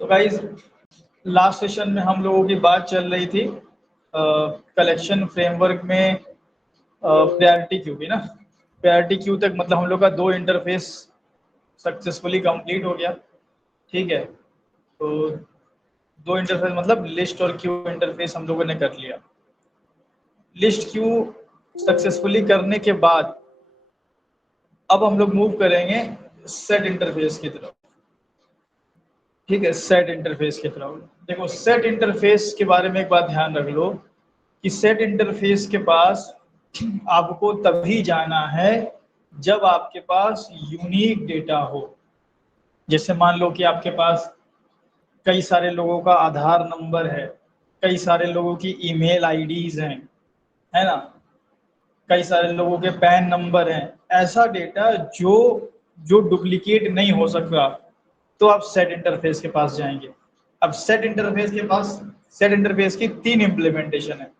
तो guys last session में हम लोगों की बात चल रही थी कलेक्शन फ्रेमवर्क में प्रायोरिटी क्यू की ना। प्रायोरिटी क्यू तक मतलब हम लोग का 2 इंटरफेस सक्सेसफुली कंप्लीट हो गया। ठीक है, तो 2 इंटरफेस मतलब लिस्ट और क्यू इंटरफेस हम लोगों ने कर लिया। लिस्ट क्यू सक्सेसफुली करने के बाद अब हम लोग मूव करेंगे सेट इंटरफेस की तरफ। ठीक है, सेट इंटरफेस की तरफ। देखो सेट इंटरफेस के बारे में एक बात ध्यान रख लो कि सेट इंटरफेस के पास आपको तभी जाना है जब आपके पास यूनिक डेटा हो। जैसे मान लो कि आपके पास कई सारे लोगों का आधार नंबर है, कई सारे लोगों की ईमेल आईडीज हैं, है ना, कई सारे लोगों के पैन नंबर हैं। ऐसा डेटा जो जो डुप्लीकेट नहीं हो सकता, तो आप सेट इंटरफेस के पास जाएंगे। अब सेट इंटरफेस के पास सेट इंटरफेस की 3 इंप्लीमेंटेशन है,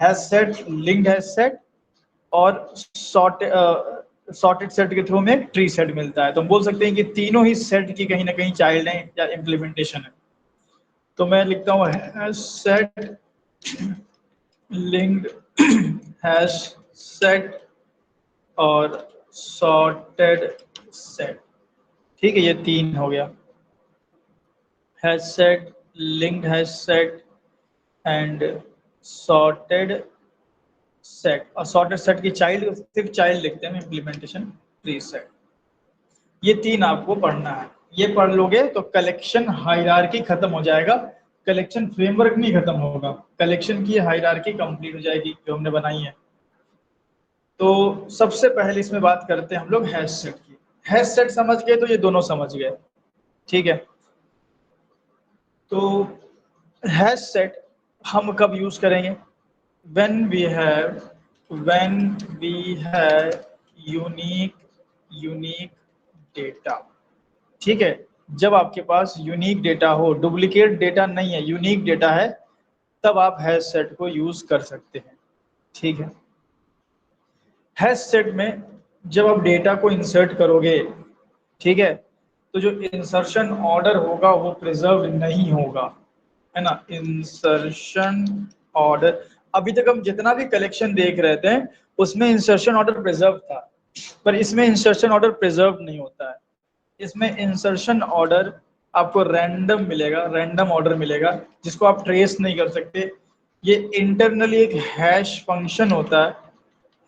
हैशसेट, लिंक्ड हैशसेट और सॉर्टेड सेट के थ्रू में एक ट्री सेट मिलता है। तो हम बोल सकते हैं कि तीनों ही सेट की कहीं ना कहीं चाइल्ड है या इंप्लीमेंटेशन है। तो मैं लिखता हूँ हैशसेट लिंक्ड हैशसेट और सॉर्टेड सेट। ठीक है, ये 3 हो गया, HashSet, linked HashSet and sorted set. और सॉर्टेड सेट की चाइल्ड सिर्फ चाइल्ड लिखते हैं इंप्लीमेंटेशन ट्री सेट। ये 3 आपको पढ़ना है। ये पढ़ लोगे तो कलेक्शन हायरार्की खत्म हो जाएगा, कलेक्शन फ्रेमवर्क नहीं खत्म होगा, कलेक्शन की हायरार्की कंप्लीट हो जाएगी जो हमने बनाई है। तो सबसे पहले इसमें बात करते हैं हम लोग हैश सेट की। हैश सेट समझ गए तो ये दोनों समझ गए। ठीक है, तो हैश सेट हम कब यूज करेंगे? when we have unique data. ठीक है, जब आपके पास यूनिक डेटा हो, डुप्लीकेट डेटा नहीं है, यूनिक डेटा है, तब आप हैश सेट को यूज कर सकते हैं। ठीक है, हैश सेट में जब आप डेटा को इंसर्ट करोगे, ठीक है, तो जो इंसर्शन ऑर्डर होगा वो प्रिजर्व नहीं होगा, है ना। इंसर्शन ऑर्डर, अभी तक हम जितना भी कलेक्शन देख रहे थे उसमें इंसर्शन ऑर्डर प्रिजर्व था, पर इसमें इंसर्शन ऑर्डर प्रिजर्व नहीं होता है। इसमें इंसर्शन ऑर्डर आपको रैंडम मिलेगा, रैंडम ऑर्डर मिलेगा जिसको आप ट्रेस नहीं कर सकते। ये इंटरनली एक हैश फंक्शन होता है,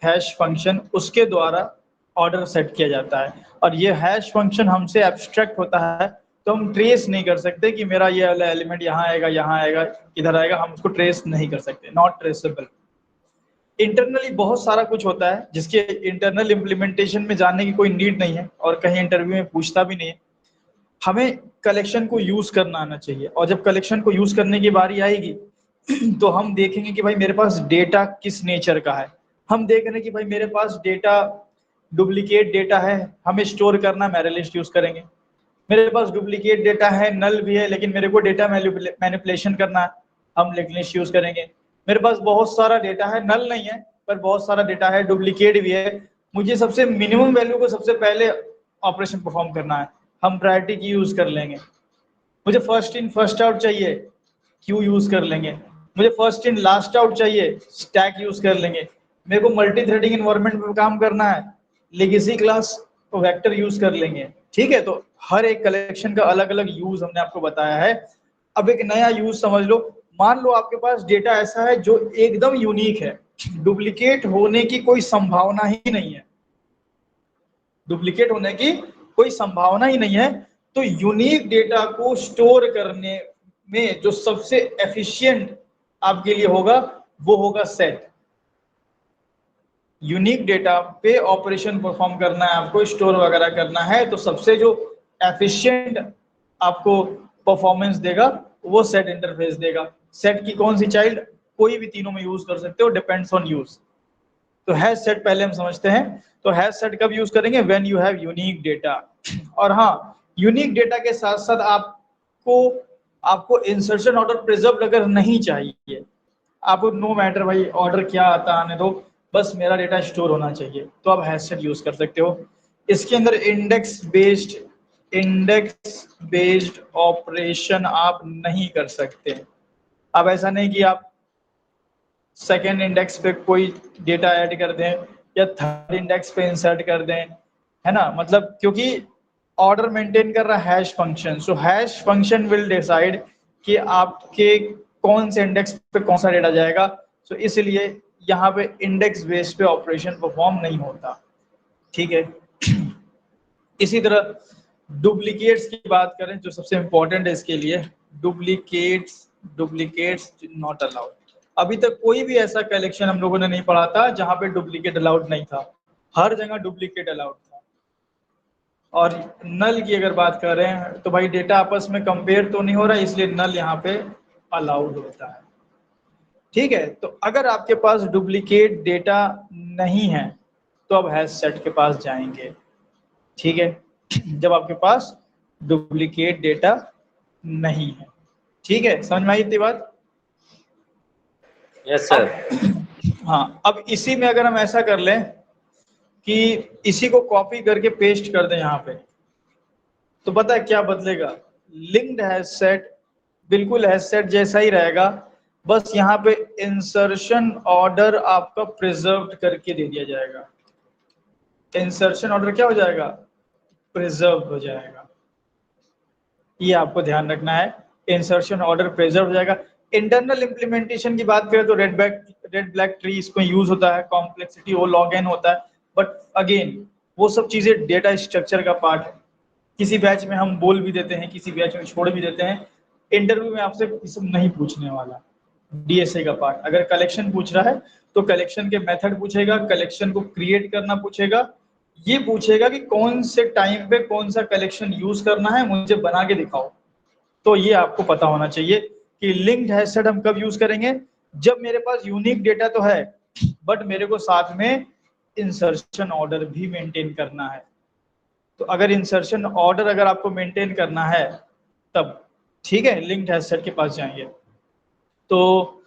हैश फंक्शन, उसके द्वारा ऑर्डर सेट किया जाता है। और ये हैश फंक्शन हमसे एब्स्ट्रैक्ट होता है, तो हम ट्रेस नहीं कर सकते कि मेरा ये वाला एलिमेंट यहाँ आएगा, यहाँ आएगा, इधर आएगा, हम उसको ट्रेस नहीं कर सकते, नॉट ट्रेसेबल। इंटरनली बहुत सारा कुछ होता है जिसके इंटरनल इम्प्लीमेंटेशन में जानने की कोई नीड नहीं है और कहीं इंटरव्यू में पूछता भी नहीं है। हमें कलेक्शन को यूज करना आना चाहिए, और जब कलेक्शन को यूज करने की बारी आएगी तो हम देखेंगे कि भाई मेरे पास डेटा किस नेचर का है। हम देख रहे हैं कि भाई मेरे पास डेटा डुप्लीकेट डेटा है, हमें स्टोर करना मैरे लिस्ट यूज करेंगे। मेरे पास डुप्लीकेट डेटा है, नल भी है, लेकिन मेरे को डेटा मैनिपुलेशन करना है, हम लिंक लिस्ट यूज करेंगे। मेरे पास बहुत सारा डेटा है, नल नहीं है पर बहुत सारा डेटा है, डुप्लीकेट भी है, मुझे सबसे मिनिमम वैल्यू को सबसे पहले ऑपरेशन परफॉर्म करना है, हम प्रायोरिटी की यूज कर लेंगे। मुझे फर्स्ट इन फर्स्ट आउट चाहिए, क्यू यूज कर लेंगे। मुझे फर्स्ट इन लास्ट आउट चाहिए, स्टैक यूज कर लेंगे। मेरे को मल्टी थ्रेडिंग एनवायरनमेंट में काम करना है, लेगेसी क्लास तो वेक्टर यूज कर लेंगे। ठीक है, तो हर एक कलेक्शन का अलग अलग यूज हमने आपको बताया है। अब एक नया यूज समझ लो। मान लो आपके पास डेटा ऐसा है जो एकदम यूनिक है, डुप्लीकेट होने की कोई संभावना ही नहीं है, डुप्लीकेट होने की कोई संभावना ही नहीं है, तो यूनिक डेटा को स्टोर करने में जो सबसे एफिशिएंट आपके लिए होगा वो होगा सेट। यूनिक डेटा पे ऑपरेशन परफॉर्म करना है आपको, स्टोर वगैरह करना है, तो सबसे जो एफिशिएंट आपको परफॉर्मेंस देगा वो सेट इंटरफेस देगा। सेट की कौन सी चाइल्ड? कोई भी तीनों में यूज कर सकते हो, डिपेंड्स ऑन यूज। तो हैश सेट पहले हम समझते हैं। तो हैश सेट कब यूज करेंगे? When you have unique data. और हाँ, यूनिक डेटा के साथ साथ आपको इंसर्शन ऑर्डर प्रिजर्व अगर नहीं चाहिए, आपको नो मैटर भाई ऑर्डर क्या आता आने दो, बस मेरा डेटा स्टोर होना चाहिए, तो आप हैश सेट यूज कर सकते हो। इसके अंदर index based index based operation आप नहीं कर सकते। अब ऐसा नहीं कि आप सेकेंड इंडेक्स पे कोई डेटा ऐड कर दें या थर्ड इंडेक्स पे इंसर्ट कर दें, है ना, मतलब क्योंकि ऑर्डर मेंटेन कर रहा है hash function, so hash function will decide कि आपके कौन से इंडेक्स पे कौन सा डेटा जाएगा। सो इसलिए यहाँ पे इंडेक्स बेस पे ऑपरेशन परफॉर्म नहीं होता, ठीक है। इसी तरह डुप्लीकेट्स की बात करें जो सबसे इंपॉर्टेंट है इसके लिए, डुप्लीकेट्स डुप्लीकेट्स नॉट अलाउड। अभी तक कोई भी ऐसा कलेक्शन हम लोगों ने नहीं पढ़ा था जहां पे डुप्लीकेट अलाउड नहीं था, हर जगह डुप्लीकेट अलाउड था। और नल की अगर बात कर रहे हैं तो भाई डेटा आपस में कंपेयर तो नहीं हो रहा, इसलिए नल यहाँ पे अलाउड होता है, ठीक है। तो अगर आपके पास डुप्लीकेट डेटा नहीं है तो अब हैश सेट के पास जाएंगे, ठीक है, जब आपके पास डुप्लीकेट डेटा नहीं है, ठीक है, समझ में आई इतनी बात? यस अब सर। हाँ, अब इसी में अगर हम ऐसा कर लें कि इसी को कॉपी करके पेस्ट कर दें यहाँ पे, तो पता है क्या बदलेगा? लिंक्ड हैश सेट बिल्कुल हैश सेट जैसा ही रहेगा, बस यहाँ पे इंसर्शन ऑर्डर आपका प्रिजर्व करके दे दिया जाएगा। इंसर्शन ऑर्डर क्या हो जाएगा? प्रिजर्व हो जाएगा, ये आपको ध्यान रखना है। इंसर्शन ऑर्डर प्रिजर्व हो जाएगा। इंटरनल इंप्लीमेंटेशन की बात करें तो रेड ब्लैक ट्री इसको यूज होता है, कॉम्प्लेक्सिटी वो लॉग एन होता है, बट अगेन वो सब चीजें डेटा स्ट्रक्चर का पार्ट है। किसी बैच में हम बोल भी देते हैं, किसी बैच में छोड़ भी देते हैं। इंटरव्यू में आपसे ये सब नहीं पूछने वाला। डीएसए का पार्ट अगर कलेक्शन पूछ रहा है तो कलेक्शन के मेथड पूछेगा, कलेक्शन को क्रिएट करना पूछेगा, ये पूछेगा कि कौन से टाइम पे कौन सा कलेक्शन यूज करना है, मुझे बना के दिखाओ। तो ये आपको पता होना चाहिए कि लिंक्ड हैश सेट हम कब यूज करेंगे? जब मेरे पास यूनिक डेटा तो है बट मेरे को साथ में इंसर्शन ऑर्डर भी मेंटेन करना है। तो अगर इंसर्शन ऑर्डर अगर आपको मेंटेन करना है तब, ठीक है, लिंक्ड हैश सेट के पास जाएंगे। तो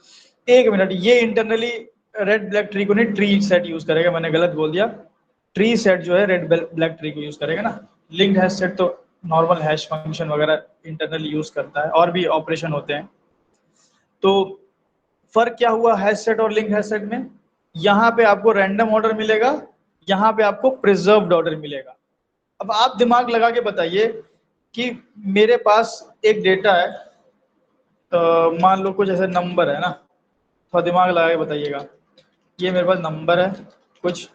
एक मिनट, ये इंटरनली रेड ब्लैक ट्री को नहीं, ट्री सेट यूज करेगा, मैंने गलत बोल दिया। ट्री सेट जो है रेड ब्लैक ट्री को यूज करेगा ना। लिंक्ड हैश सेट तो नॉर्मल हैश फंक्शन वगैरह इंटरनली यूज करता है, और भी ऑपरेशन होते हैं। तो फर्क क्या हुआ हैश सेट और लिंक्ड हैश सेट में? यहाँ पे आपको रैंडम ऑर्डर मिलेगा, यहाँ पे आपको प्रिजर्व्ड ऑर्डर मिलेगा। अब आप दिमाग लगा के बताइए कि मेरे पास एक डेटा है, मान लो कुछ ऐसे नंबर है ना, थोड़ा दिमाग लगा के बताइएगा। ये मेरे पास नंबर है कुछ,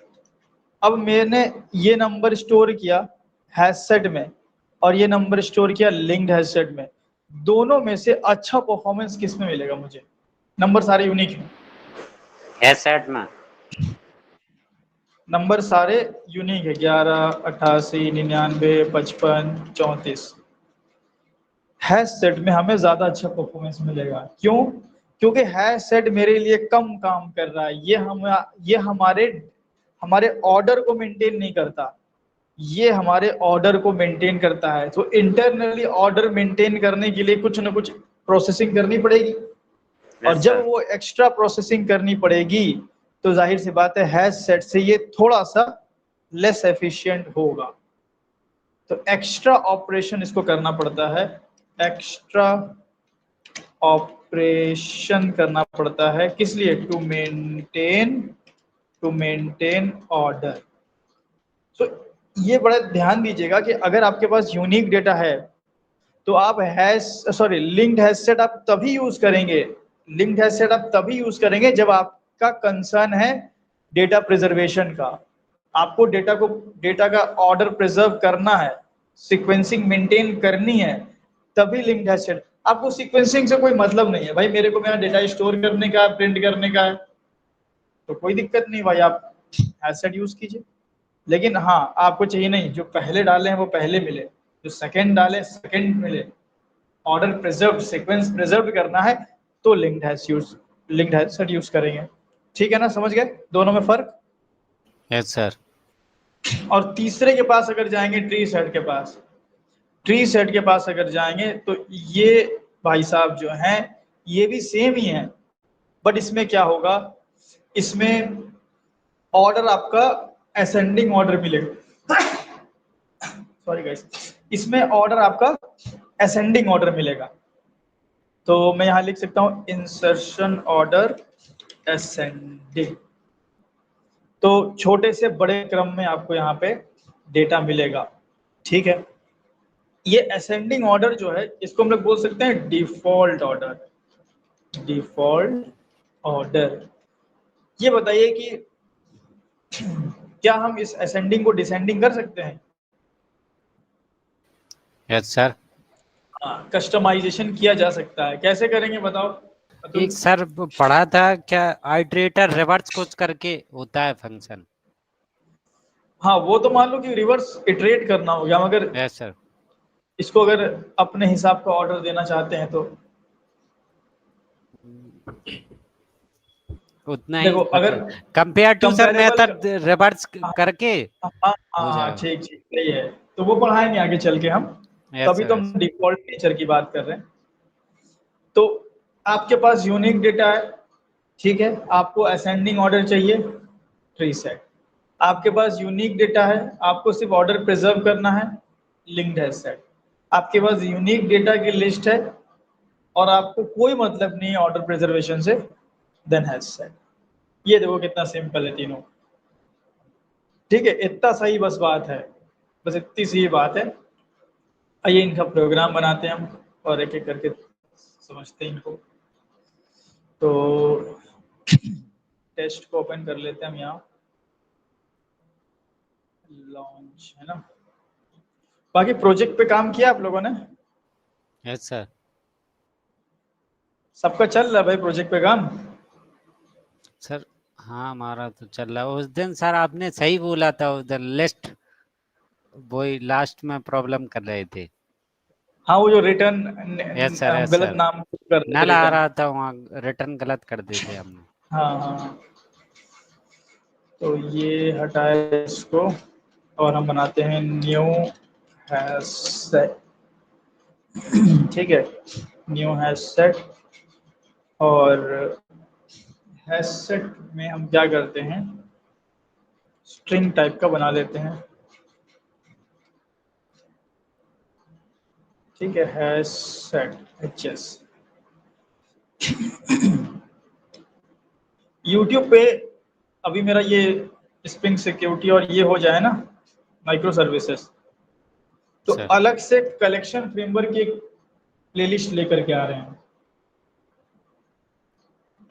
अब मैंने ये नंबर स्टोर किया हैश सेट में और ये नंबर स्टोर किया लिंक्ड हैश सेट में। दोनों में से अच्छा परफॉर्मेंस किस में मिलेगा मुझे? नंबर सारे यूनिक हैं, हैश सेट में। नंबर सारे यूनिक है, 11, 88, 99, 55, 34। हैश सेट में हमें ज्यादा अच्छा परफॉर्मेंस मिलेगा। क्यों? क्योंकि हैश सेट मेरे लिए कम काम कर रहा है, ये हमारे हमारे ऑर्डर को मेंटेन नहीं करता, ये हमारे ऑर्डर को मेंटेन करता है। तो इंटरनली ऑर्डर मेंटेन करने के लिए कुछ ना कुछ प्रोसेसिंग करनी पड़ेगी, और यस जब सर। वो एक्स्ट्रा प्रोसेसिंग करनी पड़ेगी तो जाहिर सी बात है हैश सेट से ये थोड़ा सा लेस एफिशिएंट होगा। तो एक्स्ट्रा ऑपरेशन इसको करना पड़ता है, एक्स्ट्रा ऑपरेशन करना पड़ता है, किस लिए? To maintain order. तो ये बड़ा ध्यान दीजिएगा कि अगर आपके पास यूनिक डेटा है तो आप लिंक्ड हैश सेट आप तभी यूज करेंगे, लिंक्ड हैश सेट आप तभी यूज करेंगे जब आपका कंसर्न है डेटा प्रिजर्वेशन का। आपको डेटा का ऑर्डर प्रिजर्व करना है, सीक्वेंसिंग मेंटेन करनी है, तभी लिंक्ड हैश सेट। आपको सीक्वेंसिंग से कोई मतलब नहीं है भाई, मेरे को मेरा डेटा स्टोर करने का है, प्रिंट करने का है, तो कोई दिक्कत नहीं भाई, आप हैश सेट यूज कीजिए। लेकिन हाँ, आपको चाहिए नहीं जो पहले डाले हैं वो पहले मिले, जो सेकंड डाले सेकंड मिले, ऑर्डर प्रिजर्व, सीक्वेंस प्रिजर्व करना है तो लिंक्ड हैश सेट यूज करेंगे। ठीक है ना, समझ गए दोनों में फर्क? Yes sir. और तीसरे के पास अगर जाएंगे, ट्री सेट के पास, ट्री सेट के पास अगर जाएंगे तो ये भाई साहब जो हैं ये भी सेम ही है, बट इसमें क्या होगा, इसमें ऑर्डर आपका असेंडिंग ऑर्डर मिलेगा। सॉरी गाइस, इसमें ऑर्डर आपका असेंडिंग ऑर्डर मिलेगा। तो मैं यहां लिख सकता हूं इंसर्शन ऑर्डर असेंडिंग। तो छोटे से बड़े क्रम में आपको यहाँ पे डेटा मिलेगा। ठीक है, ये असेंडिंग ऑर्डर जो है इसको हम लोग बोल सकते हैं डिफॉल्ट ऑर्डर। Default order. ये बताइए कि क्या हम इस असेंडिंग को डिसेंडिंग कर सकते हैं? Yes sir. हाँ, कस्टमाइजेशन किया जा सकता है। कैसे करेंगे बताओ अतुल? एक सर पढ़ा था क्या, आइटरेटर रिवर्स कुछ करके होता है फंक्शन। हाँ, वो तो मान लो कि रिवर्स इटरेट करना हो गया, मगर यस सर। इसको अगर अपने हिसाब का ऑर्डर देना चाहते हैं तो उतना ही देखो, अगर मतलब compare to sir comparable method reverse करके हाँ हो हाँ, जाएगा। ठीक ठीक सही है। तो वो पढ़ाएंगे आगे चल के हम। तो यस अभी सर तो यस। हम डिफॉल्ट नेचर की बात कर रहे हैं। तो आपके पास यूनिक डेटा है, ठीक है, आपको असेंडिंग ऑर्डर चाहिए, ट्री सेट। आपके पास यूनिक डेटा है, आपको सिर्फ ऑर्डर प्रिजर्व करना है, लिंक्ड हैश सेट। आपके पास यूनिक डेटा की लिस्ट है और आपको कोई मतलब नहीं है ऑर्डर प्रिजर्वेशन से, देन हैश सेट। ये देखो कितना सिंपल है तीनों। ठीक है, इतना सही बस बात है, बस इतनी सी ही बात है। आइए इनका प्रोग्राम बनाते हैं हम और एक एक करके समझते हैं इनको। तो टेस्ट को ओपन कर लेते हैं हम यहाँ, लॉन्च है ना। बाकी प्रोजेक्ट पे काम किया आप लोगों ने? Yes sir. सबका चल रहा है भाई प्रोजेक्ट पे काम? सर हाँ हमारा तो चल रहा है। उस दिन सर आपने सही बोला था, उधर लिस्ट वही लास्ट में प्रॉब्लम कर रहे थे। हाँ, वो जो रिटर्न यस सर हम यस गलत सर। नाम कर रहे थे नल आ रिटर्न। रहा था वहाँ, रिटर्न गलत कर देते हमने। हाँ हाँ, तो ये हटाए इसको और हम बनाते हैं न्यू हैश सेट। ठीक है, न्यू हैश सेट। और हैश सेट में हम क्या करते हैं, स्ट्रिंग टाइप का बना लेते हैं। ठीक है, hash set H S. YouTube पे अभी मेरा ये स्प्रिंग सिक्योरिटी और ये हो जाए ना, माइक्रो सर्विसेज, तो सर अलग से कलेक्शन फ्रेमवर्क की एक प्लेलिस्ट लेकर के आ रहे हैं।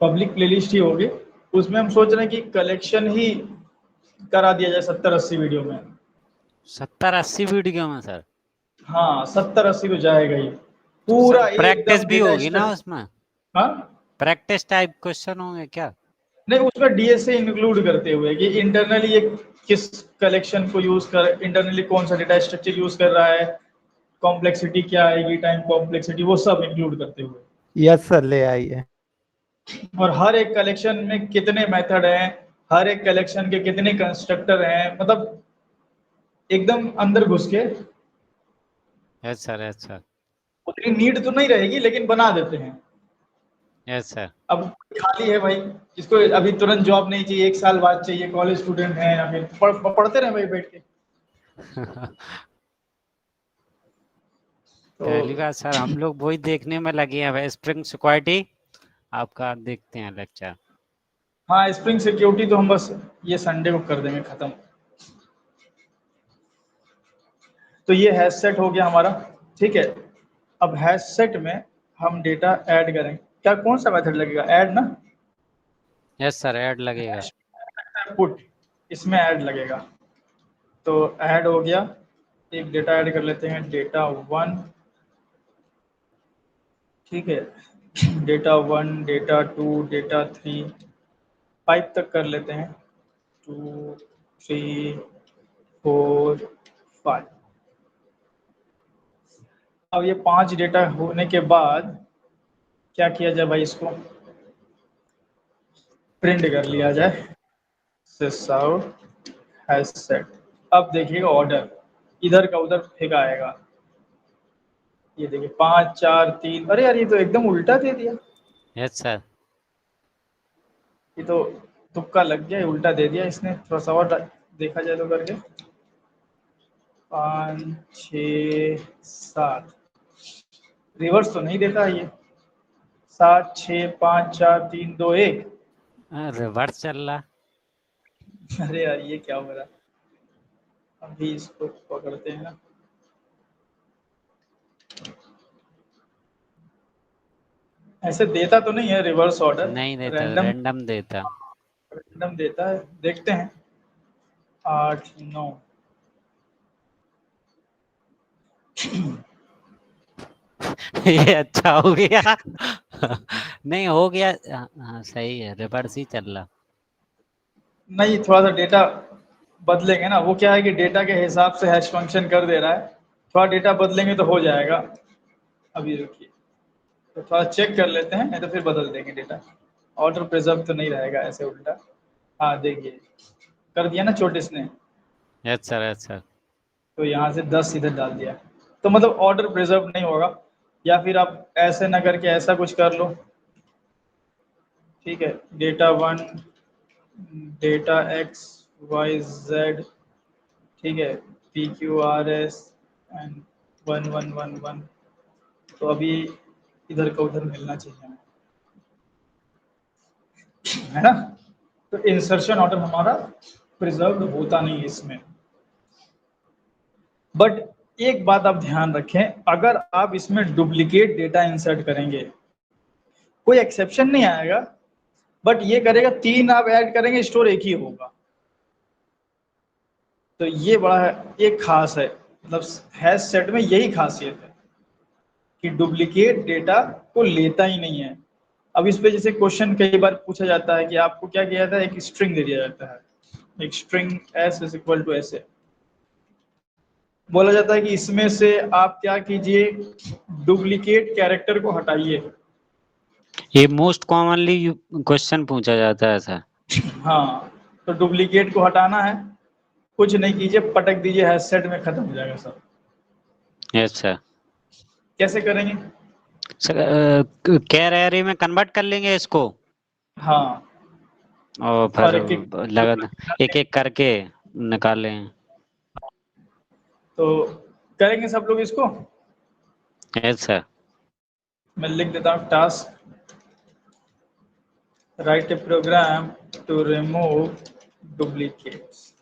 पब्लिक प्लेलिस्ट ही होगी, उसमें हम सोच रहे हैं कि कलेक्शन ही करा दिया जाए 70-80 वीडियो में। 70-80 वीडियो में सर? हाँ, 70-80 तो जाएगा ही, तो सर पूरा प्रैक्टिस एकदम भी डेटा होगी ना स्ट्रक्चर। उसमें? हाँ, प्रैक्टिस टाइप क्वेश्चन होंगे क्या? नहीं, उसमें डीएसए इंक्लूड करते हुए कि इंटरनली ये किस कलेक्शन को यूज कर, इंटरनली कौन सा डेटा स्ट्रक्चर यूज कर रहा है, कॉम्प्लेक्सिटी क्या आएगी, टाइम कॉम्प्लेक्सिटी, वो सब इंक्लूड करते हुए। यस सर, ले आइए। और हर एक कलेक्शन में कितने मेथड हैं, हर एक कलेक्शन के कितने कंस्ट्रक्टर हैं, मतलब एकदम अंदर घुस के। Yes sir yes sir. उतनी नीड तो नहीं रहेगी लेकिन बना देते हैं। Yes sir. अब खाली है भाई, जिसको अभी तुरंत जॉब नहीं चाहिए, 1 साल बाद चाहिए, कॉलेज स्टूडेंट है या फिर पढ़ते रहे भाई बैठ के। तो पहली बार सर हम लोग वही देखने में लगे हैं, स्प्रिंग सिक्योरिटी आपका देखते हैं लेक्चर। हाँ, स्प्रिंग सिक्योरिटी तो हम बस ये संडे को कर देंगे खत्म। तो ये हैश सेट हो गया हमारा। ठीक है, अब हैश सेट में हम डेटा ऐड करें, क्या कौन सा मेथड लगेगा, ऐड ना? यस सर ऐड लगेगा। पुट, इसमें ऐड लगेगा। तो ऐड हो गया, एक डेटा ऐड कर लेते हैं, डेटा 1। ठीक है, डेटा 1, डेटा 2, डेटा 3, 5 तक कर लेते हैं, 2, 3, 4, 5। अब ये 5 डेटा होने के बाद क्या किया जाए भाई, इसको प्रिंट कर लिया जाए, सिस आउट हैश सेट। अब देखिएगा ऑर्डर इधर का उधर फेंका आएगा। ये देखिए 5, 4, 3, अरे यार ये तो एकदम उल्टा दे दिया। Yes sir. ये तो तुक्का लग गया, उल्टा दे दिया इसने, थोड़ा सा और देखा जाए तो करके। 5 6 7 रिवर्स तो नहीं देता ये। 7 6 5 4 3 2 1। रिवर्स चल रहा। अरे यार ये क्या हो रहा है? अभी इसको पकड़ते हैं ना। ऐसे देता तो नहीं है रिवर्स ऑर्डर, नहीं देता, रैंडम रैंडम देता। रैंडम देता है, देखते हैं। 8 9 ये अच्छा हो गया। नहीं हो गया। हाँ सही है, रिवर्स ही चल रहा। नहीं, थोड़ा सा डेटा बदलेंगे ना, वो क्या है कि डेटा के हिसाब से हैश फंक्शन कर दे रहा है, थोड़ा डेटा बदलेंगे तो हो जाएगा। अभी रुकिए, तो थोड़ा चेक कर लेते हैं, नहीं तो फिर बदल देंगे डेटा। ऑर्डर प्रिजर्व तो नहीं रहेगा ऐसे उल्टा। हाँ देखिए, कर दिया ना छोटे ने, यस सर, यस सर। तो यहाँ से 10 इधर डाल दिया, तो मतलब ऑर्डर प्रिजर्व नहीं होगा। या फिर आप ऐसे ना करके ऐसा कुछ कर लो, ठीक है। Data 1, data X Y Z, ठीक है, P Q R S and 1111। तो अभी इधर का उधर मिलना चाहिए हमें, है ना। तो इंसर्शन ऑर्डर हमारा प्रिजर्व होता नहीं है इसमें। बट एक बात आप ध्यान रखें, अगर आप इसमें डुप्लीकेट डेटा इंसर्ट करेंगे, कोई एक्सेप्शन नहीं आएगा, बट ये करेगा 3 आप ऐड करेंगे स्टोर एक ही होगा। तो ये बड़ा एक खास है, मतलब हैश सेट में यही खासियत है कि डुप्लीकेट डेटा को लेता ही नहीं है। अब इस पे जैसे क्वेश्चन कई बार पूछा जाता है कि आपको क्या किया जाता है, एक स्ट्रिंग दे दिया जाता है, एक string s is equal to ऐसे बोला जाता है कि इसमें से आप क्या कीजिए, डुप्लीकेट कैरेक्टर को हटाइए। ये मोस्ट कॉमनली क्वेश्चन पूछा जाता है सर। हाँ, तो डुप्लीकेट को हटाना है, कुछ नहीं कीजिए, पटक दीजिए हैश सेट में, खत्म हो जाएगा सब। Yes sir. कैसे करेंगे? सर कैर एरे में कन्वर्ट कर लेंगे इसको, हाँ, और फिर और एक लगा एक एक करके निकालें। तो करेंगे सब लोग इसको। Yes sir. मैं लिख देता हूँ task, write a program to remove duplicates.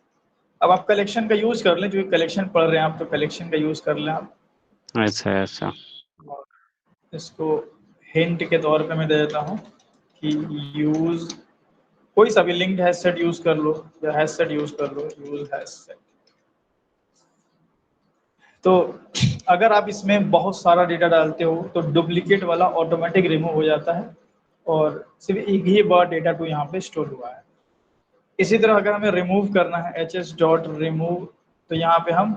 अब आप कलेक्शन का यूज कर लें, क्योंकि कलेक्शन पढ़ रहे हैं आप, तो कलेक्शन का यूज कर लें आप। Yes sir, yes sir. इसको हिंट के तौर पे मैं दे देता हूँ कि यूज कोई सा भी लिंक्ड हैश सेट यूज कर लो, या हैश सेट यूज कर लो, यूज हैश सेट। तो अगर आप इसमें बहुत सारा डेटा डालते हो तो डुप्लीकेट वाला ऑटोमेटिक रिमूव हो जाता है, और सिर्फ एक ही बार डेटा टू यहाँ पे स्टोर हुआ है। इसी तरह अगर हमें रिमूव करना है एच डॉट रिमूव, तो यहाँ पे हम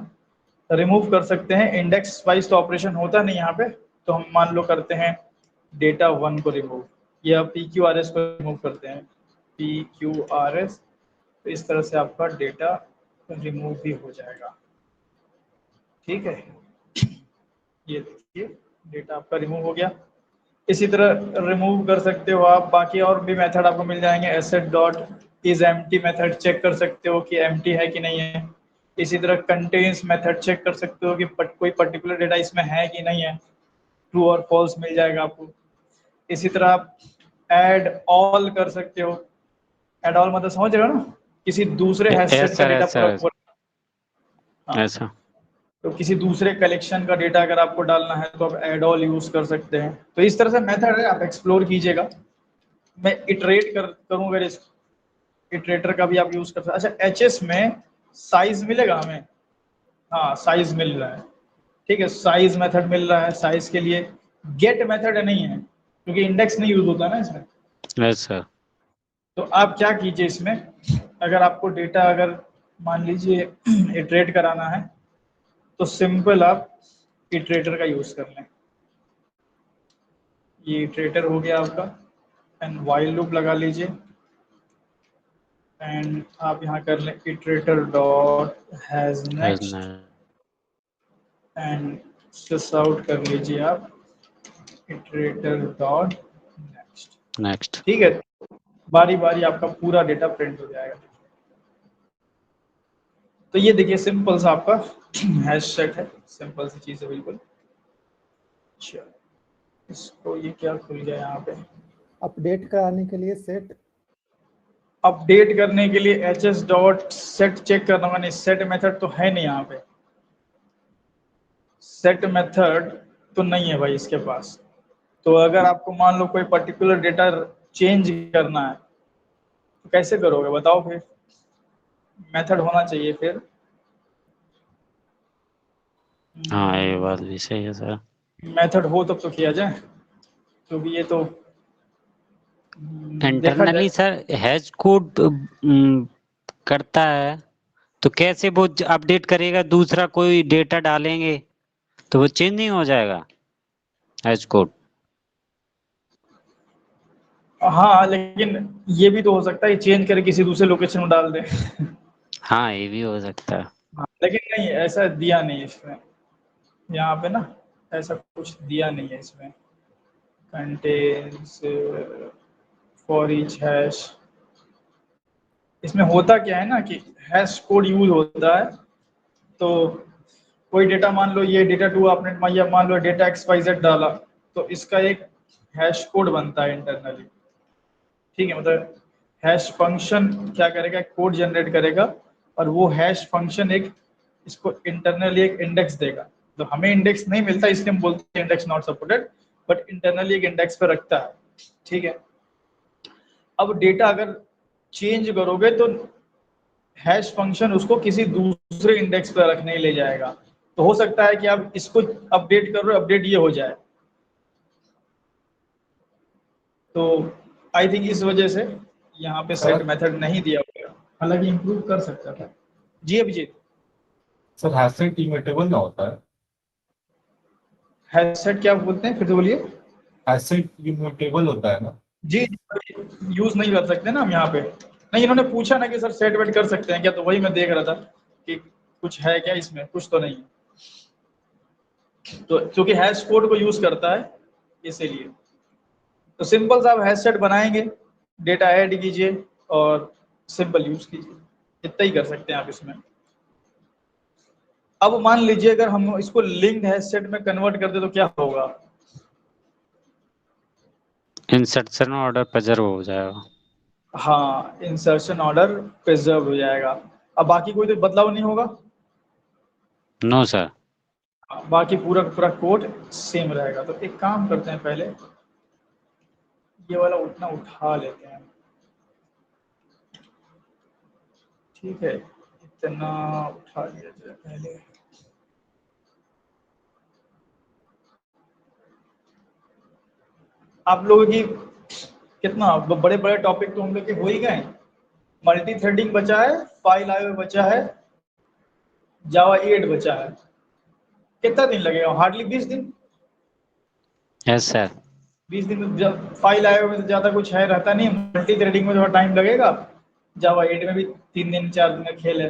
रिमूव कर सकते हैं। इंडेक्स वाइज तो ऑपरेशन होता नहीं यहाँ पे, तो हम मान लो करते हैं डेटा 1 को रिमूव, या पी क्यू आर एस को रिमूव करते हैं, पी क्यू आर एस। तो इस तरह से आपका डेटा रिमूव भी हो जाएगा, ठीक है। ये देखिए, डेटा आपका रिमूव हो गया। इसी तरह रिमूव कर सकते हो आप, बाकी और भी मेथड आपको मिल जाएंगे। A set dot is empty method check कर सकते हो कि एम्प्टी है कि नहीं है। इसी तरह कंटेन्स मेथड चेक कर सकते हो कि कोई पर्टिकुलर डेटा इसमें है कि नहीं है, ट्रू और फॉल्स मिल जाएगा आपको। इसी तरह आप ऐड ऑल कर सकते हो। ऐड ऑल मतलब समझ रहे हो ना, किसी दूसरे यस हैशसेट का सर, डेटा यस पूरा सर। हाँ, यस सर। तो किसी दूसरे कलेक्शन का डेटा अगर आपको डालना है तो आप एड ऑल यूज कर सकते हैं। तो इस तरह से मेथड है, आप एक्सप्लोर कीजिएगा। मैं इटरेट करूँ अगर इस इटरेटर का भी आप यूज कर सकते। अच्छा, एचएस में साइज मिलेगा हमें? हाँ, साइज मिल रहा है, ठीक है। साइज मेथड मिल रहा है, साइज के लिए गेट मेथड नहीं है, क्योंकि इंडेक्स नहीं यूज होता ना इसमें। Yes sir. तो आप क्या कीजिए इसमें, अगर आपको डेटा अगर मान लीजिए इटरेट कराना है, तो सिंपल आप इटरेटर का यूज कर लें। ये इटरेटर हो गया आपका, एंड वाइल लूप लगा लीजिए, एंड आप यहाँ कर लें iterator dot has next, and sys out कर लीजिए आप इटरेटर डॉट नेक्स्ट, नेक्स्ट। ठीक है। बारी बारी आपका पूरा डेटा प्रिंट हो जाएगा। तो तो ये देखिए सिंपल सा आपका हैश सेट है, सिंपल सी चीज है बिल्कुल। अच्छा, इसको ये क्या खुल गया यहाँ पे, अपडेट कराने के लिए सेट, अपडेट करने के लिए hs डॉट सेट चेक करना होगा। नहीं, सेट मेथड तो है नहीं यहाँ पे, सेट मेथड तो नहीं है भाई इसके पास। तो अगर आपको मान लो कोई पर्टिकुलर डेटा चेंज करना है तो कैसे करोगे बताओ फिर, मेथड होना चाहिए फिर। हाँ ये बात भी सही है सर। मेथड हो तब तो किया जाए, क्योंकि ये तो देखा इंटरनली जाए। सर हैश कोड करता है, तो कैसे वो अपडेट करेगा, दूसरा कोई डेटा डालेंगे तो वो चेंज नहीं हो जाएगा हैश कोड? हाँ लेकिन ये भी तो हो सकता है चेंज करके किसी दूसरे लोकेशन में डाल दे। हाँ ये भी हो सकता है। हाँ, लेकिन नहीं ऐसा दिया नहीं इसमें, यहाँ पे ना ऐसा कुछ दिया नहीं है इसमें। कंटेन्स फॉर ईच हैश, इसमें होता क्या है ना कि हैश कोड यूज होता है। तो कोई डेटा मान लो, ये डेटा टू आपने मान लो डेटा XYZ डाला, तो इसका एक हैश कोड बनता है इंटरनली। ठीक है, मतलब हैश फंक्शन क्या करेगा, कोड जनरेट करेगा, और वो हैश फंक्शन एक इसको इंटरनली एक इंडेक्स देगा। तो हमें इंडेक्स नहीं मिलता इसलिए हम बोलते हैं index not supported, but internally एक इंडेक्स पे रखता है। ठीक है, अब डेटा अगर चेंज करोगे तो हैश फंक्शन उसको किसी दूसरे इंडेक्स पर रखने ले जाएगा। तो हो सकता है कि आप इसको अपडेट कर रहे हो, अपडेट ये हो जाए। तो आई थिंक इस वजह से यहाँ पे सेट मेथड नहीं दिया गया, हालांकि इंप्रूव कर सकता था। जी अभिजीत। सर हैशसेट इम्यूटेबल ना होता है? हैश सेट क्या बोलते हैं, फिर से बोलिए। हैशसेट इम्यूटेबल होता है ना? जी, यूज नहीं कर सकते ना हम यहाँ पे। नहीं, इन्होंने पूछा ना कि सर सेट वेट कर सकते हैं क्या, तो वही मैं देख रहा था कि कुछ है क्या इसमें, कुछ तो नहीं। तो क्योंकि हैश कोड को यूज करता है इसीलिए। तो सिंपल सा आप हैश सेट बनाएंगे, डेटा ऐड कीजिए और सिंपल यूज कीजिए, इतना ही कर सकते हैं आप इसमें। अब मान लीजिए अगर हम इसको लिंक्ड हैश सेट में कन्वर्ट कर दे तो क्या होगा। इंसर्शन ऑर्डर प्रिजर्व हो जाएगा। हाँ, इंसर्शन ऑर्डर प्रिजर्व हो जाएगा। अब बाकी कोई तो बदलाव नहीं होगा। No sir. बाकी पूरा पूरा कोड सेम रहेगा। तो एक काम करते हैं, पहले ये वाला उठना उठा लेते हैं। ठीक है, इतना उठा लिया जाए पहले। आप लोगों की कितना बड़े बड़े टॉपिक तो हम लोग के हो ही गए। मल्टी थ्रेडिंग बचा है, फाइल आयो बचा है, जावा 8 बचा है। कितना दिन लगेगा, हार्डली 20 दिन। Yes sir. 20 दिन में जब फाइल आयो में तो ज्यादा कुछ है रहता नहीं, मल्टी थ्रेडिंग में थोड़ा टाइम लगेगा। जावा 8 में भी 3 दिन 4 दिन का खेल है।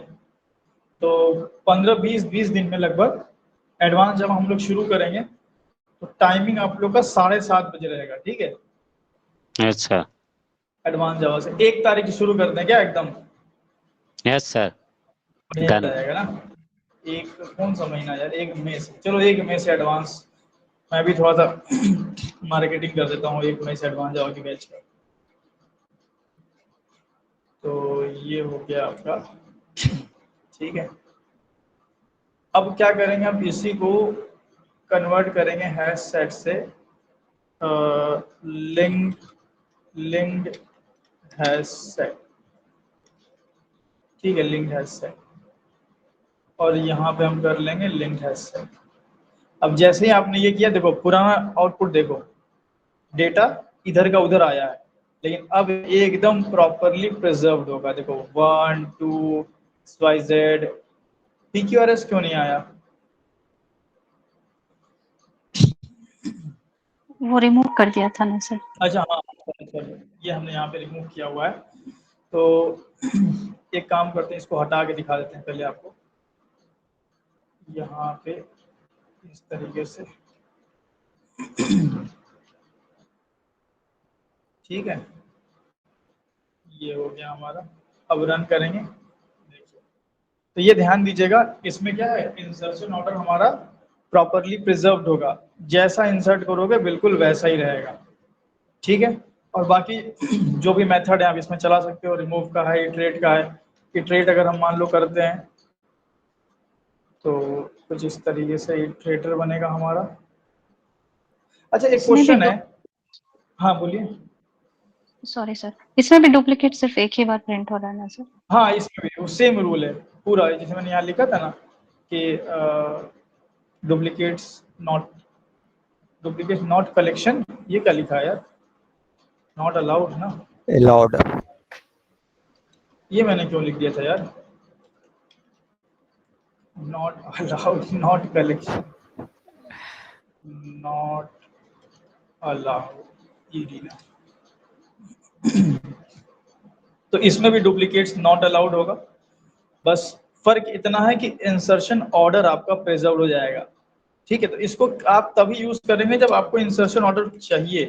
तो 15-20 दिन में लगभग एडवांस जब हम लोग शुरू करेंगे तो टाइमिंग आप लोग का 7:30 बजे रहेगा। ठीक है, यस सर। एडवांस जावा से 1 तारीख से शुरू कर दें क्या एकदम, यस सर। बढ़िया डन। रहेगा ना। एक कौन सा महीना यार, 1 मई से, चलो 1 मई से एडवांस। मैं भी थोड़ा सा मार्केटिंग कर देता हूँ 1 मई से एडवांस जावा की बैच का। तो ये हो गया आपका। ठीक है, अब क्या करेंगे, अब इसी को कन्वर्ट करेंगे हैश सेट से लिंक्ड हैश सेट। ठीक है, लिंक्ड हैश सेट, और यहाँ पे हम कर लेंगे लिंक्ड हैश सेट। अब जैसे ही आपने ये किया, देखो पुराना आउटपुट देखो, डेटा इधर का उधर आया है, लेकिन अब ये एकदम प्रॉपरली प्रिजर्व्ड होगा। देखो 1 2 XYZ, PQRS क्यों नहीं आया। वो रिमूव कर दिया था ना सर। अच्छा हाँ, ये हमने यहाँ पे रिमूव किया हुआ है। तो एक काम करते हैं, इसको हटा के दिखा देते हैं पहले आपको यहाँ पे इस तरीके से। ठीक है, ये हो गया हमारा। अब रन करेंगे, देखिए तो ये ध्यान दीजिएगा, इसमें क्या है, इंसर्शन ऑर्डर हमारा प्रॉपरली प्रिजर्व्ड होगा, जैसा इंसर्ट करोगे बिल्कुल वैसा ही रहेगा, ठीक है। और बाकी जो भी मेथड है आप इसमें चला सकते हो, रिमूव का है, इटरेट का है। इटरेट अगर हम मान लो करते हैं तो कुछ इस तरीके से इटरेटर बनेगा हमारा। अच्छा, एक इसमें भी क्वेश्चन है, हाँ बोलिए। सॉरी सर, इसमें भी डुप्लीकेट सिर्फ एक ही बार प्रिंट हो रहा है ना सर? हाँ, इसमें भी सेम रूल है पूरा, जैसे मैंने यहाँ लिखा था ना कि डुप्लीकेट नॉट कलेक्शन, ये क्या लिखा है यार, नॉट अलाउड ना, अलाउड। ये मैंने क्यों लिख दिया था यार, not allowed not collection, not allowed ना। तो इसमें भी डुप्लीकेट्स नॉट अलाउड होगा, बस फर्क इतना है कि इंसर्शन ऑर्डर आपका प्रिजर्व हो जाएगा, ठीक है। तो इसको आप तभी यूज करेंगे जब आपको इंसर्शन ऑर्डर चाहिए,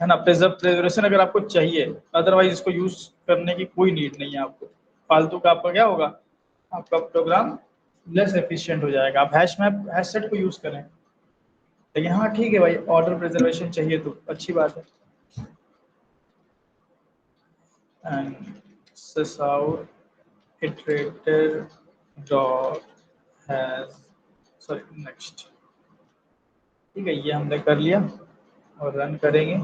है ना, प्रिजर्वेशन अगर आपको चाहिए, अदरवाइज इसको यूज करने की कोई नीड नहीं है आपको। फालतू का आपका क्या होगा, आपका प्रोग्राम लेस एफिशिएंट हो जाएगा। आप हैशसेट को यूज करें, लेकिन हाँ ठीक है भाई, ऑर्डर प्रिजर्वेशन चाहिए तो अच्छी बात है। And sysout iterator dot has sorry next, ठीक है, ये हमने कर लिया और रन करेंगे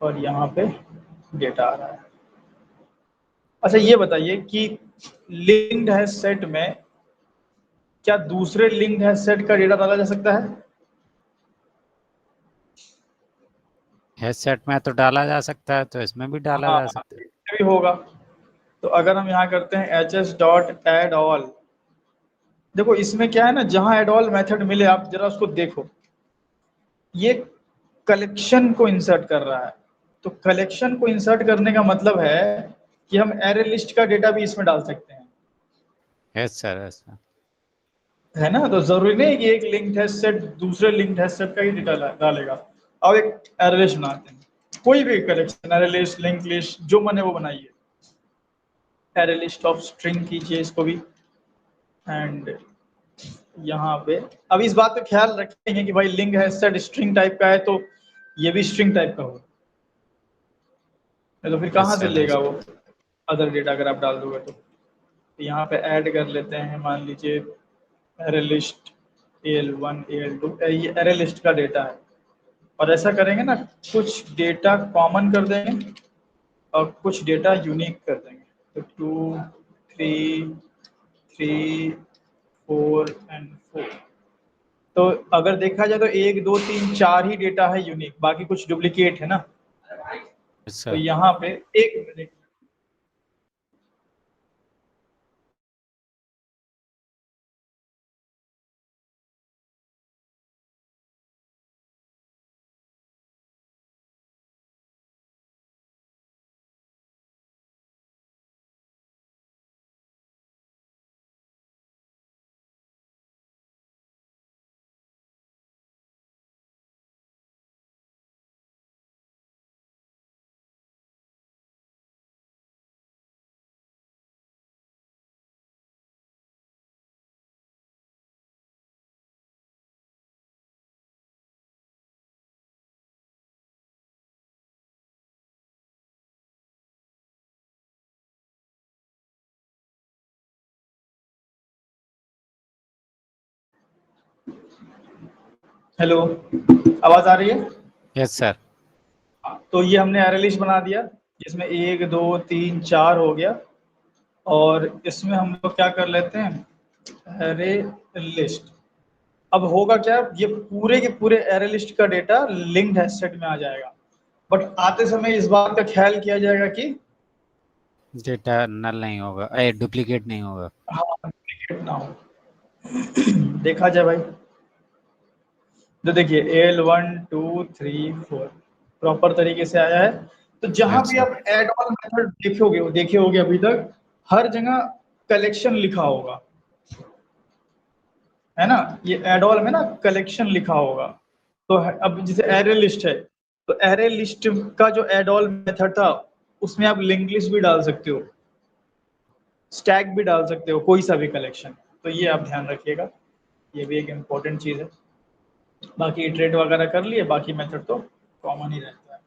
और यहाँ पे डेटा आ रहा है। अच्छा ये बताइए कि लिंक्ड हैश सेट में क्या दूसरे लिंक्ड हैश सेट का डेटा डाला जा सकता है? हैशसेट में तो डाला जा सकता है, तो इसमें भी डाला हाँ, जा सकता है। इसमें भी होगा। तो अगर हम यहाँ करते हैं hs.addAll, देखो इसमें क्या है ना, जहां addAll मेथड मिले आप जरा उसको देखो, ये कलेक्शन को इंसर्ट कर रहा है। तो कलेक्शन को इंसर्ट करने का मतलब है कि हम एरे लिस्ट का डेटा भी इसमें डाल सकते हैं, यस सर, यस सर। है ना। तो जरूरी नहीं कि एक लिंक्ड हैश सेट दूसरे लिंक्ड हैश सेट का ही डेटा डालेगा। अब एक एरे लिस्ट बनाते हैं, कोई भी collection, array list, link list, जो मन है वो बनाइए। एरे लिस्ट ऑफ स्ट्रिंग कीजिए इसको भी, एंड यहाँ पे अब इस बात का ख्याल रखेंगे कि भाई link hash set string type का है, तो ये भी स्ट्रिंग टाइप का होगा, तो फिर कहाँ यस से सर, यस लेगा वो अदर डेटा अगर आप डाल दोगे तो। यहाँ पे ऐड कर लेते हैं, मान लीजिए एरे लिस्ट AL1 AL2, ये एरे लिस्ट का डेटा है। और ऐसा करेंगे ना, कुछ डेटा कॉमन कर देंगे और कुछ डेटा यूनिक कर देंगे। तो 2 3 3 4 एंड 4। तो अगर देखा जाए तो 1 2 3 4 ही डेटा है यूनिक, बाकी कुछ डुप्लीकेट है ना। तो सर। यहाँ पे एक मिनट, हेलो, आवाज आ रही है? Yes sir. तो ये हमने एरे लिस्ट बना दिया जिसमें 1 2 3 4 हो गया, और इसमें हम लोग क्या कर लेते हैं, एरे लिस्ट। अब होगा क्या, ये पूरे के पूरे एरे लिस्ट का डेटा लिंक्ड हैश सेट में आ जाएगा, बट आते समय इस बात का ख्याल किया जाएगा कि डेटा नल नहीं होगा, डुप्लीकेट नहीं होगा। हाँ डुप्लीकेट ना हो। देखा जाए भाई, तो देखिए AL1 2 3 4 प्रॉपर तरीके से आया है। तो जहां यस भी सर। आप एड ऑन मेथड देखे होगे अभी तक, हर जगह कलेक्शन लिखा होगा, है ना। ये एड ऑल में ना कलेक्शन लिखा होगा। तो अब जैसे एरे लिस्ट है, तो एरे लिस्ट का जो एड ऑल मेथड था उसमें आप लिंक लिस्ट भी डाल सकते हो, स्टैक भी डाल सकते हो, कोई सा भी कलेक्शन। तो ये आप ध्यान रखिएगा, ये भी एक इम्पोर्टेंट चीज़ है। बाकी इटरेट वगैरह कर लिए, बाकी मेथड तो कॉमन ही रहता है।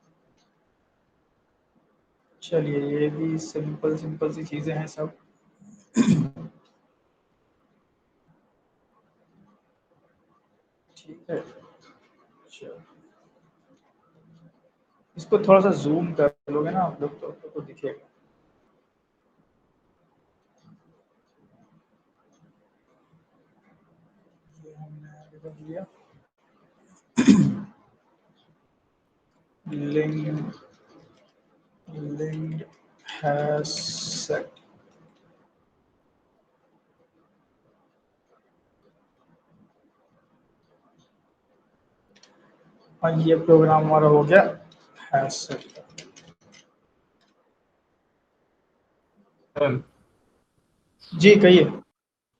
चलिए, ये भी सिंपल सिंपल सी चीज़ें हैं सब। ठीक है, चलो इसको थोड़ा सा जूम कर लोगे ना आप लोग तो दिखेगा। ये हमने आगे कर लिया। Linked hash set. और ये प्रोग्राम हमारा हो गया हैश सेट का। सर जी कहिए।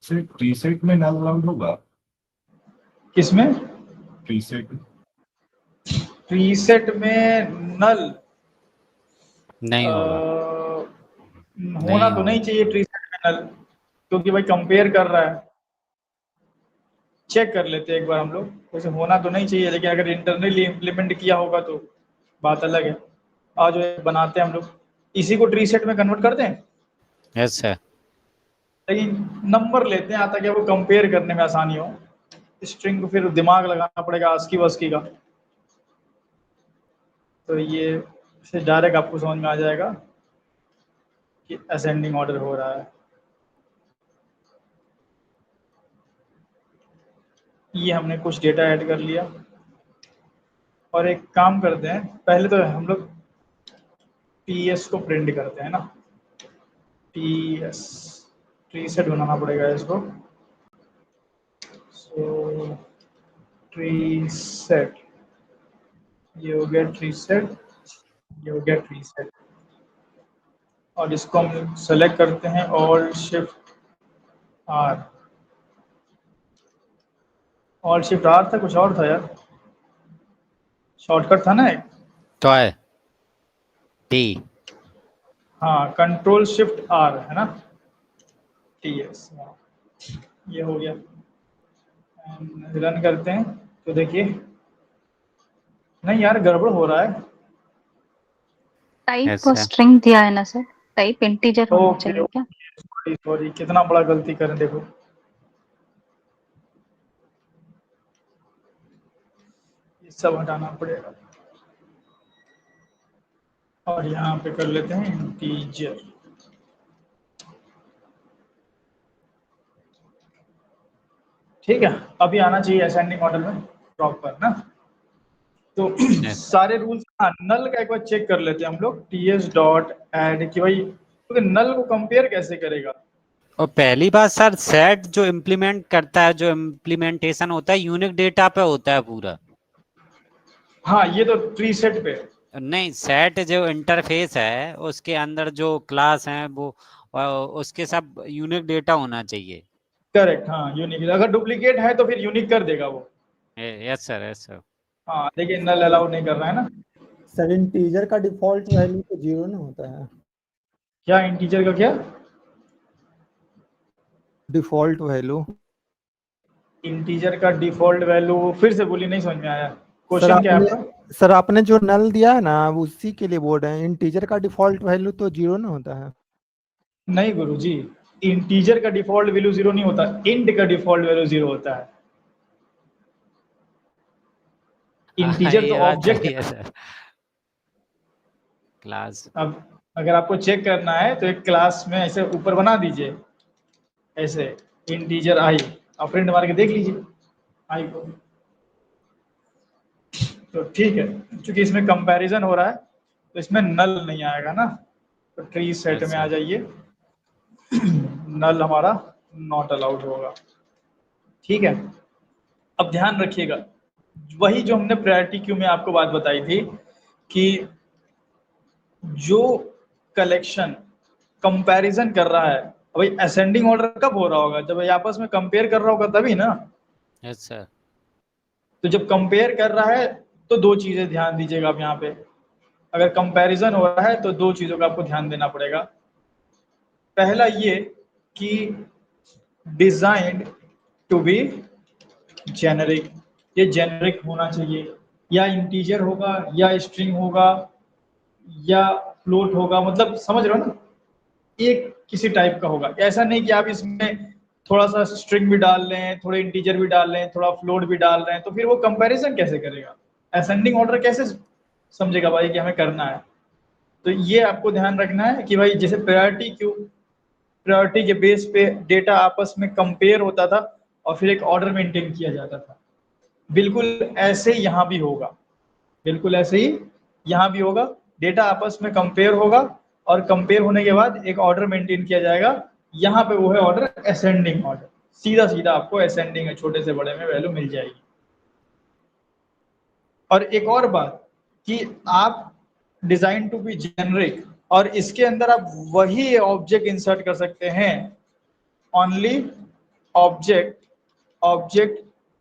सर ट्रीसेट में नल अलाउड होगा? किसमें? ट्रीसेट प्रीसेट में नल नहीं होगा, होना नहीं तो नहीं होगा। चाहिए प्रीसेट में नल, क्योंकि भाई कंपेयर कर रहा है। चेक कर लेते हैं एक बार हम लोग, वैसे होना तो नहीं चाहिए, लेकिन अगर इंटरनली इम्प्लीमेंट किया होगा तो बात अलग है। आज जो बनाते हैं हम लोग, इसी को ट्री सेट में कन्वर्ट करते हैं, यस सर। लेकिन नंबर लेते हैं ताकि वो कंपेयर करने में आसानी हो। स्ट्रिंग को फिर दिमाग लगाना पड़ेगा आस्की वास्की का। तो ये से डायरेक्ट आपको समझ में आ जाएगा कि असेंडिंग ऑर्डर हो रहा है। ये हमने कुछ डेटा ऐड कर लिया, और एक काम करते हैं, पहले तो हम लोग टीएस को प्रिंट करते हैं ना। टीएस ट्री सेट बनाना पड़ेगा इसको। सो ट्री सेट, ये हो गया ट्री सेट, ये हो गया ट्री सेट। और इसको हम सेलेक्ट करते हैं alt shift R. Alt shift R था, कुछ और था यार, शॉर्टकट था ना एक। तो है टी। हाँ, कंट्रोल शिफ्ट आर है ना, टीएस। ये हो गया, रन करते हैं तो देखिए, नहीं यार गड़बड़ हो रहा है। Type yes sir. स्ट्रिंग दिया है ना सर, टाइप इंटीजर होना ओके चाहिए क्या? सॉरी सॉरी, कितना बड़ा गलती करें देखो। ये सब हटाना पड़ेगा, और यहाँ पे कर लेते हैं इंटीजर। ठीक है, अभी आना चाहिए असेंडिंग ऑर्डर में प्रॉपर ना। तो यस सर। सारे रूल्स, हाँ नल का एक बार चेक कर लेते हैं हम लोग। टीएस डॉट एड कि भाई, क्योंकि नल को कंपेयर कैसे करेगा। और पहली बात सर, सेट जो इम्प्लीमेंट करता है, जो इम्प्लीमेंटेशन होता है यूनिक डेटा पे होता है पूरा। हाँ ये तो ट्री सेट पे। नहीं, सेट जो इंटरफेस है उसके अंदर जो क्लास हैं वो उसके सब यूनिक डेटा होना चाहिए। करेक्ट, हाँ यूनिक, अगर डुप्लीकेट है तो फिर यूनिक कर देगा वो। Yes sir, yes sir. हाँ देखिए, नल अलाउ नहीं कर रहा है ना। सर इंटीजर का डिफॉल्ट वैल्यू तो 0 ना होता है। क्या इंटीजर का क्या? Default value. इंटीजर का डिफॉल्ट वैल्यू फिर से बोली, नहीं समझ में आया। सर क्वेश्चन क्या है आपने आपका? सर आपने जो नल दिया है ना, उसी के लिए बोल रहे हैं। इंटीजर का डिफॉल्ट वैल्यू तो 0 ना होता है। नहीं गुरुजी, इंटीजर का डिफॉल्ट वैल्यू 0 नहीं होता, इंट का डिफॉल्ट वैल्यू 0 होता है। हाँ, इंटीजर तो ये बात ऑब्जेक्ट सही है है ना। सर। क्लास। अब अगर आपको चेक करना है तो एक क्लास में ऐसे ऊपर बना दीजिए, ऐसे इंटीजर आई, आप प्रिंट मार के देख लीजिए आई को। तो ठीक है, क्योंकि इसमें कंपैरिजन हो रहा है तो इसमें नल नहीं आएगा ना। तो ट्री सेट यस में आ सर। जाइए, नल हमारा नॉट अलाउड होगा। ठीक है, अब ध्यान रखिएगा, वही जो हमने प्रायोरिटी क्यू में आपको बात बताई थी कि जो कलेक्शन कंपैरिजन कर रहा है, भाई असेंडिंग ऑर्डर कब हो रहा होगा, जब ये आपस में कंपेयर कर रहा होगा तभी ना। Yes sir. तो जब कंपेयर कर रहा है तो दो चीजें ध्यान दीजिएगा आप यहाँ पे। अगर कंपैरिजन हो रहा है तो दो चीजों का आपको ध्यान देना पड़ेगा। पहला ये कि डिजाइंड टू बी जेनरिक, ये जेनरिक होना चाहिए, या इंटीजर होगा या स्ट्रिंग होगा या फ्लोट होगा, मतलब समझ रहे हो ना, एक किसी टाइप का होगा। ऐसा नहीं कि आप इसमें थोड़ा सा स्ट्रिंग भी डाल लें, थोड़े इंटीजर भी डाल लें, थोड़ा फ्लोट भी डाल रहे हैं, तो फिर वो कंपैरिजन कैसे करेगा, असेंडिंग ऑर्डर कैसे समझेगा भाई कि हमें करना है। तो ये आपको ध्यान रखना है कि भाई जैसे प्रायोरिटी क्यू, प्रायोरिटी के बेस पे डेटा आपस में कंपेयर होता था और फिर एक ऑर्डर मेंटेन किया जाता था, बिल्कुल ऐसे ही यहाँ भी होगा, बिल्कुल ऐसे ही यहाँ भी होगा। डेटा आपस में कंपेयर होगा और कंपेयर होने के बाद एक ऑर्डर मेंटेन किया जाएगा, यहाँ पे वो है ऑर्डर असेंडिंग ऑर्डर, सीधा सीधा आपको असेंडिंग है, छोटे से बड़े में वैल्यू मिल जाएगी। और एक और बात कि आप डिजाइन टू बी जेनरिक, और इसके अंदर आप वही ऑब्जेक्ट इंसर्ट कर सकते हैं, only object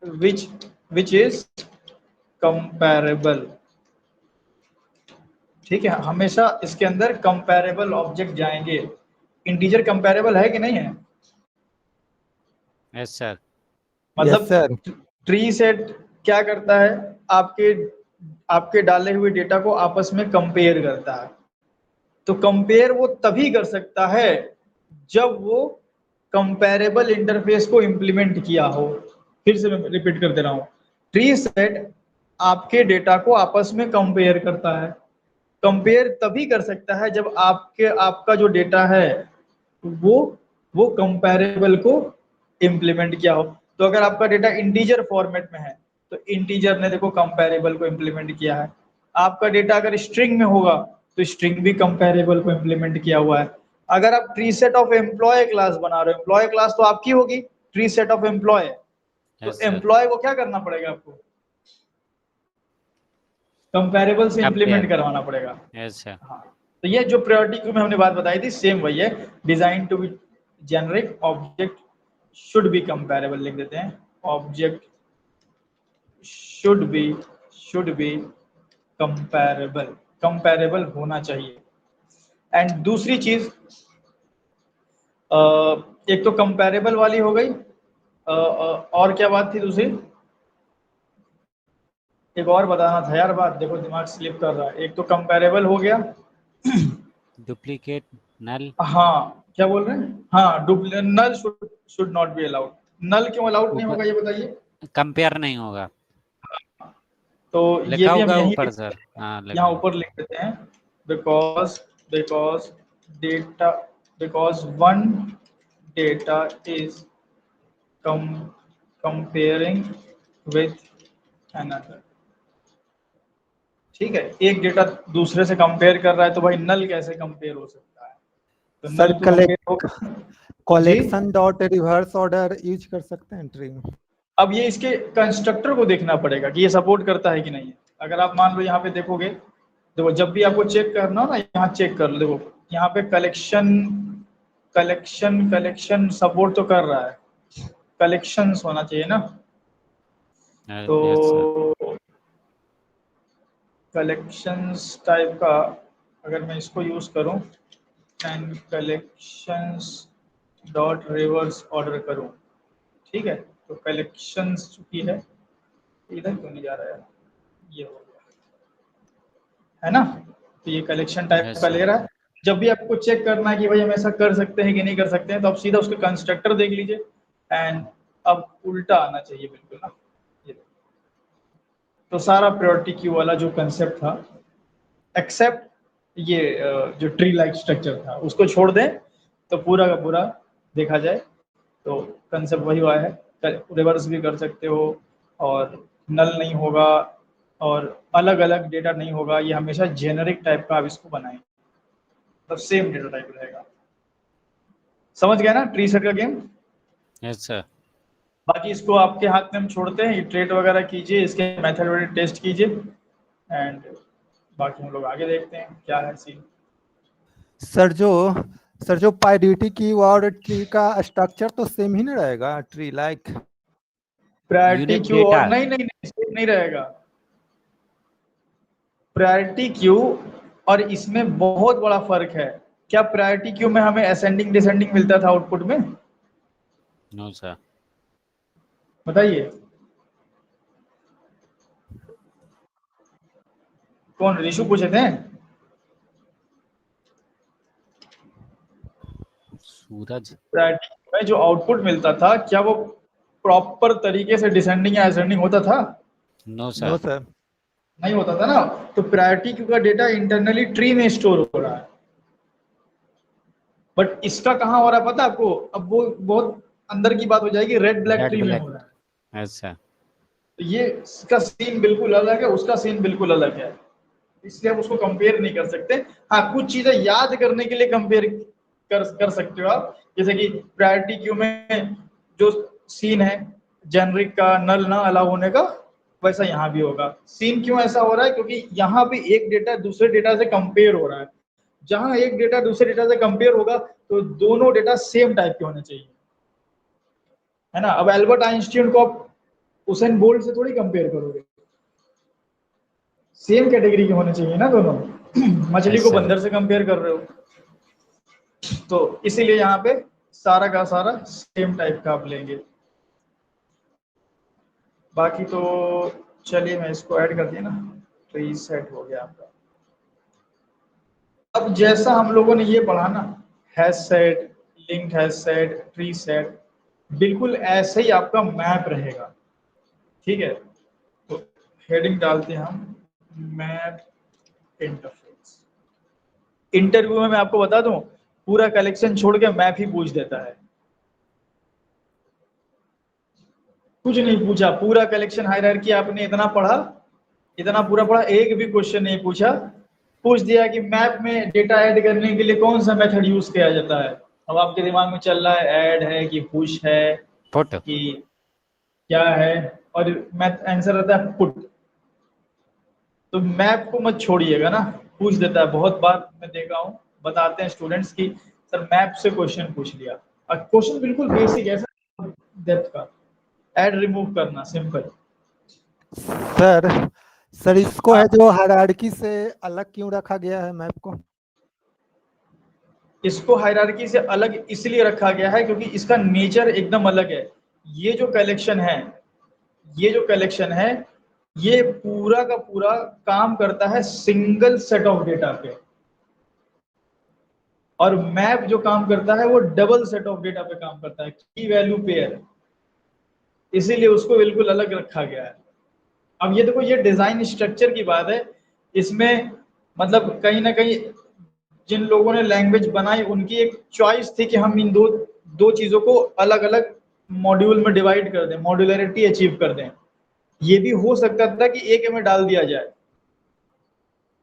which is comparable. ठीक है, हमेशा इसके अंदर कंपैरेबल ऑब्जेक्ट जाएंगे। इंटीजर कंपैरेबल है कि नहीं है? Yes sir. मतलब यस सर। ट्री सेट क्या करता है, आपके डाले हुए डेटा को आपस में कंपेयर करता है। तो कंपेयर वो तभी कर सकता है जब वो कंपैरेबल इंटरफेस को इंप्लीमेंट किया हो। फिर से मैं रिपीट कर दे रहा हूं, ट्री सेट आपके डेटा को आपस में कंपेयर करता है। कंपेयर तभी कर सकता है जब आपका जो डेटा है वो कंपैरेबल को इंप्लीमेंट किया हो। तो अगर आपका डेटा इंटीजर फॉर्मेट में है तो इंटीजर ने देखो कंपैरेबल को इंप्लीमेंट किया है। आपका डेटा अगर स्ट्रिंग में होगा तो स्ट्रिंग भी कंपैरेबल को इंप्लीमेंट किया हुआ है। अगर आप tree set of employee class बना रहे हो, एम्प्लॉय क्लास तो आपकी होगी, ट्री सेट ऑफ एम्प्लॉय, तो यस सर। एम्प्लॉय को क्या करना पड़ेगा आपको, कंपैरेबल से इंप्लीमेंट कंपेयर। करवाना पड़ेगा। Yes sir. हाँ, तो ये जो प्रायोरिटी क्यू में हमने बात बताई थी सेम वही है, design to be generic, object should be comparable लिख देते हैं, object should be comparable, comparable होना चाहिए। एंड दूसरी चीज, एक तो कंपैरेबल वाली हो गई, और क्या बात थी दूसरी, एक और बताना था यार बात, देखो दिमाग स्लिप कर रहा है। एक तो कंपैरेबल हो गया, डुप्लीकेट नल। हाँ क्या बोल रहे हैं, हाँ नल शुड नॉट बी अलाउड। नल क्यों अलाउड नहीं ऊपर होगा ये बताइए? कंपेयर नहीं होगा, तो ये लिखा भी हम होगा यहीं ऊपर लिख सर। देते हैं, हाँ लिखा यहाँ होगा। ऊपर लिख देते हैं, because data, because one data is comparing with another. ठीक है, एक डेटा दूसरे से कंपेयर कर रहा है तो भाई नल कैसे कंपेयर हो सकता है, तो सर नल तो कंपेयर होगा जी। Collection dot reverse order use कर सकते हैं ट्री में। अब ये इसके कंस्ट्रक्टर को देखना पड़ेगा कि ये सपोर्ट करता है कि नहीं है। अगर आप मान लो यहाँ पे देखोगे, देखो जब भी आपको चेक करना हो ना, यहाँ चेक कर लो, देखो यहाँ पे कलेक्शन सपोर्ट तो कर रहा है, कलेक्शंस होना चाहिए ना, यस सर। तो कलेक्शंस टाइप का अगर मैं इसको यूज करूं and collections dot reverse order करूं, ठीक है, तो कलेक्शंस चुकी है, इधर क्यों नहीं जा रहा है, ये हो गया है ना, तो ये कलेक्शन टाइप यस का ले सर। रहा है। जब भी आपको चेक करना है कि भाई हम ऐसा कर सकते हैं कि नहीं कर सकते हैं, तो आप सीधा उसके कंस्ट्रक्टर देख लीजिए, एंड अब उल्टा आना चाहिए बिल्कुल ना, ये देखो। तो सारा प्रायोरिटी क्यू वाला जो कंसेप्ट था, एक्सेप्ट ये जो ट्री लाइक स्ट्रक्चर था उसको छोड़ दें, तो पूरा का पूरा देखा जाए तो कंसेप्ट वही हुआ है, रिवर्स भी कर सकते हो, और नल नहीं होगा, और अलग अलग डेटा नहीं होगा, ये हमेशा जेनरिक टाइप का आप इसको बनाएं, तो सेम डेटा टाइप रहेगा। समझ गया ना ट्री सेट का गेम? Yes sir. बाकी इसको आपके हाथ में हम छोड़ते हैं, ये ट्रेड वगैरह कीजिए, इसके मेथड वगैरह टेस्ट कीजिए, एंड बाकी हम लोग आगे देखते हैं क्या है सीन। सर जो प्रायोरिटी की और ट्री का स्ट्रक्चर तो सेम ही नहीं रहेगा, tree like priority unique Q और डेटा। नहीं नहीं नहीं सेम नहीं रहेगा। प्रायोरिटी क्यू और इसमें बहुत बड़ा फर्क है। क्या प्रायोरिटी क्यू में हमें असेंडिंग डिसेंडिंग मिलता था आउटपुट में? No sir. बताइए कौन, ऋषु पूछे थे? सूरज। प्रायोरिटी में जो आउटपुट मिलता था क्या वो प्रॉपर तरीके से डिसेंडिंग या असेंडिंग होता था? No no sir. सर। नहीं होता था ना। तो प्रायोरिटी क्यू का डेटा इंटरनली ट्री में स्टोर हो रहा है, बट इसका कहाँ हो रहा है पता है आपको? अब वो बहुत अंदर की बात हो जाएगी, रेड ब्लैक रेड ट्री में ब्लैक। हो रहा है। अच्छा। तो ये इसका सीन बिल्कुल अलग है, उसका सीन बिल्कुल अलग है, इसलिए आप उसको कंपेयर नहीं कर सकते। हाँ, कुछ चीजें याद करने के लिए कंपेयर कर सकते हो आप, जैसे कि प्रायोरिटी क्यू में जो सीन है जेनरिक का नल ना अलाउ होने का, वैसा यहाँ भी होगा। सीन क्यों ऐसा हो रहा है? क्योंकि यहाँ भी एक डेटा दूसरे डेटा से कंपेयर हो रहा है। जहां एक डेटा दूसरे डेटा से कंपेयर होगा तो दोनों डेटा सेम टाइप के होने चाहिए, है ना। अब एल्बर्ट आइंस्टीन को आप उसेन बोल्ट से थोड़ी कंपेयर करोगे, सेम कैटेगरी के होने चाहिए ना दोनों। मछली को अच्छा। बंदर से कंपेयर कर रहे हो, तो इसीलिए यहाँ पे सारा का सारा सेम टाइप का आप लेंगे। बाकी तो चलिए मैं इसको ऐड कर दिया ना, ट्री सेट हो गया आपका। अब जैसा हम लोगों ने ये पढ़ा ना, hash set, linked hash set, tree set, बिल्कुल ऐसे ही आपका मैप रहेगा, ठीक है। तो हेडिंग डालते हैं हम, मैप इंटरफेस। इंटरव्यू में मैं आपको बता दूं, पूरा कलेक्शन छोड़ के मैप ही पूछ देता है, कुछ नहीं पूछा। पूरा कलेक्शन हायरार्की आपने इतना पढ़ा, इतना पूरा पढ़ा, एक भी क्वेश्चन नहीं पूछा। पूछ दिया कि मैप में डेटा ऐड करने के लिए कौन सा मेथड यूज किया जाता है। अब आपके दिमाग में चल रहा है ऐड है कि पुश है पुट। कि क्या है, और मैथ आंसर रहता है पुट। तो मैप को मत छोड़िएगा ना, पूछ देता है। बहुत बार मैं देखा हूँ, बताते हैं स्टूडेंट्स की सर मैप से क्वेश्चन पूछ लिया, और क्वेश्चन बिल्कुल बेसिक ऐसा डेप्थ का, ऐड रिमूव करना सिंपल। सर सर इसको है हाँ, जो हायरार्की से अलग क्यों रखा गया है मैप को? इसको हायरार्की से अलग इसलिए रखा गया है क्योंकि इसका नेचर एकदम अलग है। ये जो कलेक्शन है, ये जो कलेक्शन है, ये पूरा का पूरा काम करता है सिंगल सेट ऑफ डेटा पे, और मैप जो काम करता है वो डबल सेट ऑफ डेटा पे काम करता है, की वैल्यू पेयर। इसीलिए उसको बिल्कुल अलग रखा गया है। अब ये देखो, ये डिजाइन स्ट्रक्चर की बात है, इसमें मतलब कहीं ना कहीं जिन लोगों ने लैंग्वेज बनाई उनकी एक चॉइस थी कि हम इन दो दो चीजों को अलग अलग मॉड्यूल में डिवाइड कर दें, मॉड्यूलरिटी अचीव कर दें। ये भी हो सकता था कि एक में डाल दिया जाए,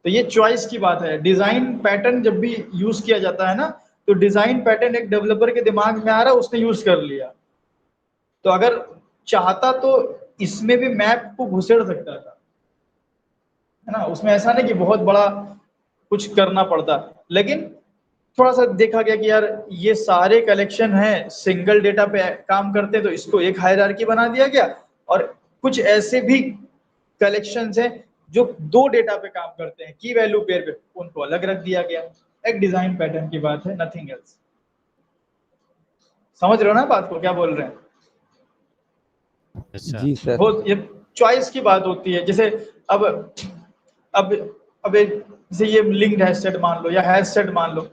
तो ये चॉइस की बात है। डिजाइन पैटर्न जब भी यूज किया जाता है ना, तो डिजाइन पैटर्न एक डेवलपर के दिमाग में आ रहा है, उसने यूज कर लिया। तो अगर चाहता तो इसमें भी मैप को घुसेड़ सकता था, है ना। उसमें ऐसा नहीं कि बहुत बड़ा कुछ करना पड़ता, लेकिन थोड़ा सा देखा गया कि यार ये सारे कलेक्शन हैं सिंगल डेटा पे काम करते हैं, तो इसको एक हायरार्की बना दिया गया। और कुछ ऐसे भी कलेक्शंस हैं जो दो डेटा पे काम करते हैं, की वैल्यू पेयर पे, उनको अलग रख दिया गया। एक डिजाइन पैटर्न की बात है, नथिंग एल्स। समझ रहे हो ना बात को, क्या बोल रहे हैं? अच्छा। जी सर। वो ये चॉइस की बात होती है। जैसे अब अब जैसे ये लिंक्ड हैश सेट मान लो या हैश सेट मान लो।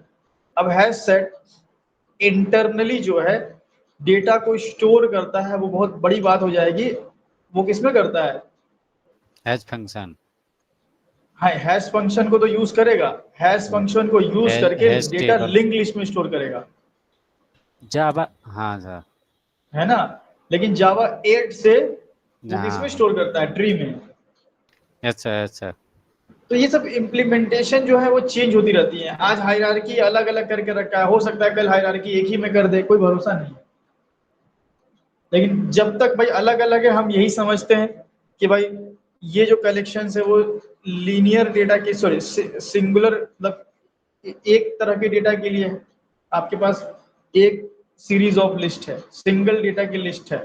अब हैश सेट इंटरनली जो है डेटा को स्टोर करता है, वो बहुत बड़ी बात हो जाएगी। वो किसमें करता है? Hash function. हाँ, हैश फंक्शन को तो यूज करेगा, हैश फंक्शन को यूज करके hash data table. Link list में स्टोर करेगा, जावा। हाँ सर। है ना। लेकिन जावा 8 से वो किसमें हाँ। स्टोर करता है? ट्री में। अच्छा अच्छा। तो ये सब इम्प्लीमेंटेशन जो है वो चेंज होती रहती है। आज हायरार्की अलग अलग करके रखा है, हो सकता है कल हायरार्की एक ही में कर दे, कोई भरोसा नहीं है। लेकिन जब तक भाई अलग अलग है, हम यही समझते हैं कि भाई ये जो कलेक्शन है वो लीनियर डेटा के, सॉरी सिंगुलर, मतलब एक तरह के डेटा के लिए है। आपके पास एक सीरीज ऑफ लिस्ट है, सिंगल डेटा की लिस्ट है,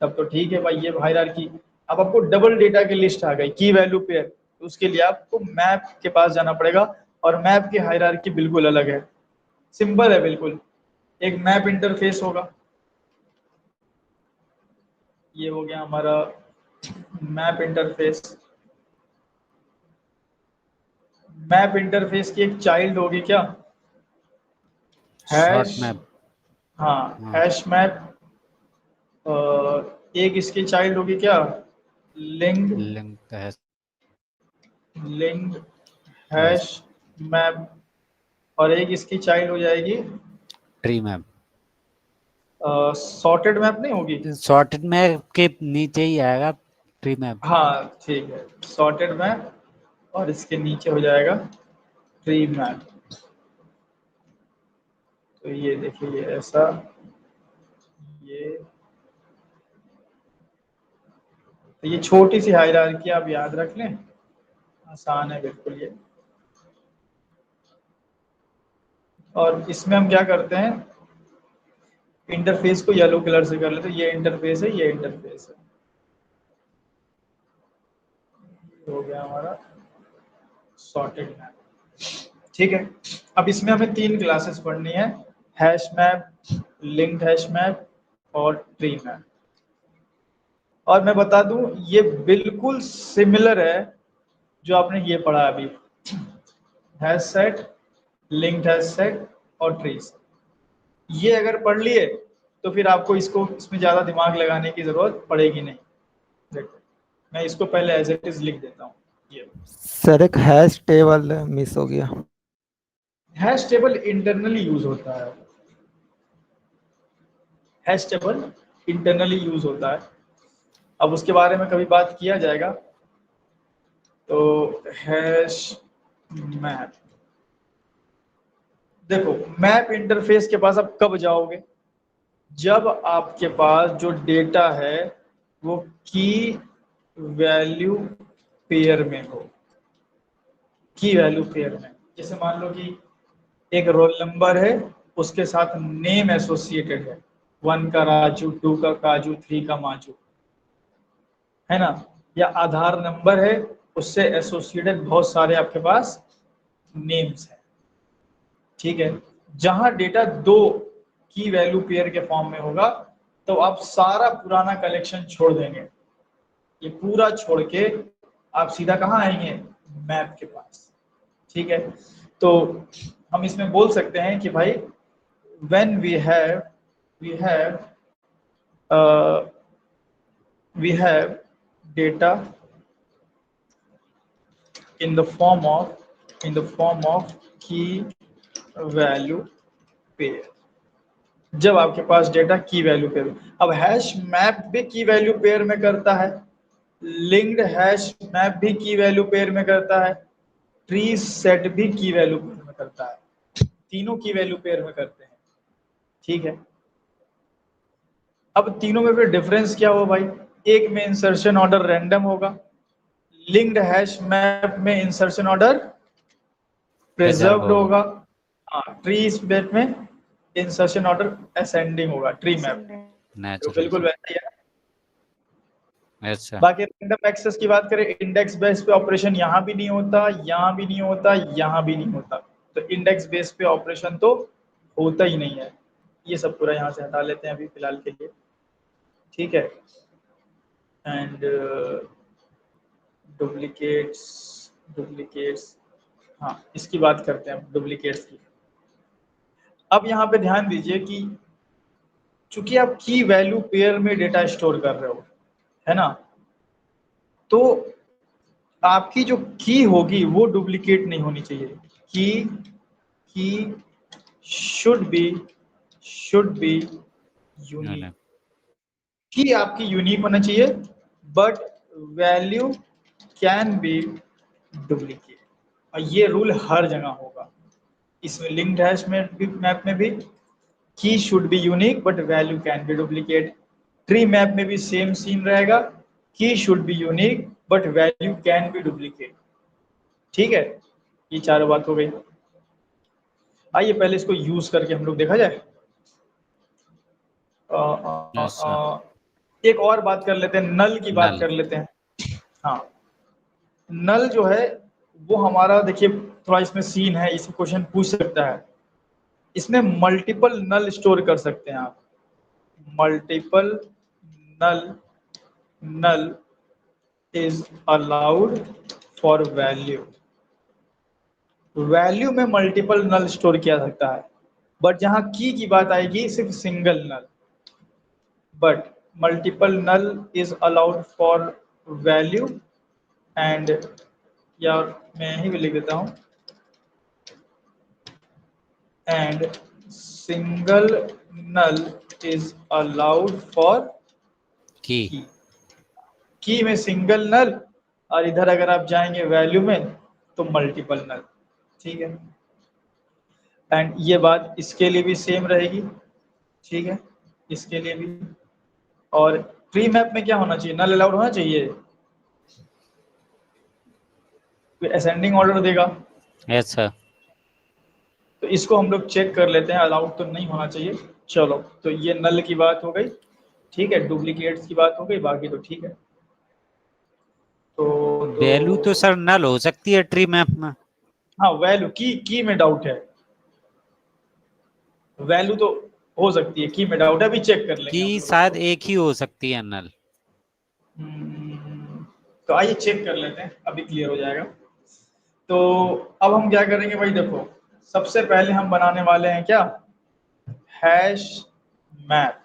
तब तो ठीक है भाई, ये हायरार्की। अब आपको डबल डेटा की लिस्ट आ गई, की वैल्यू पेयर, तो उसके लिए आपको मैप के पास जाना पड़ेगा, और मैप की हायरार्की बिल्कुल अलग है। सिंपल है बिल्कुल। एक मैप इंटरफेस होगा, ये हो गया हमारा मैप इंटरफेस। मैप इंटरफेस की एक चाइल्ड होगी क्या, शॉर्ट हैश, मैप। हाँ हाँ, हैश मैप। एक इसकी चाइल्ड होगी क्या, लिंक, लिंक है, लिंक हैश मैप। और एक इसकी चाइल्ड हो जाएगी ट्री मैप। सॉर्टेड मैप नहीं होगी, सॉर्टेड मैप के नीचे ही आएगा ट्री मैप। हाँ ठीक है, सॉर्टेड मैप। और इसके नीचे हो जाएगा ट्री मैप। तो ये देखिए ये ऐसा, ये तो ये छोटी सी हायरार्की आप याद रख लें, आसान है बिल्कुल ये। और इसमें हम क्या करते हैं, इंटरफेस को येलो कलर से कर लेते हैं। ये इंटरफेस है, ये इंटरफेस है, हो गया हमारा सॉर्टेड मैप। ठीक है, अब इसमें हमें 3 क्लासेस पढ़नी है, hash map, linked hash map और ट्री मैप। और मैं बता दूं ये बिल्कुल सिमिलर है जो आपने ये पढ़ा अभी, hash set, linked hash set और ट्री सेट। ये अगर पढ़ लिए तो फिर आपको इसको इसमें ज्यादा दिमाग लगाने की जरूरत पड़ेगी नहीं। देखो मैं इसको पहले एज इट इज लिख देता हूँ। ये सर एक हैश टेबल मिस हो गया। हैश टेबल इंटरनली यूज होता है, हैश टेबल इंटरनली यूज होता है। अब उसके बारे में कभी बात किया जाएगा। तो हैश मैप, देखो मैप इंटरफेस के पास आप कब जाओगे, जब आपके पास जो डेटा है वो की वैल्यू पेयर में हो, की वैल्यू पेयर में। जैसे मान लो कि एक रोल नंबर है, उसके साथ नेम एसोसिएटेड है, 1 का राजू, 2 का काजू, 3 का माजू, है ना। या आधार नंबर है, उससे एसोसिएटेड बहुत सारे आपके पास नेम्स हैं। ठीक है, जहां डेटा 2 की वैल्यू पेयर के फॉर्म में होगा तो आप सारा पुराना कलेक्शन छोड़ देंगे, ये पूरा छोड़ के आप सीधा कहाँ आएंगे, मैप के पास। ठीक है, तो हम इसमें बोल सकते हैं कि भाई when we have uh, we have data in the form of key value pair, जब आपके पास डेटा की वैल्यू पेयर। अब हैश मैप भी की वैल्यू पेयर में करता है, लिंक्ड हैश मैप भी की वैल्यू पेयर में करता है, ट्री सेट भी की वैल्यू पेयर में करता है, तीनों की वैल्यू पेयर में करते हैं। ठीक है, अब तीनों में फिर डिफरेंस क्या हुआ भाई, एक में इंसर्शन ऑर्डर रैंडम होगा, लिंक्ड हैश मैप में इंसर्शन ऑर्डर प्रिजर्व प्रिजर्व्ड होगा। होगा, हाँ ट्री मैप में इंसर्शन ऑर्डर असेंडिंग होगा, ट्री मैप में तो नेचुरल। बिल्कुल वैसा ही है। अच्छा। बाकी रैंडम एक्सेस की बात करें, इंडेक्स बेस पे ऑपरेशन यहाँ भी नहीं होता, यहाँ भी नहीं होता, यहाँ भी नहीं होता, तो इंडेक्स बेस पे ऑपरेशन तो होता ही नहीं है। ये सब पूरा यहाँ से हटा लेते हैं अभी फिलहाल के लिए। ठीक है, एंड डुप्लीकेट्स, डुप्लीकेट्स, हाँ इसकी बात करते हैं डुप्लीकेट्स की। अब यहाँ पे ध्यान दीजिए कि चूंकि आप की वैल्यू पेयर में डेटा स्टोर कर रहे हो, है ना, तो आपकी जो की होगी वो डुप्लीकेट नहीं होनी चाहिए। की शुड बी यूनिक, की आपकी यूनिक होना चाहिए, but value can be duplicate. और ये रूल हर जगह होगा, इसमें लिंक्ड हैश मैप में भी की should be unique but value can be duplicate, tree map में भी सेम सीन रहेगा, की should be unique but value can be duplicate. ठीक है, ये चारों बात हो गई। आइए पहले इसको यूज करके हम लोग देखा जाए। अच्छा। एक और बात कर लेते हैं, नल की बात नल। कर लेते हैं। हाँ, नल जो है वो हमारा देखिए थोड़ा इसमें सीन है, इसे क्वेश्चन पूछ सकता है। इसमें मल्टीपल नल स्टोर कर सकते हैं आप, multiple null is allowed for value में मल्टीपल नल स्टोर किया सकता है, बट जहां की बात आएगी सिर्फ single null, but multiple null is allowed for value and, या मैं यही भी लिख देता हूं, and single null is allowed for key में सिंगल नल, और इधर अगर आप जाएंगे वैल्यू में तो मल्टीपल नल। ठीक है, एंड ये बात इसके लिए भी सेम रहेगी। ठीक है, इसके लिए भी। और ट्री मैप में क्या होना चाहिए, नल अलाउड होना चाहिए, असेंडिंग ऑर्डर देगा। Yes sir. तो इसको हम लोग चेक कर लेते हैं, अलाउड तो नहीं होना चाहिए। चलो, तो ये नल की बात हो गई। ठीक है, डुप्लीकेट्स की बात हो गई, बाकी तो ठीक है। तो वैल्यू तो सर नल हो सकती है ट्री मैप में। हाँ, वैल्यू की में डाउट है, वैल्यू तो हो सकती है, की में डाउट है, अभी चेक कर लेंगे हम की लोग शायद उसको। एक ही हो सकती है नल। तो आइए चेक कर लेते हैं, अभी क्लियर हो जाएगा। तो अब हम क्या करेंगे भाई, देखो सबसे पहले हम बनाने वाले हैं क्या, हैश मैप।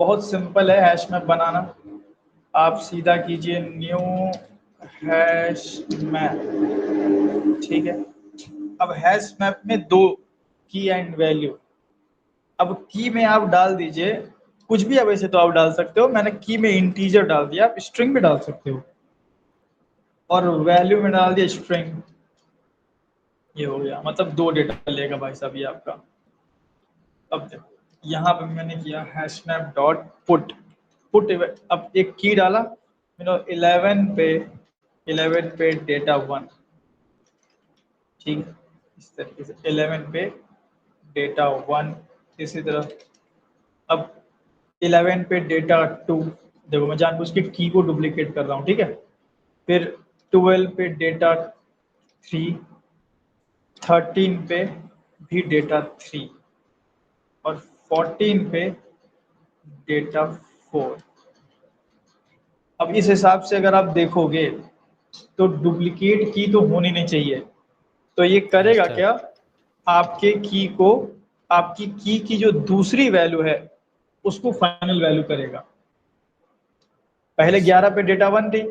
बहुत सिंपल है हैश मैप बनाना, आप सीधा कीजिए न्यू हैश मैप। ठीक है, अब हैश मैप में दो की एंड वैल्यू, अब की में आप डाल दीजिए कुछ भी, अब वैसे तो आप डाल सकते हो, मैंने की में इंटीजर डाल दिया, आप स्ट्रिंग भी डाल सकते हो, और वैल्यू में डाल दिया स्ट्रिंग। ये हो गया, मतलब दो डेटा लेगा भाई साहब ये आपका। अब देखो यहाँ पे मैंने किया हैशमैप डॉट पुट, अब एक की डाला, 11 पे डेटा 1। ठीक है, इस तरीके से 11 पे डेटा 1। इसी तरह अब 11 पे डेटा 2, देखो मैं जानबूझ के की को डुप्लीकेट कर रहा हूँ। ठीक है, फिर 12 पे डेटा 3, 13 पे भी डेटा 3, और 14 पे डेटा 4। अब इस हिसाब से अगर आप देखोगे तो डुप्लीकेट की तो होनी नहीं चाहिए, तो ये करेगा अच्छा। क्या, आपके की को, आपकी की जो दूसरी वैल्यू है उसको फाइनल वैल्यू करेगा। पहले अच्छा। 11 पे डेटा 1 थी,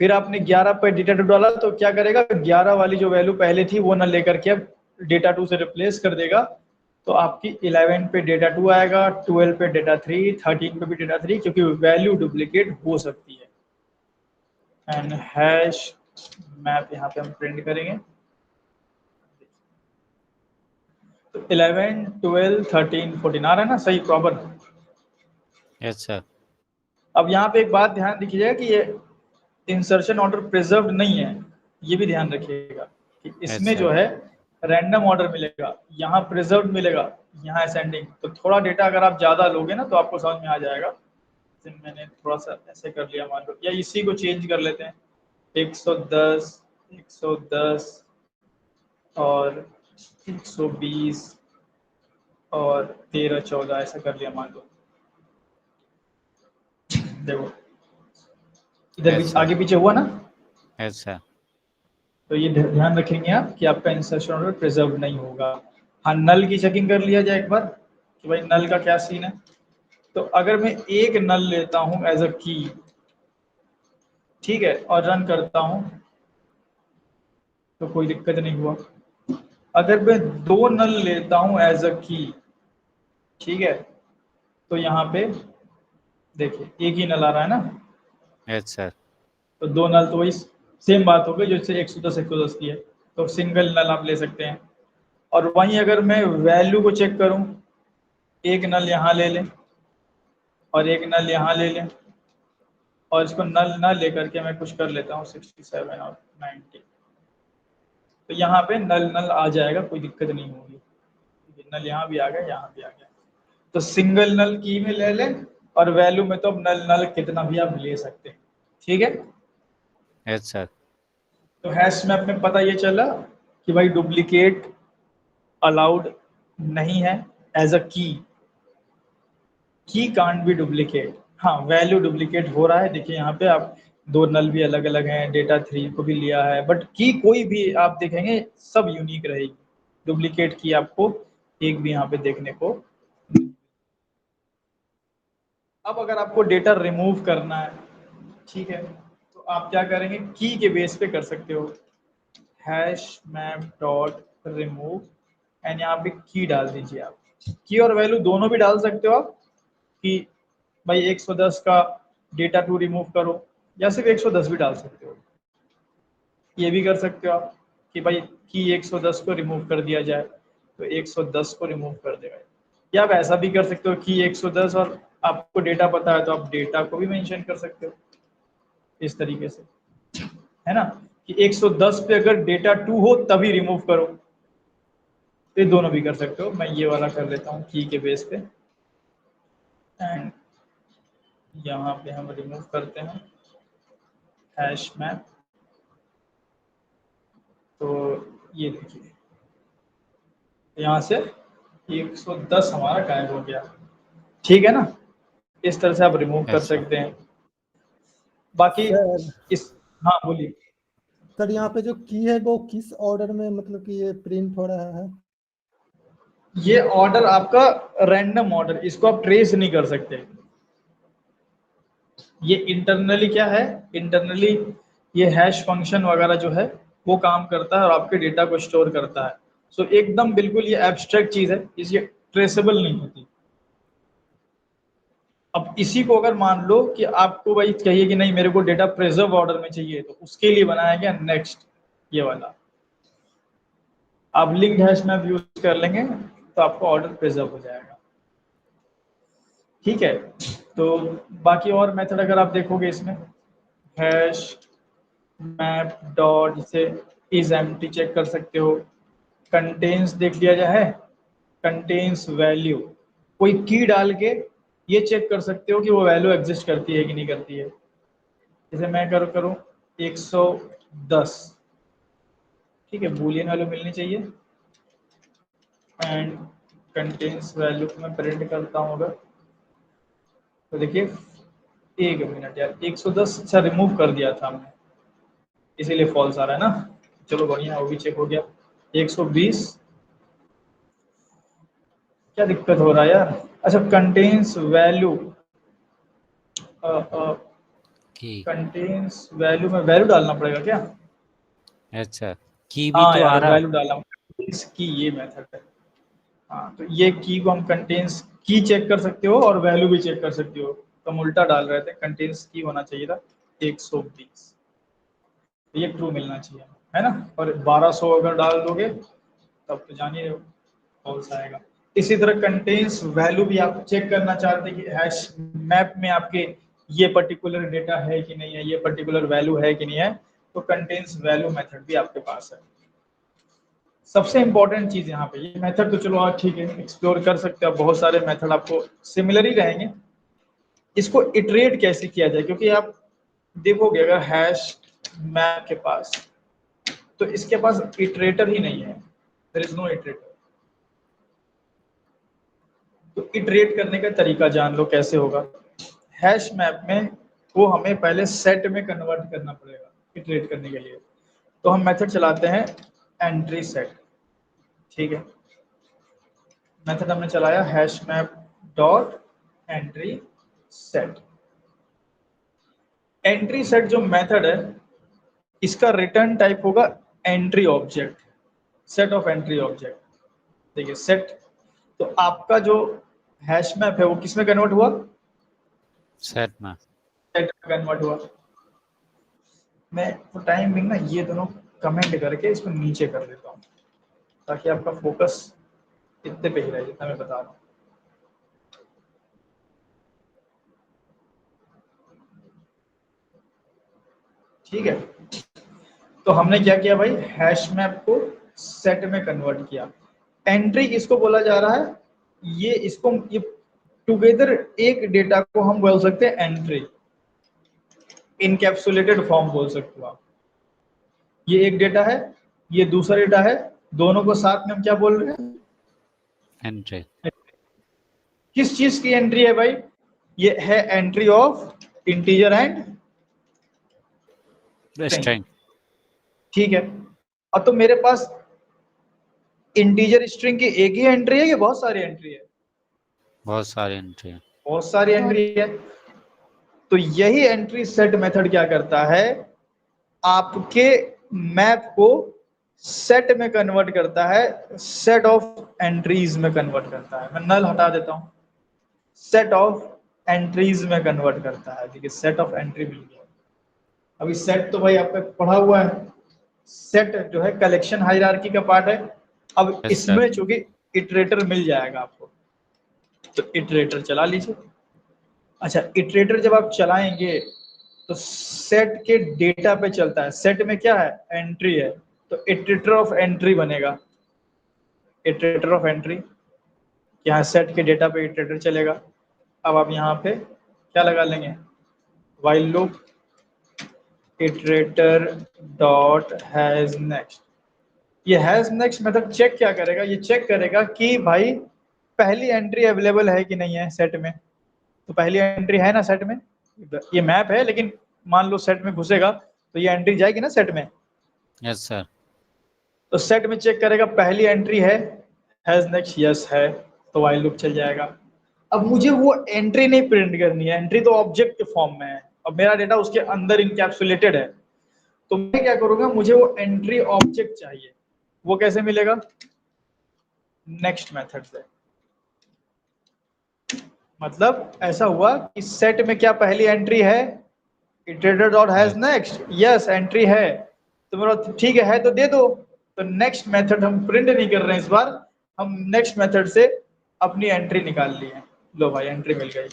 फिर आपने 11 पे डेटा 2 डाला, तो क्या करेगा, 11 वाली जो वैल्यू पहले थी वो न लेकर के अब डेटा 2 से रिप्लेस कर देगा। तो आपकी 11 पे डेटा 2 आएगा, 12 पे डेटा 3, 13 पे भी डेटा 3, क्योंकि वैल्यू डुप्लीकेट हो सकती है। एंड हैश मैप यहाँ पे हम प्रिंट करेंगे, तो 11, 12, 13, 14 आ रहा है ना सही प्रॉपर। Yes sir. अब यहाँ पे एक बात ध्यान दीजिएगा कि ये इंसर्शन ऑर्डर प्रिजर्व नहीं है, ये भी ध्यान रखिएगा कि इसमें अच्छा। जो है रैंडम ऑर्डर मिलेगा, यहाँ प्रिजर्व मिलेगा, यहाँ असेंडिंग। तो थोड़ा डेटा अगर आप ज्यादा लोगे ना तो आपको समझ में आ जाएगा। मैंने थोड़ा सा ऐसे कर लिया मान लो, या इसी को चेंज कर लेते हैं, 110, 110 और 120 और 13, 14 ऐसा कर लिया मान लो। देखो इधर भी अच्छा। आगे पीछे हुआ ना, अच्छा। तो ये ध्यान रखेंगे आप कि आपका इंसर्शन ऑर्डर प्रिजर्व नहीं होगा। हाँ, नल की चेकिंग कर लिया जाए एक बार कि भाई नल का क्या सीन है। तो अगर मैं एक नल लेता हूं एज अ की, ठीक है, और रन करता हूं तो कोई दिक्कत नहीं हुआ। अगर मैं दो नल लेता हूं एज अ की, ठीक है, तो यहाँ पे देखिए एक ही नल आ रहा है ना, यस सर। तो दो नल तो वही सेम बात हो गई जैसे 110 110 की है, तो सिंगल नल आप ले सकते हैं। और वहीं अगर मैं वैल्यू को चेक करूं, एक नल यहाँ ले लें और एक नल यहाँ ले लें, और इसको नल न लेकर के मैं कुछ कर लेता हूँ 67 और 90, तो यहाँ पे नल नल आ जाएगा, कोई दिक्कत नहीं होगी। ठीक है, नल यहाँ भी आ गया, यहाँ भी आ गया। तो सिंगल नल की में ले लें, और वैल्यू में तो अब नल नल कितना भी आप ले सकते हैं। ठीक है, यस सर। तो हैश मैप में पता ये चला कि भाई डुप्लीकेट अलाउड नहीं है एज अ की कांट बी डुप्लीकेट। हाँ, वैल्यू डुप्लीकेट हो रहा है, देखिए यहाँ पे आप दो नल भी अलग अलग हैं, डेटा 3 को भी लिया है, बट की कोई भी आप देखेंगे सब यूनिक रहेगी, डुप्लीकेट की आपको एक भी यहाँ पे देखने को। अब अगर आपको डेटा रिमूव करना है, ठीक है, तो आप क्या करेंगे, की के बेस पे कर सकते हो, hash map dot remove and यहाँ पे की डाल दीजिए। आप की और वैल्यू दोनों भी डाल सकते हो आप, कि भाई 110 का डेटा टू रिमूव करो, या सिर्फ 110 भी डाल सकते हो। ये भी कर सकते हो आप कि भाई की 110 को रिमूव कर दिया जाए, तो 110 को रिमूव कर देगा। या आप ऐसा भी कर सकते हो कि 110 और आपको डेटा पता है तो आप डेटा को भी मेंशन कर सकते हो इस तरीके से, है ना, कि 110 पे अगर डेटा 2 हो तभी रिमूव करो। ये दोनों भी कर सकते हो, मैं ये वाला कर लेता हूँ की के बेस पे, एंड यहाँ पे हम रिमूव करते हैं हैश मैप। तो ये देखिए यहाँ से 110 हमारा गायब हो गया, ठीक है ना। इस तरह से आप रिमूव कर अच्छा सकते हैं। बाकी सर इस, हाँ बोलिए। सर यहाँ पे जो की है वो किस ऑर्डर में मतलब कि ये प्रिंट हो रहा है? ये ऑर्डर आपका रैंडम ऑर्डर, इसको आप ट्रेस नहीं कर सकते। ये इंटरनली क्या है, इंटरनली ये हैश फंक्शन वगैरह जो है वो काम करता है और आपके डेटा को स्टोर करता है। सो एकदम बिल्कुल ये एब्स्ट्रैक्ट चीज है, इसलिए ट्रेसेबल नहीं होती। अब इसी को अगर मान लो कि आपको भाई कहिए कि नहीं मेरे को डेटा प्रिजर्व ऑर्डर में चाहिए, तो उसके लिए बनाया गया नेक्स्ट ये वाला। आप लिंक्ड हैश मैप यूज कर लेंगे तो आपको ऑर्डर प्रिजर्व हो जाएगा, ठीक है। तो बाकी और मेथड अगर आप देखोगे इसमें, हैश मैप डॉट जैसे इज एम्प्टी चेक कर सकते हो, कंटेन्स देख लिया जाए, कंटेन्स वैल्यू, कोई की डाल के ये चेक कर सकते हो कि वो वैल्यू एग्जिस्ट करती है कि नहीं करती है। जैसे मैं करूँ 110, ठीक है, बूलियन वैल्यू मिलनी चाहिए, एंड कंटेन्स वैल्यू को मैं प्रिंट करता हूँ अगर, तो देखिए 1 मिनट यार, 110 अच्छा रिमूव कर दिया था हमने इसीलिए फॉल्स आ रहा है ना। चलो बढ़िया, वो भी चेक हो गया। 120, क्या दिक्कत हो रहा है यार। अच्छा, कंटेन्स वैल्यू, की कंटेन्स वैल्यू में वैल्यू डालना पड़ेगा क्या? अच्छा की भी हाँ तो आ यार, रहा वैल्यू डालना पड़ेगा, इसकी ये मेथड है। हाँ, तो ये की को हम कंटेन्स की चेक कर सकते हो और वैल्यू भी चेक कर सकते हो, तो हम उल्टा डाल रहे थे, कंटेन्स की होना चाहिए था 120, ये ट्रू मिलना चाहिए, है ना। और 1200 अगर डाल दोगे तब तो जान ही रहे हो फॉल्स आएगा। इसी तरह कंटेन्स वैल्यू भी आप चेक करना चाहते हैं कि हैश मैप में आपके ये पर्टिकुलर डेटा है कि नहीं है, ये पर्टिकुलर वैल्यू है कि नहीं है, तो कंटेन्स वैल्यू मेथड भी आपके पास है। सबसे इंपॉर्टेंट चीज यहाँ पे, ये मेथड तो चलो आप ठीक है एक्सप्लोर कर सकते हो, बहुत सारे मेथड आपको सिमिलर ही रहेंगे। इसको इटरेट कैसे किया जाए, क्योंकि आप देखोगे अगर हैश मैप के पास, तो इसके पास इटरेटर ही नहीं है, देयर इज नो इटरेटर। तो इटरेट करने का तरीका जान लो कैसे होगा। हैश मैप में वो हमें पहले सेट में कन्वर्ट करना पड़ेगा इटरेट करने के लिए, तो हम मेथड चलाते हैं एंट्री सेट, ठीक है। मेथड हमने चलाया hash map dot entry set. Entry set जो मेथड है इसका रिटर्न टाइप होगा entry object, set of entry object. देखिए सेट, तो आपका जो हैश मैप है वो किसमें कन्वर्ट हुआ, सेट में। सेट में कन्वर्ट हुआ। मैं तो टाइम बिंग ना ये दोनों कमेंट करके इसको नीचे कर देता हूँ ताकि आपका फोकस इतने पे ही रहे जितना मैं बता रहा हूँ, ठीक है। तो हमने क्या किया भाई, हैश मैप को सेट में कन्वर्ट किया। एंट्री किसको बोला जा रहा है, ये इसको ये टुगेदर एक डेटा को हम बोल सकते हैं एंट्री, इनकैप्सुलेटेड फॉर्म बोल सकते हो आप। ये एक डेटा है, ये दूसरा डेटा है, दोनों को साथ में हम क्या बोल रहे हैं, एंट्री किस चीज की एंट्री है भाई? ये है entry of integer and string. ठीक है। और तो मेरे पास इंटीजर स्ट्रिंग की एक ही एंट्री है या बहुत सारी एंट्री है? बहुत सारी एंट्री है। बहुत सारी एंट्री है। तो यही एंट्री सेट मेथड क्या करता है, आपके मैप को सेट में कन्वर्ट करता है, सेट ऑफ एंट्रीज में कन्वर्ट करता है। मैं नल हटा देता हूं, सेट ऑफ एंट्रीज में कन्वर्ट करता है। देखिए सेट ऑफ एंट्री मिल गया। अभी सेट तो भाई आपका पढ़ा हुआ है, सेट जो है कलेक्शन हायरार्की का पार्ट है। अब यस सर। इसमें चूंकि इटरेटर मिल जाएगा आपको, तो इटरेटर चला लीजिए। अच्छा, इटरेटर जब आप चलाएंगे तो सेट के डेटा पे चलता है। सेट में क्या है? एंट्री है, तो इटरेटर ऑफ एंट्री बनेगा। इटरेटर ऑफ एंट्री, यहाँ सेट के डेटा पे इटरेटर चलेगा। अब आप यहाँ पे क्या लगा लेंगे? While loop iterator dot has next. ये हैज नेक्स्ट मेथड चेक क्या करेगा? ये चेक करेगा कि भाई पहली एंट्री अवेलेबल है कि नहीं है सेट में। तो पहली एंट्री है ना सेट में, ये मैप है, लेकिन मान लो सेट में घुसेगा तो ये एंट्री जाएगी ना सेट में। Yes sir. तो सेट में चेक करेगा पहली एंट्री है, हैज नेक्स्ट यस है, तो व्हाइल लूप चल जाएगा। अब मुझे वो एंट्री नहीं प्रिंट करनी है, एंट्री तो ऑब्जेक्ट के फॉर्म में है, अब मेरा डेटा उसके अंदर इनकैप्सुलेटेड है। तो मैं क्या करूंगा, मुझे वो एंट्री ऑब्जेक्ट चाहिए। वो कैसे मिलेगा? नेक्स्ट मेथड से। मतलब ऐसा हुआ कि सेट में क्या पहली एंट्री है? Iterator dot has next, yes entry है। तो मेरा ठीक है तो दे दो। तो नेक्स्ट मेथड हम प्रिंट नहीं कर रहे हैं इस बार, हम नेक्स्ट मेथड से अपनी एंट्री निकाल ली है। लो भाई एंट्री मिल गई।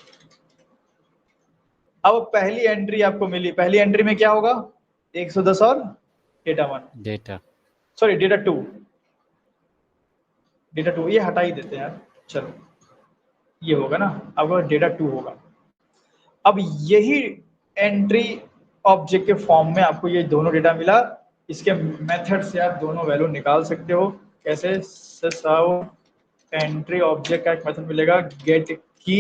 अब पहली एंट्री आपको मिली, पहली एंट्री में क्या होगा? 110 और data 1, data sorry data 2, data 2 ये हटा ही देते हैं यार। चलो ये होगा ना, अब डेटा 2 होगा। अब यही एंट्री ऑब्जेक्ट के फॉर्म में आपको ये दोनों डेटा मिला। इसके मेथड से आप दोनों वैल्यू निकाल सकते हो। कैसे? एंट्री ऑब्जेक्ट का एक मेथड मिलेगा गेट की,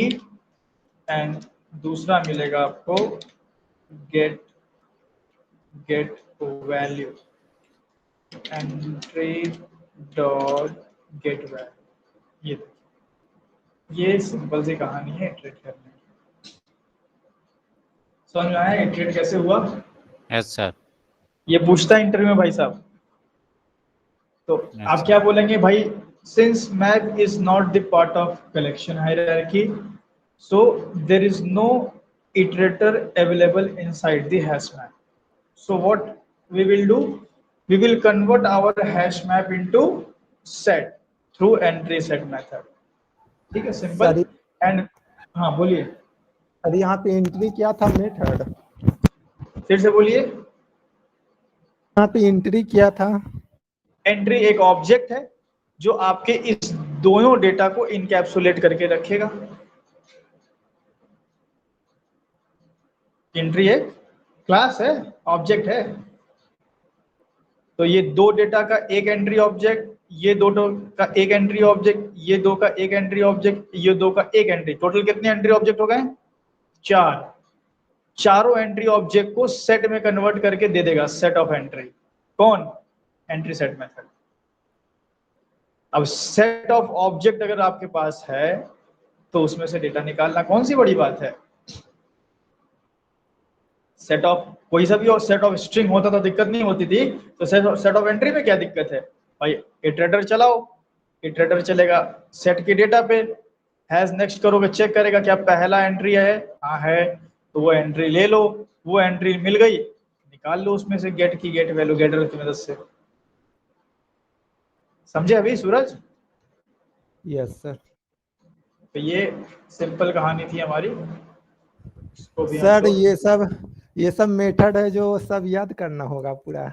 एंड दूसरा मिलेगा आपको get value, entry dot get value. ये सिंपल सी कहानी है इटरेट करने की। समझ में आया इटरेट कैसे हुआ? Yes sir. ये पूछता है इंटरव्यू में भाई साहब। तो आप क्या बोलेंगे भाई? Since map is not the part of collection hierarchy, so there is no iterator available inside the hash map. So what we will do? We will convert our hash map into set through entry set method. ठीक है, simple. And हाँ बोलिए। अरे यहाँ पे entry क्या था method? फिर से बोलिए। यहाँ पे एंट्री क्या था? एंट्री एक ऑब्जेक्ट है जो आपके इस दोनों डेटा को इनकैप्सुलेट करके रखेगा। एंट्री एक क्लास है, ऑब्जेक्ट है। तो ये दो डेटा का एक एंट्री ऑब्जेक्ट, ये दो का एक एंट्री ऑब्जेक्ट, ये दो का एक एंट्री ऑब्जेक्ट, ये दो का एक एंट्री, टोटल कितने एंट्री ऑब्जेक्ट हो गए? 4। चारों एंट्री ऑब्जेक्ट को सेट में कन्वर्ट करके दे देगा सेट ऑफ एंट्री। कौन? Entry set method. अब सेट ऑफ ऑब्जेक्ट अगर आपके पास है तो उसमें से डेटा निकालना कौन सी बड़ी बात है? सेट ऑफ कोई सा भी और सेट ऑफ स्ट्रिंग होता तो दिक्कत नहीं होती थी, तो सेट ऑफ एंट्री में क्या दिक्कत है भाई? इटरेटर चलाओ, इटरेटर चलेगा सेट के डेटा पे, हैज नेक्स्ट करोगे, चेक करेगा क्या पहला एंट्री है, हाँ है, तो वो एंट्री ले लो। वो एंट्री मिल गई, निकाल लो उसमें से गेट की गेट वैल्यू गेटर की मदद से। समझे अभी सूरज? Yes sir. तो ये सिंपल कहानी थी हमारी। इसको भी हम सर लोग ये सब मेथड है जो सब याद करना होगा पूरा।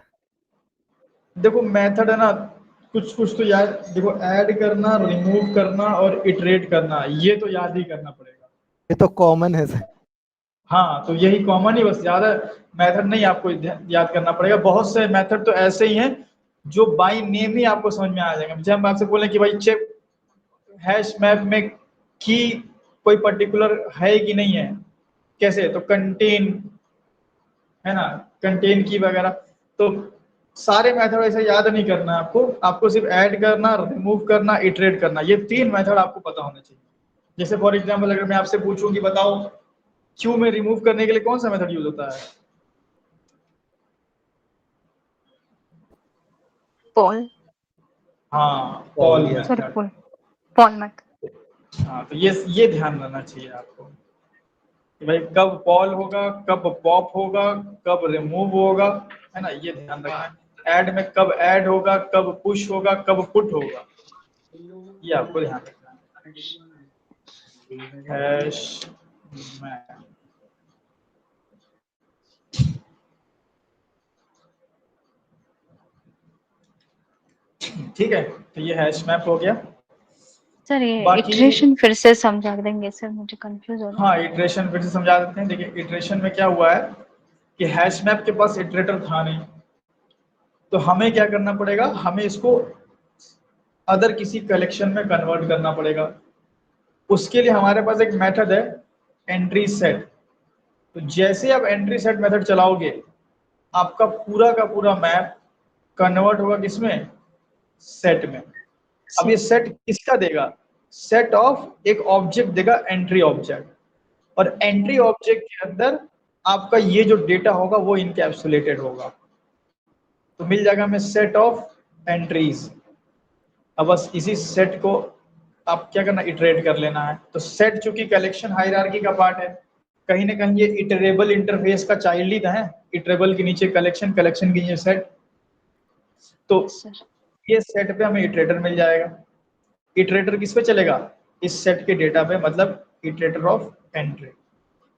देखो मेथड है ना, कुछ कुछ तो याद, देखो ऐड करना, रिमूव करना और इटरेट करना, ये तो याद ही करना पड़ेगा। ये तो कॉमन है सर। हाँ तो यही कॉमन ही, बस ज्यादा मेथड नहीं आपको याद करना पड़ेगा। बहुत से मेथड तो ऐसे ही हैं जो बाय नेम ही आपको समझ में आ जाएंगे। जब हम आपसे बोलें कि भाई चेक हैश मैप में की कोई पर्टिकुलर है कि नहीं है, कैसे, तो कंटेन है ना, कंटेन की वगैरह। तो सारे मेथड ऐसे याद नहीं करना है आपको, आपको सिर्फ ऐड करना, रिमूव करना, इटरेट करना, ये 3 मेथड आपको पता होना चाहिए। जैसे फॉर एग्जांपल अगर मैं आपसे पूछूं कि बताओ क्यू में रिमूव करने के लिए कौन सा मेथड यूज होता है? पॉल, हाँ, Poll, call yes. Sorry method. Paul, Paul मत। हाँ, तो ये ध्यान रखना चाहिए आपको कि भाई कब कॉल होगा, कब पॉप होगा, कब रिमूव होगा, है ना, ये ध्यान रखना है। ऐड में कब ऐड होगा, कब पुश होगा, कब पुट होगा, ये आपको ध्यान रखना है। हैश मैप, ठीक है, तो ये हैश मैप हो गया। सर ये बाकी इटरेशन फिर से समझा देंगे सर, मुझे कंफ्यूज हो रहा है। हाँ, इटरेशन फिर से समझा देते हैं। देखिए इटरेशन में क्या हुआ है कि हैश मैप के पास इटरेटर था नहीं, तो हमें क्या करना पड़ेगा, हमें इसको अदर किसी कलेक्शन में कन्वर्ट करना पड़ेगा। उसके लिए हमारे पास एक मेथड है एंट्री सेट। तो जैसे आप एंट्री सेट मेथड चलाओगे, आपका पूरा का पूरा मैप कन्वर्ट होगा किसमें, सेट में। अब ये सेट किसका देगा, सेट ऑफ एक ऑब्जेक्ट देगा, एंट्री ऑब्जेक्ट, और एंट्री ऑब्जेक्ट के अंदर आपका ये जो डेटा होगा वो इनकैप्सुलेटेड होगा। तो मिल जाएगा हमें सेट ऑफ एंट्रीज। अब बस इसी सेट को आप क्या करना, इटरेट कर लेना है। तो सेट चूंकि कलेक्शन हायरार्की का पार्ट है, कहीं ना कहीं ये इटरेबल इंटरफेस का चाइल्ड ही है। इटरेबल के नीचे कलेक्शन, कलेक्शन के नीचे सेट। तो सर ये सेट पे हमें इटरेटर मिल जाएगा। इटरेटर किस पे चलेगा, इस सेट के डेटा पे, मतलब इटरेटर ऑफ एंट्री।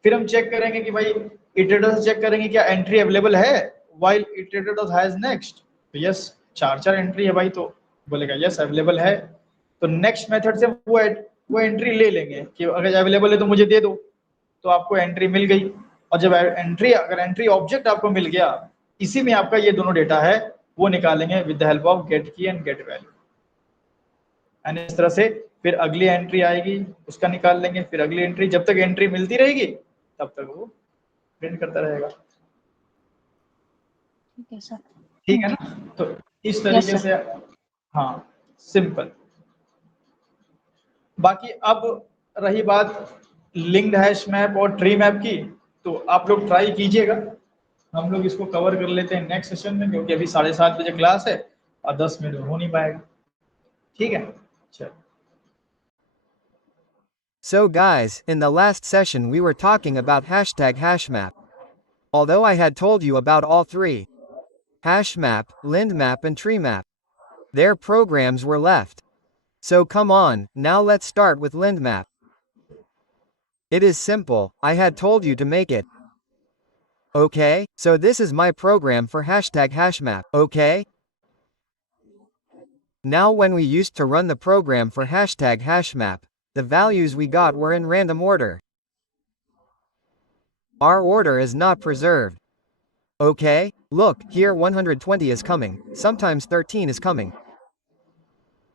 फिर हम चेक करेंगे कि भाई इटरेटर से चेक करेंगे क्या एंट्री अवेलेबल है, while iterator dot has next. तो यस, चार चार एंट्री है भाई, तो बोलेगा यस अवेलेबल है। तो नेक्स्ट मेथड से वो एंट्री ले लेंगे कि अगर अवेलेबल है तो मुझे दे दो, तो आपको एंट्री मिल गई। और जब एंट्री, अगर एंट्री ऑब्जेक्ट आपको मिल गया, इसी में आपका ये दोनों डेटा है, वो निकालेंगे with the help of get key and get value. And इस तरह से फिर अगली एंट्री आएगी, उसका निकाल लेंगे, फिर अगली एंट्री, जब तक एंट्री मिलती रहेगी तब तक वो प्रिंट करता रहेगा। ठीक है सर। ठीक है ना, तो इस यस तरीके सर। से, हाँ, सिंपल। बाकी अब रही बात लिंक्ड हैश मैप और ट्री मैप की, तो आप लोग ट्राई कीजिएगा। हम लोग इसको कवर कर लेते हैं नेक्स्ट सेशन में, क्योंकि अभी 7:30 बजे क्लास है और 10 मिनट में हो नहीं पाएगा। ठीक है, चलो। So guys, in the last session we were talking about hashtag HashMap. Although I had told you about all three, HashMap, LinkedMap and TreeMap, their programs were left. So come on, now let's start with LinkedMap. It is simple, I had told you to make it. Okay, so this is my program for hashtag HashMap, okay? Now when we used to run the program for hashtag HashMap, the values we got were in random order. Our order is not preserved. Okay, look, here 120 is coming, sometimes 13 is coming.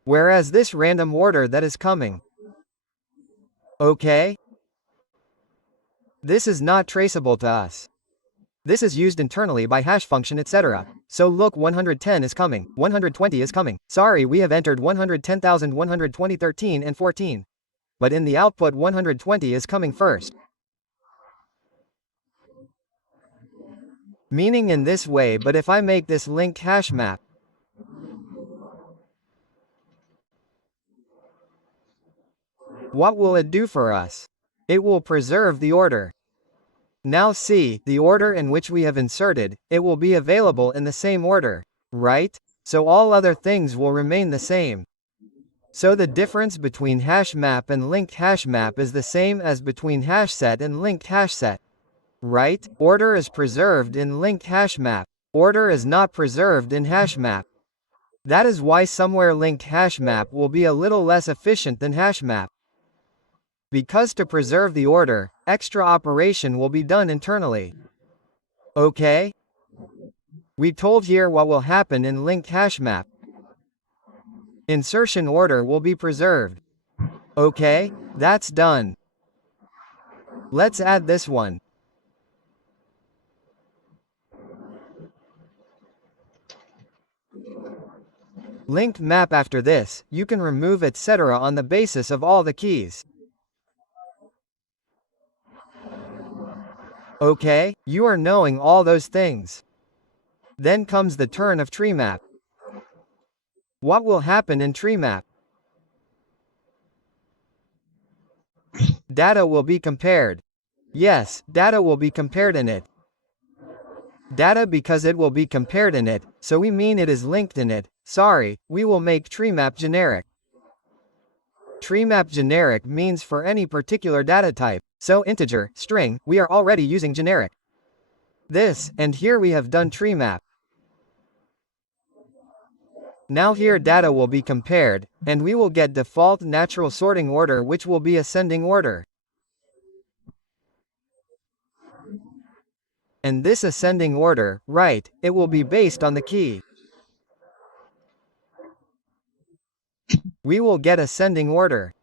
Whereas this random order that is coming. Okay? This is not traceable to us. This is used internally by hash function etc. So look 110 is coming, 120 is coming. Sorry we have entered 110,120 13 and 14. But in the output 120 is coming first. Meaning in this way, but if I make this linked hash map, what will it do for us? It will preserve the order. Now see, the order in which we have inserted, it will be available in the same order, right? So all other things will remain the same. So the difference between HashMap and linked HashMap is the same as between HashSet and linked HashSet. Right? Order is preserved in linked HashMap. Order is not preserved in HashMap. That is why somewhere linked HashMap will be a little less efficient than HashMap. Because to preserve the order, extra operation will be done internally. Okay? We told here what will happen in linked HashMap. Insertion order will be preserved. Okay, that's done. Let's add this one. Linked map. After this, you can remove etc. on the basis of all the keys. Okay, you are knowing all those things. Then comes the turn of TreeMap. What will happen in TreeMap? Data will be compared. Yes, data will be compared in it. Data because it will be compared in it, so we mean it is linked in it. Sorry, we will make TreeMap generic. TreeMap generic means for any particular data type, so integer, string, we are already using generic. This, and here we have done TreeMap. Now here data will be compared, and we will get default natural sorting order which will be ascending order. And this ascending order, right, it will be based on the key. We will get ascending order.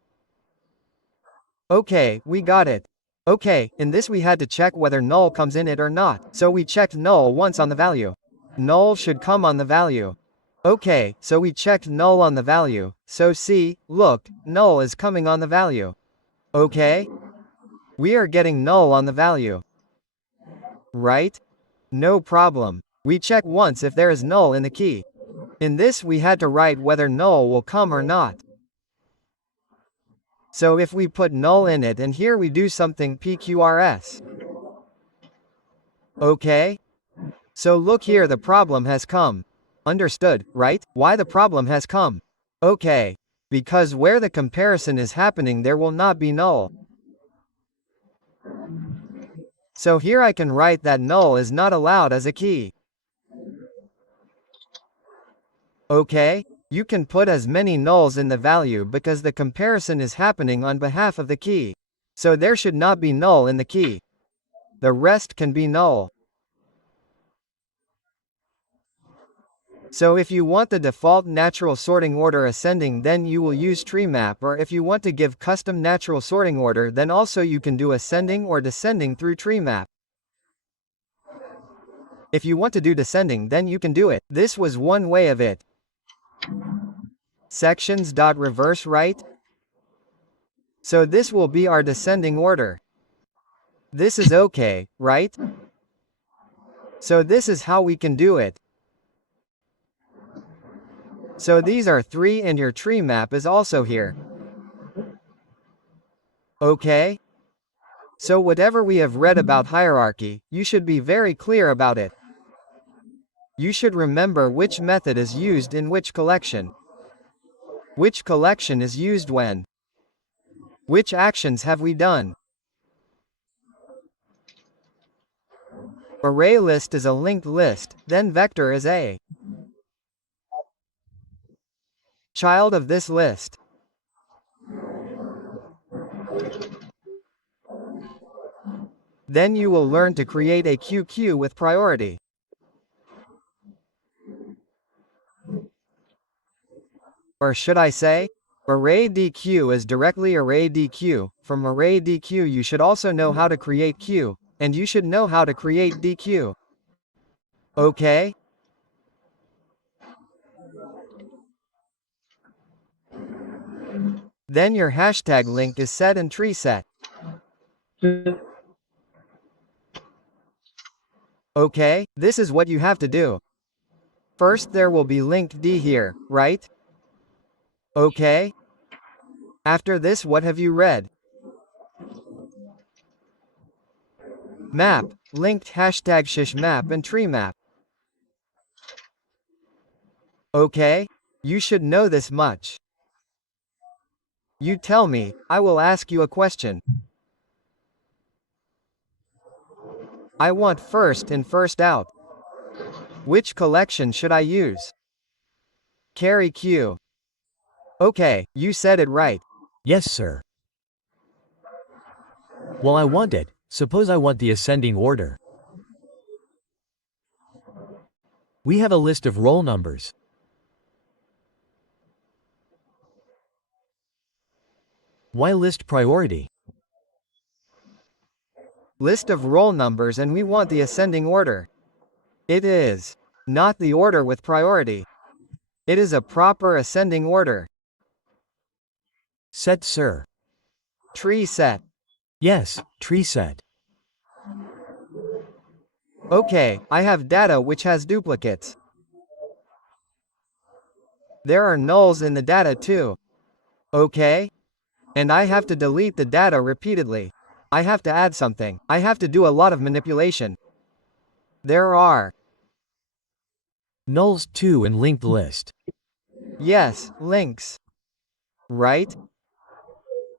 Okay, we got it. Okay, in this we had to check whether null comes in it or not, so we checked null once on the value. Null should come on the value. Okay, so we checked null on the value, so see, look, null is coming on the value. Okay? We are getting null on the value. Right? No problem. We check once if there is null in the key. In this we had to write whether null will come or not. So if we put null in it and here we do something PQRS. Okay? So look here, the problem has come. Understood, right? Why the problem has come? Okay. Because where the comparison is happening there will not be null. So here I can write that null is not allowed as a key. Okay? You can put as many nulls in the value because the comparison is happening on behalf of the key. So there should not be null in the key. The rest can be null. So if you want the default natural sorting order ascending, then you will use TreeMap, or if you want to give custom natural sorting order, then also you can do ascending or descending through TreeMap. If you want to do descending, then you can do it. This was one way of it. Sections.reverse right. So this will be our descending order. This is okay, right? So this is how we can do it. So these are 3 and your tree map is also here. Okay? So whatever we have read about hierarchy, you should be very clear about it. You should remember which method is used in which collection. Which collection is used when? Which actions have we done? Array list is a linked list, then vector is a child of this list. Then you will learn to create a QQ with priority. Or should I say? Array DQ is directly array DQ. From array DQ you should also know how to create Q, and you should know how to create DQ. Okay? Then your hashtag link is set and TreeSet. Okay, this is what you have to do. First there will be linked D here, right? Okay? After this what have you read? Map, linked hashtag HashMap and TreeMap. Okay? You should know this much. You tell me, I will ask you a question. I want first in first out. Which collection should I use? Carry Q. Okay, you said it right. Yes, sir. Well, I want it. Suppose I want the ascending order. We have a list of roll numbers. Why list priority? List of roll numbers and we want the ascending order. It is not the order with priority. It is a proper ascending order. Set, sir. TreeSet. Yes, TreeSet. Okay, I have data which has duplicates. There are nulls in the data too. Okay? And I have to delete the data repeatedly. I have to add something. I have to do a lot of manipulation. There are, Nulls too in linked list. yes, links. Right?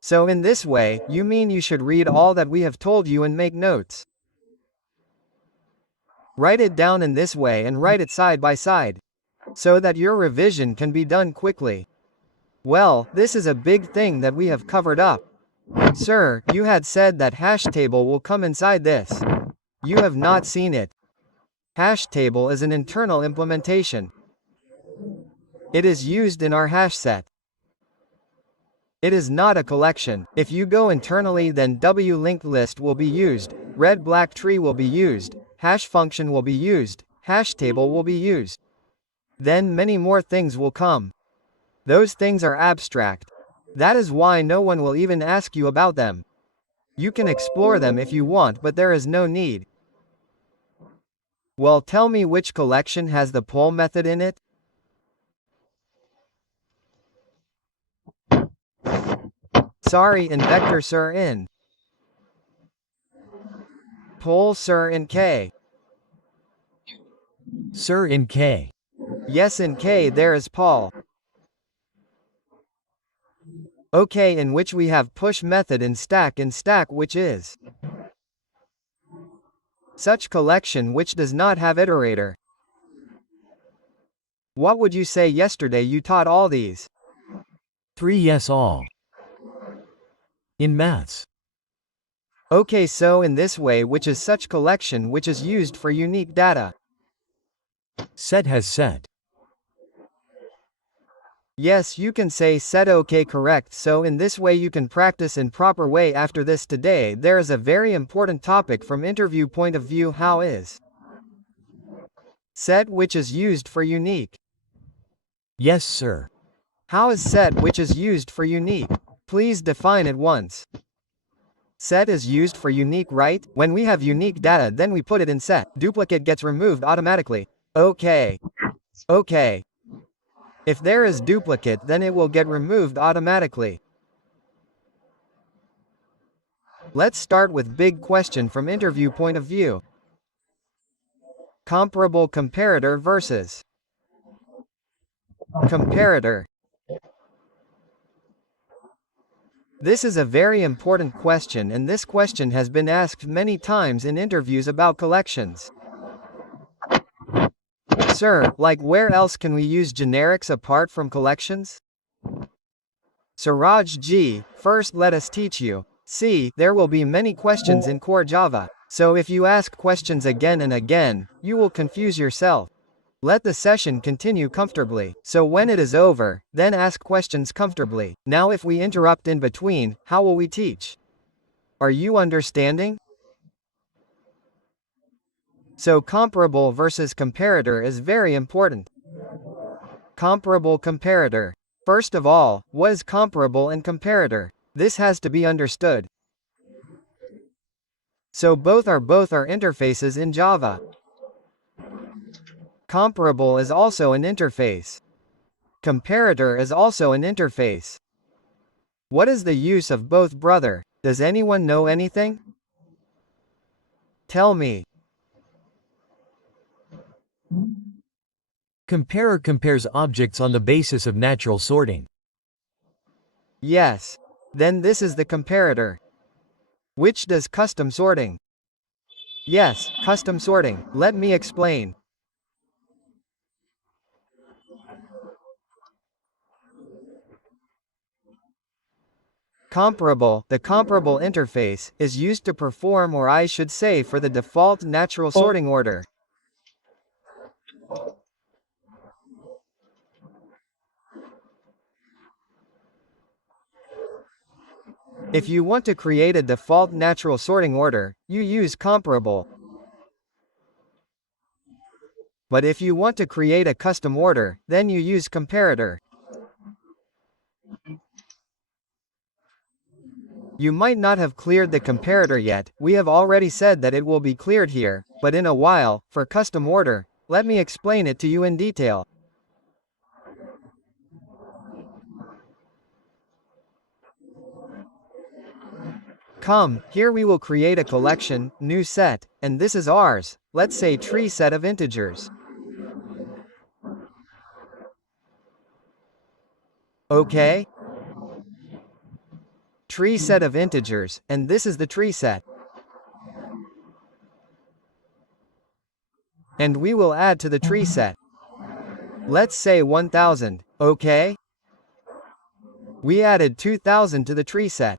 So in this way, you mean you should read all that we have told you and make notes. Write it down in this way and write it side by side, so that your revision can be done quickly. Well, this is a big thing that we have covered up. Sir, you had said that hash table will come inside this. You have not seen it. Hash table is an internal implementation. It is used in our hash set. It is not a collection. If you go internally, then W linked list will be used, red black tree will be used, hash function will be used, hash table will be used. Then many more things will come. Those things are abstract. That is why no one will even ask you about them. You can explore them if you want, but there is no need. Well, tell me which collection has the poll method in it? Sorry, in vector sir in. Poll sir in K. Sir in K. Yes, in K there is Paul. Okay, in which we have push method in stack which is such collection which does not have iterator. What would you say yesterday you taught all these? 3 yes all. In maths. Okay, so in this way which is such collection which is used for unique data. Set has set. Yes, you can say set okay correct, so in this way you can practice in proper way after this today. There is a very important topic from interview point of view, how is set which is used for unique. Yes, sir. How is set which is used for unique? Please define it once. Set is used for unique, right? When we have unique data, then we put it in set. Duplicate gets removed automatically. Okay. Okay. If there is duplicate, then it will get removed automatically. Let's start with big question from interview point of view. Comparable comparator versus comparator. This is a very important question, and this question has been asked many times in interviews about collections. Sir, like where else can we use generics apart from collections? Siraj G, first let us teach you. See, there will be many questions in core Java. So if you ask questions again and again, you will confuse yourself. Let the session continue comfortably. So when it is over, then ask questions comfortably. Now if we interrupt in between, how will we teach? Are you understanding? So comparable versus comparator is very important. Comparable comparator. First of all, what is comparable and comparator? This has to be understood. So both are interfaces in Java. Comparable is also an interface. Comparator is also an interface. What is the use of both, brother? Does anyone know anything? Tell me. Comparer compares objects on the basis of natural sorting. Yes. Then this is the comparator. Which does custom sorting? Yes, custom sorting. Let me explain. Comparable, the comparable interface, is used to perform, or I should say for the default natural sorting order. If you want to create a default natural sorting order, you use comparable. But if you want to create a custom order, then you use comparator. You might not have cleared the comparator yet, we have already said that it will be cleared here, but in a while, for custom order, let me explain it to you in detail. Come, here we will create a collection, new set, and this is ours, let's say TreeSet of integers. Okay? TreeSet of integers, and this is the TreeSet. And we will add to the TreeSet. Let's say 1000, okay? We added 2000 to the TreeSet.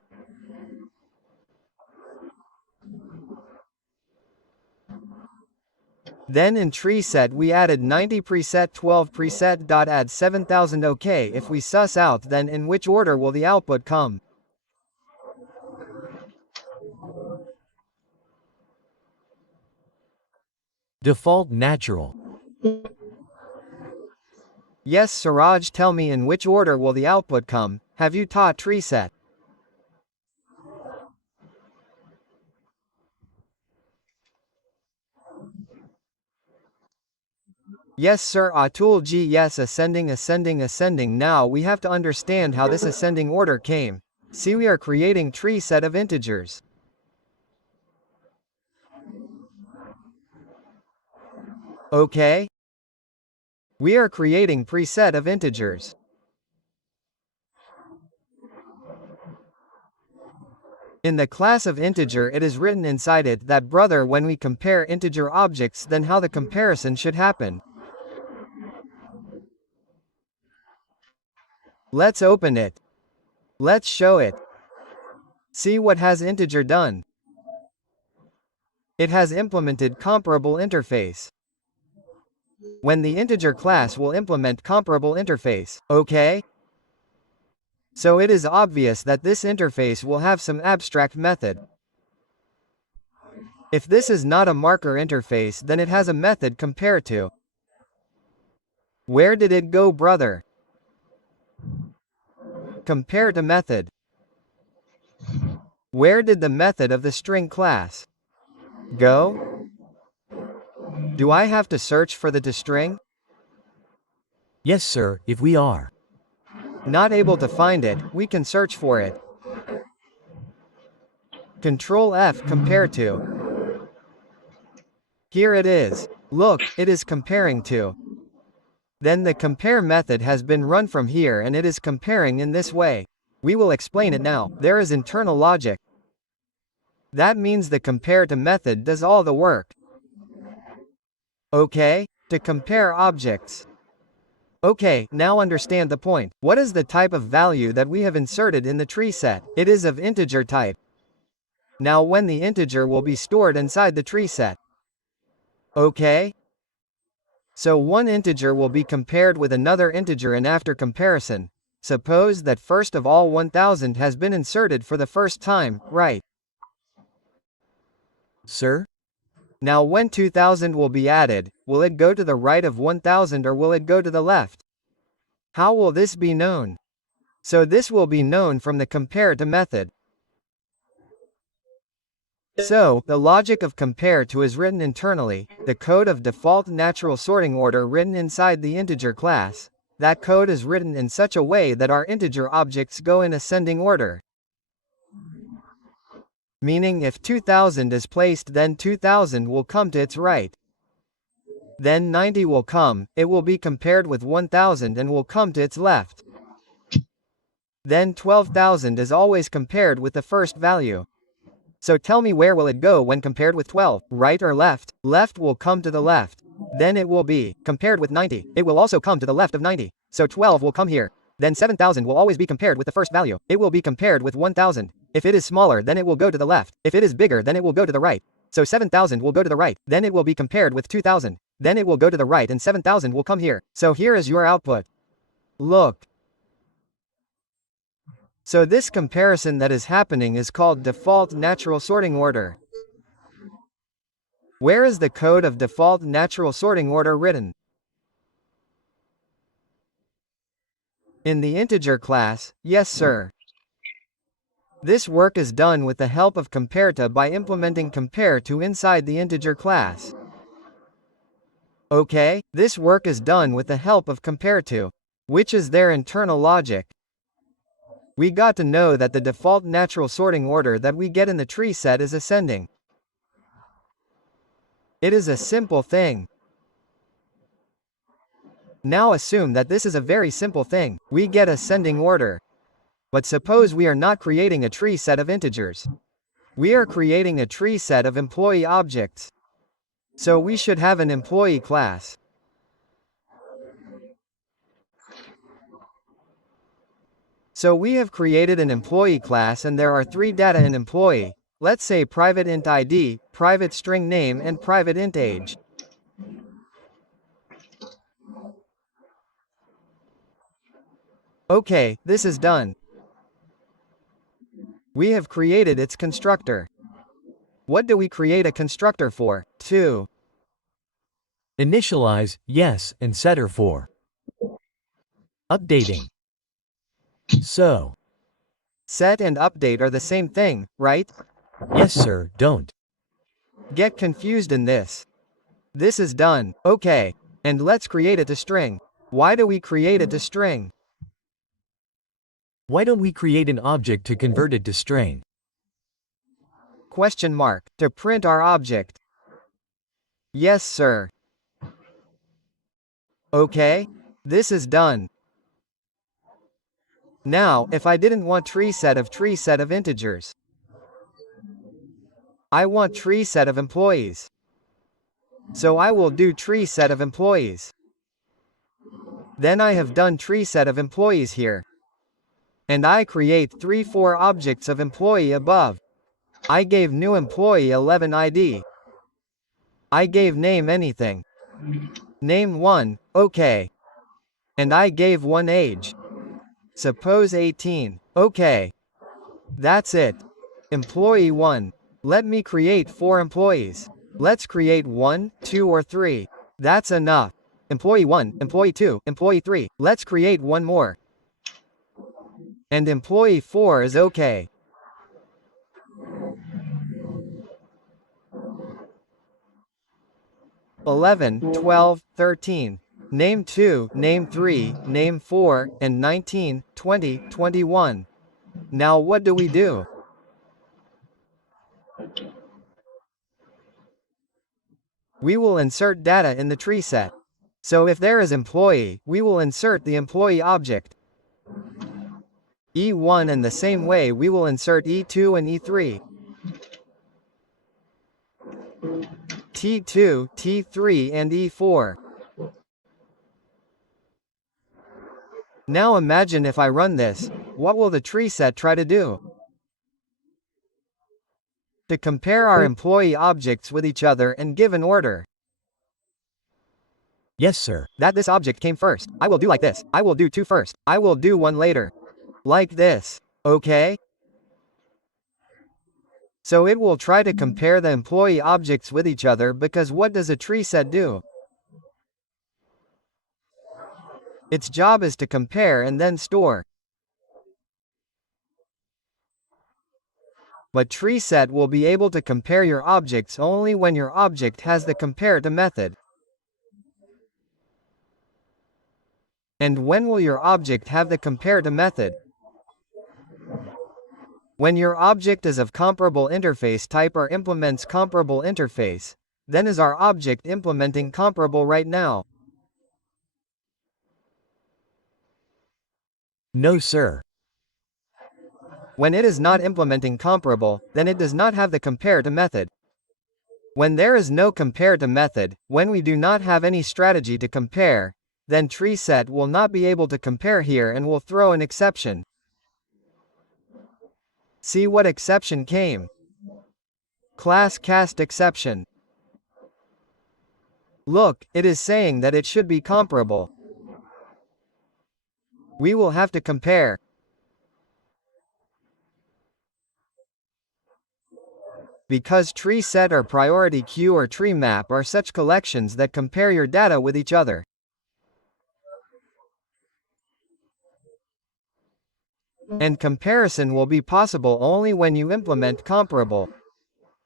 Then in TreeSet we added 90 preset 12 preset. Add 7000. Okay, if we suss out, then in which order will the output come? Default natural. Yes, Suraj, tell me in which order will the output come? Have you taught TreeSet? Yes sir, Atul ji. Yes, ascending ascending ascending. Now we have to understand how this ascending order came. See, we are creating TreeSet of integers. Okay? We are creating preset of integers. In the class of integer it is written inside it that brother when we compare integer objects then how the comparison should happen. Let's open it. Let's show it. See what has integer done. It has implemented comparable interface. When the integer class will implement comparable interface, okay? So it is obvious that this interface will have some abstract method. If this is not a marker interface then it has a method compare to. Where did it go, brother? Compare to method. Where did the method of the string class go? Do I have to search for the toString? Yes sir, if we are Not able to find it, we can search for it. Control F compare to. Here it is. Look, it is comparing to. Then the compare method has been run from here and it is comparing in this way. We will explain it now. There is internal logic. That means the compare to method does all the work. Okay? To compare objects. Okay, now understand the point. What is the type of value that we have inserted in the TreeSet? It is of integer type. Now when the integer will be stored inside the TreeSet. Okay? So one integer will be compared with another integer and after comparison, suppose that first of all 1000 has been inserted for the first time, right? sir? Now when 2000 will be added, will it go to the right of 1000 or will it go to the left? How will this be known? So this will be known from the compare to method. So, the logic of compare to is written internally, the code of default natural sorting order written inside the integer class. That code is written in such a way that our integer objects go in ascending order. Meaning if 2000 is placed then 2000 will come to its right. Then 90 will come, it will be compared with 1000 and will come to its left. Then 12,000 is always compared with the first value. So tell me where will it go when compared with 12, right or left? Left will come to the left. Then it will be compared with 90. It will also come to the left of 90. So 12 will come here. Then 7000 will always be compared with the first value. It will be compared with 1000. If it is smaller then it will go to the left. If it is bigger then it will go to the right. So 7000 will go to the right. Then it will be compared with 2000. Then it will go to the right and 7000 will come here. So here is your output. Look. So this comparison that is happening is called default natural sorting order. Where is the code of default natural sorting order written? In the integer class, yes sir. This work is done with the help of Comparator by implementing compare_to inside the integer class. Okay, this work is done with the help of compare_to, which is their internal logic. We got to know that the default natural sorting order that we get in the tree set is ascending. It is a simple thing. Now assume that this is a very simple thing. We get ascending order. But suppose we are not creating a tree set of integers. We are creating a tree set of employee objects. So we should have an employee class. So we have created an employee class and there are 3 data in employee. Let's say private int ID, private string name and private int age. Okay, this is done. We have created its constructor. What do we create a constructor for? To Initialize, yes, and setter for. Updating. So, set and update are the same thing, right? yes sir, don't. Get confused in this. This is done, okay. And let's create it to string. Why do we create it to string? Why don't we create an object to convert it to string? Question mark, to print our object. Yes sir. Okay. This is done. Now, if I didn't want tree set of integers. I want tree set of employees. So I will do tree set of employees. Then I have done tree set of employees here. And I create 4 objects of employee above. I gave new employee 11 ID. I gave name anything. Name 1, okay. And I gave 1 age. Suppose 18, okay. That's it. Employee 1. Let me create 4 employees. Let's create 1, 2 or 3. That's enough. Employee 1, employee 2, employee 3. Let's create 1 more. And employee 4 is okay. (11, 12, 13). Name 2, name 3, name 4, and 19, 20, 21. Now what do we do? We will insert data in the tree set. So if there is employee, we will insert the employee object. E1 and the same way we will insert E2 and E3. T2, T3 and E4. Now imagine if I run this, what will the tree set try to do? To compare our employee objects with each other and give an order. Yes sir. That this object came first. I will do like this. I will do 2 first. I will do 1 later. Like this. Okay? So it will try to compare the employee objects with each other because what does a tree set do? Its job is to compare and then store. But tree set will be able to compare your objects only when your object has the compare_to method. And when will your object have the compare_to method? When your object is of comparable interface type or implements comparable interface, then is our object implementing comparable right now? No sir. When it is not implementing comparable, then it does not have the compare_to method. When there is no compare_to method, when we do not have any strategy to compare, then tree set will not be able to compare here and will throw an exception. See what exception came? Class cast exception. Look, it is saying that it should be comparable. We will have to compare. because TreeSet or priority queue or TreeMap are such collections that compare your data with each other. And comparison will be possible only when you implement comparable.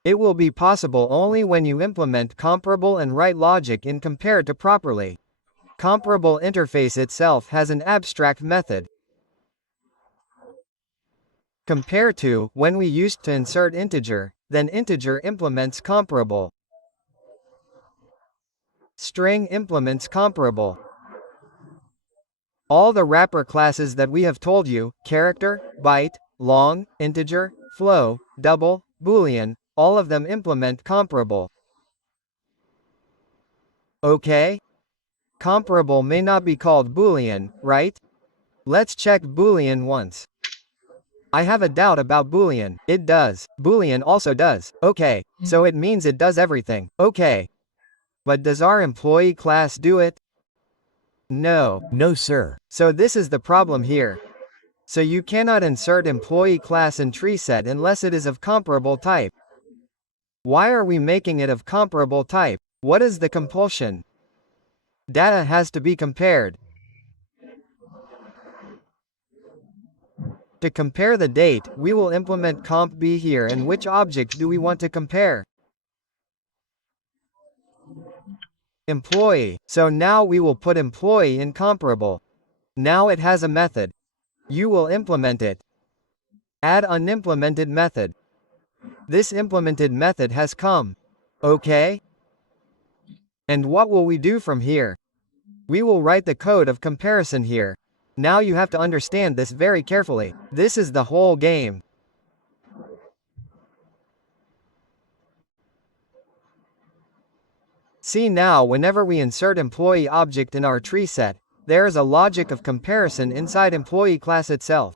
It will be possible only when you implement comparable and write logic in compare to properly. Comparable interface itself has an abstract method. Compare to, when we used to insert integer, then integer implements comparable. String implements comparable. All the wrapper classes that we have told you, character, byte, long, integer, flow, double, boolean, all of them implement comparable. Okay? Comparable may not be called boolean, right? Let's check boolean once. I have a doubt about boolean. It does. Boolean also does. Okay, so it means it does everything. Okay. But does our employee class do it? No. No, sir. So this is the problem here. So you cannot insert employee class in TreeSet unless it is of comparable type. Why are we making it of comparable type? What is the compulsion? Data has to be compared. To compare the date, we will implement comp b here, and which object do we want to compare? Employee. So now we will put employee in comparable. Now it has a method. You will implement it. Add unimplemented method. This implemented method has come. Okay? And what will we do from here? We will write the code of comparison here. Now you have to understand this very carefully. This is the whole game. See now, whenever we insert employee object in our tree set, there is a logic of comparison inside employee class itself.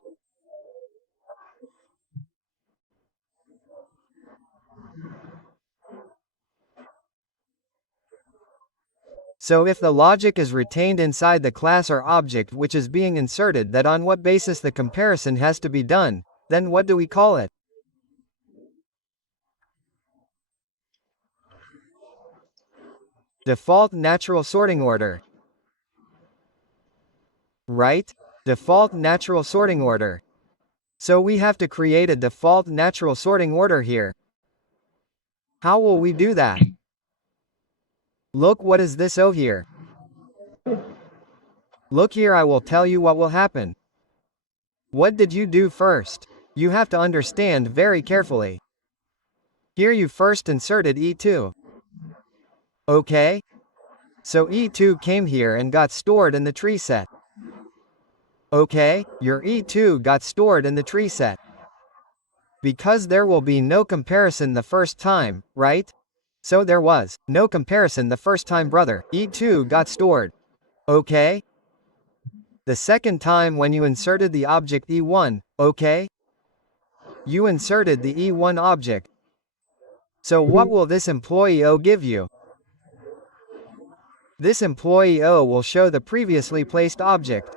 So if the logic is retained inside the class or object which is being inserted, that on what basis the comparison has to be done, then what do we call it? Default natural sorting order. Right? Default natural sorting order. So we have to create a default natural sorting order here. How will we do that? Look, what is this over here? Look here, I will tell you what will happen. What did you do first? You have to understand very carefully. Here you first inserted E2. Okay? So E2 came here and got stored in the tree set. Okay, your E2 got stored in the tree set. Because there will be no comparison the first time, right? So there was no comparison the first time, brother. E2 got stored. Okay? The second time when you inserted the object E1, okay? You inserted the E1 object. So what will this employee O give you? This employee O will show the previously placed object.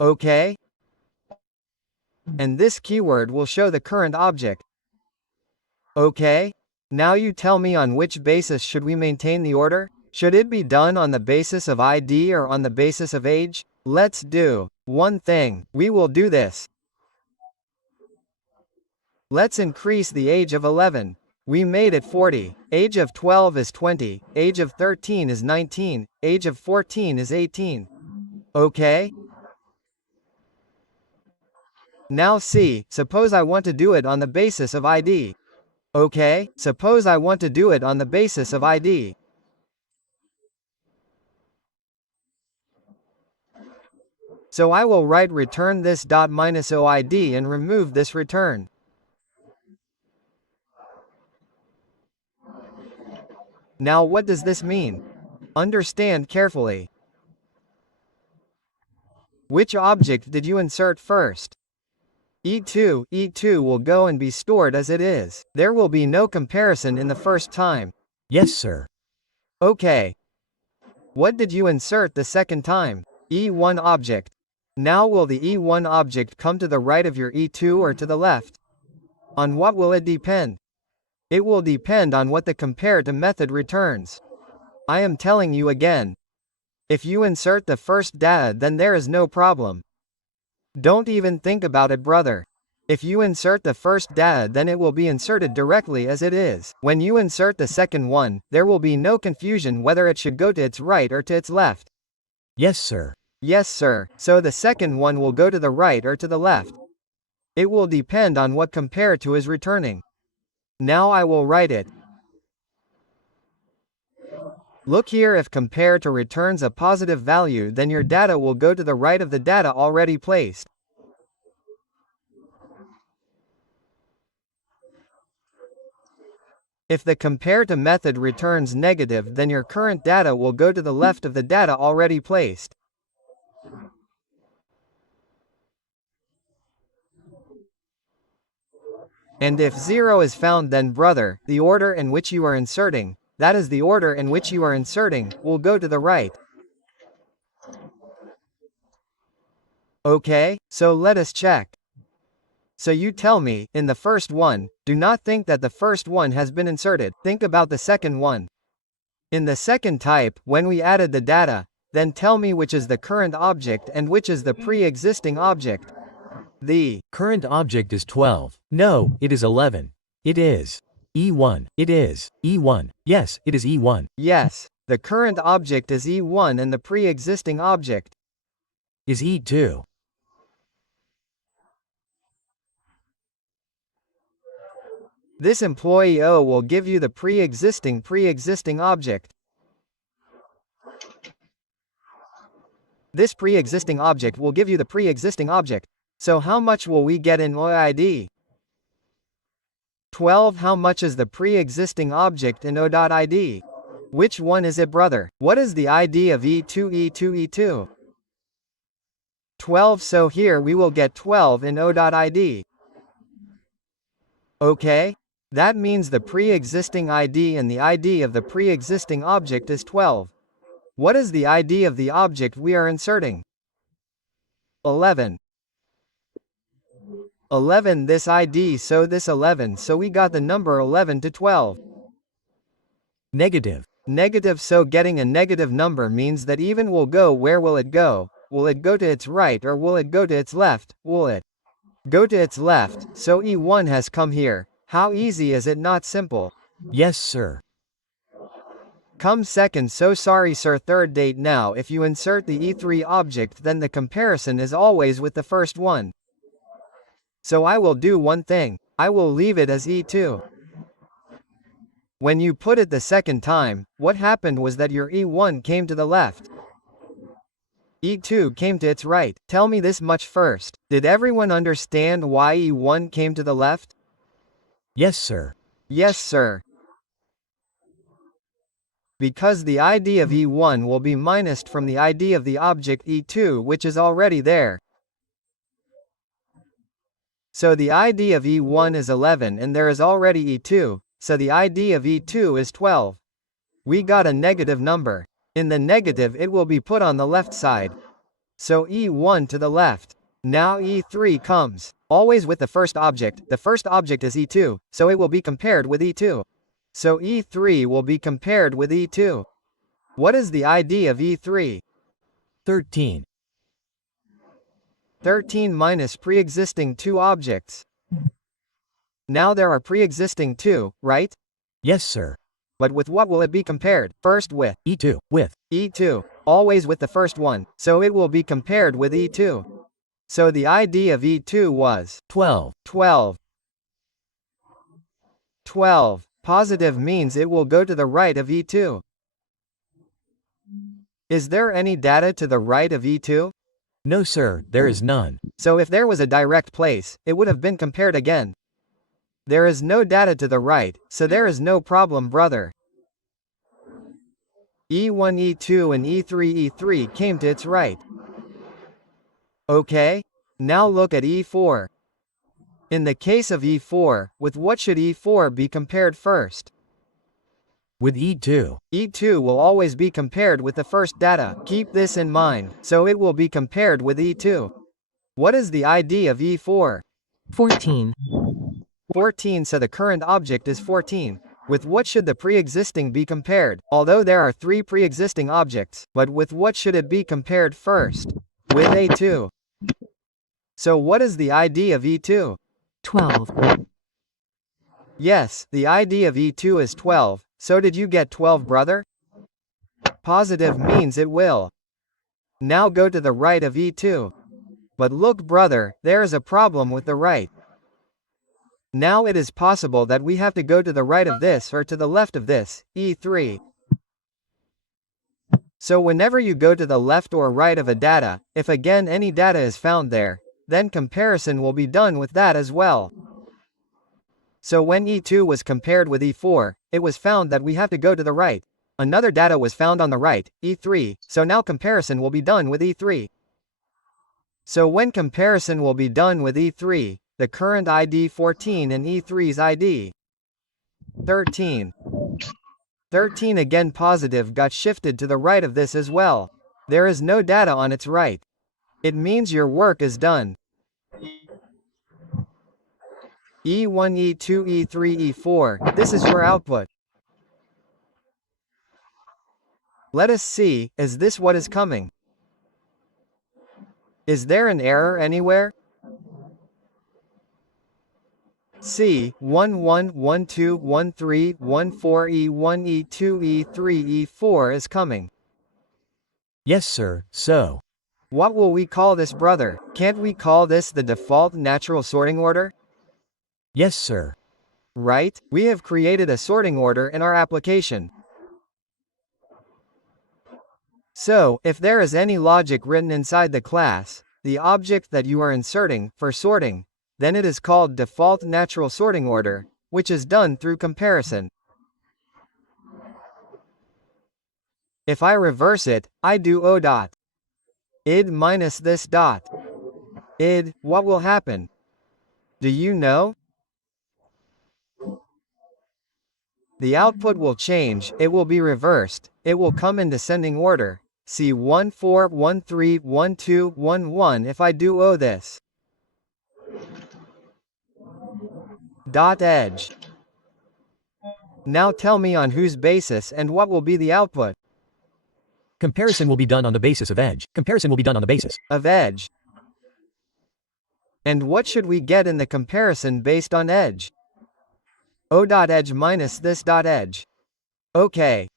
Okay? And this keyword will show the current object. Okay? Now you tell me, on which basis should we maintain the order? Should it be done on the basis of ID or on the basis of age? Let's do one thing. We will do this. Let's increase the age of 11. We made it 40. Age of 12 is 20. Age of 13 is 19. Age of 14 is 18. Okay? Now see, suppose I want to do it on the basis of ID. Okay, suppose I want to do it on the basis of ID. So I will write return this dot minus OID and remove this return. Now what does this mean? Understand carefully. Which object did you insert first? E2 will go and be stored as it is. There will be no comparison in the first time. Yes, sir. Okay. What did you insert the second time? E1 object. Now will the E1 object come to the right of your E2 or to the left? On what will it depend? It will depend on what the compare-to method returns. I am telling you again. If you insert the first data, then there is no problem. Don't even think about it, brother. If you insert the first data, then it will be inserted directly as it is. When you insert the second one, there will be no confusion whether it should go to its right or to its left. Yes, sir. Yes, sir. So the second one will go to the right or to the left. It will depend on what compare-to is returning. Now I will write it. Look here, if compare-to returns a positive value, then your data will go to the right of the data already placed. If the compare-to method returns negative, then your current data will go to the left of the data already placed. And if 0 is found, then brother, the order in which you are inserting, that is the order in which you are inserting, will go to the right. Okay, so let us check. So you tell me, in the first one, do not think that the first one has been inserted, think about the second one. In the second type, when we added the data, then tell me which is the current object and which is the pre-existing object. The Current object is 12. No, it is 11. It is E1. It is E1. Yes, it is E1. Yes, the current object is E1 and the pre-existing object Is E2. This employee O will give you the pre-existing object. This pre-existing object will give you the pre-existing object. So how much will we get in OID? 12. How much is the pre-existing object in O.ID? Which one is it, brother? What is the ID of E2, E2, E2? 12. So here we will get 12 in O.ID. Okay? That means the pre-existing ID and the ID of the pre-existing object is 12. What is the ID of the object we are inserting? 11. 11. This ID, so this 11, so we got the number 11 to 12. Negative. Negative, so getting a negative number means that even will go. Where will it go? Will it go to its right or will it go to its left? Will it go to its left? So E1 has come here. How easy is it? Not simple. Yes, sir. Come second. So sorry, sir. Third date. Now if you insert the E3 object, then the comparison is always with the first one. So I will do one thing. I will leave it as E2. When you put it the second time, what happened was that your E1 came to the left. E2 came to its right. Tell me this much first. Did everyone understand why E1 came to the left? Yes, sir. Yes, sir. Because the ID of E1 will be minused from the ID of the object E2, which is already there. So the ID of E1 is 11 and there is already E2, so the ID of E2 is 12. We got a negative number. In the negative it will be put on the left side. So E1 to the left. Now E3 comes. Always with the first object. The first object is E2, so it will be compared with E2. So E3 will be compared with E2. What is the ID of E3? 13. 13 minus pre-existing 2 objects. Now there are pre-existing 2, right? Yes, sir. But with what will it be compared? First with E2. With E2. Always with the first one, so it will be compared with E2. So the ID of E2 was 12. 12. 12. Positive means it will go to the right of E2. Is there any data to the right of E2? No, sir, there is none. So if there was a direct place, it would have been compared again. There is no data to the right, so there is no problem, brother. E1, E2 and E3, E3 came to its right. Okay? Now look at E4. In the case of E4, with what should E4 be compared first? With E2. E2 will always be compared with the first data. Keep this in mind, so it will be compared with E2. What is the ID of E4? 14. 14, so the current object is 14. With what should the pre-existing be compared? Although there are 3 pre-existing objects, but with what should it be compared first? With A2. So what is the ID of E2? 12. Yes, the ID of E2 is 12, so did you get 12, brother? Positive means it will. Now go to the right of E2. But look, brother, there is a problem with the right. Now it is possible that we have to go to the right of this or to the left of this, E3. So whenever you go to the left or right of a data, if again any data is found there, then comparison will be done with that as well. So when E2 was compared with E4, it was found that we have to go to the right. Another data was found on the right, E3, so now comparison will be done with E3. So when comparison will be done with E3, the current ID 14 and E3's ID 13. 13 again positive got shifted to the right of this as well. There is no data on its right. It means your work is done. E1, E2, E3, E4, this is your output. Let us see, is this what is coming? Is there an error anywhere? C, 1, 1, 1, 2, 1, 3, 1, 4, E1, E2, E3, E4 is coming. Yes, sir, so. What will we call this, brother? Can't we call this the default natural sorting order? Yes, sir. Right? We have created a sorting order in our application. So, if there is any logic written inside the class, the object that you are inserting, for sorting, then it is called default natural sorting order, which is done through comparison. If I reverse it, I do O dot. Id minus this dot. Id, what will happen? Do you know? The output will change, it will be reversed, it will come in descending order. See 1, 4, 1, 3, 1, 2, 1, 1 if I do O this. Dot edge. Now tell me on whose basis and what will be the output. Comparison will be done on the basis of edge. Comparison will be done on the basis Of edge. And what should we get in the comparison based on edge? O dot edge minus this dot edge. Okay.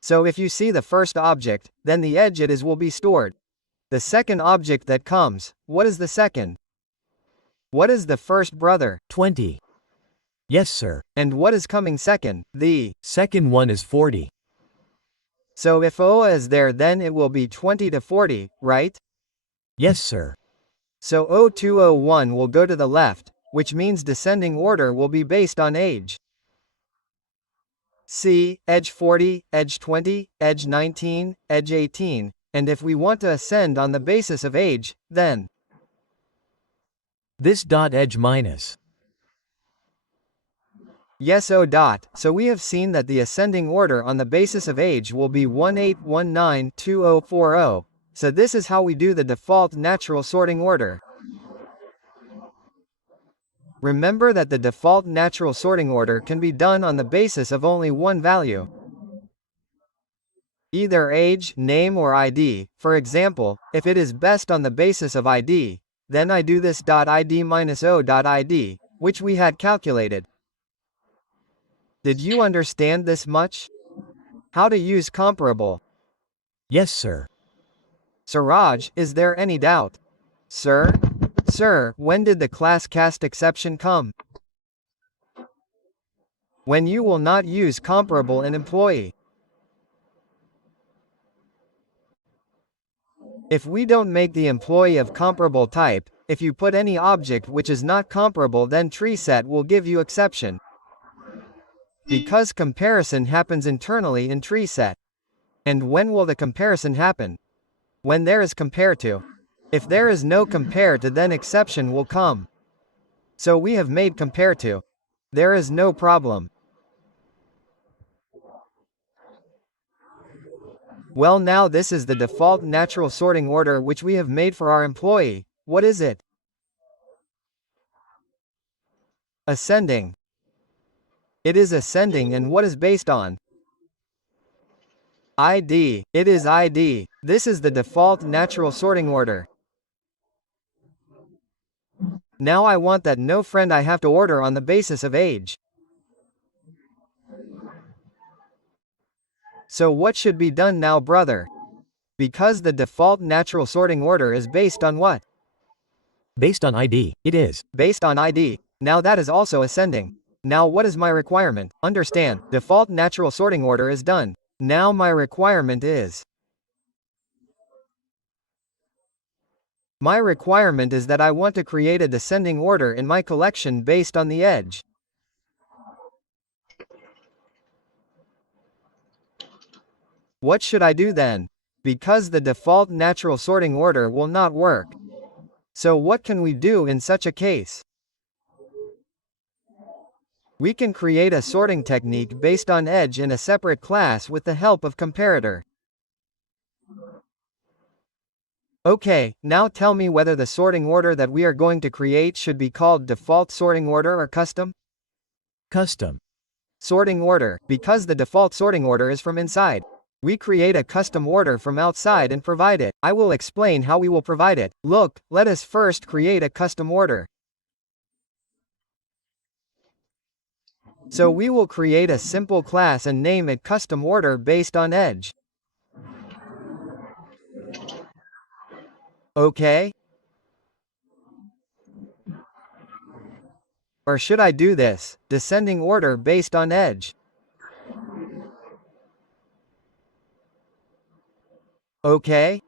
So if you see the first object, then the edge it is will be stored. The second object that comes, what is the second? What is the first, brother? 20. Yes, sir. And what is coming second? The Second one is 40. So if O is there, then it will be 20 to 40, right? Yes, sir. So O201 will go to the left, which means descending order will be based on age. C, edge 40, edge 20, edge 19, edge 18, and if we want to ascend on the basis of age, then This dot edge minus. yes O dot, so we have seen that the ascending order on the basis of age will be 18192040, so this is how we do the default natural sorting order. Remember that the default natural sorting order can be done on the basis of only one value. Either age, name or ID. For example, if it is best on the basis of ID, then I do this .id minus O.id, which we had calculated. Did you understand this much? How to use comparable? Yes, sir. Siraj, is there any doubt? Sir? Sir, when did the class cast exception come? When you will not use comparable in employee. If we don't make the employee of comparable type, if you put any object which is not comparable, then TreeSet will give you exception. Because comparison happens internally in TreeSet. And when will the comparison happen? When there is compare to. If there is no compare to, then exception will come. So we have made compare to. There is no problem. Well, now this is the default natural sorting order which we have made for our employee. What is it? Ascending. It is ascending, and what is based on? ID. It is ID. This is the default natural sorting order. Now I want that no friend I have to order on the basis of age. So what should be done now, brother? Because the default natural sorting order is based on what? Based on ID, it is. Based on ID. Now that is also ascending. Now what is my requirement? Understand, default natural sorting order is done. Now my requirement is. My requirement is that I want to create a descending order in my collection based on the edge. What should I do then? Because the default natural sorting order will not work. So what can we do in such a case? We can create a sorting technique based on edge in a separate class with the help of Comparator. Okay, now tell me whether the sorting order that we are going to create should be called default sorting order or custom? Custom. Sorting order, because the default sorting order is from inside. We create a custom order from outside and provide it. I will explain how we will provide it. Look, let us first create a custom order. So we will create a simple class and name it custom order based on edge. Okay? Or should I do this, descending order based on edge? Okay?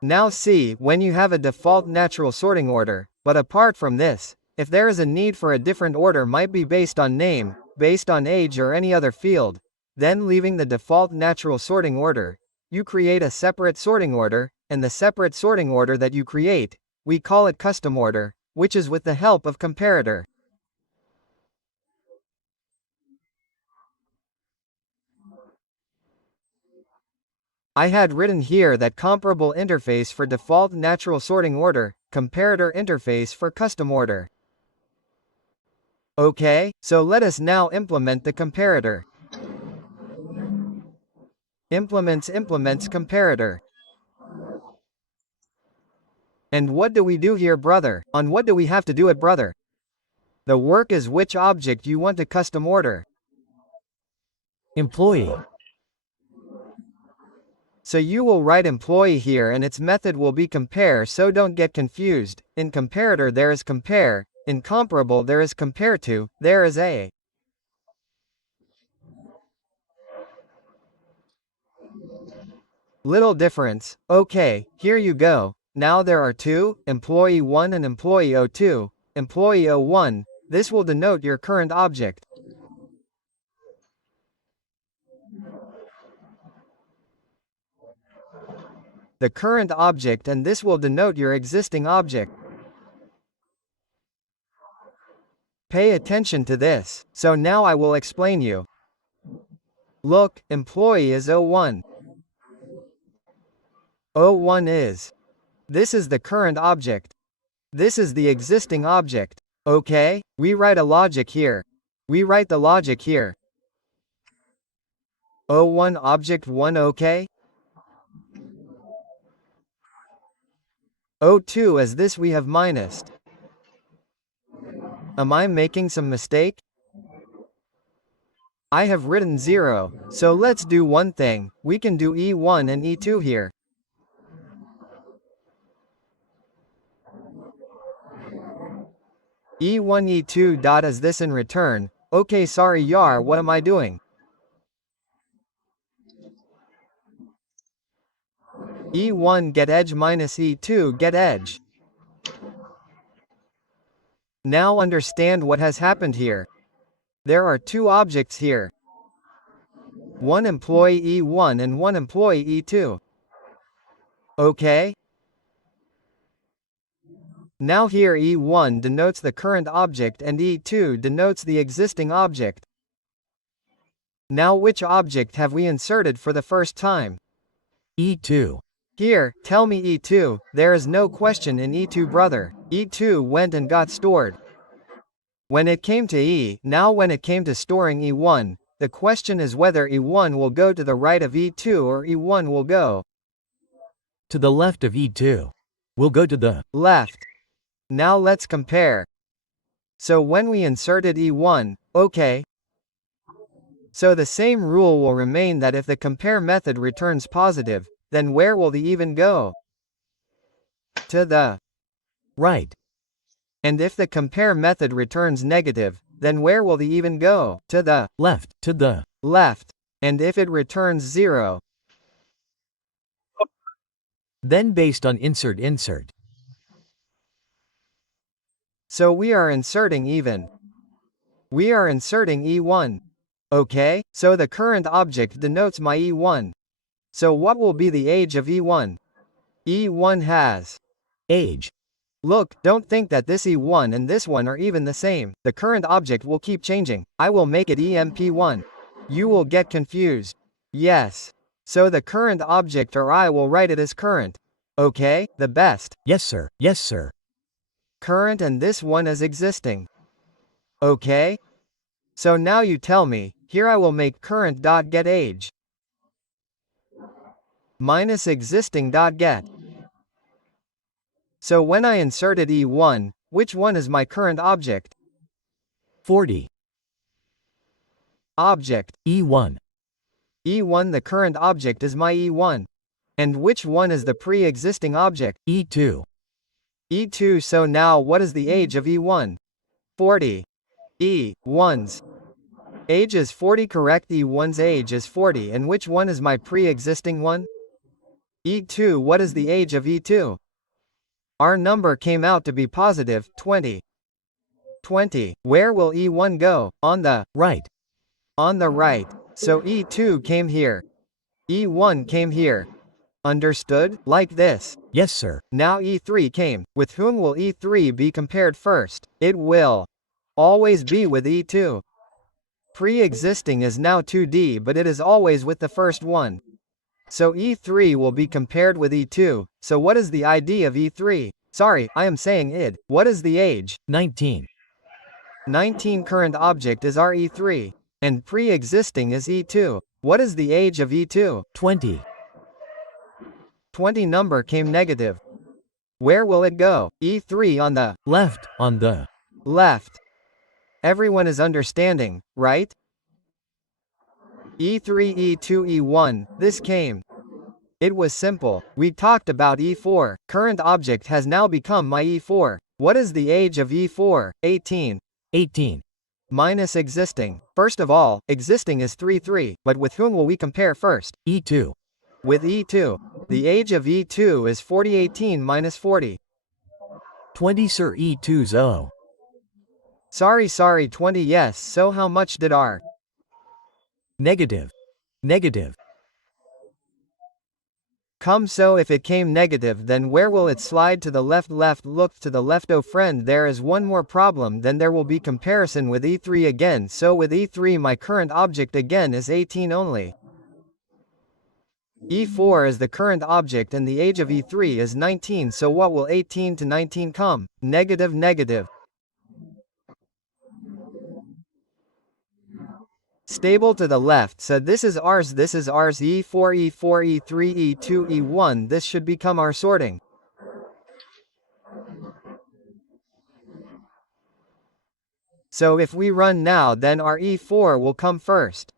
Now see, when you have a default natural sorting order, but apart from this, if there is a need for a different order might be based on name, based on age or any other field, then leaving the default natural sorting order, you create a separate sorting order, and the separate sorting order that you create, we call it custom order, which is with the help of Comparator. I had written here that comparable interface for default natural sorting order, comparator interface for custom order. Okay, so let us now implement the comparator. Implements comparator. And what do we do here, brother? On what do we have to do it, brother? The work is which object you want to custom order. Employee. So you will write employee here and its method will be compare, so don't get confused. In comparator there is compare, in comparable there is compare to, there is a. Little difference. Okay, here you go. Now there are two, employee 1 and employee 02, employee 01. This will denote your current object. The current object, and this will denote your existing object. Pay attention to this. So now I will explain you. Look, employee is 01. 01 is. This is the current object. This is the existing object. Okay? We write a logic here. We write the logic here. 01 object 1 okay? 02 as this we have minused. Am I making some mistake? I have written 0, so let's do one thing, we can do E1 and E2 here. E1 E2 dot as this in return, okay sorry yar what am I doing? E1 get edge minus E2 get edge. Now understand what has happened here. There are two objects here. One employee E1 and one employee E2. Okay? Now here E1 denotes the current object and E2 denotes the existing object. Now which object have we inserted for the first time? E2. Here, tell me E2, there is no question in E2 brother. E2 went and got stored. When it came to E, now when it came to storing E1, the question is whether E1 will go to the right of E2 or E1 will go To the left of E2. We'll go to the left. Now let's compare. So when we inserted E1, okay. So the same rule will remain that if the compare method returns positive, then where will the even go? To the right. And if the compare method returns negative, then where will the even go? To the Left. To the left. And if it returns 0, then based on insert. so we are inserting even. We are inserting E1. Okay, so the current object denotes my E1. So what will be the age of E1? E1 has age. Look, don't think that this E1 and this one are even the same. The current object will keep changing. I will make it EMP1. You will get confused. Yes. So the current object or I will write it as current. Okay, the best. Yes, sir. Yes, sir. Current and this one as existing. Okay? So now you tell me, here I will make current.getAge minus existing.get. So when I inserted E1, which one is my current object? 40. Object. E1. E1 the current object is my E1. And which one is the pre-existing object? E2. E2 so now what is the age of E1? 40. E1's age is 40 correct E1's age is 40 and which one is my pre-existing one? E2 what is the age of E2? Our number came out to be positive, 20. 20. Where will E1 go? On the right. On the right. So E2 came here. E1 came here. Understood? Like this. Yes, sir. Now E3 came. With whom will E3 be compared first? It will always be with E2. Pre-existing is now 2D but it is always with the first one. So E3 will be compared with E2. So what is the ID of E3? Sorry, I am saying id. What is the age? 19. 19 current object is our E3. And pre-existing is E2. What is the age of E2? 20. 20 number came negative. Where will it go? E3 on the left. On the left. Everyone is understanding, right? E3, E2, E1, this came. It was simple. We talked about E4. Current object has now become my E4. What is the age of E4? 18. 18. Minus existing. First of all, existing is 3, but with whom will we compare first? E2. With E2. The age of E2 is 40 18 minus 40. 20 sir E2's 0. Sorry 20 yes so how much did our Negative. Negative. come so if it came negative then where will it slide to the left look to the left oh friend there is one more problem then there will be comparison with E3 again so with E3 my current object again is 18 only. E4 is the current object and the age of E3 is 19 so what will 18 to 19 come? Negative. Stable to the left so this is ours E4 E3 E2 E1 this should become our sorting. So if we run now then our E4 will come first.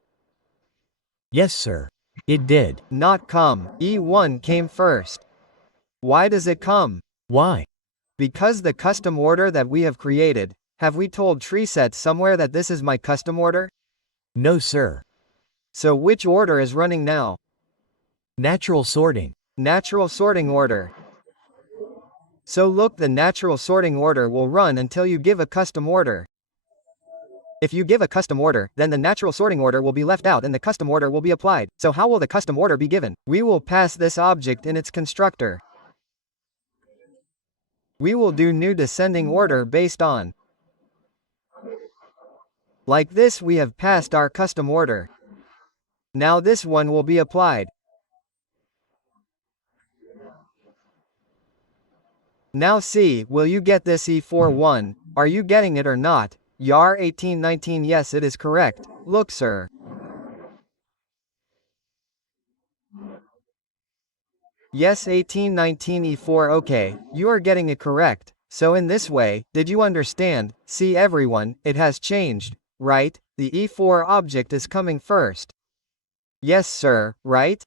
Yes, sir. It did. Not come. E1 came first. Why does it come? Why? Because the custom order that we have created. Have we told TreeSet somewhere that this is my custom order? No, sir. So which order is running now? Natural sorting. Natural sorting order. So look, the natural sorting order will run until you give a custom order. If you give a custom order, then the natural sorting order will be left out and the custom order will be applied. So how will the custom order be given? We will pass this object in its constructor. We will do new descending order based on. Like this we have passed our custom order. Now this one will be applied. Now see, will you get this E41? Are you getting it or not? YAR 1819. Yes, it is correct. Look, sir. Yes, 1819 E4. Okay, you are getting it correct. So in this way, did you understand? See everyone, it has changed, right? The E4 object is coming first. Yes, sir, right?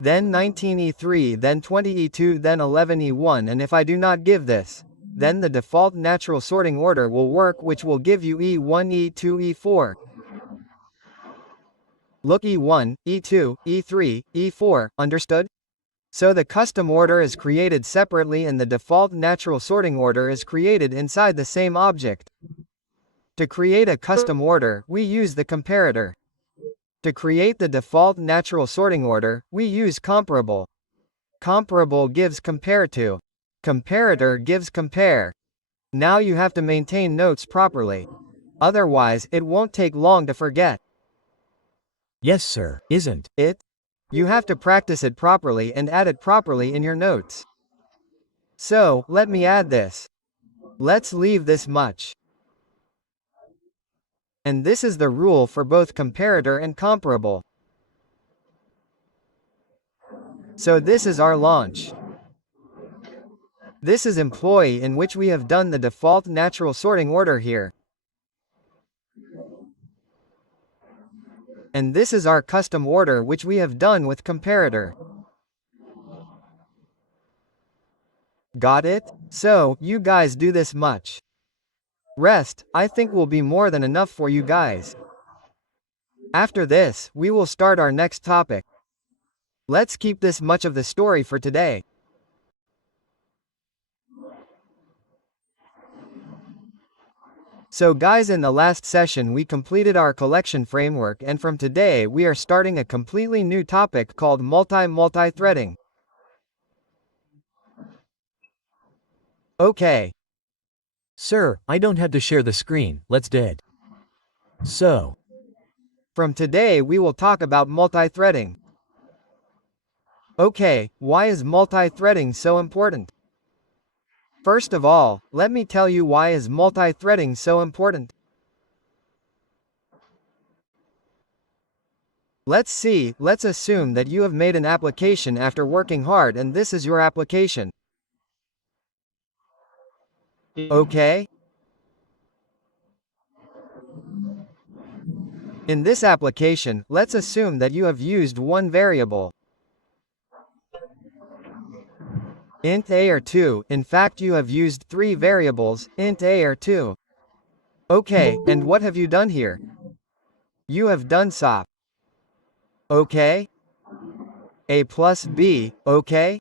Then 19E3, then 20E2, then 11E1, and if I do not give this, then the default natural sorting order will work, which will give you E1, E2, E4. Look, E1, E2, E3, E4, understood? So the custom order is created separately and the default natural sorting order is created inside the same object. To create a custom order, we use the comparator. To create the default natural sorting order, we use comparable. Comparable gives compare to. Comparator gives compare. Now you have to maintain notes properly. Otherwise, it won't take long to forget. Yes, sir, isn't it. You have to practice it properly and add it properly in your notes. So, let me add this. Let's leave this much. And this is the rule for both comparator and comparable. So this is our launch. This is employee in which we have done the default natural sorting order here. And this is our custom order which we have done with comparator. Got it? So, you guys do this much. Rest, I think will be more than enough for you guys. After this, we will start our next topic. Let's keep this much of the story for today. So guys, in the last session we completed our collection framework, and from today we are starting a completely new topic called multithreading. Okay. Sir, I don't have to share the screen, let's did. So, from today we will talk about multithreading. Okay, why is multithreading so important? First of all, let me tell you why is multithreading so important. Let's see, let's assume that you have made an application after working hard and this is your application. Okay? In this application, let's assume that you have used one variable. Int a or 2, in fact you have used 3 variables, int a or 2. Okay, and what have you done here? You have done SOP. Okay? A plus B, okay?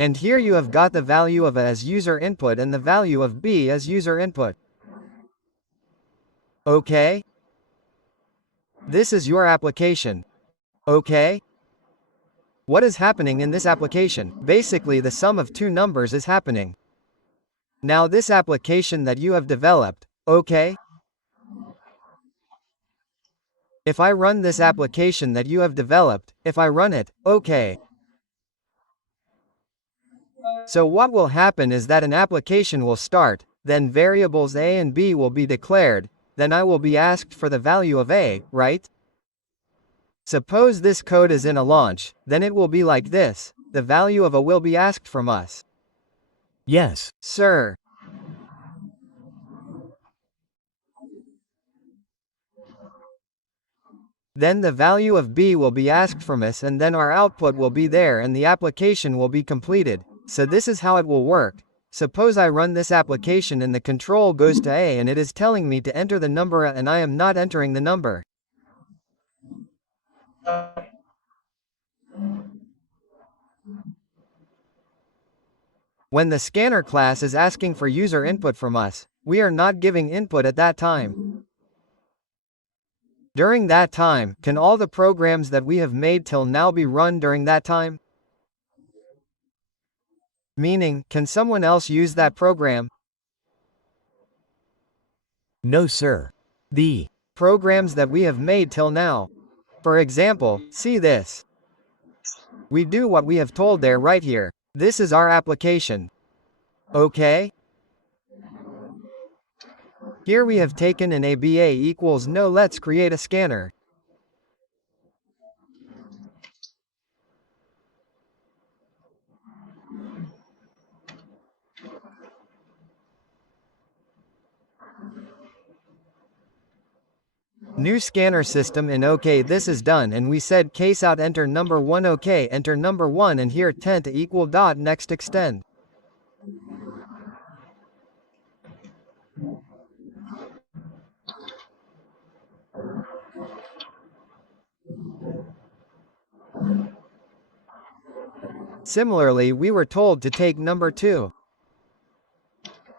And here you have got the value of A as user input and the value of B as user input. Okay? This is your application. Okay? What is happening in this application? Basically the sum of 2 numbers is happening. Now this application that you have developed, okay? If I run this application that you have developed, if I run it, okay. So what will happen is that an application will start, then variables A and B will be declared, then I will be asked for the value of A, right? Suppose this code is in a launch, then it will be like this, the value of A will be asked from us. yes, Sir. Then the value of B will be asked from us and then our output will be there and the application will be completed. So this is how it will work. Suppose I run this application and the control goes to A and it is telling me to enter the number A and I am not entering the number. When the scanner class is asking for user input from us, we are not giving input at that time. During that time, can all the programs that we have made till now be run during that time? Meaning, can someone else use that program? no sir. The programs that we have made till now. For example, see this. We do what we have told there right here. This is our application. Okay? Here we have taken an ABA equals no. Let's create a scanner. New scanner system in OK. This is done, and we said case out enter number 1. OK, enter number 1, and here 10 to equal dot next extend. Similarly, we were told to take number 2.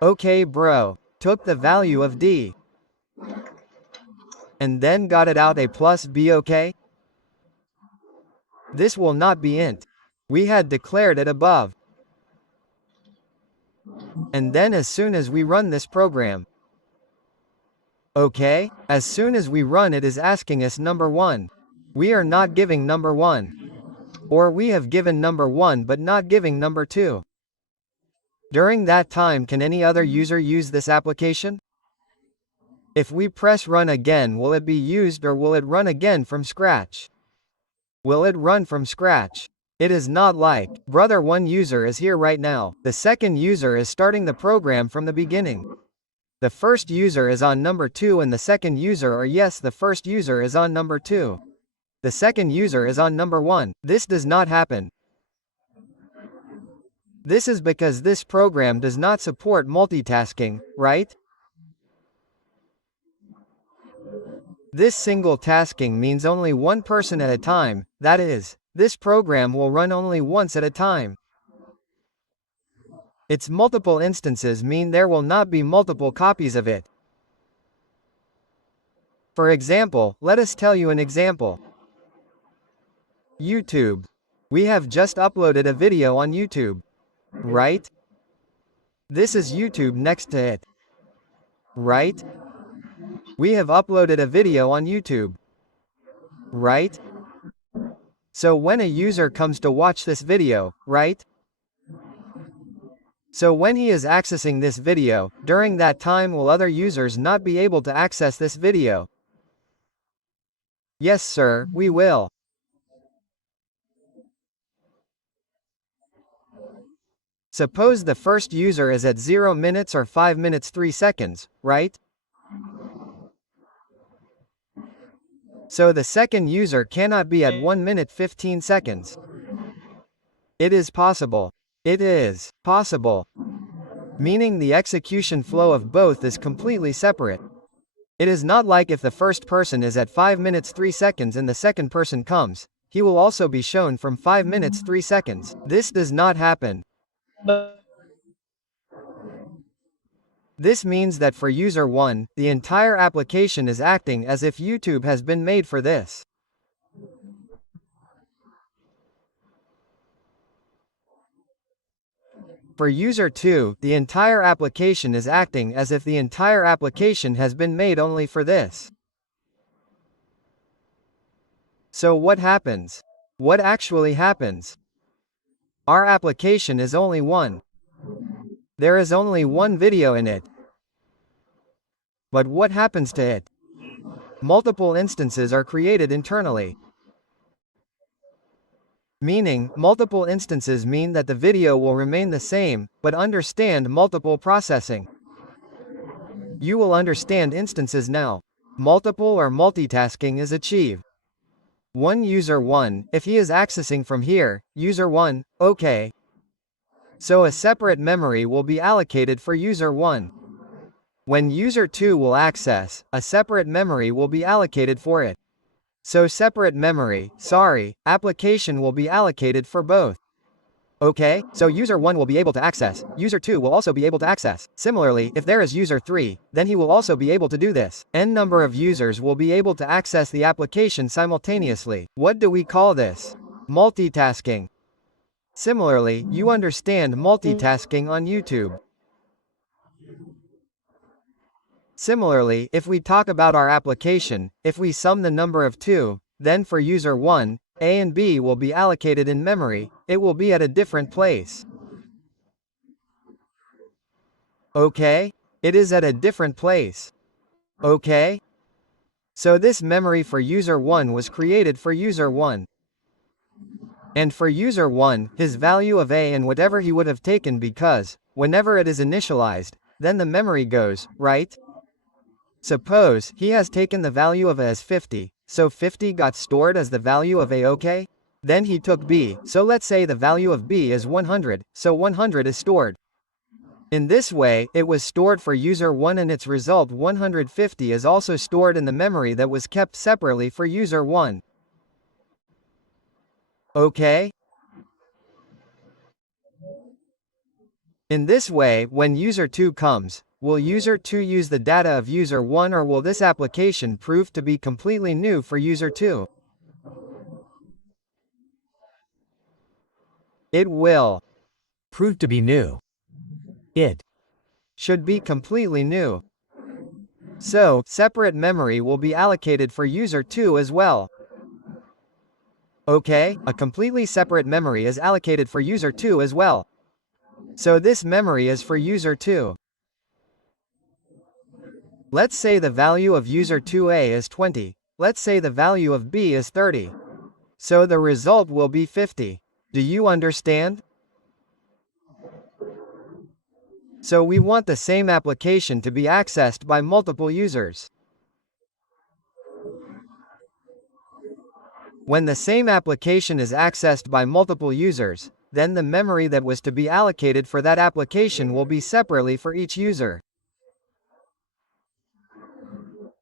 OK bro. Took the value of D. And then got it out A plus B. OK? This will not be int. We had declared it above. And then as soon as we run this program. OK? As soon as we run it is asking us number 1. We are not giving number 1. Or we have given number 1 but not giving number 2. During that time, can any other user use this application? If we press run again, will it be used or will it run again from scratch? Will it run from scratch? It is not like, brother, one user is here right now. The second user is starting the program from the beginning. The first user is on number 2 and the second user, or yes, the first user is on number 2. The second user is on number 1. This does not happen. This is because this program does not support multitasking, right? This single tasking means only one person at a time, that is, this program will run only once at a time. Its multiple instances mean there will not be multiple copies of it. For example, let us tell you an example. YouTube. We have just uploaded a video on YouTube. Right? This is YouTube next to it. Right? We have uploaded a video on YouTube. Right? So when a user comes to watch this video, right? So when he is accessing this video, during that time will other users not be able to access this video? Yes sir, we will. Suppose the first user is at 0 minutes or 5 minutes 3 seconds, right? So the second user cannot be at 1 minute 15 seconds. It is possible. It is possible. Meaning the execution flow of both is completely separate. It is not like if the first person is at 5 minutes 3 seconds and the second person comes, he will also be shown from 5 minutes 3 seconds. This does not happen. This means that for user 1, the entire application is acting as if YouTube has been made for this. For user 2, the entire application is acting as if the entire application has been made only for this. So what happens? What actually happens? Our application is only one. There is only one video in it. But what happens to it? Multiple instances are created internally. Meaning, multiple instances mean that the video will remain the same, but understand multiple processing. You will understand instances now. Multiple or multitasking is achieved. One user 1, if he is accessing from here, user 1, okay. So a separate memory will be allocated for user 1. When user 2 will access, a separate memory will be allocated for it. So separate memory, application will be allocated for both. Okay, so user 1 will be able to access, user 2 will also be able to access. Similarly, if there is user 3, then he will also be able to do this. N number of users will be able to access the application simultaneously. What do we call this? Multitasking. Similarly, you understand multitasking on YouTube. Similarly, if we talk about our application, if we sum the number of 2, then for user 1, A and B will be allocated in memory, it will be at a different place. Okay? It is at a different place. Okay? So this memory for user 1 was created for user 1. And for user 1, his value of A and whatever he would have taken because, whenever it is initialized, then the memory goes, right? Suppose he has taken the value of A as 50, so 50 got stored as the value of A, okay? Then he took B, so let's say the value of B is 100, so 100 is stored. In this way, it was stored for user 1 and its result 150 is also stored in the memory that was kept separately for user 1. Okay? In this way, when user 2 comes, will user 2 use the data of user 1 or will this application prove to be completely new for user 2? It will. Prove to be new. It Should be completely new. So, separate memory will be allocated for user 2 as well. Okay, a completely separate memory is allocated for user 2 as well. So this memory is for user 2. Let's say the value of user 2A is 20. Let's say the value of B is 30. So the result will be 50. Do you understand? So we want the same application to be accessed by multiple users. When the same application is accessed by multiple users, then the memory that was to be allocated for that application will be separately for each user.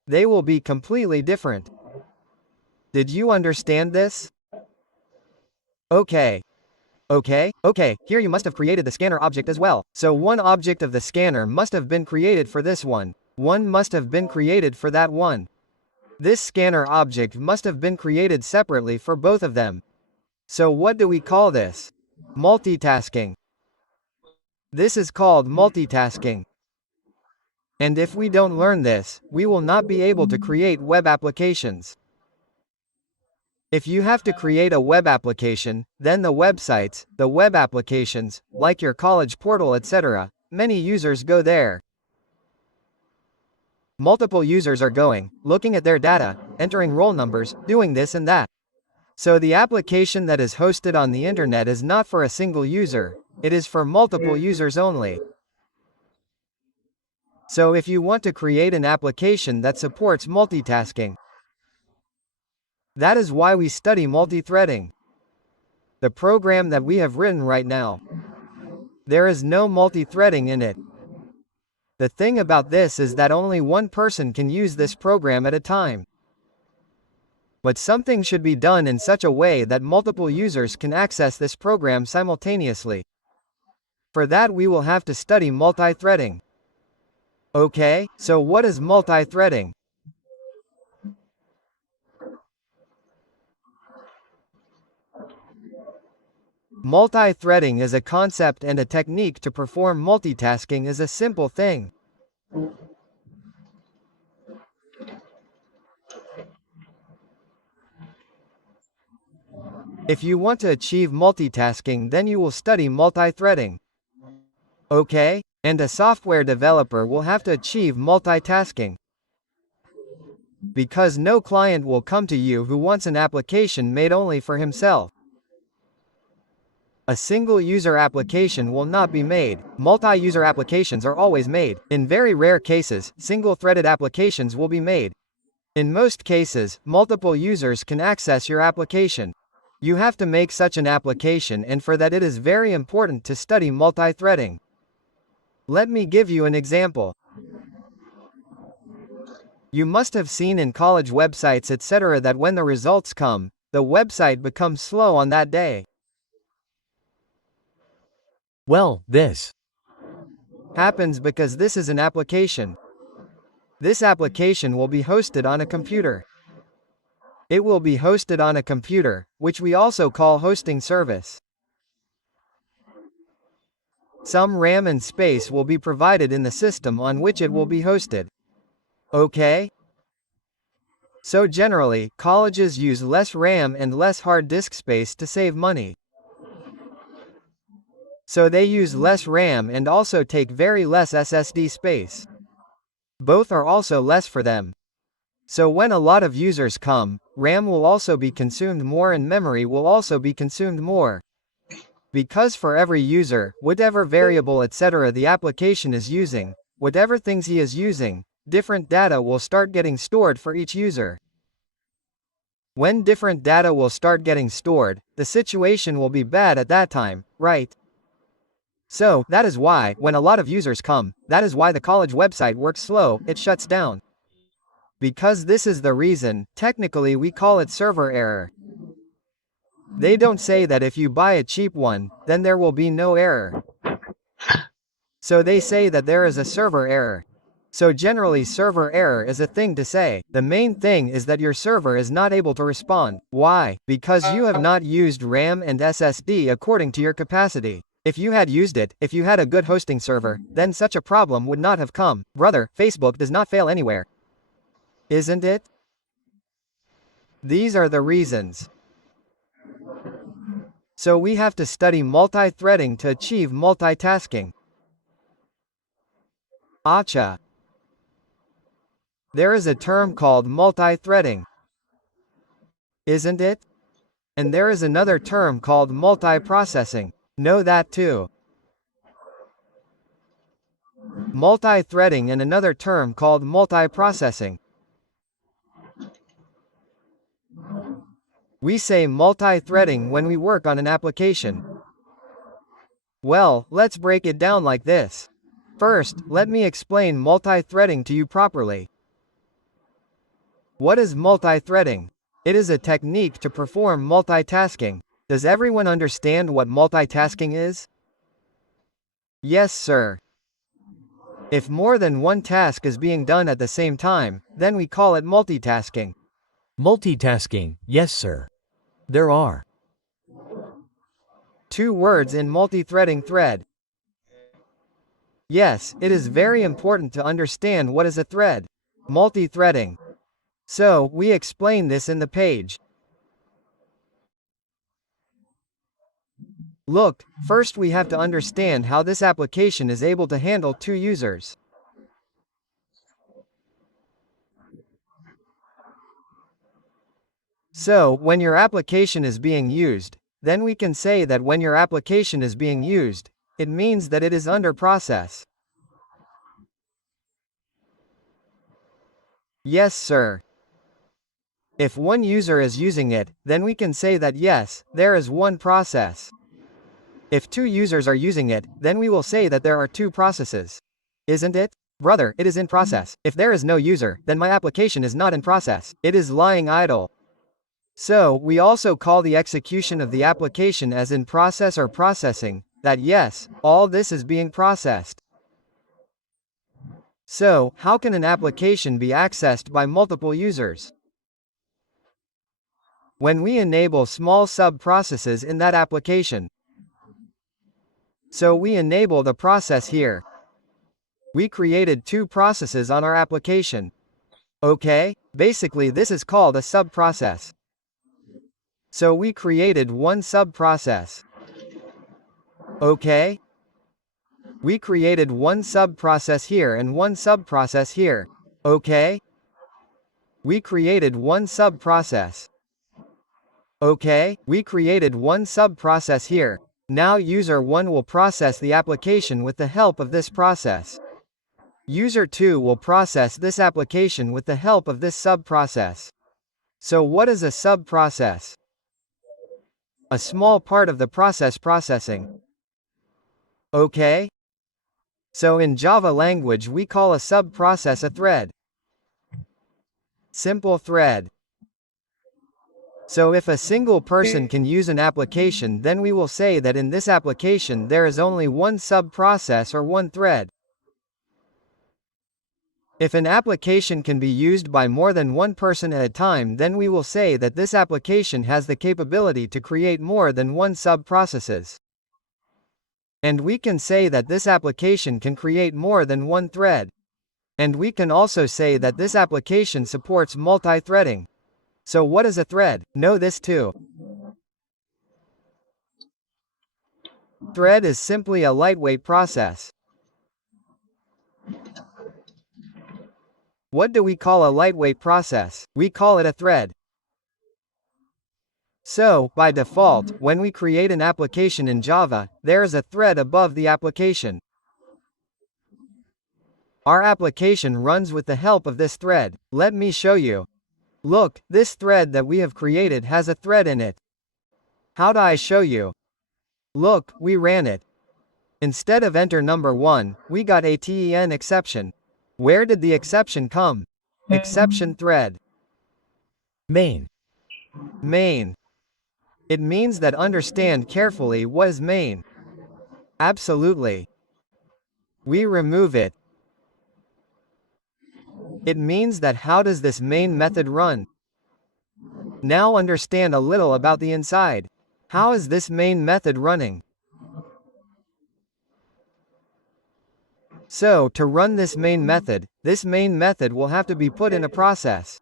They will be completely different. Did you understand this? Okay. Okay, here you must have created the scanner object as well. So one object of the scanner must have been created for this one. One must have been created for that one. This scanner object must have been created separately for both of them. So what do we call this? Multitasking. This is called multitasking. And if we don't learn this, we will not be able to create web applications. If you have to create a web application, then the websites, the web applications, like your college portal, etc., many users go there. Multiple users are going, looking at their data, entering roll numbers, doing this and that. So the application that is hosted on the internet is not for a single user, it is for multiple users only. So if you want to create an application that supports multitasking, that is why we study multithreading. The program that we have written right now, there is no multithreading in it. The thing about this is that only one person can use this program at a time. But something should be done in such a way that multiple users can access this program simultaneously. For that we will have to study multithreading. Okay, so what is multithreading? Multithreading is a concept and a technique to perform multitasking is a simple thing. If you want to achieve multitasking, then you will study multithreading. Okay? And a software developer will have to achieve multitasking. Because no client will come to you who wants an application made only for himself. A single user application will not be made. Multi-user applications are always made. In very rare cases, single-threaded applications will be made. In most cases, multiple users can access your application. You have to make such an application, and for that it is very important to study multithreading. Let me give you an example. You must have seen in college websites etc. that when the results come, the website becomes slow on that day. Well, this Happens because this is an application. This application will be hosted on a computer. It will be hosted on a computer, which we also call hosting service. Some RAM and space will be provided in the system on which it will be hosted. Okay? So generally, colleges use less RAM and less hard disk space to save money. So they use less RAM and also take very less SSD space. Both are also less for them. So when a lot of users come, RAM will also be consumed more and memory will also be consumed more. Because for every user, whatever variable etc. the application is using, whatever things he is using, different data will start getting stored for each user. When different data will start getting stored, the situation will be bad at that time, right? So, that is why, when a lot of users come, that is why the college website works slow, it shuts down. Because this is the reason, technically we call it server error. They don't say that if you buy a cheap one, then there will be no error. So they say that there is a server error. So generally server error is a thing to say. The main thing is that your server is not able to respond. Why? Because you have not used RAM and SSD according to your capacity. If you had used it, if you had a good hosting server, then such a problem would not have come. Brother, Facebook does not fail anywhere. Isn't it? These are the reasons. So we have to study multi-threading to achieve multitasking. Acha. There is a term called multi-threading. Isn't it? And there is another term called multiprocessing. Know that too. Multi-threading and another term called multiprocessing. We say multi-threading when we work on an application. Well, let's break it down like this. First, let me explain multi-threading to you properly. What is multithreading? It is a technique to perform multitasking. Does everyone understand what multitasking is? Yes, sir. If more than one task is being done at the same time, then we call it multitasking. Multitasking, yes sir. There are 2 words in multithreading thread. Yes, it is very important to understand what is a thread. Multithreading. So, we explain this in the page. Look, first we have to understand how this application is able to handle 2 users. So, when your application is being used, then we can say that when your application is being used, it means that it is under process. Yes, sir. If one user is using it, then we can say that yes, there is one process. If 2 users are using it, then we will say that there are 2 processes. Isn't it? Brother, it is in process. If there is no user, then my application is not in process. It is lying idle. So, we also call the execution of the application as in process or processing, that yes, all this is being processed. So, how can an application be accessed by multiple users? When we enable small sub-processes in that application. So we enable the process here. We created 2 processes on our application. Okay, basically this is called a sub-process. So we created 1 sub-process. Okay? We created 1 sub-process here and 1 sub-process here. Okay? We created 1 sub-process. Okay, we created 1 sub-process here. Now user 1 will process the application with the help of this process. User 2 will process this application with the help of this sub-process. So what is a sub-process? A small part of the process processing. Okay? So in Java language we call a sub-process a thread. Simple thread. So if a single person can use an application, then we will say that in this application there is only 1 sub-process or 1 thread. If an application can be used by more than 1 person at a time, then we will say that this application has the capability to create more than 1 sub-processes. And we can say that this application can create more than 1 thread. And we can also say that this application supports multi-threading. So what is a thread? Know this too. Thread is simply a lightweight process. What do we call a lightweight process? We call it a thread. So, by default, when we create an application in Java, there is a thread above the application. Our application runs with the help of this thread. Let me show you. Look, this thread that we have created has a thread in it. How do I show you? Look, we ran it. Instead of enter number 1, we got a TEN exception. Where did the exception come? Exception thread. Main. Main. It means that understand carefully what is main. Absolutely. We remove it. It means that how does this main method run? Now understand a little about the inside. How is this main method running? So, to run this main method will have to be put in a process.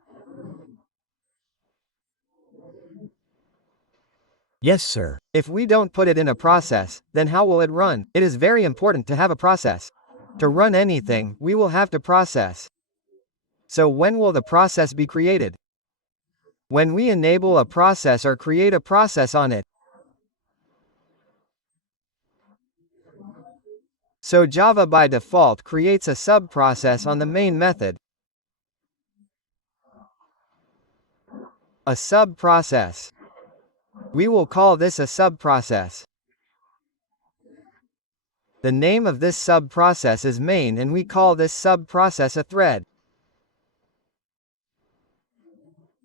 Yes, sir. If we don't put it in a process, then how will it run? It is very important to have a process. To run anything, we will have to process. So when will the process be created? When we enable a process or create a process on it. So Java by default creates a sub-process on the main method. A sub-process. We will call this a sub-process. The name of this sub-process is main and we call this sub-process a thread.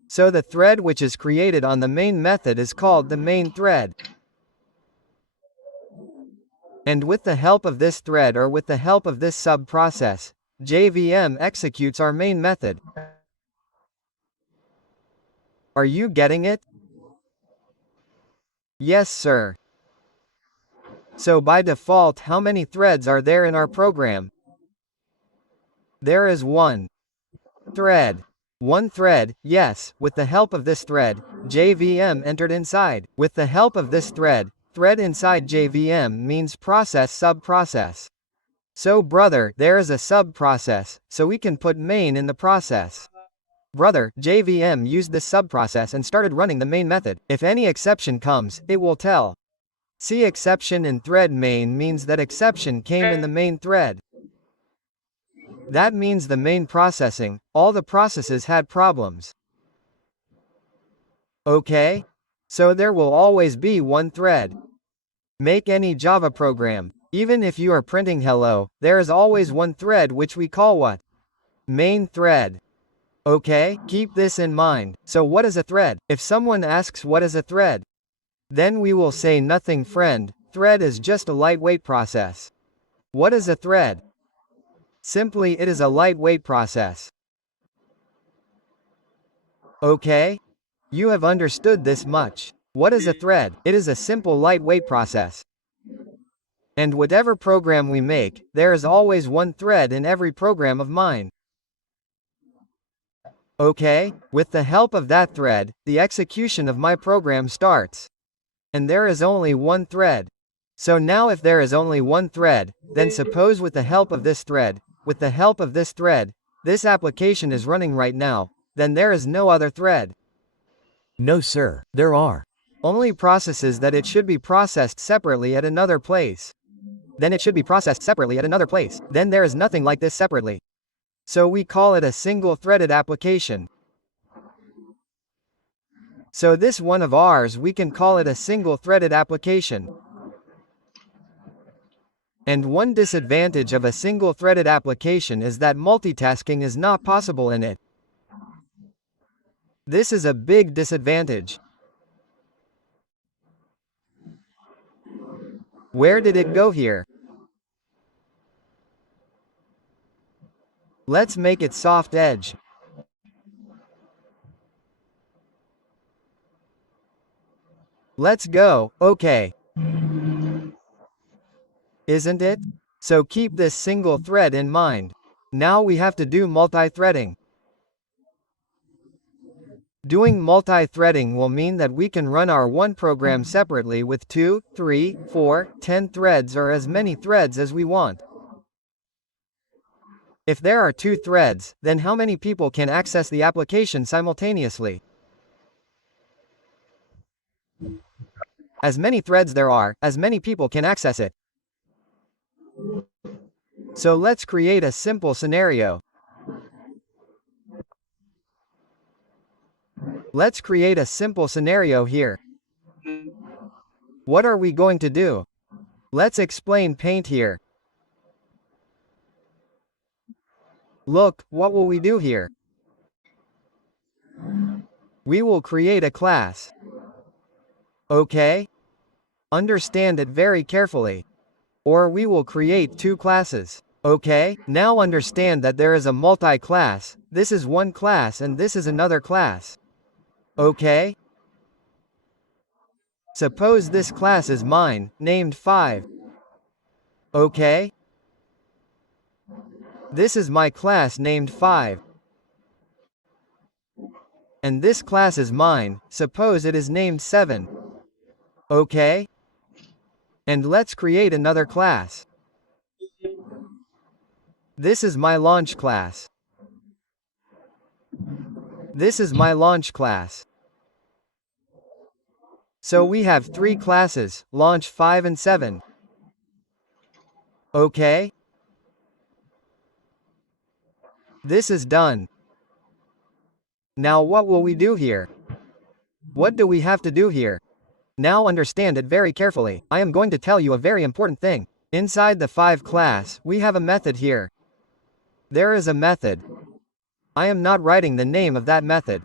So the thread which is created on the main method is called the main thread. And with the help of this thread or with the help of this sub-process, JVM executes our main method. Are you getting it? Yes, sir. So by default, how many threads are there in our program? There is one thread. One thread, yes, with the help of this thread, JVM entered inside. With the help of this thread, thread inside JVM means process sub-process. So brother, there is a sub-process, so we can put main in the process. Brother, JVM used this sub-process and started running the main method. If any exception comes, it will tell. See exception in thread main means that exception came in the main thread. That means the main processing, all the processes had problems. Okay? So there will always be one thread. Make any Java program. Even if you are printing hello, there is always one thread which we call what? Main thread. Okay, keep this in mind. So what is a thread? If someone asks what is a thread, then we will say nothing friend, thread is just a lightweight process. What is a thread? Simply it is a lightweight process. Okay? You have understood this much. What is a thread? It is a simple lightweight process. And whatever program we make, there is always one thread in every program of mine. Okay? With the help of that thread, the execution of my program starts. And there is only one thread. So now if there is only one thread, then suppose with the help of this thread, this application is running right now, then there is no other thread. No, sir. There are. Only processes that it should be processed separately at another place. Then it should be processed separately at another place. Then there is nothing like this separately. So we call it a single-threaded application. So this one of ours we can call it a single-threaded application. And one disadvantage of a single-threaded application is that multitasking is not possible in it. This is a big disadvantage. Where did it go here? Let's make it soft edge. Let's go, okay. Isn't it? So keep this single thread in mind. Now we have to do multi-threading. Doing multi-threading will mean that we can run our one program separately with 2, 3, 4, 10 threads or as many threads as we want. If there are 2 threads, then how many people can access the application simultaneously? As many threads there are, as many people can access it. So let's create a simple scenario. Let's create a simple scenario here. What are we going to do? Let's explain Paint here. Look, what will we do here? We will create a class. Okay? Understand it very carefully. Or we will create 2 classes. Okay? Now understand that there is a multi-class. This is one class and this is another class. Okay? Suppose this class is mine, named 5. Okay? This is my class named 5. And this class is mine, suppose it is named 7. Okay? And let's create another class. This is my launch class. This is my launch class. So we have 3 classes, launch 5 and 7. Okay? This is done. Now what will we do here? What do we have to do here? Now understand it very carefully. I am going to tell you a very important thing. Inside the 5 class, we have a method here. There is a method. I am not writing the name of that method.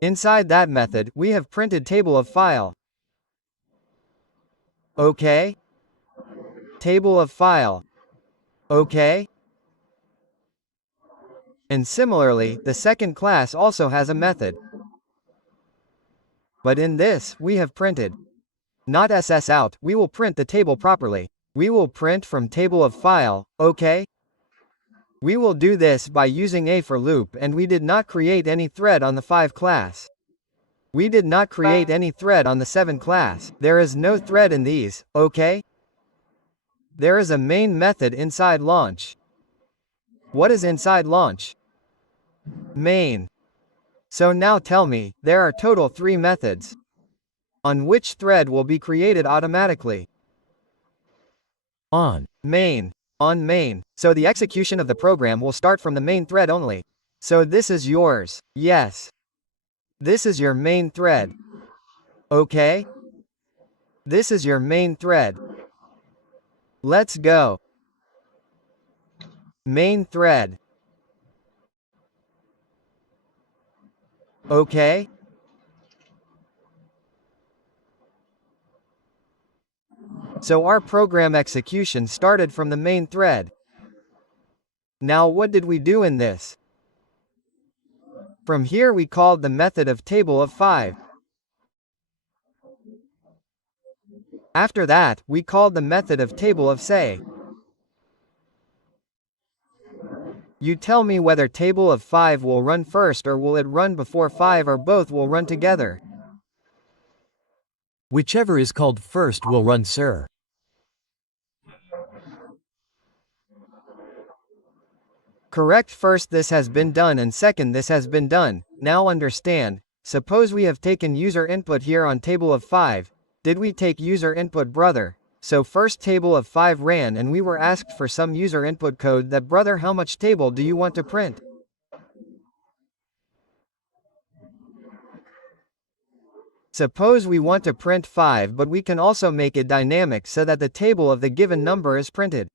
Inside that method, we have printed table of file. Okay? Table of file. Okay? And similarly, the second class also has a method. But in this, we have printed. Not ss out, we will print the table properly. We will print from table of file, okay? We will do this by using a for loop and we did not create any thread on the 5 class. We did not create any thread on the 7 class. There is no thread in these, okay? There is a main method inside launch. What is inside launch? Main. So now tell me, there are total 3 methods. On which thread will be created automatically? On. Main. On main. So the execution of the program will start from the main thread only. So this is yours. Yes. This is your main thread. Okay? This is your main thread. Let's go. Main thread. Okay? So our program execution started from the main thread. Now what did we do in this? From here we called the method of table of 5. After that, we called the method of table of say. You tell me whether table of 5 will run first or will it run before 5 or both will run together. Whichever is called first will run, sir. Correct. First this has been done and second this has been done. Now understand, suppose we have taken user input here on table of 5. Did we take user input brother? So first table of 5 ran and we were asked for some user input code that brother how much table do you want to print? Suppose we want to print 5 but we can also make it dynamic so that the table of the given number is printed.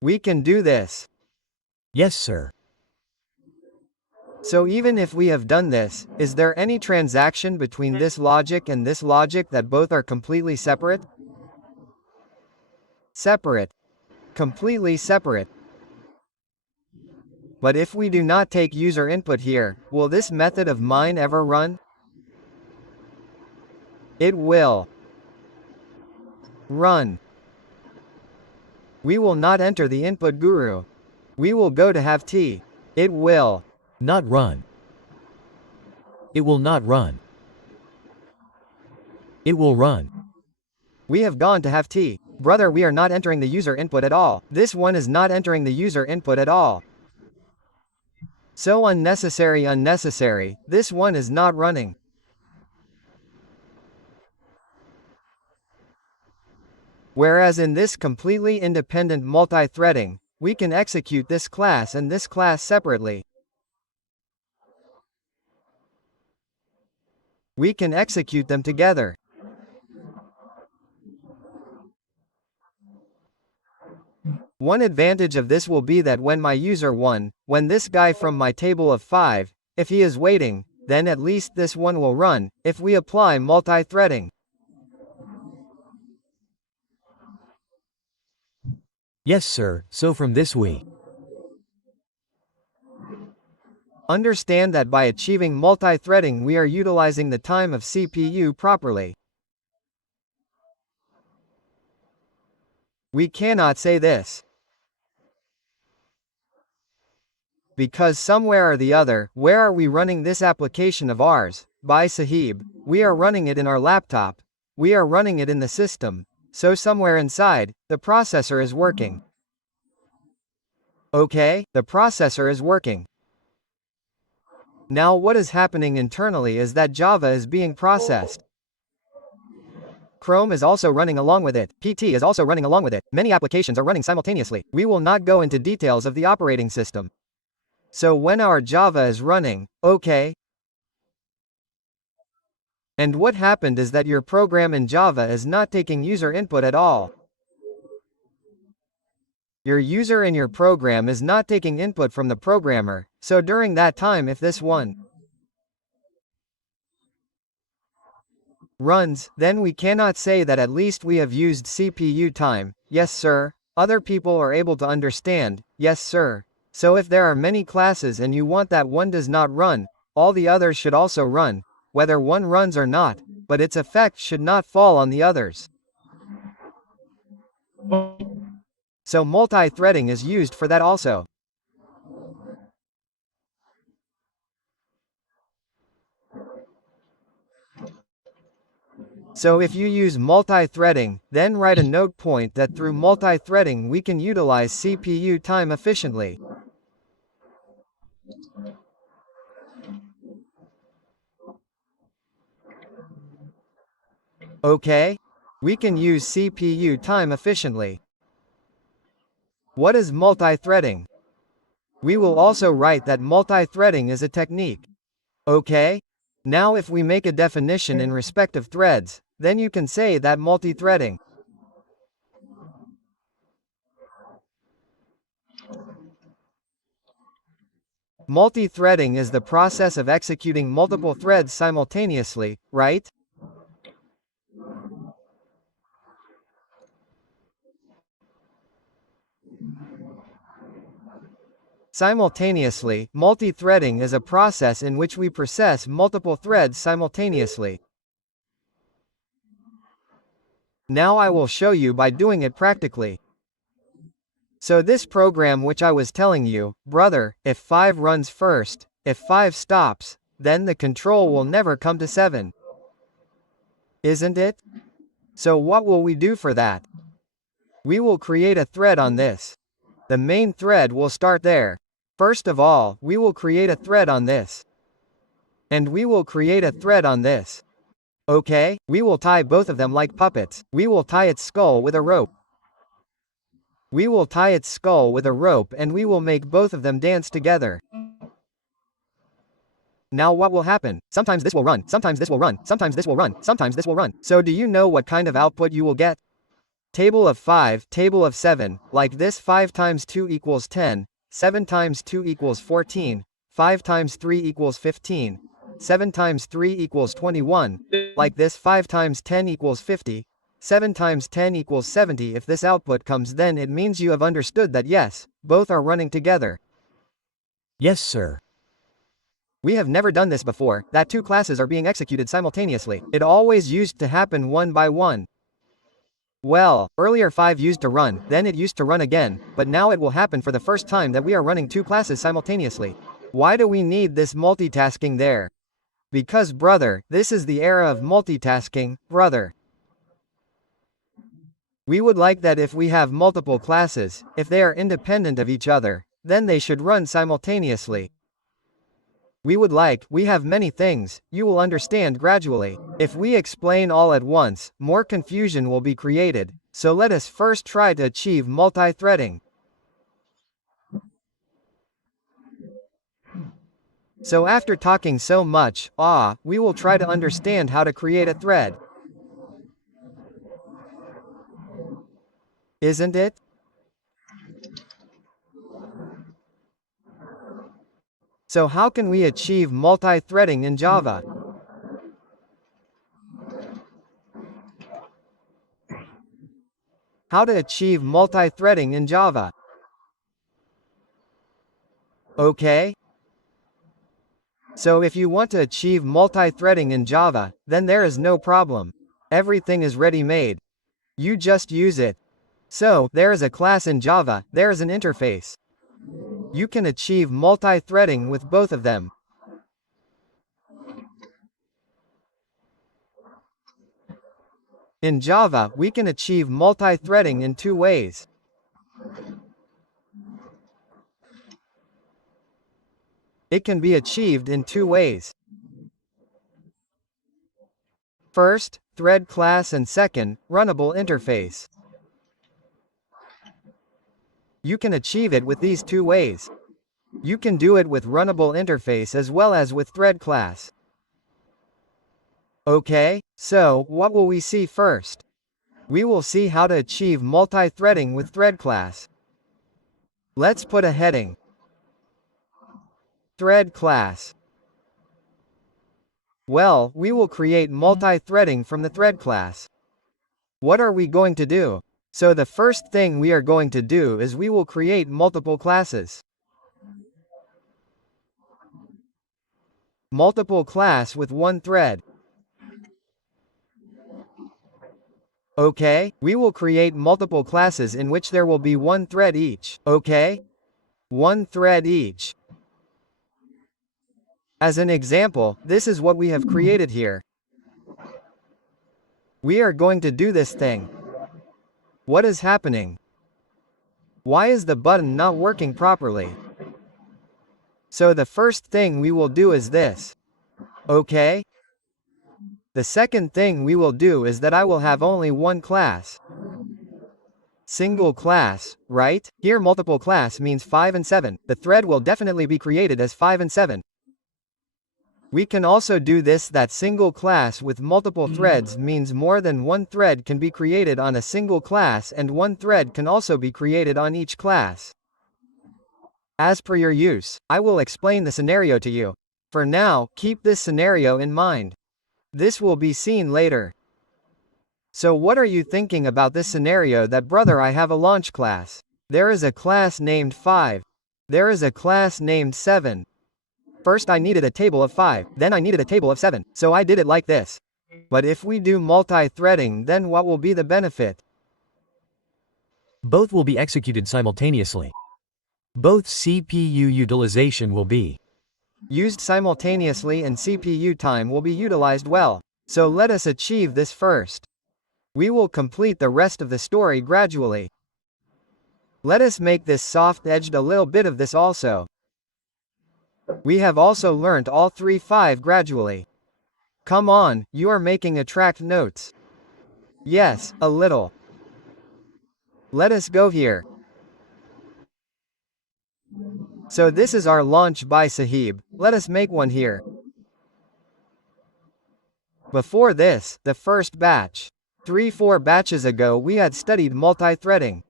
We can do this. Yes, sir. So even if we have done this, is there any transaction between this logic and this logic that both are completely separate? Separate. Completely separate. But if we do not take user input here, will this method of mine ever run? It will run. We will not enter the input guru. We will go to have t. It will Not run. It will not run. It will run. We have gone to have t. Brother, we are not entering the user input at all. This one is not entering the user input at all. So unnecessary. This one is not running. Whereas in this completely independent multi-threading, we can execute this class and this class separately. We can execute them together. One advantage of this will be that when my user 1, when this guy from my table of 5, if he is waiting, then at least this one will run, if we apply multi-threading. Yes, sir. So from this we Understand that by achieving multi-threading we are utilizing the time of CPU properly. We cannot say this. Because somewhere or the other, where are we running this application of ours? By Sahib, we are running it in our laptop. We are running it in the system. So somewhere inside, the processor is working. Okay, the processor is working. Now what is happening internally is that Java is being processed. Chrome is also running along with it. PT is also running along with it. Many applications are running simultaneously. We will not go into details of the operating system. So when our Java is running, okay. And what happened is that your program in Java is not taking user input at all. Your user in your program is not taking input from the programmer, so during that time if this one runs, then we cannot say that at least we have used CPU time. Yes sir. Other people are able to understand. Yes sir. So if there are many classes and you want that one does not run, all the others should also run, whether one runs or not, but its effect should not fall on the others. So multi-threading is used for that also. So if you use multi-threading, then write a note point that through multi-threading we can utilize CPU time efficiently. Okay? We can use CPU time efficiently. What is multi-threading? We will also write that multi-threading is a technique. Okay? Now if we make a definition in respect of threads, then you can say that multi-threading is the process of executing multiple threads simultaneously, right? Simultaneously, multi-threading is a process in which we process multiple threads simultaneously. Now I will show you by doing it practically. So this program which I was telling you, brother, if 5 runs first, if 5 stops, then the control will never come to 7. Isn't it? So what will we do for that? We will create a thread on this. The main thread will start there. First of all, we will create a thread on this. And we will create a thread on this. Okay, we will tie both of them like puppets. We will tie its skull with a rope. We will tie its skull with a rope and we will make both of them dance together. Now what will happen? Sometimes this will run, sometimes this will run, sometimes this will run, sometimes this will run. So do you know what kind of output you will get? Table of 5, table of 7, like this 5 times 2 equals 10, 7 times 2 equals 14, 5 times 3 equals 15, 7 times 3 equals 21, like this 5 times 10 equals 50, 7 times 10 equals 70. If this output comes, then it means you have understood that yes, both are running together. Yes, sir. We have never done this before, that 2 classes are being executed simultaneously. It always used to happen one by one. Well, earlier 5 used to run, then it used to run again, but now it will happen for the first time that we are running 2 classes simultaneously. Why do we need this multitasking there? Because brother, this is the era of multitasking, brother. We would like that if we have multiple classes, if they are independent of each other, then they should run simultaneously. We have many things, you will understand gradually. If we explain all at once, more confusion will be created, so let us first try to achieve multi-threading. So after talking so much, we will try to understand how to create a thread. Isn't it? So how can we achieve multi-threading in Java? How to achieve multi-threading in Java? Okay. So if you want to achieve multi-threading in Java, then there is no problem. Everything is ready-made. You just use it. So, there is a class in Java, there is an interface. You can achieve multi-threading with both of them. In Java, we can achieve multi-threading in 2 ways. It can be achieved in 2 ways. First, thread class, and second, runnable interface. You can achieve it with these 2 ways. You can do it with runnable interface as well as with thread class. Okay, so what will we see first? We will see how to achieve multi-threading with thread class. Let's put a heading. Thread class. Well, we will create multi-threading from the thread class. What are we going to do? So the first thing we are going to do is we will create multiple classes. Multiple class with 1 thread. Okay, we will create multiple classes in which there will be 1 thread each. Okay? 1 thread each. As an example, this is what we have created here. We are going to do this thing. What is happening? Why is the button not working properly? So the first thing we will do is this. Okay? The second thing we will do is that I will have only 1 class. Single class, right? Here multiple class means 5 and 7. The thread will definitely be created as 5 and 7. We can also do this that single class with multiple threads means more than 1 thread can be created on a single class and 1 thread can also be created on each class. As per your use, I will explain the scenario to you. For now, keep this scenario in mind. This will be seen later. So what are you thinking about this scenario that brother I have a launch class? There is a class named 5. There is a class named 7. First I needed a table of 5, then I needed a table of 7, so I did it like this. But if we do multi-threading, then what will be the benefit? Both will be executed simultaneously. Both CPU utilization will be used simultaneously and CPU time will be utilized well. So let us achieve this first. We will complete the rest of the story gradually. Let us make this soft-edged a little bit of this also. We have also learnt all 3-5 gradually. Come on, you are making attract notes. Yes, a little. Let us go here. So this is our launch by Sahib. Let us make one here. Before this, the first batch. 3-4 batches ago we had studied multi-threading,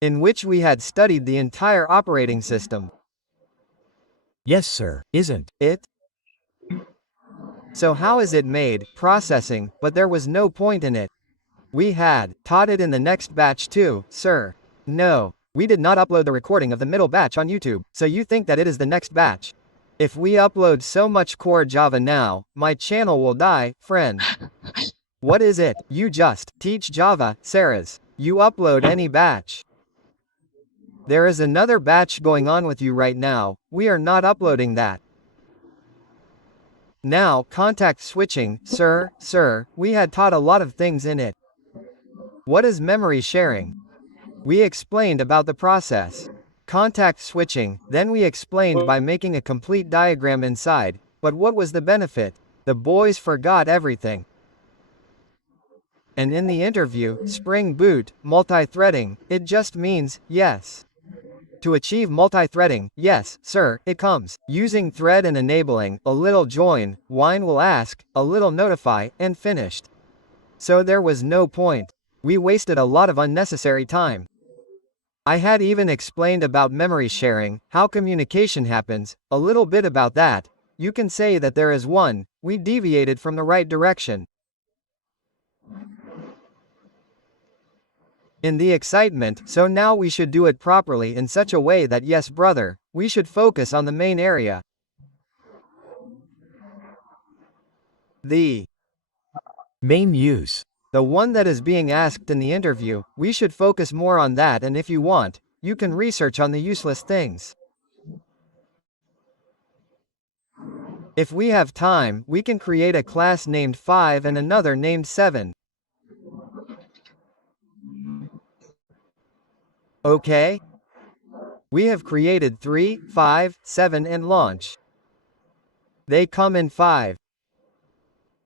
in which we had studied the entire operating system. yes sir, isn't it? So how is it made, processing, but there was no point in it. We had taught it in the next batch too, sir. No, we did not upload the recording of the middle batch on YouTube, so you think that it is the next batch. If we upload so much core Java now, my channel will die, friend. What is it? You just teach Java, Sarah's. You upload any batch. There is another batch going on with you right now, we are not uploading that. Now, contact switching, sir, we had taught a lot of things in it. What is memory sharing? We explained about the process. Contact switching, then we explained by making a complete diagram inside, but what was the benefit? The boys forgot everything. And in the interview, Spring Boot, multi-threading, it just means, yes. To achieve multi-threading, yes, sir, it comes. Using thread and enabling, a little join, wine will ask, a little notify, and finished. So there was no point. We wasted a lot of unnecessary time. I had even explained about memory sharing, how communication happens, a little bit about that. You can say that there is one, we deviated from the right direction. In the excitement, so now we should do it properly in such a way that yes brother, we should focus on the main area. The Main use. The one that is being asked in the interview, we should focus more on that, and if you want, you can research on the useless things. If we have time, we can create a class named 5 and another named 7. Okay? We have created 3, 5, 7 and launch. They come in 5.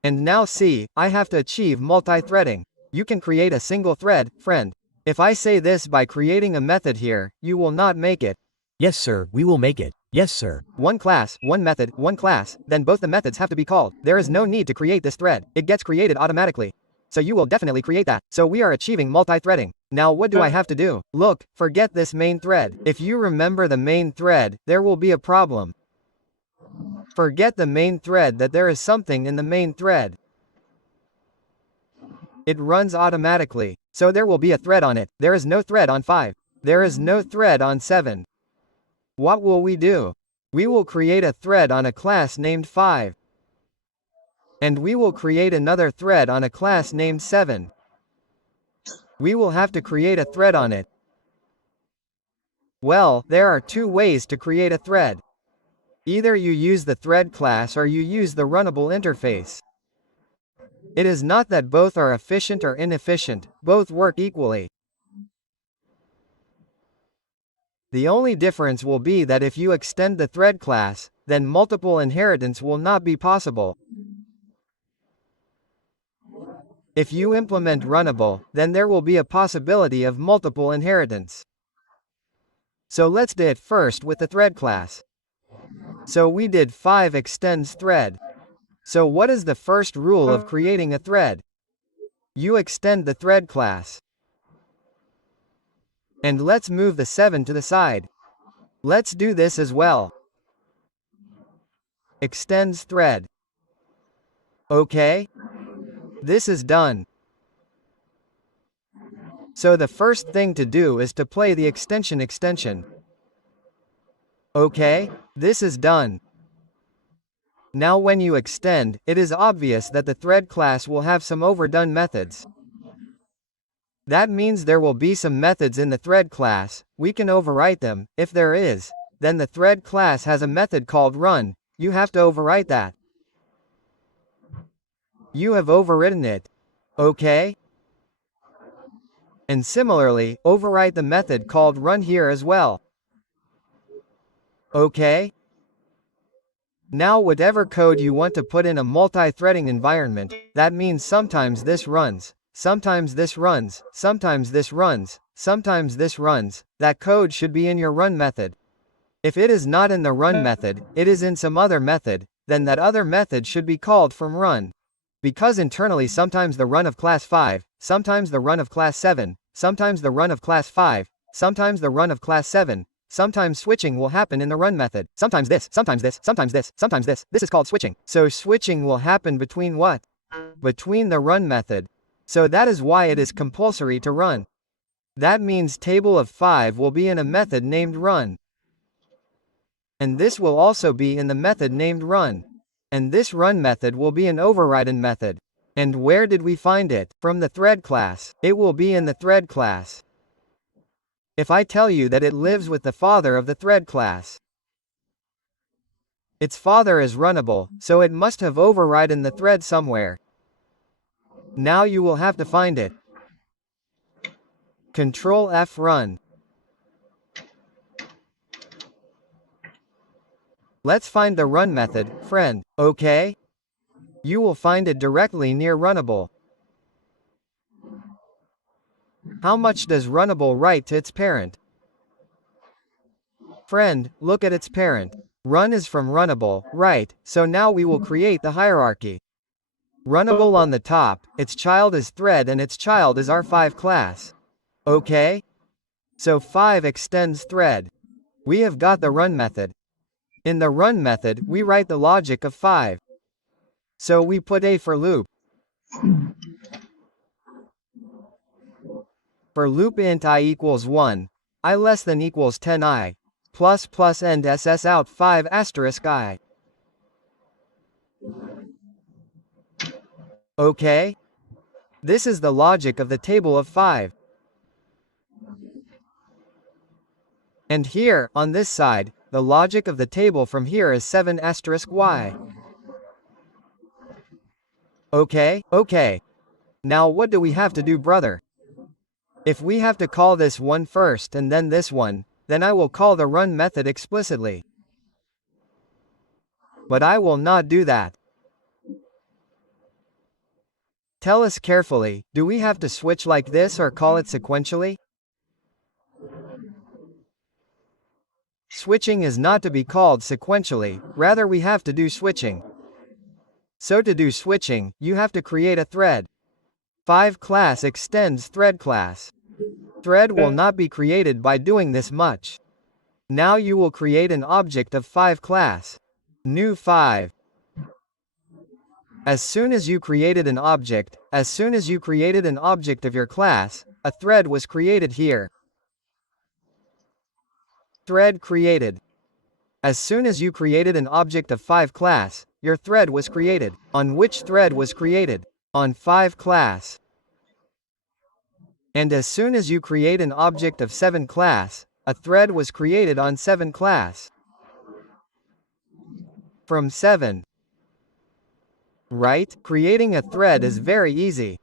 And now see, I have to achieve multi-threading. You can create a single thread, friend. If I say this by creating a method here, you will not make it. Yes, sir, we will make it. Yes, sir. One class, one method, one class, then both the methods have to be called. There is no need to create this thread. It gets created automatically. So you will definitely create that. So we are achieving multi-threading. Now what do I have to do? Look, forget this main thread. If you remember the main thread, there will be a problem. Forget the main thread that there is something in the main thread. It runs automatically. So there will be a thread on it. There is no thread on 5. There is no thread on 7. What will we do? We will create a thread on a class named 5. And we will create another thread on a class named 7. We will have to create a thread on it. Well, there are two ways to create a thread. Either you use the thread class or you use the runnable interface. It is not that both are efficient or inefficient, both work equally. The only difference will be that if you extend the thread class, then multiple inheritance will not be possible. If you implement runnable, then there will be a possibility of multiple inheritance. So let's do it first with the thread class. So we did 5 extends thread. So what is the first rule of creating a thread? You extend the thread class. And let's move the 7 to the side. Let's do this as well. Extends thread. Okay? This is done. So the first thing to do is to play the extension. Okay? This is done. Now when you extend, it is obvious that the thread class will have some overdone methods. That means there will be some methods in the thread class, we can overwrite them. If there is, then the thread class has a method called run, you have to overwrite that. You have overwritten it. Okay? And similarly, overwrite the method called run here as well. Okay? Now whatever code you want to put in a multi-threading environment, that means sometimes this runs, sometimes this runs, sometimes this runs, sometimes this runs, that code should be in your run method. If it is not in the run method, it is in some other method, then that other method should be called from run. Because internally sometimes the run of class 5, sometimes the run of class 7, sometimes the run of class 5, sometimes the run of class 7, sometimes switching will happen in the run method. Sometimes this, sometimes this, sometimes this, sometimes this. This is called switching. So switching will happen between what? Between the run method. So that is why it is compulsory to run. That means table of 5 will be in a method named run. And this will also be in the method named run. And this run method will be an overridden method. And where did we find it? From the thread class. It will be in the thread class. If I tell you that it lives with the father of the thread class, its father is Runnable, so it must have overridden the thread somewhere. Now you will have to find it. Control F run. Let's find the run method, friend, okay? You will find it directly near Runnable. How much does Runnable write to its parent? Friend, look at its parent. Run is from Runnable, right, so now we will create the hierarchy. Runnable on the top, its child is thread and its child is our 5 class. Okay? So 5 extends thread. We have got the run method. In the run method, we write the logic of 5. So we put a for loop. For loop int I equals 1, I less than equals 10I, plus plus end ss out 5 asterisk I. Okay? This is the logic of the table of 5. And here, on this side, the logic of the table from here is 7 asterisk y. Okay, okay. Now what do we have to do, brother? If we have to call this one first and then this one, then I will call the run method explicitly. But I will not do that. Tell us carefully, do we have to switch like this or call it sequentially? Switching is not to be called sequentially, rather we have to do switching. So to do switching, you have to create a thread. 5 class extends thread class. Thread will not be created by doing this much. Now you will create an object of 5 class. New 5. As soon as you created an object of your class, a thread was created here. Thread created. As soon as you created an object of 5 class, your thread was created. On which thread was created? On 5 class. And as soon as you create an object of 7 class, a thread was created on 7 class. From 7. Right? Creating a thread is very easy.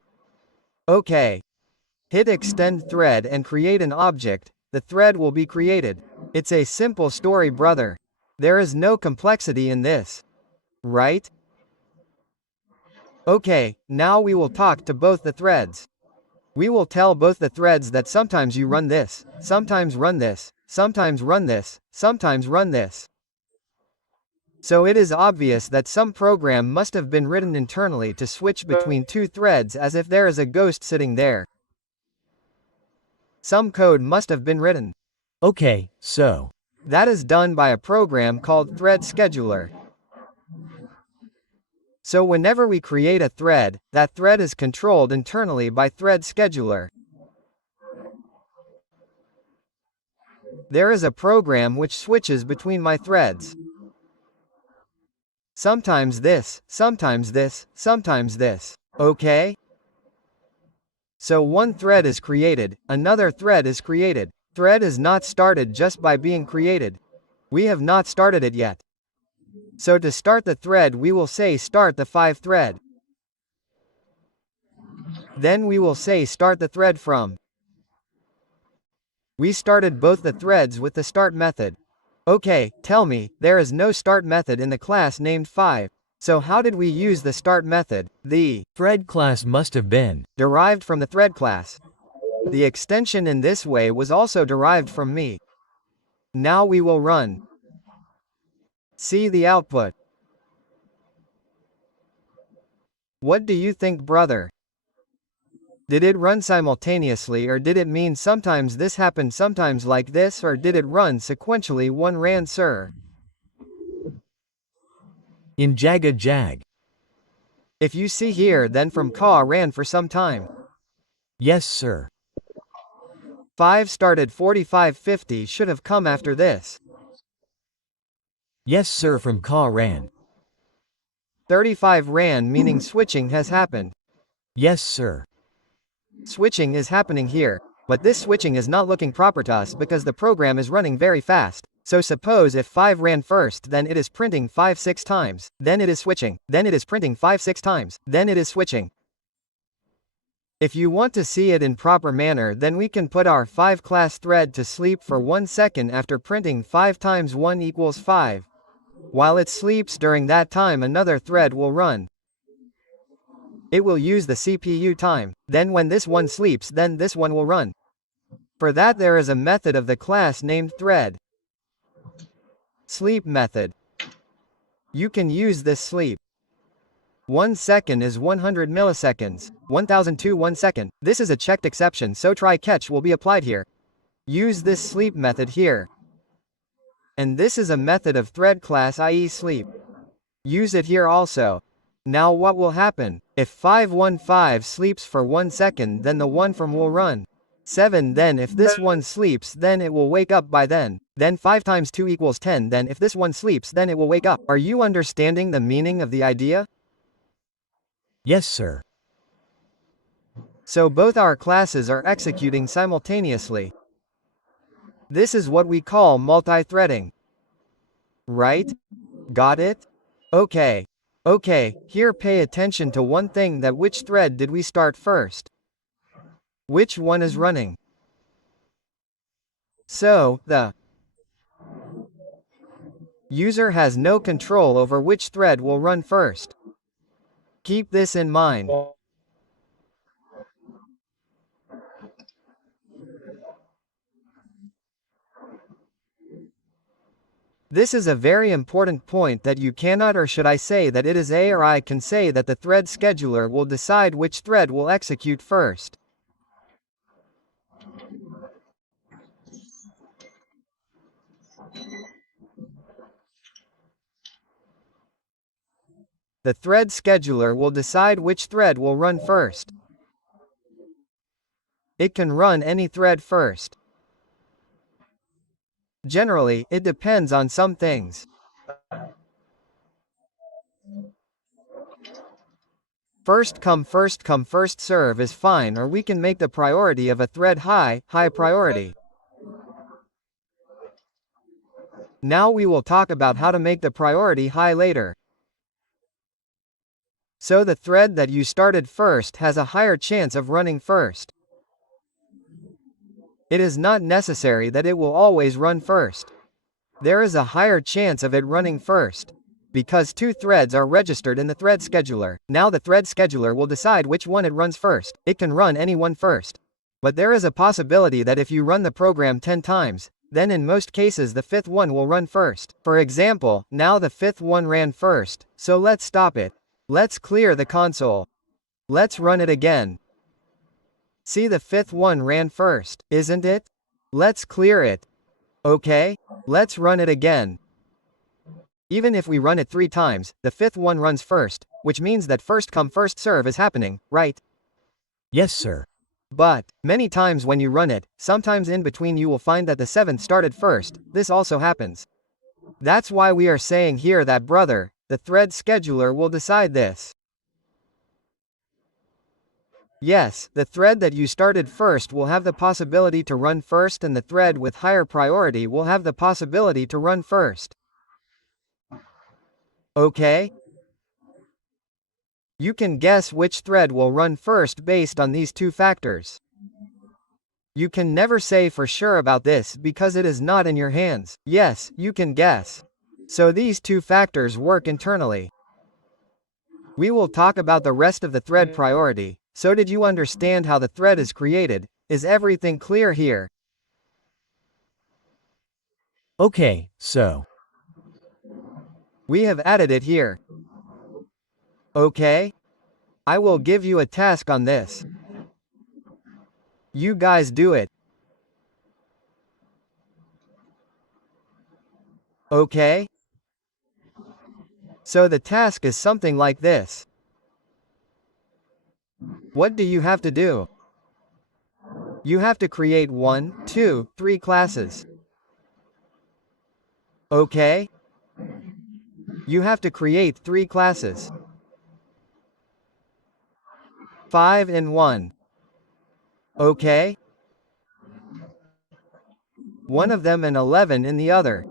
Okay. Hit extend thread and create an object, the thread will be created. It's a simple story, brother. There is no complexity in this. Right? Okay, now we will talk to both the threads. We will tell both the threads that sometimes you run this, sometimes run this, sometimes run this, sometimes run this. So it is obvious that some program must have been written internally to switch between 2 threads as if there is a ghost sitting there. Some code must have been written. Okay, so. That is done by a program called Thread Scheduler. So whenever we create a thread, that thread is controlled internally by Thread Scheduler. There is a program which switches between my threads. Sometimes this, sometimes this, sometimes this. Okay? So one thread is created, another thread is created. Thread is not started just by being created. We have not started it yet. So to start the thread we will say start the 5 thread. Then we will say start the thread from. We started both the threads with the start method. Okay, tell me, there is no start method in the class named 5. So how did we use the start method? The Thread class must have been derived from the thread class. The extension in this way was also derived from me. Now we will run. See the output. What do you think, brother? Did it run simultaneously, or did it mean sometimes this happened sometimes like this, or did it run sequentially? One ran, sir. in Jaga Jag. If you see here, then from Ka ran for some time. Yes, sir. 5 started 4550 should have come after this. Yes, sir, from Ka ran. 35 ran, meaning switching has happened. Yes, sir. Switching is happening here, but this switching is not looking proper to us because the program is running very fast. So suppose if 5 ran first, then it is printing 5 6 times, then it is switching, then it is printing 5 6 times, then it is switching. If you want to see it in proper manner, then we can put our 5 class thread to sleep for 1 second after printing 5 times 1 equals 5. While it sleeps during that time, another thread will run. It will use the CPU time, then when this one sleeps, then this one will run. For that there is a method of the class named thread. Sleep method. You can use this sleep. 1 second is 100 milliseconds, 1002 1 second. This is a checked exception, so try catch will be applied here. Use this sleep method here. And this is a method of thread class, i.e. sleep. Use it here also. Now what will happen? If 515 sleeps for 1 second, then the one from will run. 7 then if this one sleeps, then it will wake up by then. Then 5 times 2 equals 10, then if this one sleeps, then it will wake up. Are you understanding the meaning of the idea? Yes, sir. So both our classes are executing simultaneously. This is what we call multithreading. Right? Got it? Okay. Okay, here pay attention to one thing, that which thread did we start first? Which one is running? So, the user has no control over which thread will run first. Keep this in mind. This is a very important point, that you cannot, or should I say that it is A or I can say that the thread scheduler will decide which thread will execute first. The thread scheduler will decide which thread will run first. It can run any thread first. Generally, it depends on some things. First come first serve is fine, or we can make the priority of a thread high priority. Now we will talk about how to make the priority high later. So the thread that you started first has a higher chance of running first. It is not necessary that it will always run first. There is a higher chance of it running first, because 2 threads are registered in the thread scheduler. Now the thread scheduler will decide which one it runs first. It can run any one first. But there is a possibility that if you run the program 10 times, then in most cases the 5th one will run first. For example, now the 5th one ran first, so let's stop it. Let's clear the console. Let's run it again. See, the 5th one ran first, isn't it? Let's clear it. Okay? Let's run it again. Even if we run it 3 times, the 5th one runs first, which means that first come first serve is happening, right? Yes, sir. But, many times when you run it, sometimes in between you will find that the 7th started first. This also happens. That's why we are saying here that, brother, the thread scheduler will decide this. Yes, the thread that you started first will have the possibility to run first, and the thread with higher priority will have the possibility to run first. Okay? You can guess which thread will run first based on these 2 factors. You can never say for sure about this because it is not in your hands. Yes, you can guess. So these 2 factors work internally. We will talk about the rest of the thread priority. So did you understand how the thread is created? Is everything clear here? Okay, so. We have added it here. Okay? I will give you a task on this. You guys do it. Okay? So the task is something like this. What do you have to do? You have to create 1, 2, 3 classes. Okay? You have to create 3 classes. 5 in one. Okay? One of them and 11 in the other.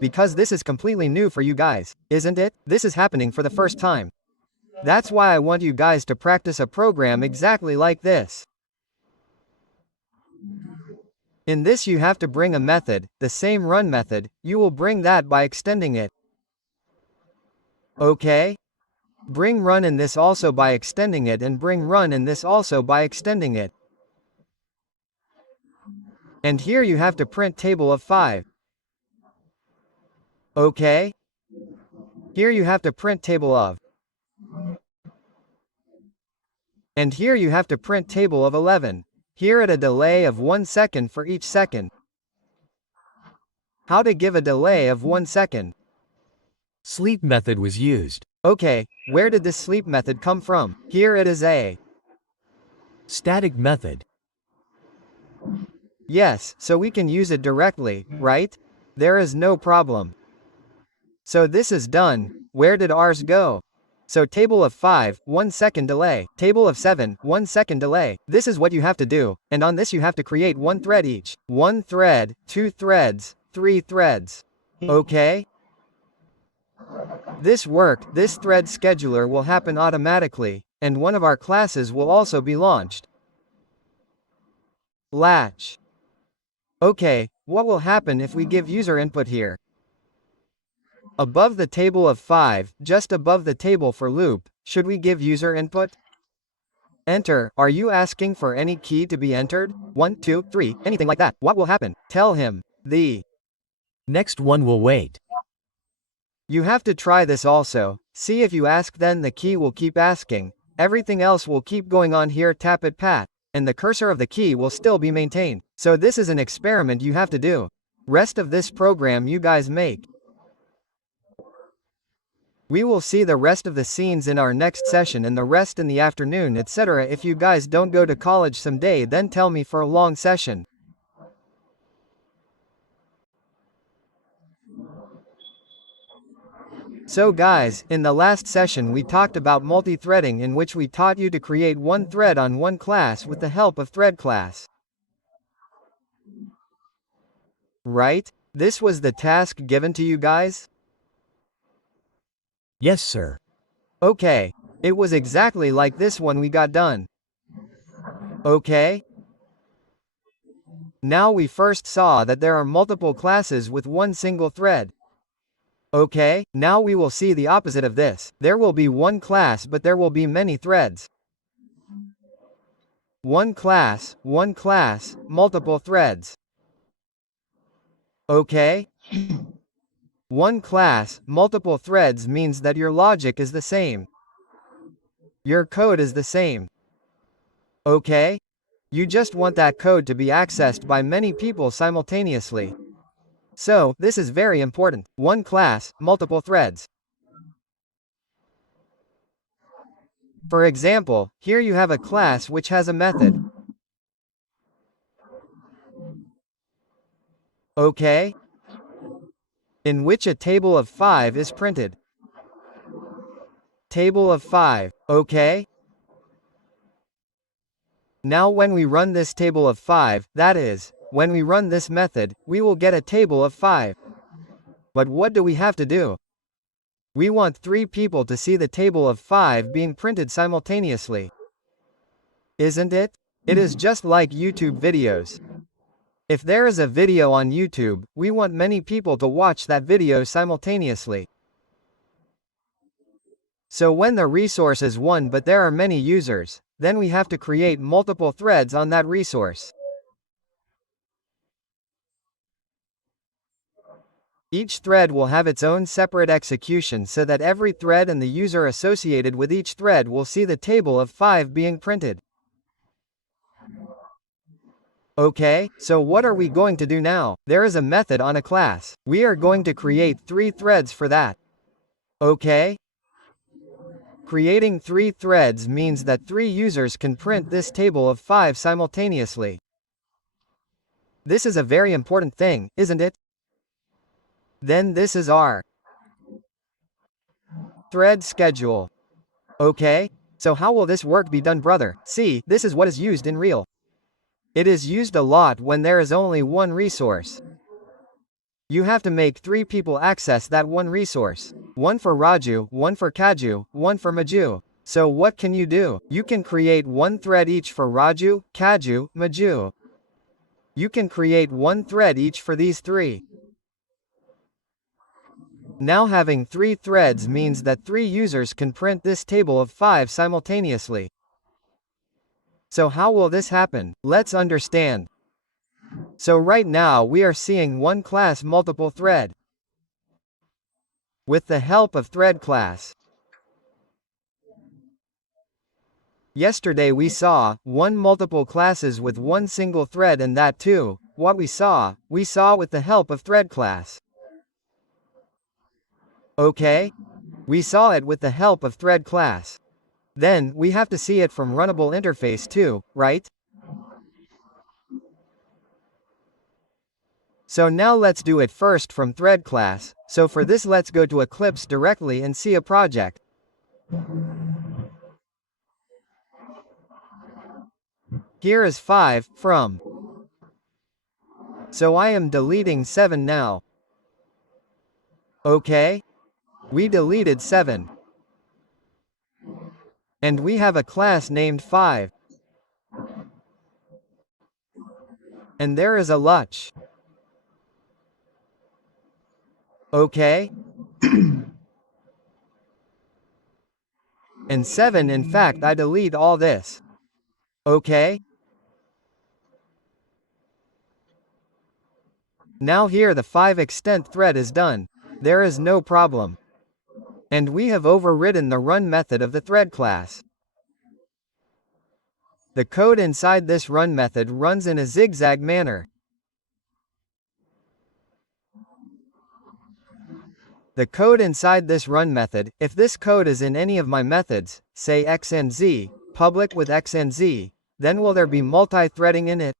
Because this is completely new for you guys, isn't it? This is happening for the first time. That's why I want you guys to practice a program exactly like this. In this you have to bring a method, the same run method, you will bring that by extending it. Okay? Bring run in this also by extending it, and bring run in this also by extending it. And here you have to print table of 5. Okay? Here you have to print table of. And here you have to print table of 11. Here at a delay of 1 second for each second. How to give a delay of 1 second? Sleep method was used. Okay, where did this sleep method come from? Here it is a Static method. yes, so we can use it directly, right? There is no problem. So this is done. Where did ours go? So table of 5, 1 second delay. Table of 7, 1 second delay. This is what you have to do, and on this you have to create 1 thread each. 1 thread, 2 threads, 3 threads. Okay? This thread scheduler will happen automatically, and one of our classes will also be launched. Latch. Okay, what will happen if we give user input here? Above the table of 5, just above the table for loop, should we give user input? Enter. Are you asking for any key to be entered? 1, 2, 3, anything like that. What will happen? Tell him. The Next one will wait. You have to try this also. See if you ask, then the key will keep asking. Everything else will keep going on here. Tap it pat, and the cursor of the key will still be maintained. So this is an experiment you have to do. Rest of this program you guys make. We will see the rest of the scenes in our next session, and the rest in the afternoon, etc. If you guys don't go to college someday, then tell me for a long session. So guys, in the last session we talked about multi-threading, in which we taught you to create one thread on one class with the help of thread class. Right? This was the task given to you guys? Yes, sir. Okay. It was exactly like this one we got done. Okay? Now we first saw that there are multiple classes with one single thread. Okay, now we will see the opposite of this. There will be one class, but there will be many threads. One class, multiple threads. Okay? One class, multiple threads means that your logic is the same. Your code is the same. Okay? You just want that code to be accessed by many people simultaneously. So, this is very important. One class, multiple threads. For example, here you have a class which has a method. Okay? In which a table of 5 is printed. Table of 5, okay? Now when we run this table of 5, that is, when we run this method, we will get a table of 5. But what do we have to do? We want 3 people to see the table of 5 being printed simultaneously. Isn't it? It is just like YouTube videos. If there is a video on YouTube, we want many people to watch that video simultaneously. So when the resource is one but there are many users, then we have to create multiple threads on that resource. Each thread will have its own separate execution so that every thread and the user associated with each thread will see the table of 5 being printed. Okay, so what are we going to do now? There is a method on a class. We are going to create 3 threads for that. Okay? Creating 3 threads means that 3 users can print this table of 5 simultaneously. This is a very important thing, isn't it? Then this is our thread schedule. Okay? So how will this work be done, brother? See, this is what is used in real. It is used a lot when there is only one resource. You have to make 3 people access that one resource. One for Raju, one for Kaju, one for Maju. So what can you do? You can create one thread each for Raju, Kaju, Maju. You can create one thread each for these 3. Now having 3 threads means that 3 users can print this table of 5 simultaneously. So how will this happen? Let's understand. So right now we are seeing one class multiple thread. With the help of thread class. Yesterday we saw one multiple classes with one single thread, and that too, what we saw with the help of thread class. Okay? We saw it with the help of thread class. Then, we have to see it from Runnable interface too, right? So now let's do it first from thread class. So for this let's go to Eclipse directly and see a project. Here is 5, from. So I am deleting 7 now. Okay? We deleted 7. And we have a class named 5. And there is a Luch. Okay? And 7, in fact I delete all this. Okay? Now here the 5 extent thread is done. There is no problem. And we have overridden the run method of the thread class. The code inside this run method runs in a zigzag manner. The code inside this run method, if this code is in any of my methods, say x and z, public with x and z, then will there be multi-threading in it?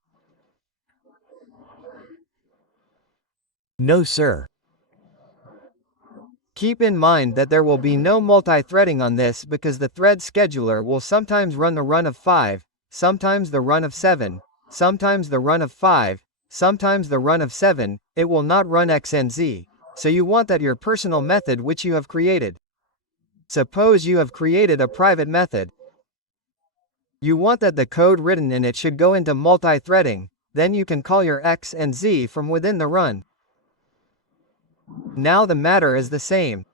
No, sir. Keep in mind that there will be no multi-threading on this because the thread scheduler will sometimes run the run of 5, sometimes the run of 7, sometimes the run of 5, sometimes the run of 7, it will not run x and z. So you want that your personal method which you have created. Suppose you have created a private method. You want that the code written in it should go into multi-threading, then you can call your x and z from within the run. Now the matter is the same.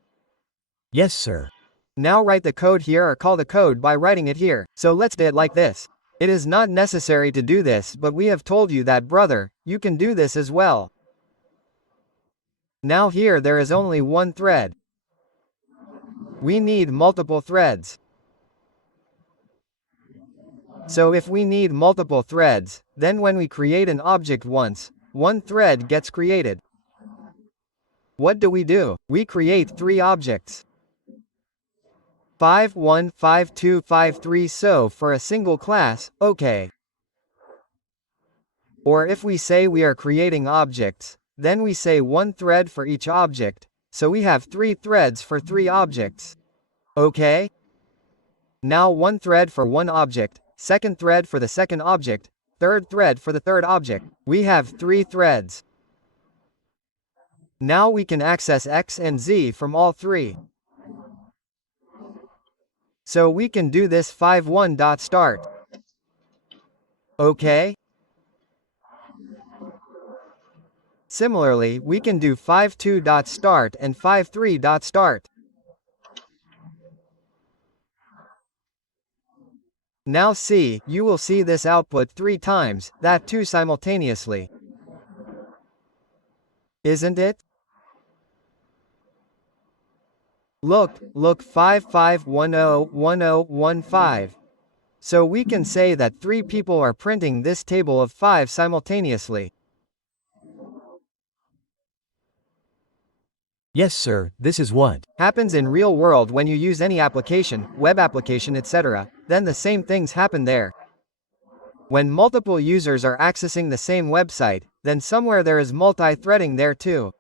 Yes, sir. Now write the code here or call the code by writing it here. So let's do it like this. It is not necessary to do this, but we have told you that, brother, you can do this as well. Now here there is only one thread. We need multiple threads. So if we need multiple threads, then when we create an object once, one thread gets created. What do? We create 3 objects. 5, 1, 5, 2, 5, 3, so for a single class, okay. Or if we say we are creating objects, then we say one thread for each object, so we have 3 threads for 3 objects. Okay? Now one thread for one object, second thread for the second object, third thread for the third object. We have 3 threads. Now we can access x and z from all 3. So we can do this 5.1.start. Okay? Similarly, we can do 5.2.start and 5.3.start. Now see, you will see this output 3 times, that too simultaneously. Isn't it? Look, 55101015. So we can say that 3 people are printing this table of 5 simultaneously. Yes, sir, this is what happens in real world when you use any application, web application, etc., then the same things happen there. When multiple users are accessing the same website, then somewhere there is multi-threading there too.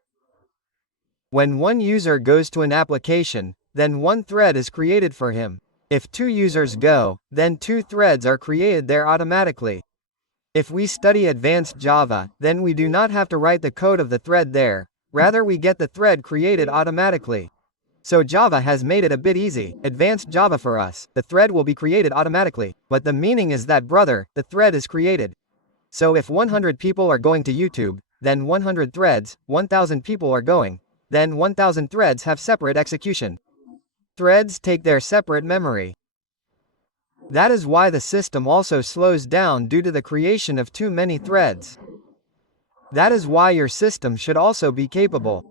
When one user goes to an application, then one thread is created for him. If 2 users go, then 2 threads are created there automatically. If we study advanced Java, then we do not have to write the code of the thread there, rather we get the thread created automatically. So Java has made it a bit easy, advanced Java for us, the thread will be created automatically, but the meaning is that brother, the thread is created. So if 100 people are going to YouTube, then 100 threads, 1000 people are going, then 1000 threads have separate execution. Threads take their separate memory. That is why the system also slows down due to the creation of too many threads. That is why your system should also be capable.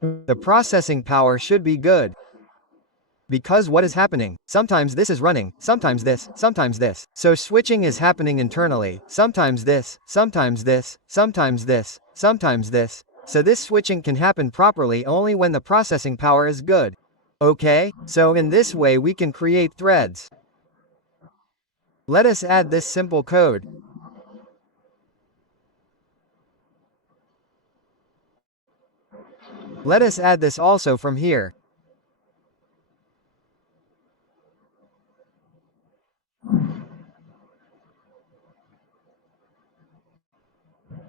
The processing power should be good. Because what is happening? Sometimes this is running, sometimes this, sometimes this. So switching is happening internally, sometimes this, sometimes this, sometimes this, sometimes this. So this switching can happen properly only when the processing power is good. Okay? So in this way we can create threads. Let us add this simple code. Let us add this also from here.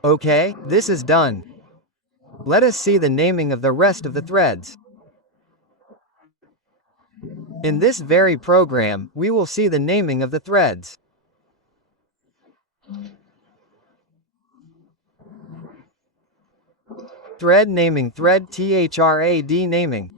Okay, this is done. Let us see the naming of the rest of the threads. In this very program, we will see the naming of the threads. Thread naming, thread thrad naming.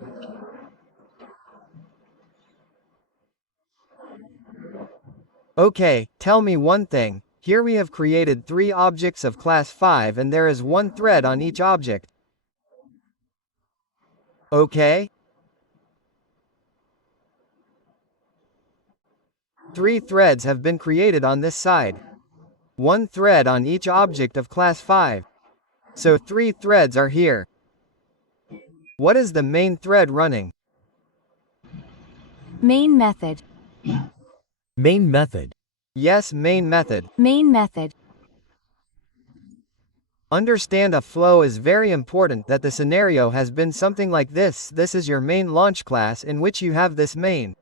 Okay, tell me one thing. Here we have created 3 objects of class 5 and there is 1 thread on each object. Okay? 3 threads have been created on this side. 1 thread on each object of class 5. So 3 threads are here. What is the main thread running? Main method. Main method. Yes, main method. Main method. Understand a flow is very important that the scenario has been something like this. This is your main launch class in which you have this main.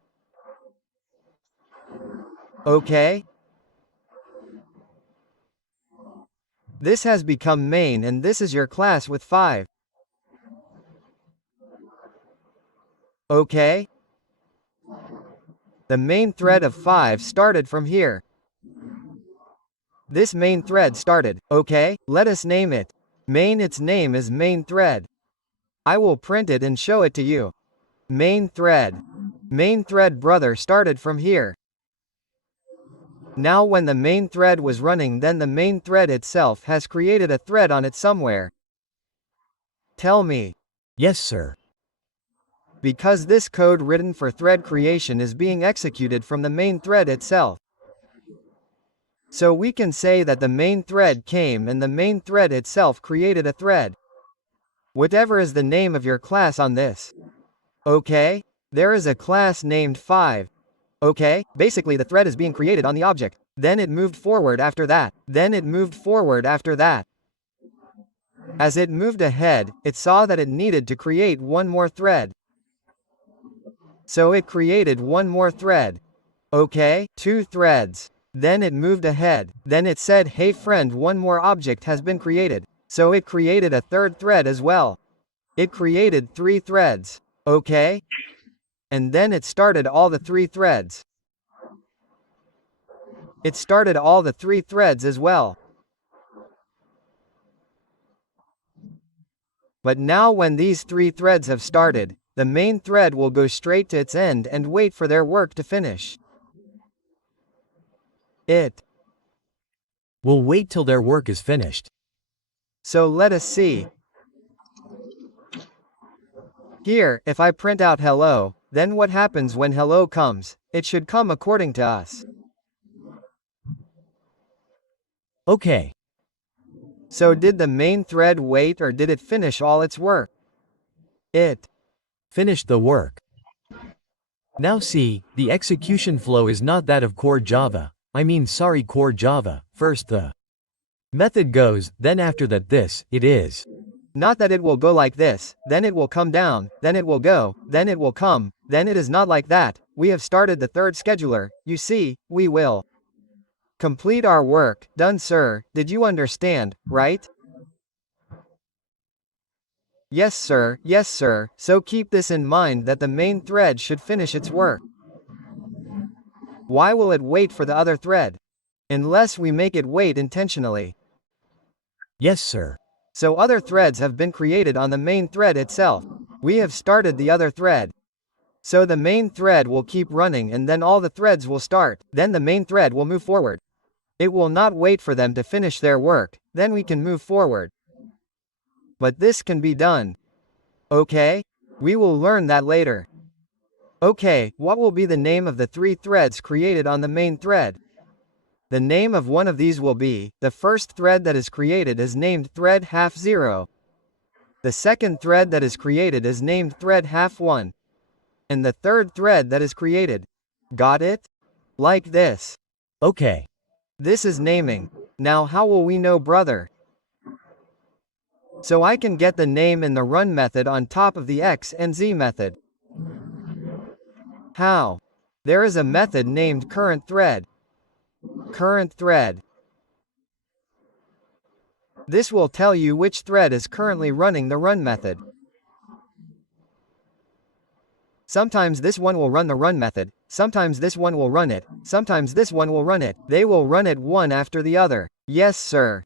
Okay? This has become main and this is your class with 5. Okay? The main thread of 5 started from here. This main thread started, okay? Let us name it. Main, its name is main thread. I will print it and show it to you. Main thread. Main thread brother started from here. Now when the main thread was running, then the main thread itself has created a thread on it somewhere. Tell me. Yes, sir. Because this code written for thread creation is being executed from the main thread itself. So we can say that the main thread came and the main thread itself created a thread. Whatever is the name of your class on this. Okay? There is a class named 5. Okay? Basically the thread is being created on the object. Then it moved forward after that. Then it moved forward after that. As it moved ahead, it saw that it needed to create one more thread. So it created one more thread. Okay? 2 threads. Then it moved ahead. Then it said, hey friend, one more object has been created. So it created a 3rd thread as well. It created 3 threads. Okay? And then it started all the 3 threads. It started all the 3 threads as well. But now when these 3 threads have started, the main thread will go straight to its end and wait for their work to finish. It We'll wait till their work is finished. So let us see. Here, if I print out hello, then what happens when hello comes? It should come according to us. Okay. So did the main thread wait or did it finish all its work? It Finished the work. Now see, the execution flow is not that of core Java. Core Java. First the method goes, then after that this, it is. Not that it will go like this, then it will come down, then it will go, then it will come, then it is not like that. We have started the third scheduler, you see, we will complete our work. Done, sir. Did you understand, right? Yes, sir. Yes, sir. So keep this in mind that the main thread should finish its work. Why will it wait for the other thread? Unless we make it wait intentionally. Yes, sir. So other threads have been created on the main thread itself. We have started the other thread. So the main thread will keep running and then all the threads will start. Then the main thread will move forward. It will not wait for them to finish their work, then we can move forward. But this can be done. Okay? We will learn that later. Okay, what will be the name of the 3 threads created on the main thread? The name of one of these will be, the first thread that is created is named thread half 0. The second thread that is created is named thread half 1. And the third thread that is created. Got it? Like this. Okay. This is naming. Now how will we know, brother? So I can get the name in the run method on top of the x and z method. How? There is a method named current thread. Current thread. This will tell you which thread is currently running the run method. Sometimes this one will run the run method, sometimes this one will run it, sometimes this one will run it. They will run it one after the other. Yes, sir.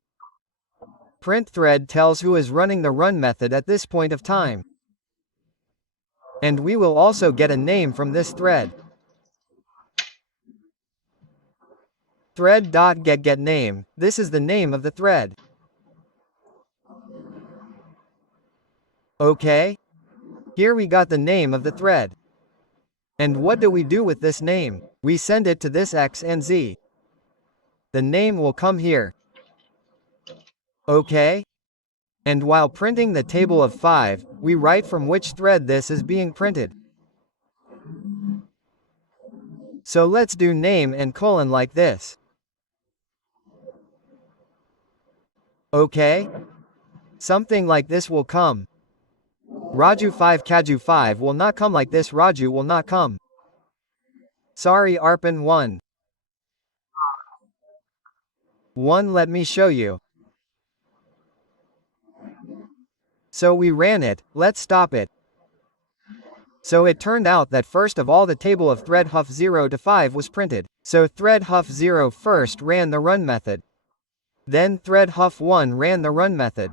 Print thread tells who is running the run method at this point of time. And we will also get a name from this thread. Thread.getName, this is the name of the thread. Okay? Here we got the name of the thread. And what do we do with this name? We send it to this x and z. The name will come here. Okay? And while printing the table of 5, we write from which thread this is being printed. So let's do name and colon like this. Okay? Something like this will come. Raju 5 Kaju 5 will not come like this. Raju will not come. Sorry, Arpan 1. 1 let me show you. So we ran it, let's stop it. So it turned out that first of all the table of thread huff 0 to 5 was printed. So thread huff 0 first ran the run method. Then thread huff 1 ran the run method.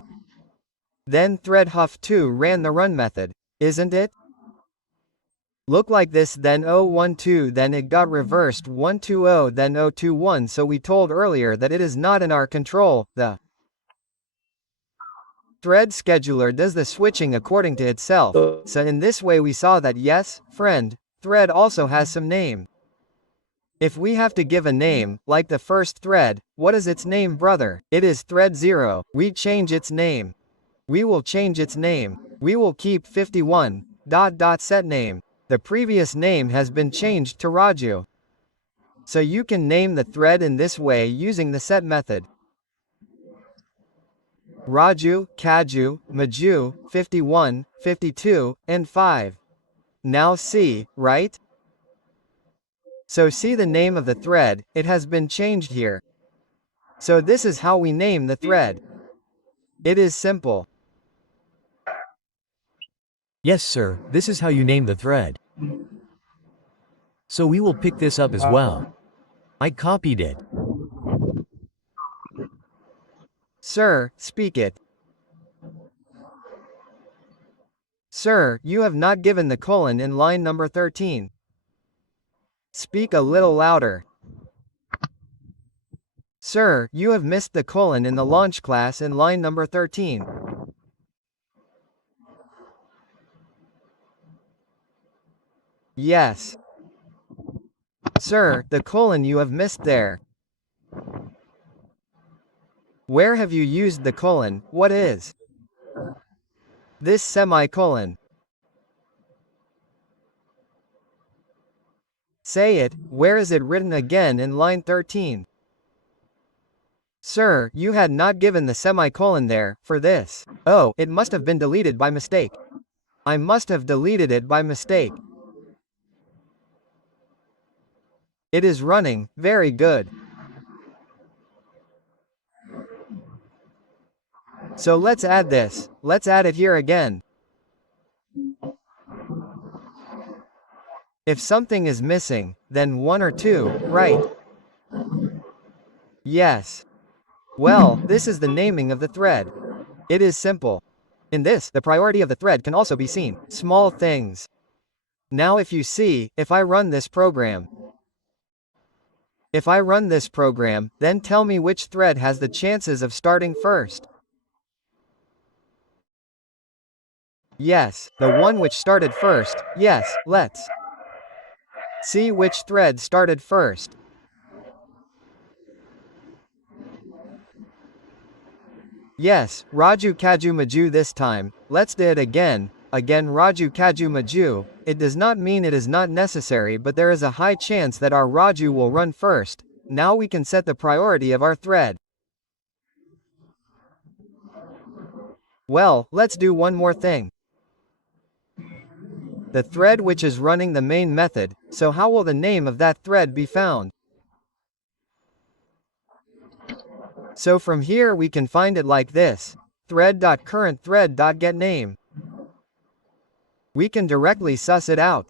Then thread huff 2 ran the run method. Isn't it? Look like this, then 012, then it got reversed 120, then 021. So we told earlier that it is not in our control. The thread scheduler does the switching according to itself. So in this way we saw that yes, friend, thread also has some name. If we have to give a name, like the first thread, what is its name, brother? It is thread 0. We change its name. We will change its name. We will keep 51, set name. The previous name has been changed to Raju. So you can name the thread in this way using the set method. Raju, Kaju, Maju, 51, 52, and 5. Now see, right? So see the name of the thread, it has been changed here. So this is how we name the thread. It is simple. Yes, sir, this is how you name the thread. So we will pick this up as well. I copied it. Sir, speak it. Sir, you have not given the colon in line number 13. Speak a little louder. Sir, you have missed the colon in the launch class in line number 13. Yes. Sir, the colon you have missed there. Where have you used the colon? What is this semicolon? Say it, where is it written again in line 13? Sir, you had not given the semicolon there, for this. Oh, it must have been deleted by mistake. I must have deleted it by mistake. It is running, very good. So let's add this, let's add it here again. If something is missing, then 1 or 2, right? Yes. Well, this is the naming of the thread. It is simple. In this, the priority of the thread can also be seen. Small things. Now if you see, if I run this program, then tell me which thread has the chances of starting first. Yes, the one which started first. Yes, let's see which thread started first. Yes, Raju Kaju Maju this time. Let's do it again. Again Raju Kaju Maju. It does not mean it is not necessary, but there is a high chance that our Raju will run first. Now we can set the priority of our thread. Well, let's do one more thing. The thread which is running the main method, so how will the name of that thread be found? So from here we can find it like this. Thread.currentThread.getName. We can directly suss it out.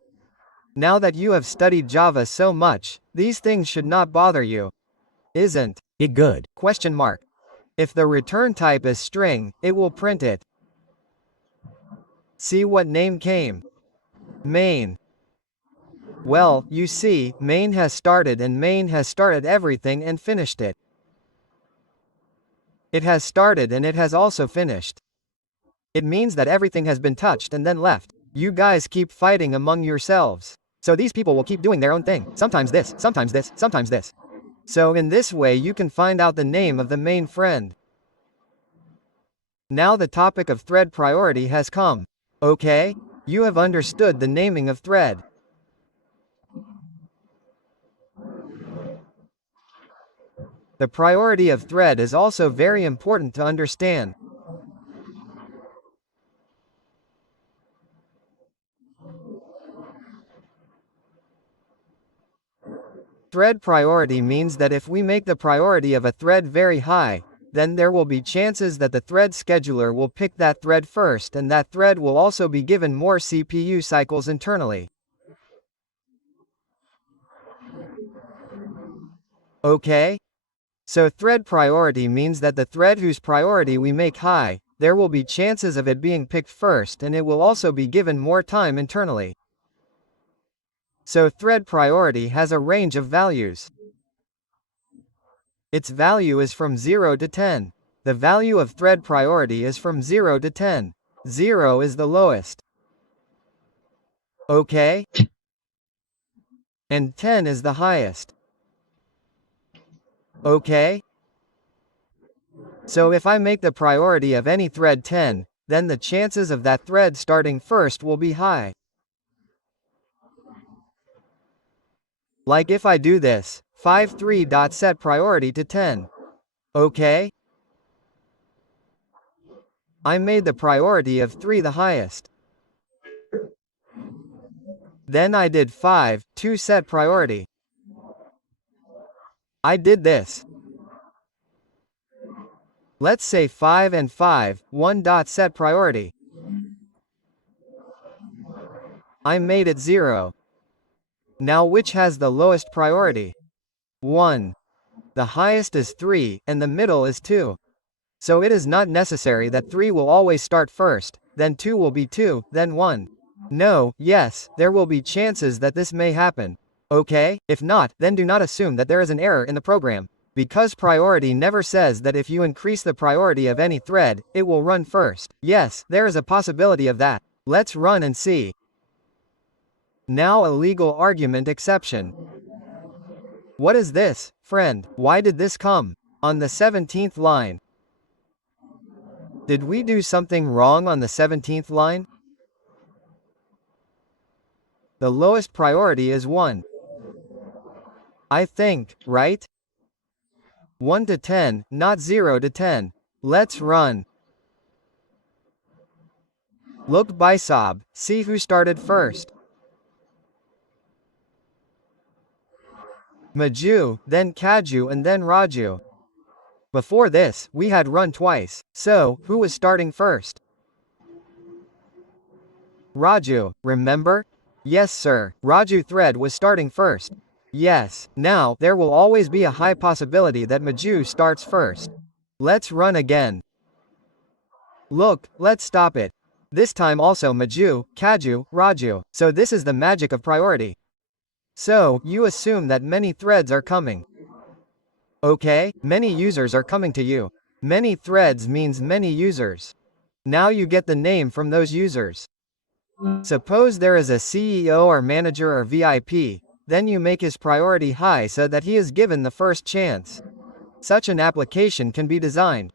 Now that you have studied Java so much, these things should not bother you. Isn't it good? Question mark. If the return type is string, it will print it. See what name came. Main. Well, you see, main has started and main has started everything and finished it. It has started and it has also finished. It means that everything has been touched and then left. You guys keep fighting among yourselves. So these people will keep doing their own thing. Sometimes this, sometimes this, sometimes this. So in this way you can find out the name of the main friend. Now the topic of thread priority has come. Okay? You have understood the naming of thread. The priority of thread is also very important to understand. Thread priority means that if we make the priority of a thread very high, then there will be chances that the thread scheduler will pick that thread first, and that thread will also be given more CPU cycles internally. Okay? So thread priority means that the thread whose priority we make high, there will be chances of it being picked first, and it will also be given more time internally. So thread priority has a range of values. Its value is from 0 to 10. The value of thread priority is from 0 to 10. 0 is the lowest. Okay? And 10 is the highest. Okay? So if I make the priority of any thread 10, then the chances of that thread starting first will be high. Like if I do this, 5.3.set priority to 10. Okay? I made the priority of 3 the highest. Then I did 5.2 set priority. I did this. Let's say 5 and 5, 1. Set priority. I made it 0. Now which has the lowest priority? 1. The highest is 3, and the middle is 2. So it is not necessary that 3 will always start first, then 2 will be 2, then 1. No, yes, there will be chances that this may happen. Okay? If not, then do not assume that there is an error in the program. Because priority never says that if you increase the priority of any thread, it will run first. Yes, there is a possibility of that. Let's run and see. Now a legal argument exception. What is this, friend? Why did this come? On the 17th line. Did we do something wrong on the 17th line? The lowest priority is 1. I think, right? 1 to 10, not 0 to 10. Let's run. Look by Sob, see who started first. Maju, then Kaju and then Raju. Before this, we had run twice, so, who was starting first? Raju, remember? Yes sir, Raju thread was starting first. Yes, now, there will always be a high possibility that Maju starts first. Let's run again. Look, let's stop it. This time also Maju, Kaju, Raju, so this is the magic of priority. So, you assume that many threads are coming. Okay, many users are coming to you. Many threads means many users. Now you get the name from those users. Suppose there is a CEO or manager or VIP, then you make his priority high so that he is given the first chance. Such an application can be designed.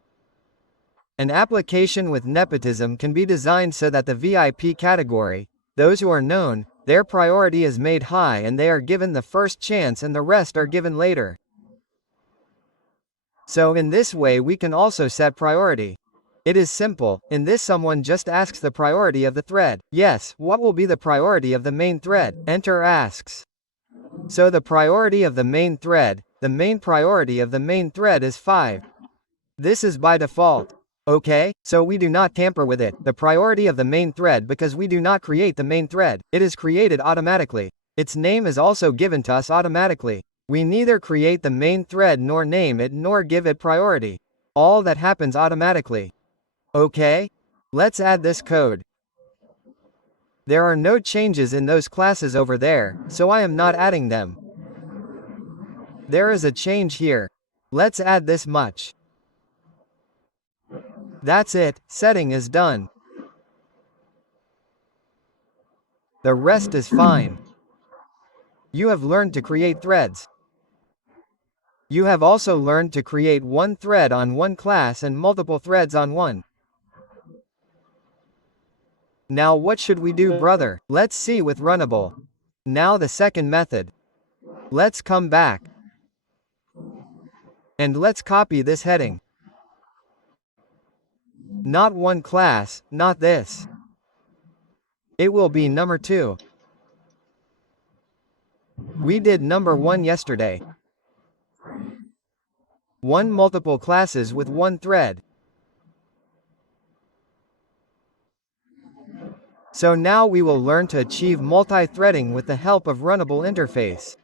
An application with nepotism can be designed so that the VIP category, those who are known, their priority is made high and they are given the first chance and the rest are given later. So in this way we can also set priority. It is simple, in this someone just asks the priority of the thread. Yes, what will be the priority of the main thread? Enter asks. So the priority of the main thread is 5. This is by default. Okay, so we do not tamper with it, the priority of the main thread because we do not create the main thread, it is created automatically. Its name is also given to us automatically. We neither create the main thread nor name it nor give it priority. All that happens automatically. Okay? Let's add this code. There are no changes in those classes over there, so I am not adding them. There is a change here. Let's add this much. That's it, setting is done. The rest is fine. You have learned to create threads. You have also learned to create one thread on one class and multiple threads on one. Now what should we do, brother? Let's see with Runnable. Now the second method. Let's come back. And let's copy this heading. Not one class, not this. It will be number 2. We did number 1 yesterday. 1 multiple classes with 1 thread. So now we will learn to achieve multi-threading with the help of Runnable interface.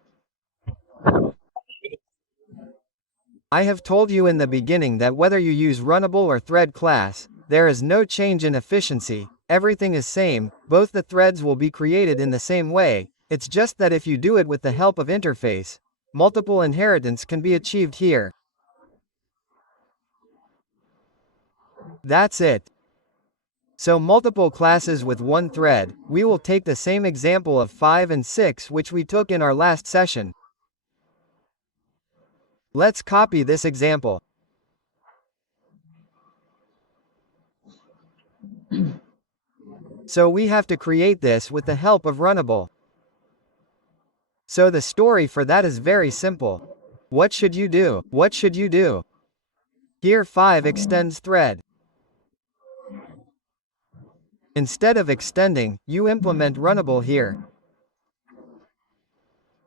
I have told you in the beginning that whether you use Runnable or thread class, there is no change in efficiency, everything is same, both the threads will be created in the same way, it's just that if you do it with the help of interface, multiple inheritance can be achieved here. That's it. So multiple classes with 1 thread, we will take the same example of 5 and 6 which we took in our last session. Let's copy this example. So we have to create this with the help of Runnable. So the story for that is very simple. What should you do? What should you do? Here 5 extends thread. Instead of extending, you implement Runnable here.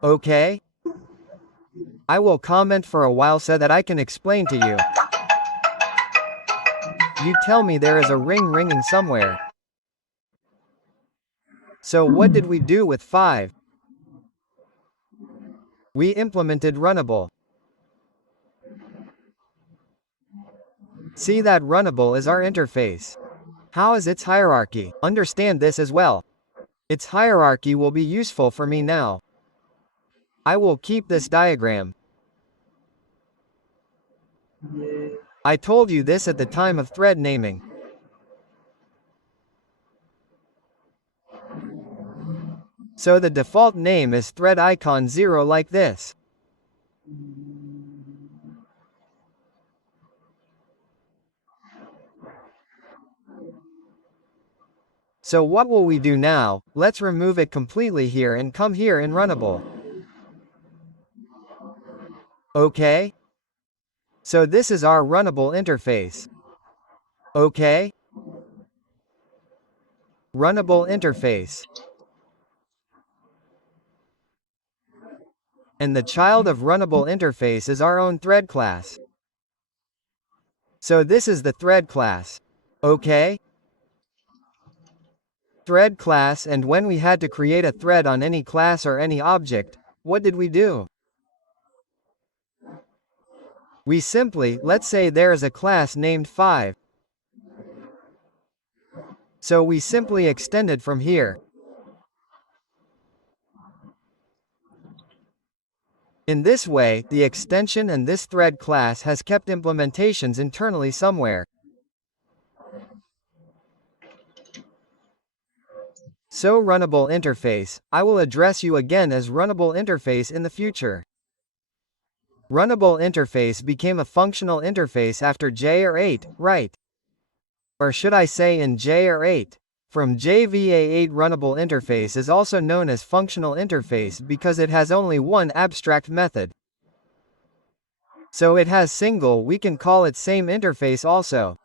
Okay? I will comment for a while so that I can explain to you. You tell me there is a ring ringing somewhere. So what did we do with 5? We implemented Runnable. See that Runnable is our interface. How is its hierarchy? Understand this as well. Its hierarchy will be useful for me now. I will keep this diagram. I told you this at the time of thread naming. So the default name is thread icon 0 like this. So what will we do now? Let's remove it completely here and come here in Runnable. Okay? So this is our runnable interface. Okay? Runnable interface. And the child of runnable interface is our own thread class. So this is the thread class. Okay? Thread class, and when we had to create a thread on any class or any object, what did we do? We simply, let's say there is a class named 5. So we simply extended from here. In this way, the extension and this thread class has kept implementations internally somewhere. So runnable interface, I will address you again as runnable interface in the future. Runnable interface became a functional interface after JR8, right? Or should I say in JR8? From JVA8, runnable interface is also known as functional interface because it has only one abstract method. So it has single, we can call it same interface also.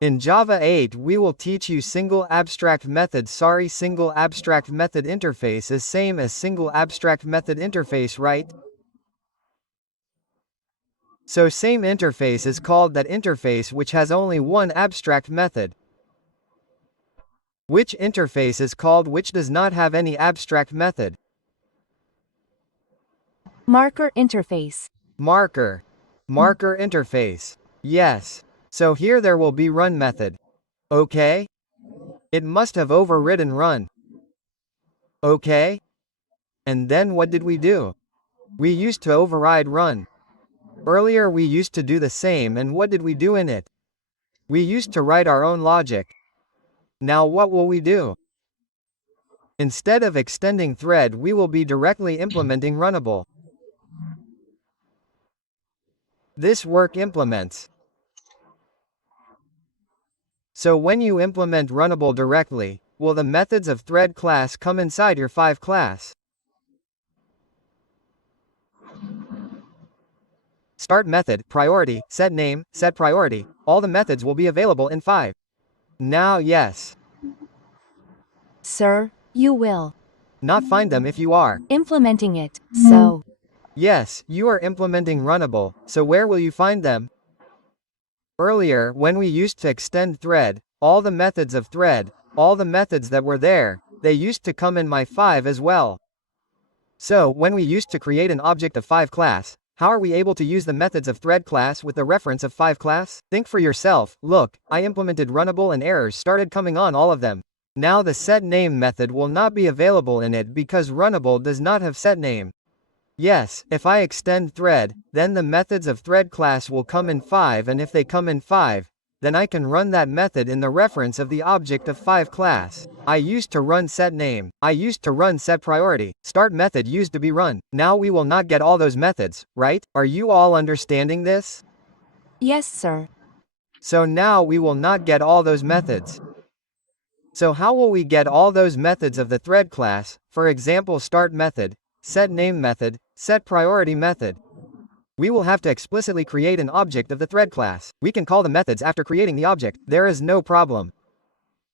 In Java 8 we will teach you single abstract method. Single abstract method interface is same as single abstract method interface, right? So same interface is called that interface which has only one abstract method. Which interface is called which does not have any abstract method? Marker interface. Marker interface. Yes. So here there will be run method. Okay? It must have overridden run. Okay? And then what did we do? We used to override run. Earlier we used to do the same, and what did we do in it? We used to write our own logic. Now what will we do? Instead of extending thread, we will be directly implementing runnable. This work implements. So when you implement runnable directly, will the methods of thread class come inside your 5 class? Start method, priority, set name, set priority, all the methods will be available in 5. Now yes. Sir, you will. Not find them if you are. Implementing it, so. Yes, you are implementing runnable, so where will you find them? Earlier, when we used to extend thread, all the methods of thread, all the methods that were there, they used to come in my 5 as well. So, when we used to create an object of 5 class, how are we able to use the methods of thread class with the reference of 5 class? Think for yourself. Look, I implemented runnable and errors started coming on all of them. Now the set name method will not be available in it because runnable does not have set name. Yes, if I extend thread, then the methods of thread class will come in 5, and if they come in 5, then I can run that method in the reference of the object of 5 class. I used to run set name. I used to run set priority. Start method used to be run. Now we will not get all those methods, right? Are you all understanding this? Yes, sir. So now we will not get all those methods. So how will we get all those methods of the thread class? For example, start method, set name method, set priority method. We will have to explicitly create an object of the thread class. We can call the methods after creating the object. There is no problem.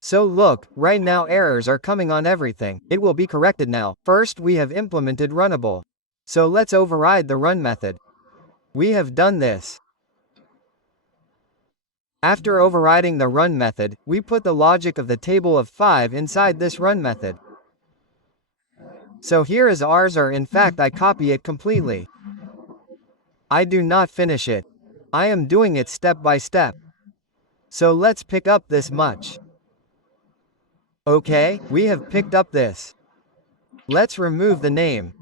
So look, right now errors are coming on everything. It will be corrected now. First we have implemented runnable. So let's override the run method. We have done this. After overriding the run method, we put the logic of the table of 5 inside this run method. So here is ours, or in fact I copy it completely. I do not finish it. I am doing it step by step. So let's pick up this much. Okay, we have picked up this. Let's remove the name.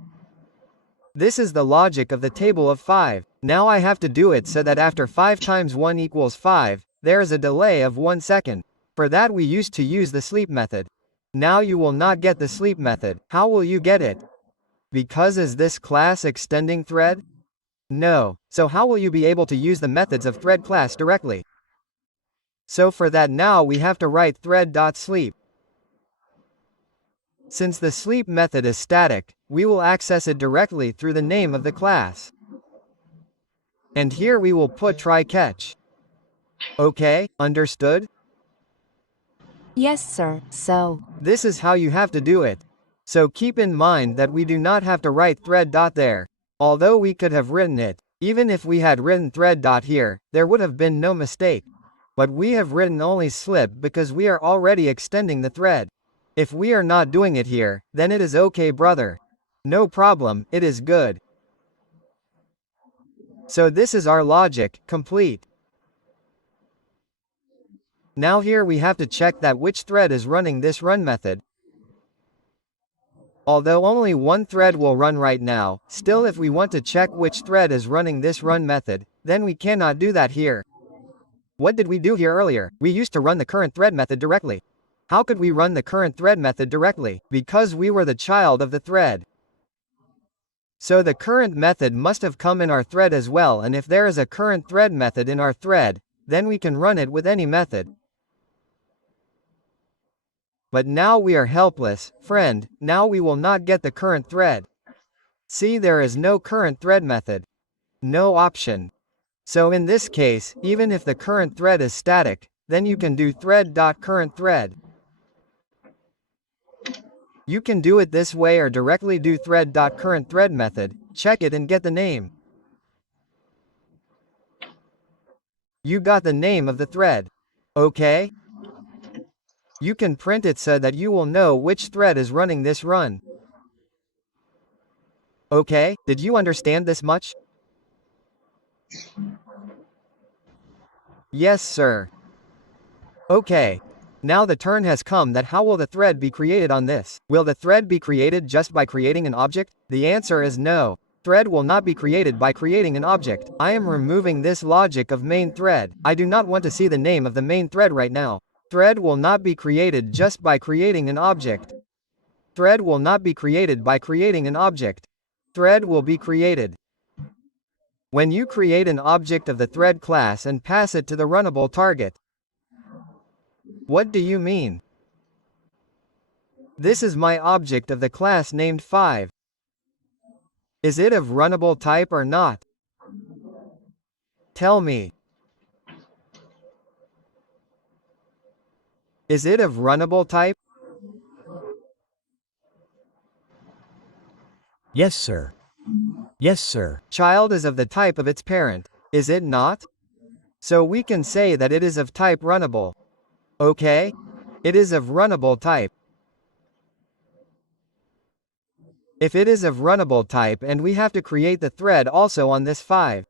This is the logic of the table of 5. Now I have to do it so that after 5 times 1 equals 5, there is a delay of 1 second. For that we used to use the sleep method. Now you will not get the sleep method. How will you get it? Because is this class extending thread? No. So how will you be able to use the methods of thread class directly? So for that now we have to write thread.sleep. Since the sleep method is static, we will access it directly through the name of the class. And here we will put try catch. Okay, understood? Yes, sir. So, This is how you have to do it. So keep in mind that we do not have to write thread dot there. Although we could have written it, even if we had written thread dot here, there would have been no mistake. But we have written only slip because we are already extending the thread. If we are not doing it here, then it is okay, brother. No problem, it is good. So this is our logic, complete. Now here we have to check that which thread is running this run method. Although only one thread will run right now, still if we want to check which thread is running this run method, then we cannot do that here. What did we do here earlier? We used to run the current thread method directly. How could we run the current thread method directly? Because we were the child of the thread. So the current method must have come in our thread as well, and if there is a current thread method in our thread, then we can run it with any method. But now we are helpless, friend, now we will not get the current thread. See, there is no current thread method. No option. So in this case, even if the current thread is static, then you can do thread.currentThread. You can do it this way or directly do thread.currentThread method, check it and get the name. You got the name of the thread. Okay? You can print it so that you will know which thread is running this run. Okay, did you understand this much? Yes, sir. Okay. Now the turn has come that how will the thread be created on this? Will the thread be created just by creating an object? The answer is no. Thread will not be created by creating an object. I am removing this logic of main thread. I do not want to see the name of the main thread right now. Thread will not be created just by creating an object. Thread will not be created by creating an object. Thread will be created when you create an object of the thread class and pass it to the runnable target. What do you mean? This is my object of the class named 5. Is it of runnable type or not? Tell me. Is it of runnable type? Yes, sir. Yes, sir. Child is of the type of its parent, is it not? So we can say that it is of type runnable. Okay? It is of runnable type. If it is of runnable type and we have to create the thread also on this 5.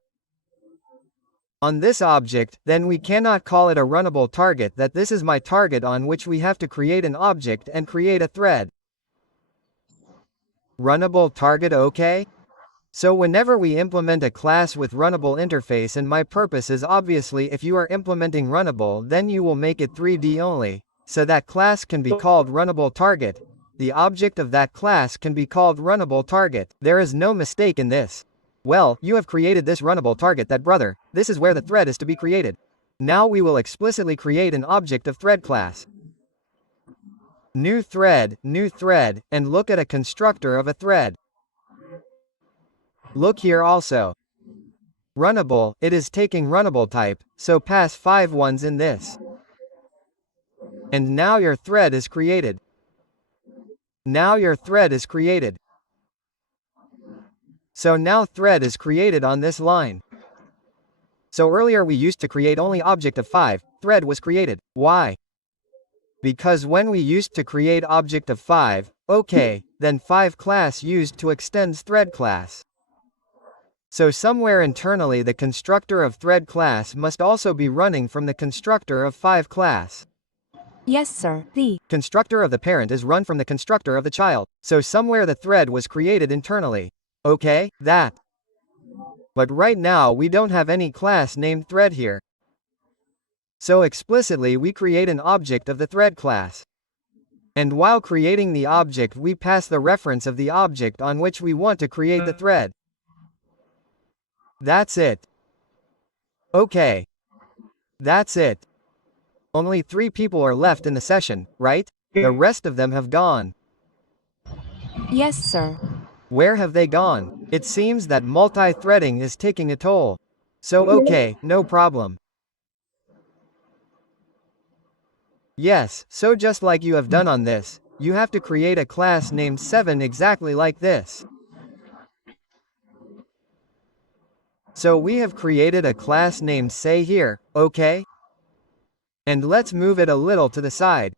On this object, then we cannot call it a runnable target, that this is my target on which we have to create an object and create a thread. Runnable target, okay? So whenever we implement a class with runnable interface, and my purpose is obviously if you are implementing runnable, then you will make it 3D only, so that class can be called runnable target. The object of that class can be called runnable target. There is no mistake in this. Well, you have created this runnable target, that brother, this is where the thread is to be created. Now we will explicitly create an object of thread class. New thread, and look at a constructor of a thread. Look here also. Runnable, it is taking runnable type, so pass 5 ones in this. And now your thread is created. Now your thread is created. So now thread is created on this line. So earlier we used to create only object of 5, thread was created. Why? Because when we used to create object of 5, okay, then 5 class used to extends thread class. So somewhere internally the constructor of thread class must also be running from the constructor of 5 class. yes, sir. The Constructor of the parent is run from the constructor of the child, so somewhere the thread was created internally. Okay, that. But right now we don't have any class named thread here. So explicitly we create an object of the thread class. And while creating the object we pass the reference of the object on which we want to create the thread. That's it. Okay. That's it. Only 3 people are left in the session, right? The rest of them have gone. yes, sir. Where have they gone? It seems that multi-threading is taking a toll. So okay, no problem. Yes, so just like you have done on this, you have to create a class named 7 exactly like this. So we have created a class named say here, okay? And let's move it a little to the side.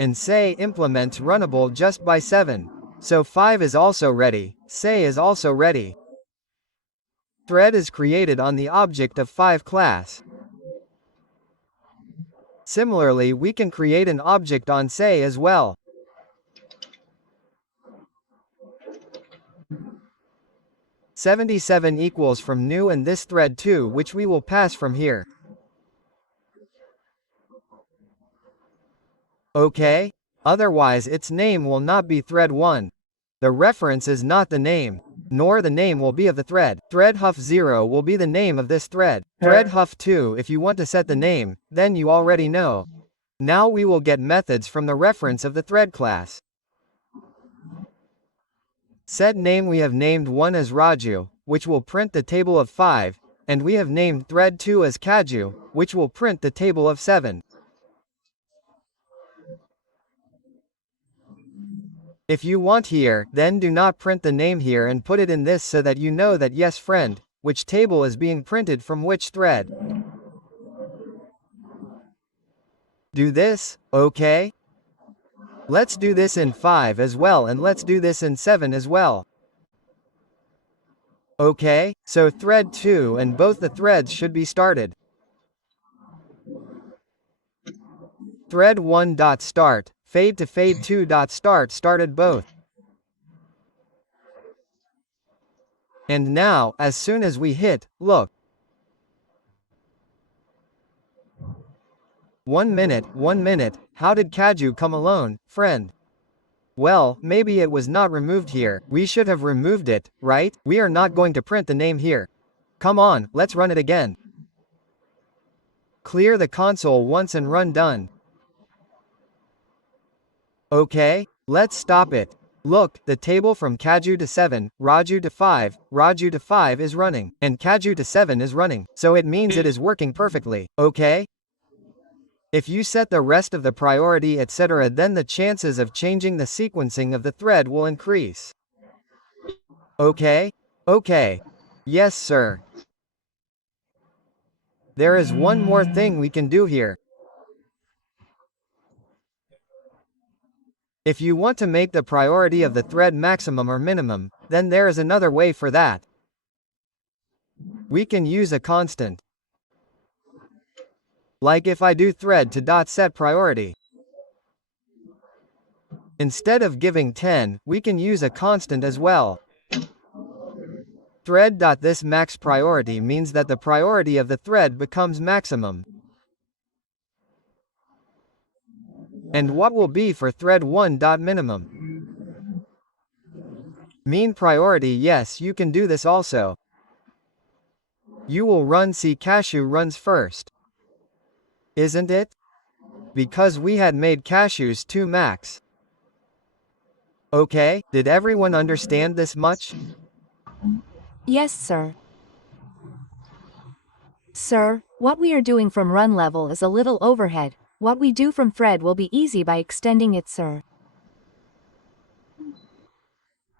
And say implements Runnable just by 7. So 5 is also ready, say is also ready. Thread is created on the object of 5 class. Similarly, we can create an object on say as well. "77 equals from new and this thread 2 which we will pass from here. Okay? Otherwise its name will not be thread 1. The reference is not the name, nor the name will be of the thread. Thread huff 0 will be the name of this thread. Thread huff 2 if you want to set the name, then you already know. Now we will get methods from the reference of the thread class. Set name we have named 1 as Raju, which will print the table of 5, and we have named thread 2 as Kaju, which will print the table of 7. If you want here, then do not print the name here and put it in this so that you know that yes friend, which table is being printed from which thread. Do this, okay? Let's do this in 5 as well and let's do this in 7 as well. Okay, so thread 2 and both the threads should be started. Thread 1.start, fade to fade 2.start started both. And now, as soon as we hit, look. 1 minute, how did Kaju come alone, friend? Well, maybe it was not removed here, we should have removed it, right? We are not going to print the name here. Come on, let's run it again. Clear the console once and run done. Okay, let's stop it. Look, the table from Kaju to 7, Raju to 5 is running, and Kaju to 7 is running, so it means it is working perfectly, okay? If you set the rest of the priority etc., then the chances of changing the sequencing of the thread will increase. Okay? Okay. Yes, sir. There is one more thing we can do here. If you want to make the priority of the thread maximum or minimum, then there is another way for that. We can use a constant. Like if I do thread to set priority. Instead of giving 10, we can use a constant as well. Thread.this max priority means that the priority of the thread becomes maximum. And what will be for thread 1.minimum? Mean priority. Yes, you can do this also. You will run see cashew runs first. Isn't it? Because we had made cashews 2 max. Okay, did everyone understand this much? Yes, sir. Sir, what we are doing from run level is a little overhead. What we do from thread will be easy by extending it, sir.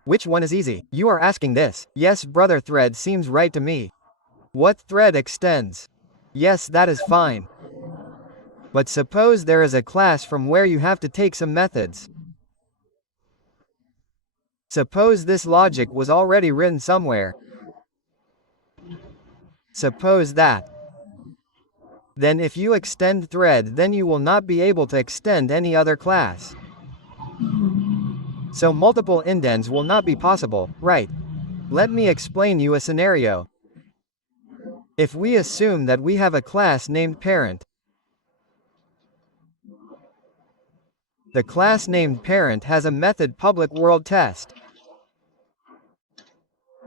Which one is easy? You are asking this. Yes, brother, thread seems right to me. What thread extends? Yes, that is fine. But suppose there is a class from where you have to take some methods. Suppose this logic was already written somewhere. Suppose that. Then if you extend thread, then you will not be able to extend any other class. So multiple indents will not be possible, right? Let me explain you a scenario. If we assume that we have a class named parent. The class named parent has a method public world test.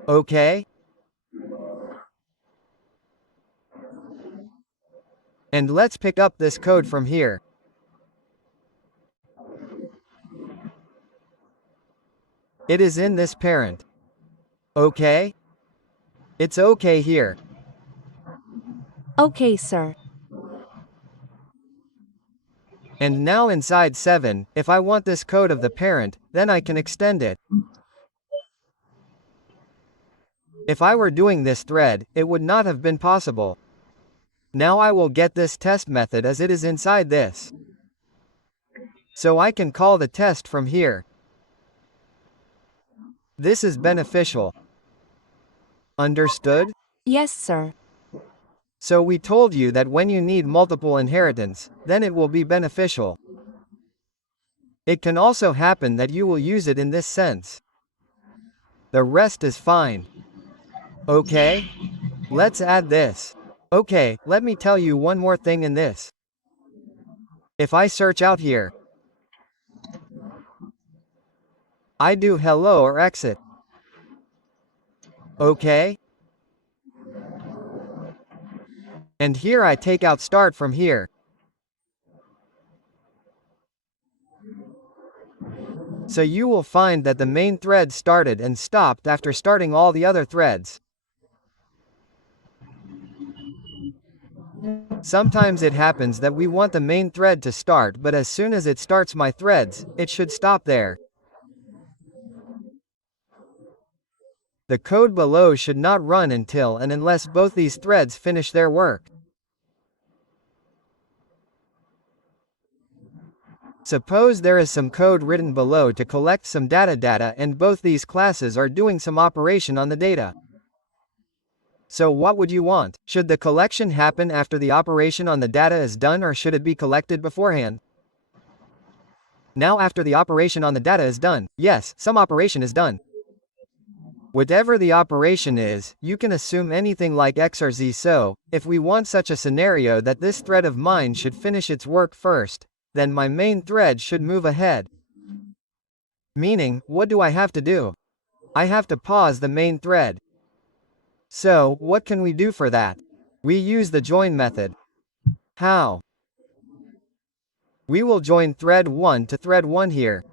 Okay? And let's pick up this code from here. It is in this parent. Okay? It's okay here. Okay, sir. And now inside 7, if I want this code of the parent, then I can extend it. If I were doing this thread, it would not have been possible. Now I will get this test method as it is inside this. So I can call the test from here. This is beneficial. Understood? Yes, sir. So we told you that when you need multiple inheritance, then it will be beneficial. It can also happen that you will use it in this sense. The rest is fine. Okay? Let's add this. Okay, let me tell you one more thing in this. If I search out here, I do hello or exit. Okay? And here I take out start from here. So you will find that the main thread started and stopped after starting all the other threads. Sometimes it happens that we want the main thread to start, but as soon as it starts my threads, it should stop there. The code below should not run until and unless both these threads finish their work. Suppose there is some code written below to collect some data and both these classes are doing some operation on the data. So what would you want? Should the collection happen after the operation on the data is done, or should it be collected beforehand? Now after the operation on the data is done, yes, some operation is done. Whatever the operation is, you can assume anything like X or Z. So, if we want such a scenario that this thread of mine should finish its work first, then my main thread should move ahead. Meaning, what do I have to do? I have to pause the main thread. So, what can we do for that? We use the join method. How? We will join thread 1 to thread 1 here.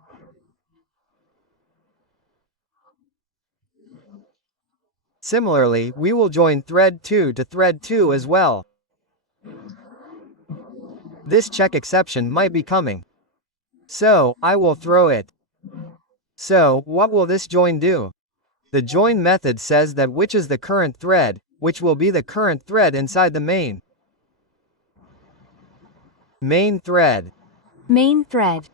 Similarly, we will join thread 2 to thread 2 as well. This check exception might be coming. So, I will throw it. So, what will this join do? The join method says that which is the current thread, which will be the current thread inside the main. Main thread. Main thread.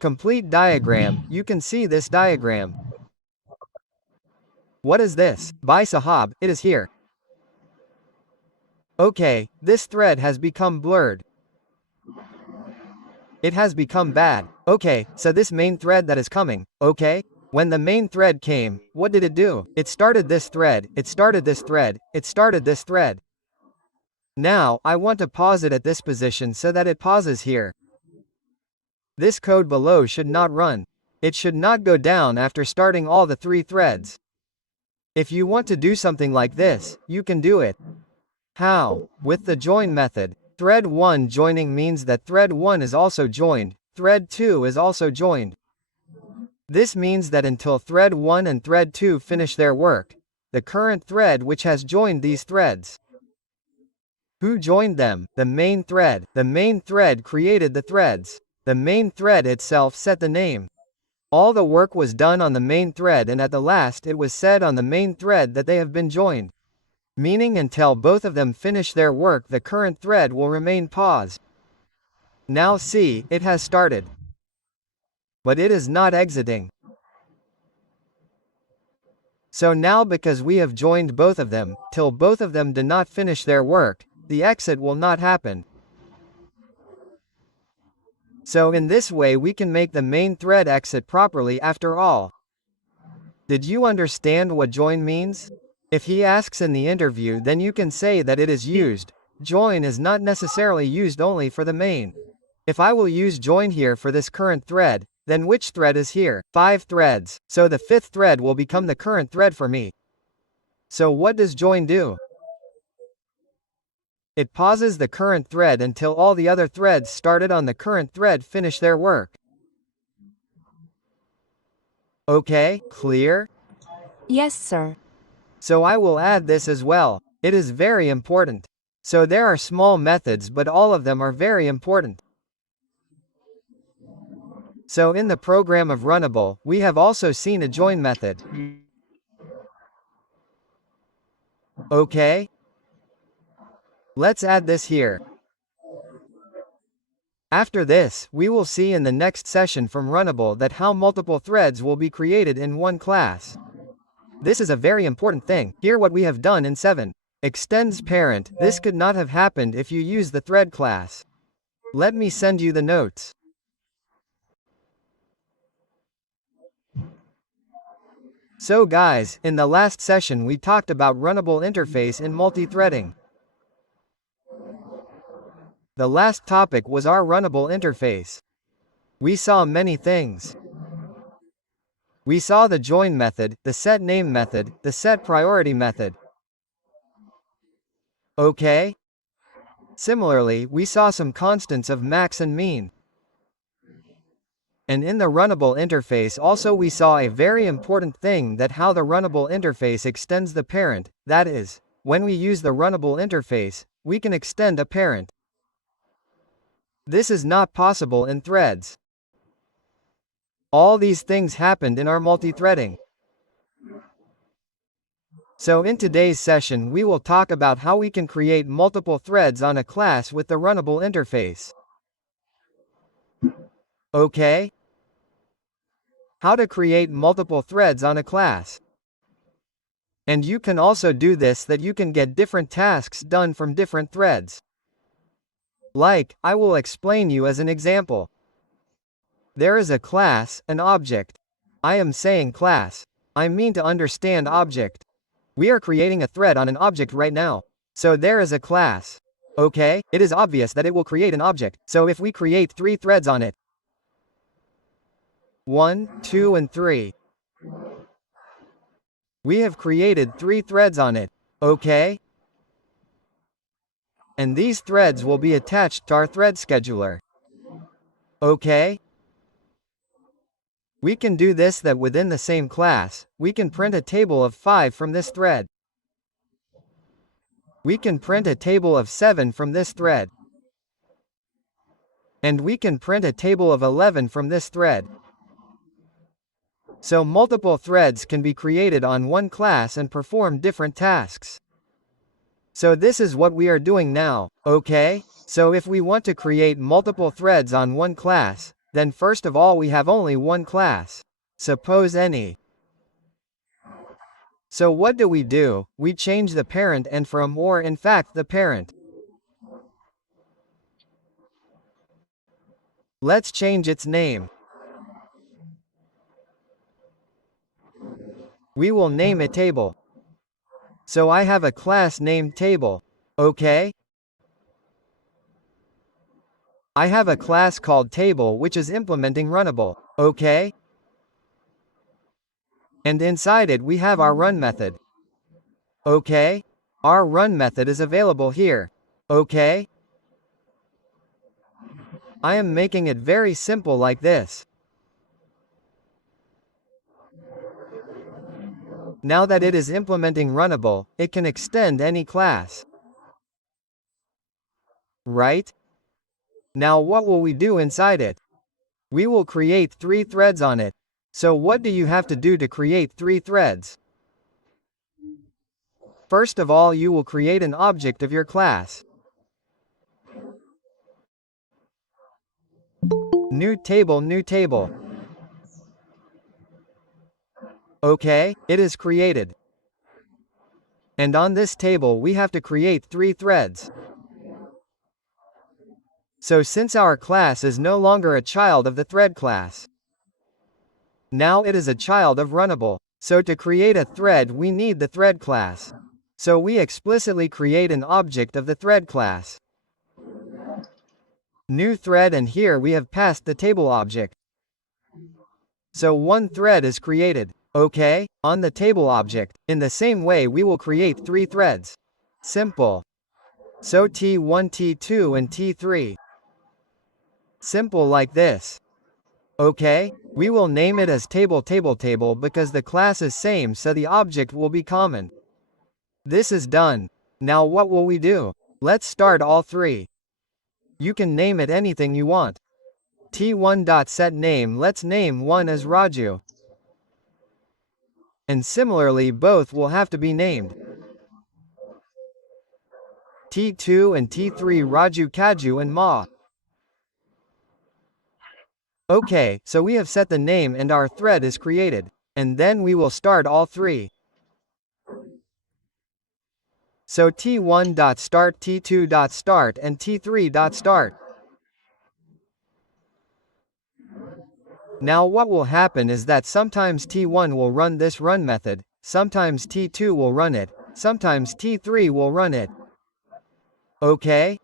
Complete diagram. You can see this diagram. What is this? By Sahab, it is here. Okay, this thread has become blurred. It has become bad. Okay, so this main thread that is coming, okay? When the main thread came, what did it do? It started this thread, it started this thread, it started this thread. Now, I want to pause it at this position so that it pauses here. This code below should not run. It should not go down after starting all the 3 threads. If you want to do something like this, you can do it. How? With the join method. Thread 1 joining means that thread 1 is also joined, thread 2 is also joined. This means that until thread 1 and thread 2 finish their work, the current thread which has joined these threads. Who joined them? The main thread. The main thread created the threads. The main thread itself set the name. All the work was done on the main thread, and at the last it was said on the main thread that they have been joined. Meaning until both of them finish their work, the current thread will remain paused. Now see, it has started. But it is not exiting. So now because we have joined both of them, till both of them do not finish their work, the exit will not happen. So in this way we can make the main thread exit properly after all. Did you understand what join means? If he asks in the interview, then you can say that it is used. Join is not necessarily used only for the main. If I will use join here for this current thread, then which thread is here? 5 threads. So the 5th thread will become the current thread for me. So what does join do? It pauses the current thread until all the other threads started on the current thread finish their work. Okay, clear? Yes, sir. So I will add this as well. It is very important. So there are small methods, but all of them are very important. So in the program of Runnable, we have also seen a join method. Okay? Let's add this here. After this, we will see in the next session from Runnable that how multiple threads will be created in one class. This is a very important thing. Here what we have done in 7. Extends parent. This could not have happened if you use the thread class. Let me send you the notes. So guys, in the last session we talked about Runnable interface in multithreading. The last topic was our Runnable interface. We saw many things. We saw the join method, the set name method, the set priority method. Okay? Similarly, we saw some constants of max and mean. And in the Runnable interface also we saw a very important thing, that how the Runnable interface extends the parent, that is, when we use the Runnable interface, we can extend a parent. This is not possible in threads. All these things happened in our multithreading. So in today's session we will talk about how we can create multiple threads on a class with the Runnable interface. Okay? How to create multiple threads on a class. And you can also do this that you can get different tasks done from different threads. Like, I will explain you as an example. There is a class, an object. I am saying class. I mean to understand object. We are creating a thread on an object right now. So there is a class. Okay, it is obvious that it will create an object, so if we create 3 threads on it. 1, 2 and 3. We have created 3 threads on it. Okay? And these threads will be attached to our thread scheduler. Okay? We can do this that within the same class, we can print a table of 5 from this thread. We can print a table of 7 from this thread. And we can print a table of 11 from this thread. So multiple threads can be created on one class and perform different tasks. So this is what we are doing now, okay? So if we want to create multiple threads on one class, then first of all we have only one class. Suppose any. So what do? We change the parent and from or in fact the parent. Let's change its name. We will name it table. So I have a class named table. Okay? I have a class called table which is implementing Runnable. Okay? And inside it we have our run method. Okay? Our run method is available here. Okay? I am making it very simple like this. Now that it is implementing Runnable, it can extend any class. Right? Now what will we do inside it? We will create 3 threads on it. So what do you have to do to create 3 threads? First of all, you will create an object of your class. New table, new table. Okay, it is created. And on this table we have to create 3 threads. So since our class is no longer a child of the thread class, now it is a child of Runnable. So to create a thread we need the thread class. So we explicitly create an object of the thread class. New thread, and here we have passed the table object. So one thread is created. Okay, on the table object. In the same way we will create 3 threads. Simple. So T1, T2 and T3. Simple like this. Okay, we will name it as table because the class is same, so the object will be common. This is done. Now what will we do? Let's start all three. You can name it anything you want. T1.setName, let's name one as Raju. And similarly both will have to be named. T2 and T3 Raju Kaju and Ma. Okay, so we have set the name and our thread is created. And then we will start all three. So T1.start, T2.start and T3.start. Now what will happen is that sometimes T1 will run this run method, sometimes T2 will run it, sometimes T3 will run it. Okay?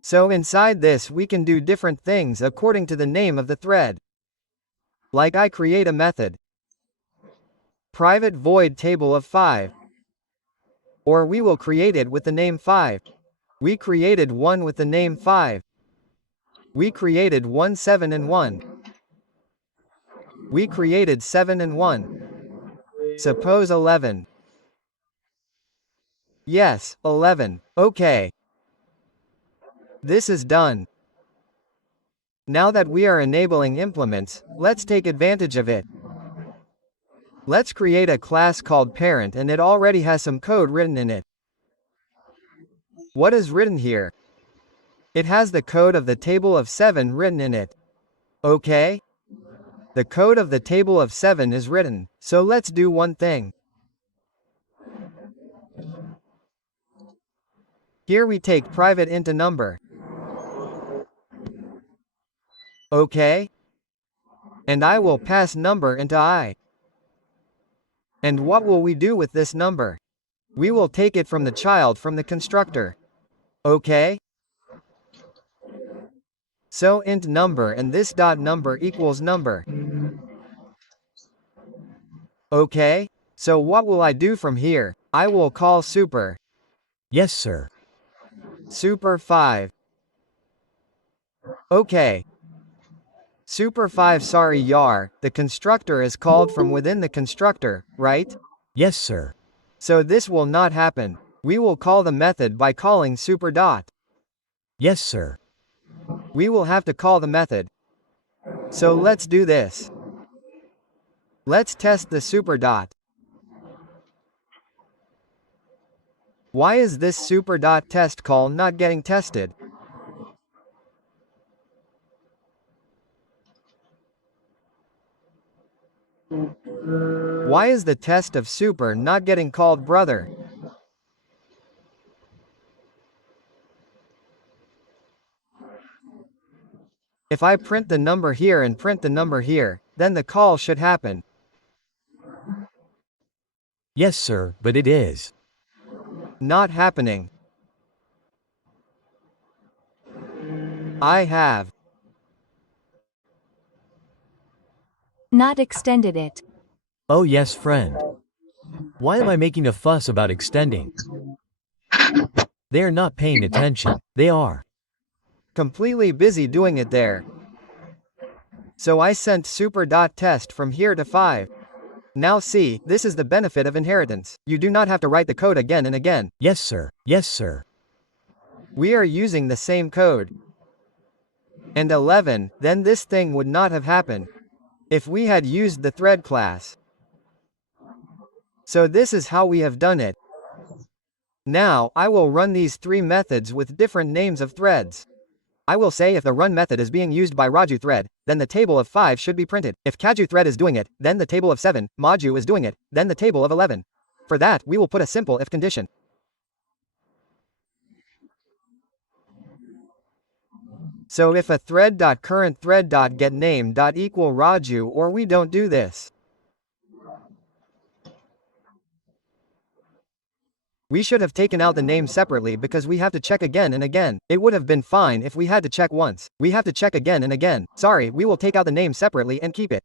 So inside this we can do different things according to the name of the thread. Like I create a method. Private void table of 5. Or we will create it with the name 5. We created one with the name 5. We created 1 7 and 1. We created 7 and 1. Suppose 11. Yes, 11. Okay. This is done. Now that we are enabling implements, let's take advantage of it. Let's create a class called parent and it already has some code written in it. What is written here? It has the code of the table of 7 written in it. Okay? The code of the table of 7 is written, so let's do one thing. Here we take private int a number. Okay? And I will pass number into I. And what will we do with this number? We will take it from the child from the constructor. Okay? So int number and this dot number equals number. Okay? So what will I do from here? I will call super. Yes, sir. Super 5. Okay. Super 5 sorry yar, the constructor is called from within the constructor, right? Yes, sir. So this will not happen. We will call the method by calling super dot. Yes, sir. We will have to call the method. So let's do this. Let's test the super dot. Why is this super dot test call not getting tested? Why is the test of super not getting called brother? If I print the number here and print the number here, then the call should happen. Yes, sir, but it is Not happening. I have Not extended it. Oh, yes, friend. Why am I making a fuss about extending? They are not paying attention. They are. completely busy doing it there. So I sent super.test from here to 5. Now see, this is the benefit of inheritance. You do not have to write the code again and again. Yes, sir. Yes, sir. We are using the same code. And 11, then this thing would not have happened if we had used the thread class. So this is how we have done it. Now, I will run these three methods with different names of threads. I will say if the run method is being used by Raju thread, then the table of 5 should be printed. If Kaju thread is doing it, then the table of 7, Maju is doing it, then the table of 11. For that, we will put a simple if condition. So if a thread.currentThread.getName.equal Raju or we don't do this. We should have taken out the name separately because we have to check again and again. It would have been fine if we had to check once. We have to check again and again. Sorry, we will take out the name separately and keep it.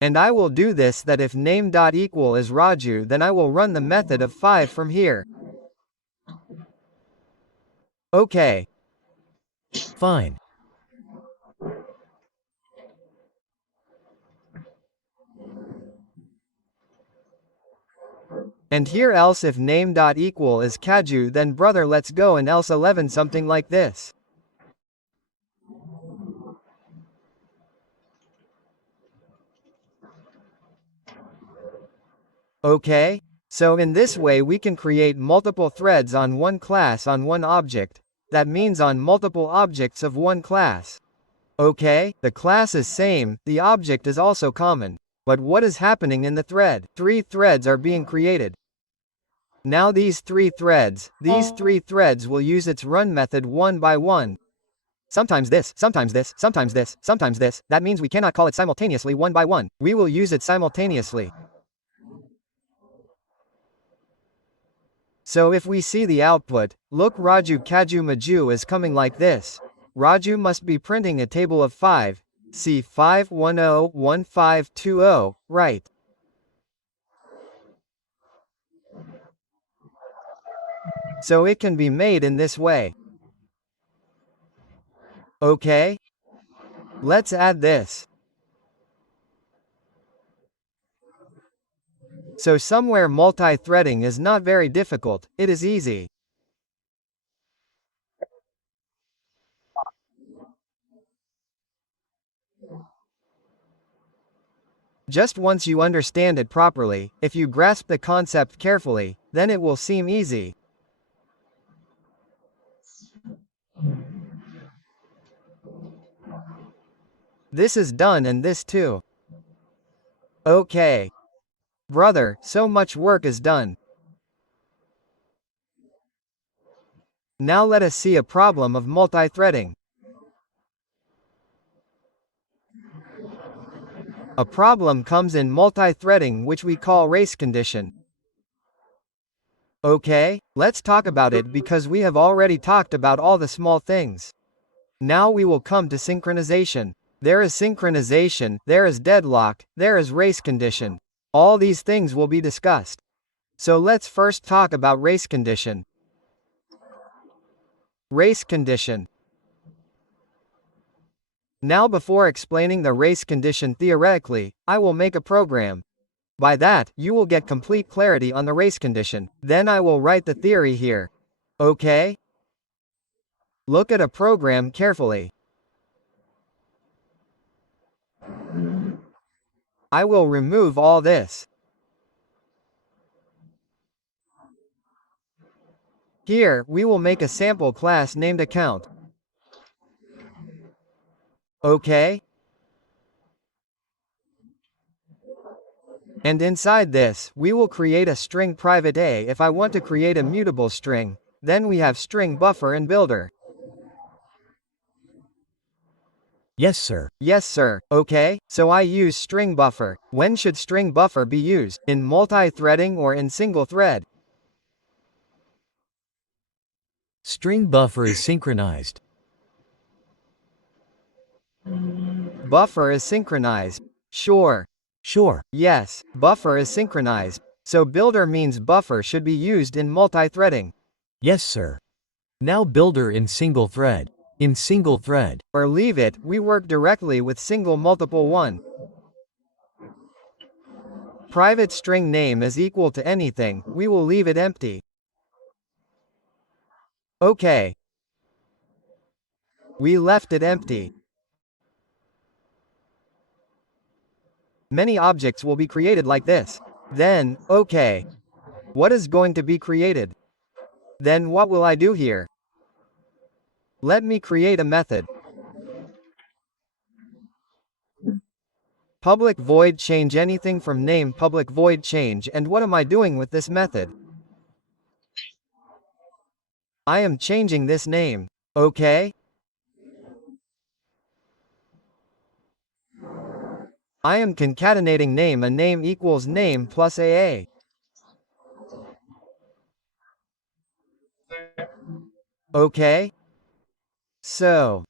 And I will do this that if name.equal is Raju then I will run the method of 5 from here. Okay. Fine. And here else if name dot equal is Kaju, then brother let's go and else 11 something like this. Okay? So in this way we can create multiple threads on one class on one object. That means on multiple objects of one class. Okay, the class is same, the object is also common. But what is happening in the thread? 3 threads are being created. Now these three threads will use its run method one by one. Sometimes this, sometimes this, sometimes this, sometimes this. That means we cannot call it simultaneously one by one. We will use it simultaneously. So if we see the output, look Raju Kaju Maju is coming like this. Raju must be printing a table of 5. See 5101520, right? So it can be made in this way. Okay? Let's add this. So somewhere multi-threading is not very difficult, it is easy. Just once you understand it properly, if you grasp the concept carefully, then it will seem easy. This is done and this too. Okay. Brother, so much work is done. Now let us see a problem of multi-threading. A problem comes in multi-threading which we call race condition. Okay, let's talk about it because we have already talked about all the small things. Now we will come to synchronization. There is synchronization, there is deadlock, there is race condition. All these things will be discussed. So let's first talk about race condition. Race condition. Now before explaining the race condition theoretically, I will make a program. By that, you will get complete clarity on the race condition. Then I will write the theory here. Okay? Look at a program carefully. I will remove all this. Here, we will make a sample class named account. Okay? And inside this, we will create a string private A if I want to create a mutable string. Then we have string buffer and builder. Yes, sir. Yes, sir. Okay, so I use string buffer. When should string buffer be used? In multi-threading or in single thread? String buffer is synchronized. Buffer is synchronized. Sure. Sure. Yes, buffer is synchronized. So builder means buffer should be used in multi-threading. Yes, sir. Now builder in single thread. In single thread. Or leave it, we work directly with single multiple one. Private string name is equal to anything, we will leave it empty. Okay. We left it empty. Many objects will be created like this. Then, okay. What is going to be created? Then what will I do here? Let me create a method. Public void change anything from name public void change, and what am I doing with this method? I am changing this name. Okay? I am concatenating name, a name equals name plus AA. Okay? So,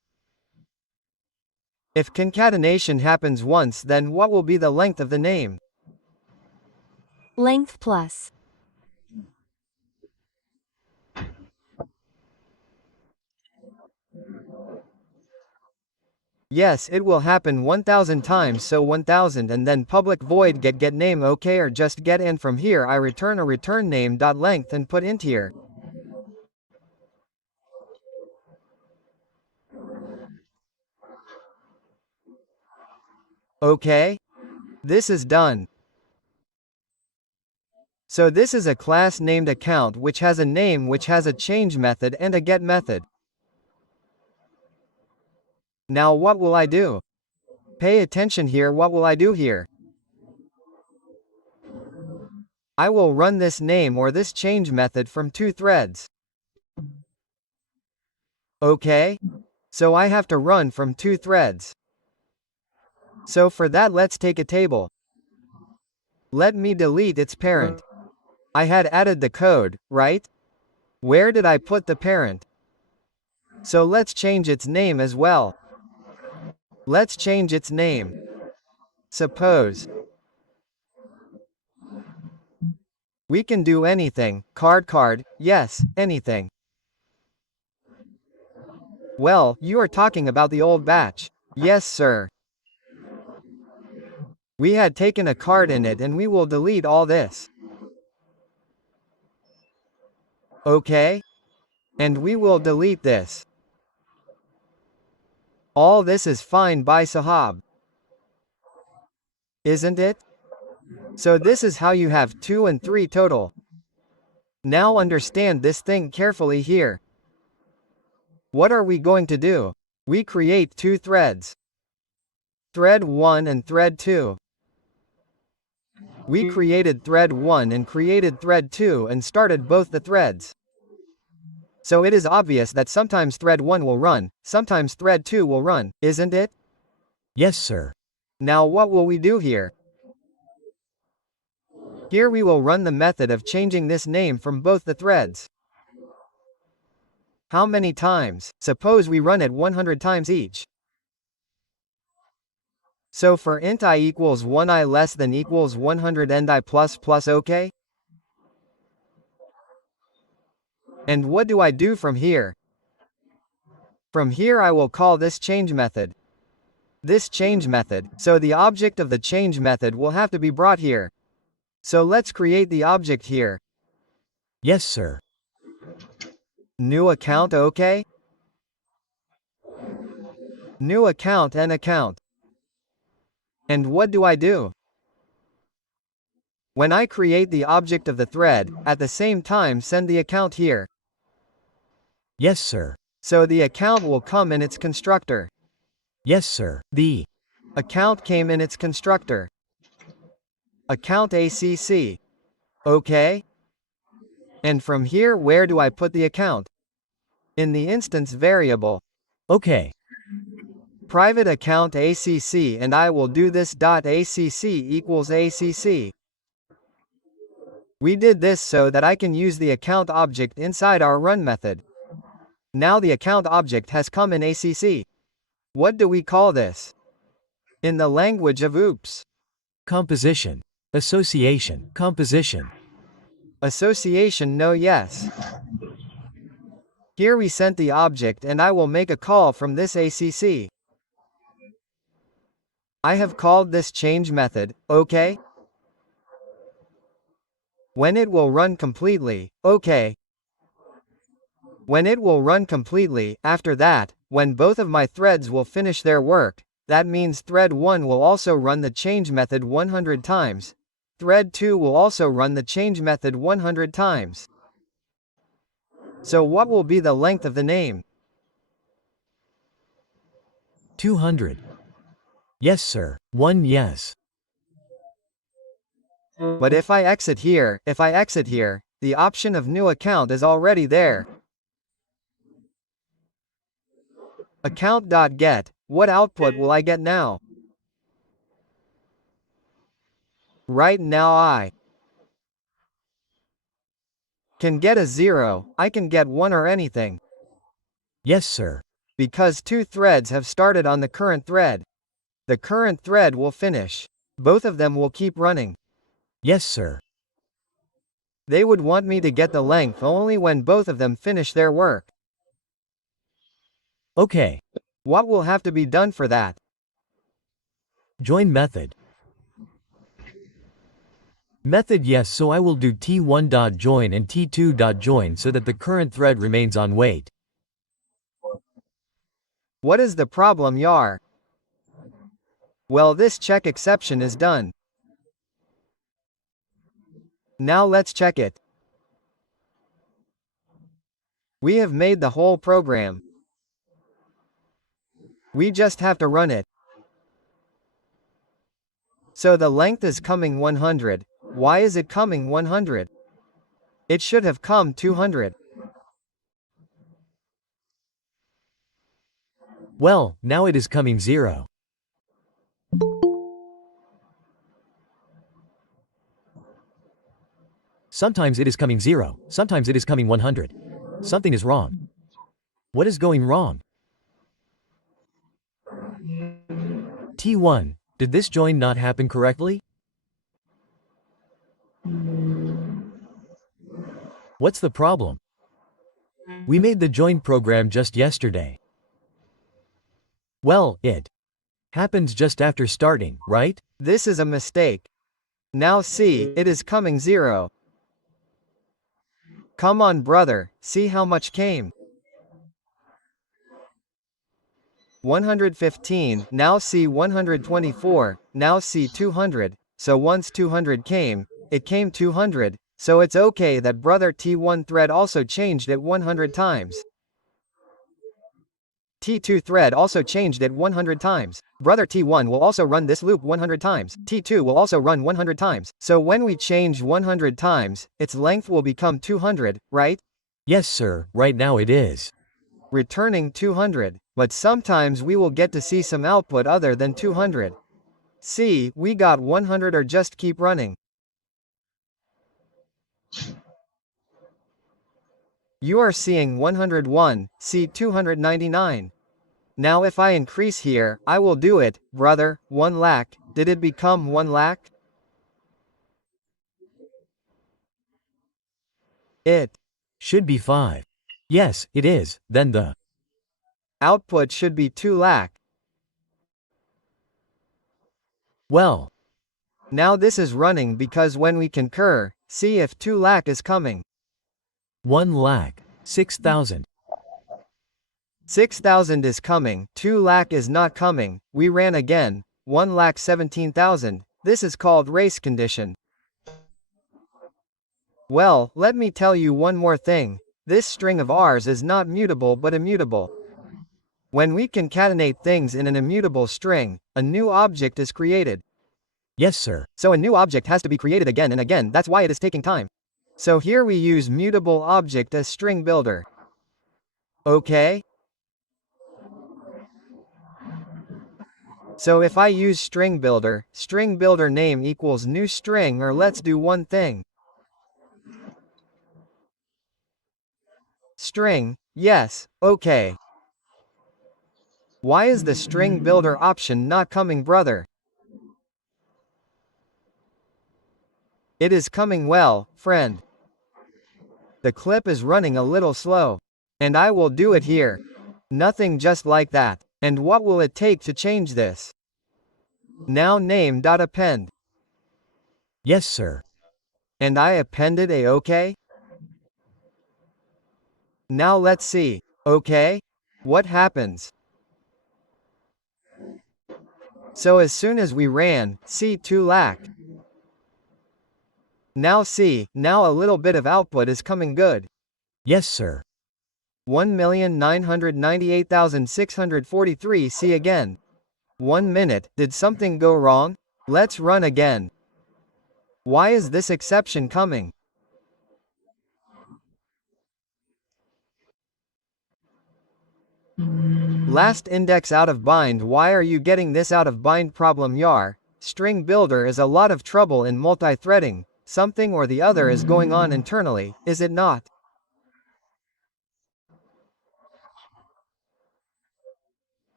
if concatenation happens once, then what will be the length of the name? Length plus. Yes, it will happen 1000 times, so 1000 and then public void get name, okay, or just get, and from here I return a return name dot length and put int here. Okay? This is done. So this is a class named account which has a name which has a change method and a get method. Now what will I do? Pay attention here, what will I do here? I will run this name or this change method from 2 threads. Okay? So I have to run from 2 threads. So for that let's take a table. Let me delete its parent. I had added the code, right? Where did I put the parent? So let's change its name as well. Let's change its name. Suppose. We can do anything, card, yes, anything. Well, you are talking about the old batch. Yes, sir. We had taken a card in it and we will delete all this. Okay? And we will delete this. All this is fine by Sahab. Isn't it? So this is how you have 2 and 3 total. Now understand this thing carefully here. What are we going to do? We create 2 threads. Thread 1 and thread 2. We created thread 1 and created thread 2 and started both the threads. So it is obvious that sometimes thread 1 will run, sometimes thread 2 will run, isn't it? Yes, sir. Now what will we do here? Here we will run the method of changing this name from both the threads. How many times? Suppose we run it 100 times each. So for int I equals 1 I less than equals 100 and I plus okay? And what do I do from here? From here I will call this change method. This change method, so the object of the change method will have to be brought here. So let's create the object here. Yes, sir. New account, okay? New account and account. And what do I do? When I create the object of the thread, at the same time send the account here. Yes, sir. So the account will come in its constructor. Yes, sir. The Account came in its constructor. Account ACC. Okay? And from here where do I put the account? In the instance variable. okay. Private account ACC and I will do this dot ACC equals ACC. We did this so that I can use the account object inside our run method. Now the account object has come in ACC. What do we call this? In the language of OOPS. Composition. Association. Composition. Association, no, yes. Here we sent the object and I will make a call from this ACC. I have called this change method, okay? When it will run completely, okay. When it will run completely, after that, when both of my threads will finish their work, that means thread 1 will also run the change method 100 times. Thread 2 will also run the change method 100 times. So what will be the length of the name? 200. Yes, sir. 1 yes. But if I exit here, the option of new account is already there. Account.get, what output will I get now? Right now I can get a 0, I can get 1 or anything. Yes, sir. Because 2 threads have started on the current thread. The current thread will finish. Both of them will keep running. Yes, sir. They would want me to get the length only when both of them finish their work. Okay. What will have to be done for that? Join method. Method yes, so I will do t1.join and t2.join so that the current thread remains on wait. What is the problem, Yar? Well, this check exception is done. Now let's check it. We have made the whole program. We just have to run it. So the length is coming 100. Why is it coming 100? It should have come 200. Well, now it is coming 0. Sometimes it is coming 0, sometimes it is coming 100. Something is wrong. What is going wrong? T1, did this join not happen correctly? What's the problem? We made the join program just yesterday. Well, it happens just after starting, right? This is a mistake. Now see, it is coming 0. Come on, brother, see how much came. 115, now see 124, now see 200, so once 200 came, it came 200, so it's okay that brother T1 thread also changed it 100 times. T2 thread also changed it 100 times. Brother T1 will also run this loop 100 times. T2 will also run 100 times. So when we change 100 times, its length will become 200, right? Yes, sir, right now it is. Returning 200. But sometimes we will get to see some output other than 200. See, we got 100 or just keep running. You are seeing 101, see 299. Now if I increase here, I will do it, brother, 1 lakh, did it become 1 lakh? It should be 5. Yes, it is, then the output should be 2 lakh. Well, now this is running because when we concur, see if 2 lakh is coming. 1 lakh, 6,000. 6,000 is coming, 2 lakh is not coming, we ran again, 1 lakh 17,000, this is called race condition. Well, let me tell you one more thing, this string of ours is not mutable but immutable. When we concatenate things in an immutable string, a new object is created. Yes, sir. So a new object has to be created again and again, that's why it is taking time. So here we use mutable object as string builder. Okay? So if I use string builder name equals new string, or let's do one thing. String, yes, okay. Why is the string builder option not coming, brother? It is coming well, friend. The clip is running a little slow. And I will do it here. Nothing just like that. And what will it take to change this? Now name.append. Yes, sir. And I appended a okay? Now let's see. Okay? What happens? So as soon as we ran, see 2 lakh. Now see, now a little bit of output is coming good. Yes, sir. 1,998,643. See again. 1 minute, did something go wrong? Let's run again. Why is this exception coming? Last index out of bind. Why are you getting this out of bind problem, Yar? String builder is a lot of trouble in multi-threading. Something or the other is going on internally, is it not?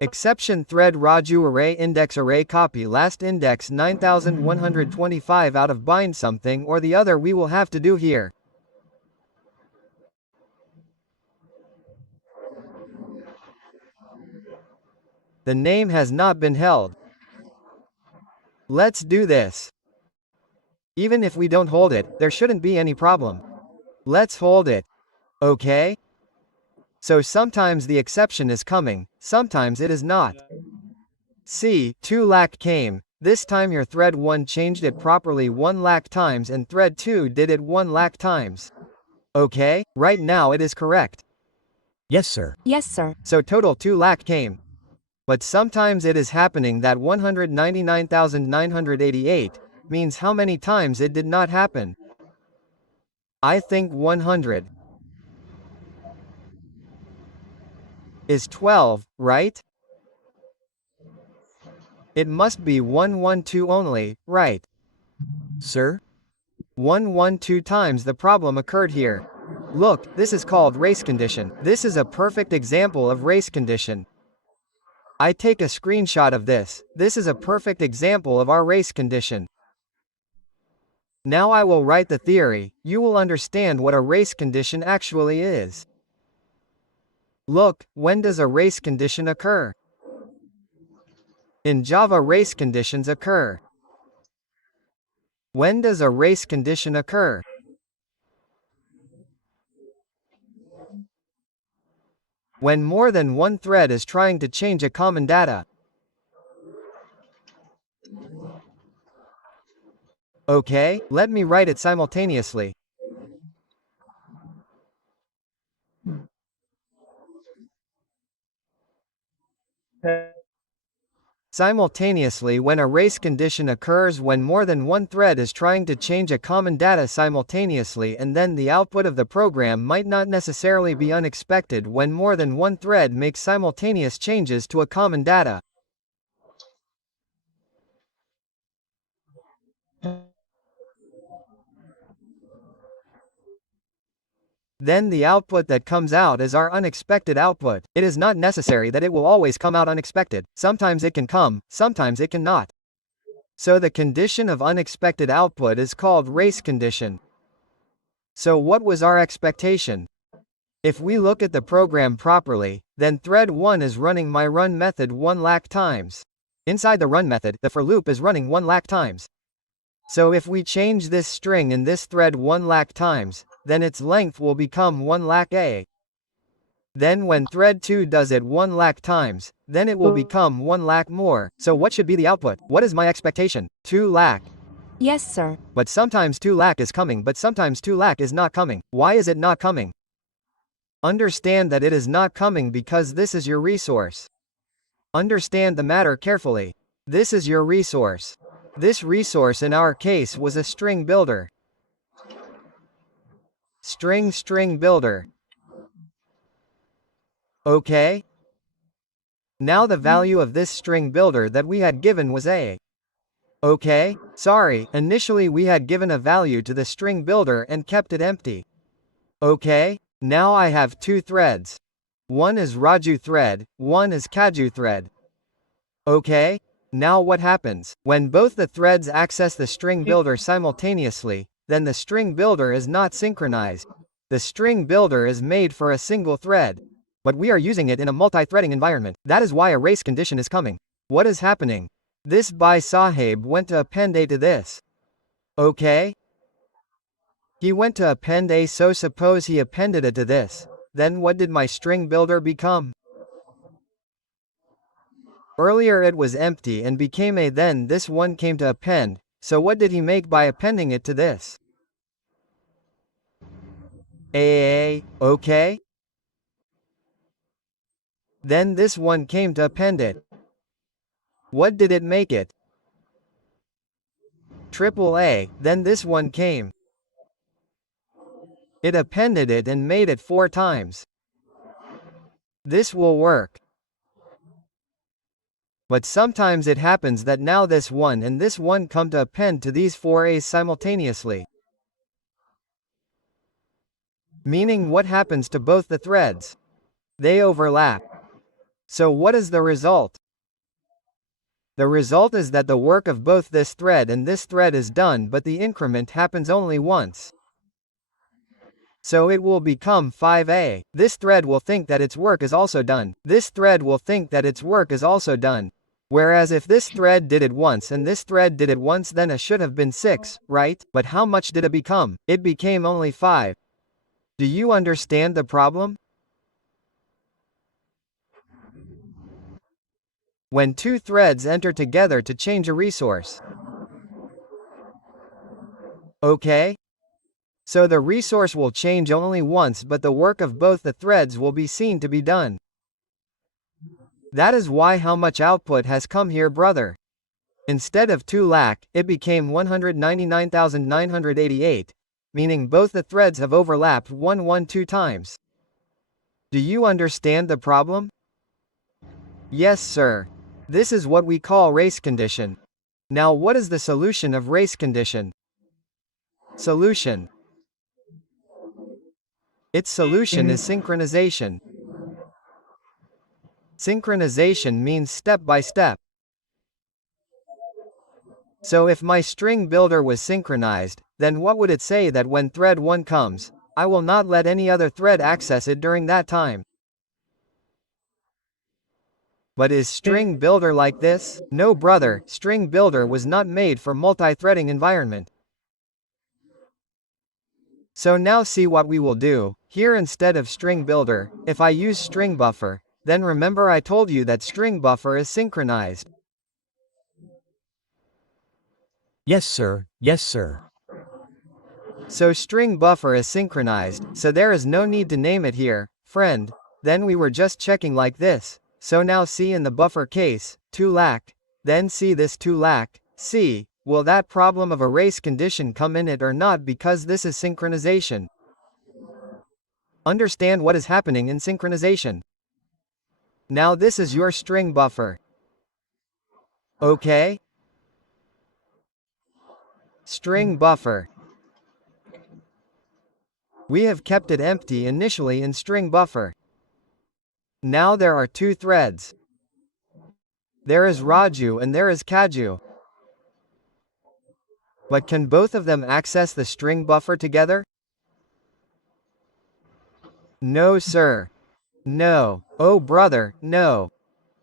Exception thread Raju array copy last index 9125 out of bind. Something or the other we will have to do here. The name has not been held. Let's do this. Even if we don't hold it, there shouldn't be any problem. Let's hold it. Okay? So sometimes the exception is coming, sometimes it is not. See, 2 lakh came. This time your thread 1 changed it properly 1 lakh times and thread 2 did it 1 lakh times. Okay, right now it is correct. Yes, sir. Yes, sir. So total 2 lakh came. But sometimes it is happening that 199,988 means how many times it did not happen. I think 100 is 12, right? It must be 112 only, right? Sir? 112 times the problem occurred here. Look, this is called race condition. This is a perfect example of race condition. I take a screenshot of this. This is a perfect example of our race condition. Now I will write the theory. You will understand what a race condition actually is. Look, when does a race condition occur? In Java, race conditions occur. When does a race condition occur? When more than one thread is trying to change a common data. Okay, let me write it simultaneously. Simultaneously, when a race condition occurs when more than one thread is trying to change a common data simultaneously, and then the output of the program might not necessarily be unexpected when more than one thread makes simultaneous changes to a common data. Then the output that comes out is our unexpected output. It is not necessary that it will always come out unexpected. Sometimes it can come, sometimes it cannot. So the condition of unexpected output is called race condition. So what was our expectation? If we look at the program properly, then thread 1 is running my run method 1 lakh times. Inside the run method, the for loop is running 1 lakh times. So if we change this string in this thread 1 lakh times, then its length will become 1 lakh A. Then when thread 2 does it 1 lakh times, then it will become 1 lakh more. So what should be the output? What is my expectation? 2 lakh. Yes, sir. But sometimes 2 lakh is coming, but sometimes 2 lakh is not coming. Why is it not coming? Understand that it is not coming because this is your resource. Understand the matter carefully. This is your resource. This resource in our case was a string builder. String builder. Okay? Now the value of this string builder that we had given was A. Okay? Sorry, initially we had given a value to the string builder and kept it empty. Okay? Now I have 2 threads. One is Raju thread, one is Kaju thread. Okay? Now what happens? When both the threads access the string builder simultaneously, then the string builder is not synchronized. The string builder is made for a single thread. But we are using it in a multi-threading environment. That is why a race condition is coming. What is happening? This by Sahib went to append A to this. Okay? He went to append A, so suppose he appended it to this. Then what did my string builder become? Earlier it was empty and became A, then this one came to append, so what did he make by appending it to this? Okay? Then this one came to append it. What did it make it? Triple A, then this one came. It appended it and made it 4 times. This will work. But sometimes it happens that now this one and this one come to append to these 4 A's simultaneously. Meaning what happens to both the threads? They overlap. So what is the result? The result is that the work of both this thread and this thread is done, but the increment happens only once. So it will become 5a. This thread will think that its work is also done. This thread will think that its work is also done. Whereas if this thread did it once and this thread did it once, then it should have been 6, right? But how much did it become? It became only 5. Do you understand the problem? When two threads enter together to change a resource. Okay? So the resource will change only once, but the work of both the threads will be seen to be done. That is why how much output has come here, brother. Instead of 2 lakh, it became 199,988, meaning both the threads have overlapped 112 times. Do you understand the problem? Yes, sir. This is what we call race condition. Now what is the solution of race condition? Solution. Its solution is synchronization. Synchronization means step by step. So if my string builder was synchronized, then what would it say that when thread 1 comes, I will not let any other thread access it during that time? But is string builder like this? No, brother, string builder was not made for multi-threading environment. So now see what we will do. Here instead of string builder, if I use string buffer, then remember I told you that string buffer is synchronized. Yes, sir. Yes, sir. So string buffer is synchronized, so there is no need to name it here, friend. Then we were just checking like this. So now see in the buffer case, 2 lakh, then see this 2 lakh, see, will that problem of a race condition come in it or not, because this is synchronization. Understand what is happening in synchronization. Now this is your string buffer. Okay? String buffer. We have kept it empty initially in string buffer. Now there are 2 threads. There is Raju and there is Kaju. But can both of them access the string buffer together? No, sir. No. Oh, brother, no.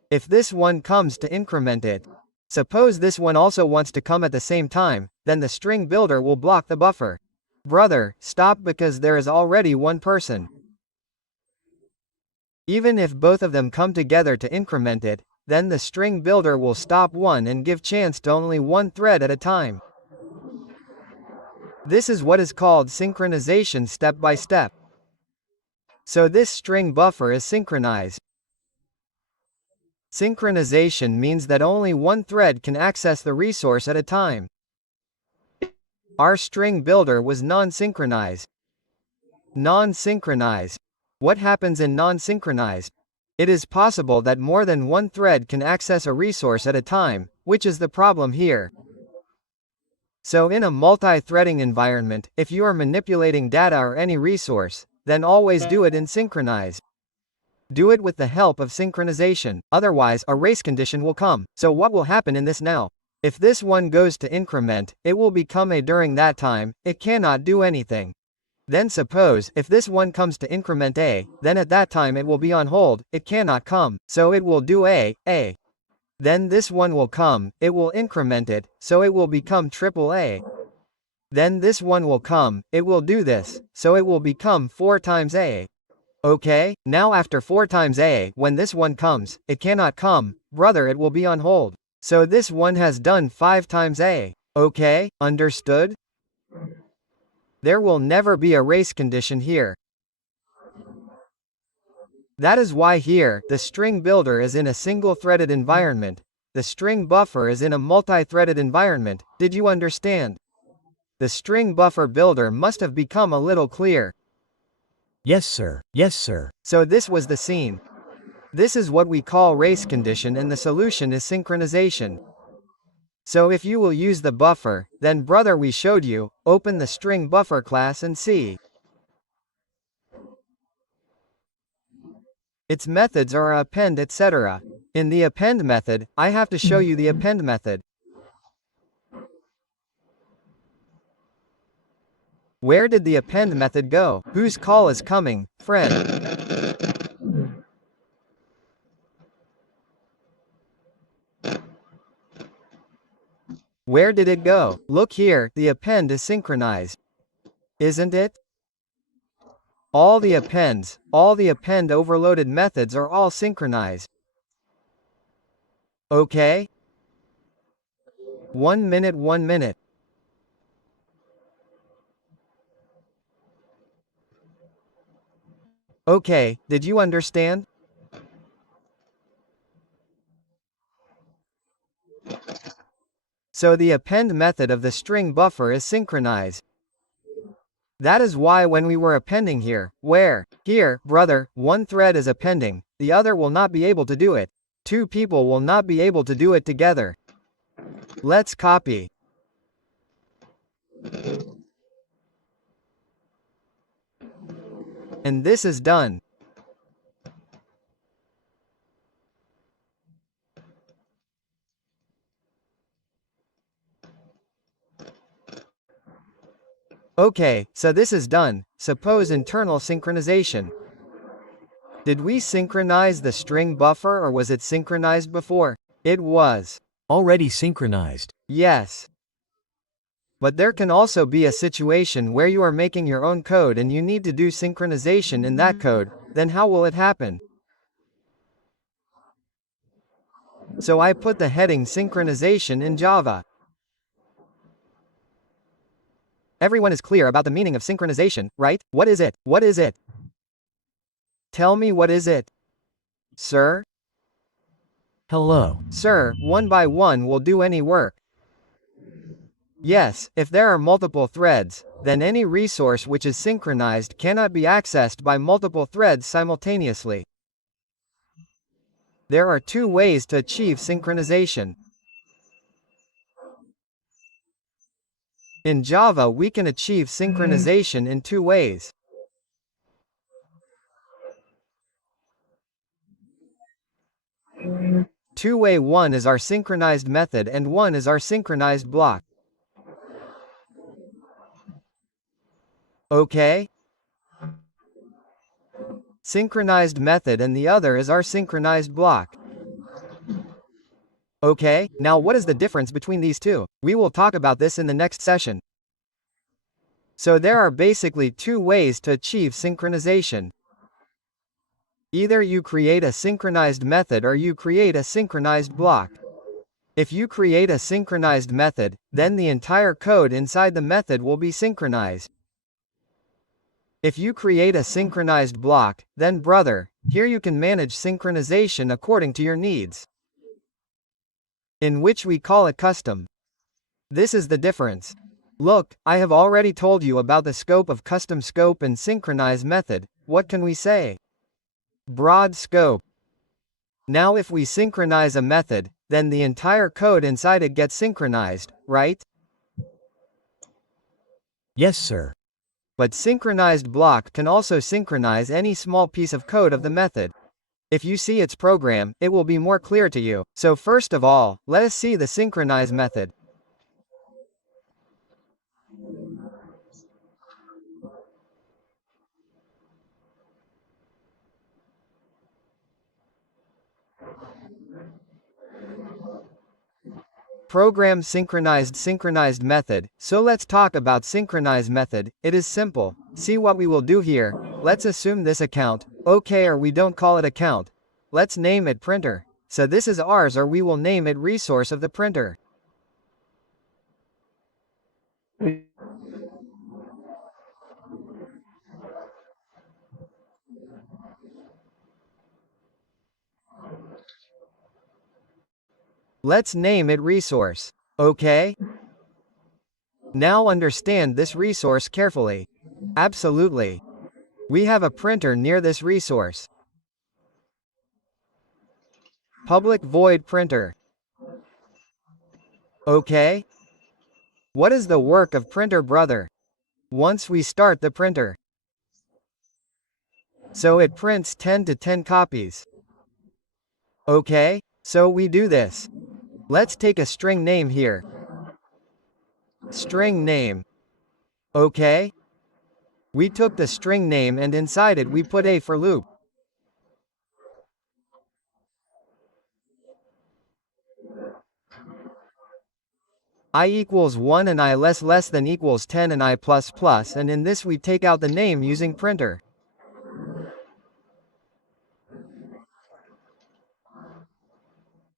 If this one comes to increment it, suppose this one also wants to come at the same time, then the string builder will block the buffer. Brother, stop, because there is already one person. Even if both of them come together to increment it, then the string builder will stop one and give chance to only one thread at a time. This is what is called synchronization step by step. So this string buffer is synchronized. Synchronization means that only one thread can access the resource at a time. Our string builder was non-synchronized. Non-synchronized. What happens in non-synchronized? It is possible that more than one thread can access a resource at a time, which is the problem here. So in a multi-threading environment, if you are manipulating data or any resource, then always do it in synchronized. Do it with the help of synchronization, otherwise a race condition will come. So what will happen in this now? If this one goes to increment, it will become a during that time, it cannot do anything. Then suppose, if this one comes to increment a, then at that time it will be on hold, it cannot come, so it will do a. Then this one will come, it will increment it, so it will become triple A. Then this one will come, it will do this, so it will become 4 times A. Okay, now after 4 times A, when this one comes, it cannot come, brother, it will be on hold. So this one has done 5 times A. Okay, understood? There will never be a race condition here. That is why here, the string builder is in a single-threaded environment. The string buffer is in a multi-threaded environment. Did you understand? The string buffer builder must have become a little clear. Yes, sir. Yes, sir. So this was the scene. This is what we call race condition, and the solution is synchronization. So if you will use the buffer, then brother, we showed you, open the string buffer class and see. Its methods are append, etc. In the append method, I have to show you the append method. Where did the append method go? Whose call is coming? Friend. Where did it go? Look here, the append is synchronized. Isn't it? All the append overloaded methods are all synchronized. Okay? 1 minute, 1 minute. Okay, did you understand? So the append method of the string buffer is synchronized. That is why when we were appending here, brother, one thread is appending, the other will not be able to do it. Two people will not be able to do it together. Let's copy. And this is done. Okay, so this is done. Suppose internal synchronization. Did we synchronize the string buffer or was it synchronized before? It was. Already synchronized. Yes. But there can also be a situation where you are making your own code and you need to do synchronization in that code, then how will it happen? So I put the heading synchronization in Java. Everyone is clear about the meaning of synchronization, right? What is it? What is it? Tell me what is it? Sir? Hello. Sir, one by one will do any work. Yes, if there are multiple threads, then any resource which is synchronized cannot be accessed by multiple threads simultaneously. There are two ways to achieve synchronization. In Java we can achieve synchronization in two ways. Two-way one is our synchronized method and one is our synchronized block. Okay? Synchronized method and the other is our synchronized block. Okay, now what is the difference between these two? We will talk about this in the next session. So there are basically two ways to achieve synchronization. Either you create a synchronized method or you create a synchronized block. If you create a synchronized method, then the entire code inside the method will be synchronized. If you create a synchronized block, then brother, here you can manage synchronization according to your needs, in which we call it custom. This is the difference. Look, I have already told you about the scope of custom scope and synchronize method. What can we say? Broad scope. Now if we synchronize a method, then the entire code inside it gets synchronized, right? Yes, sir. But synchronized block can also synchronize any small piece of code of the method. If you see its program, it will be more clear to you. So first of all, let us see the synchronize method. Program synchronized method. So let's talk about synchronize method. It is simple. See what we will do here. Let's assume this account. Okay, or we don't call it account. Let's name it printer. So this is ours, or we will name it resource of the printer. Let's name it resource. Okay? Now understand this resource carefully. Absolutely. We have a printer near this resource. Public void printer. Okay? What is the work of printer, brother? Once we start the printer, so it prints 10 to 10 copies. Okay? So we do this. Let's take a string name here. String name. Okay? We took the string name and inside it we put a for loop. I equals 1 and I less than equals 10 and I plus plus, and in this we take out the name using printer.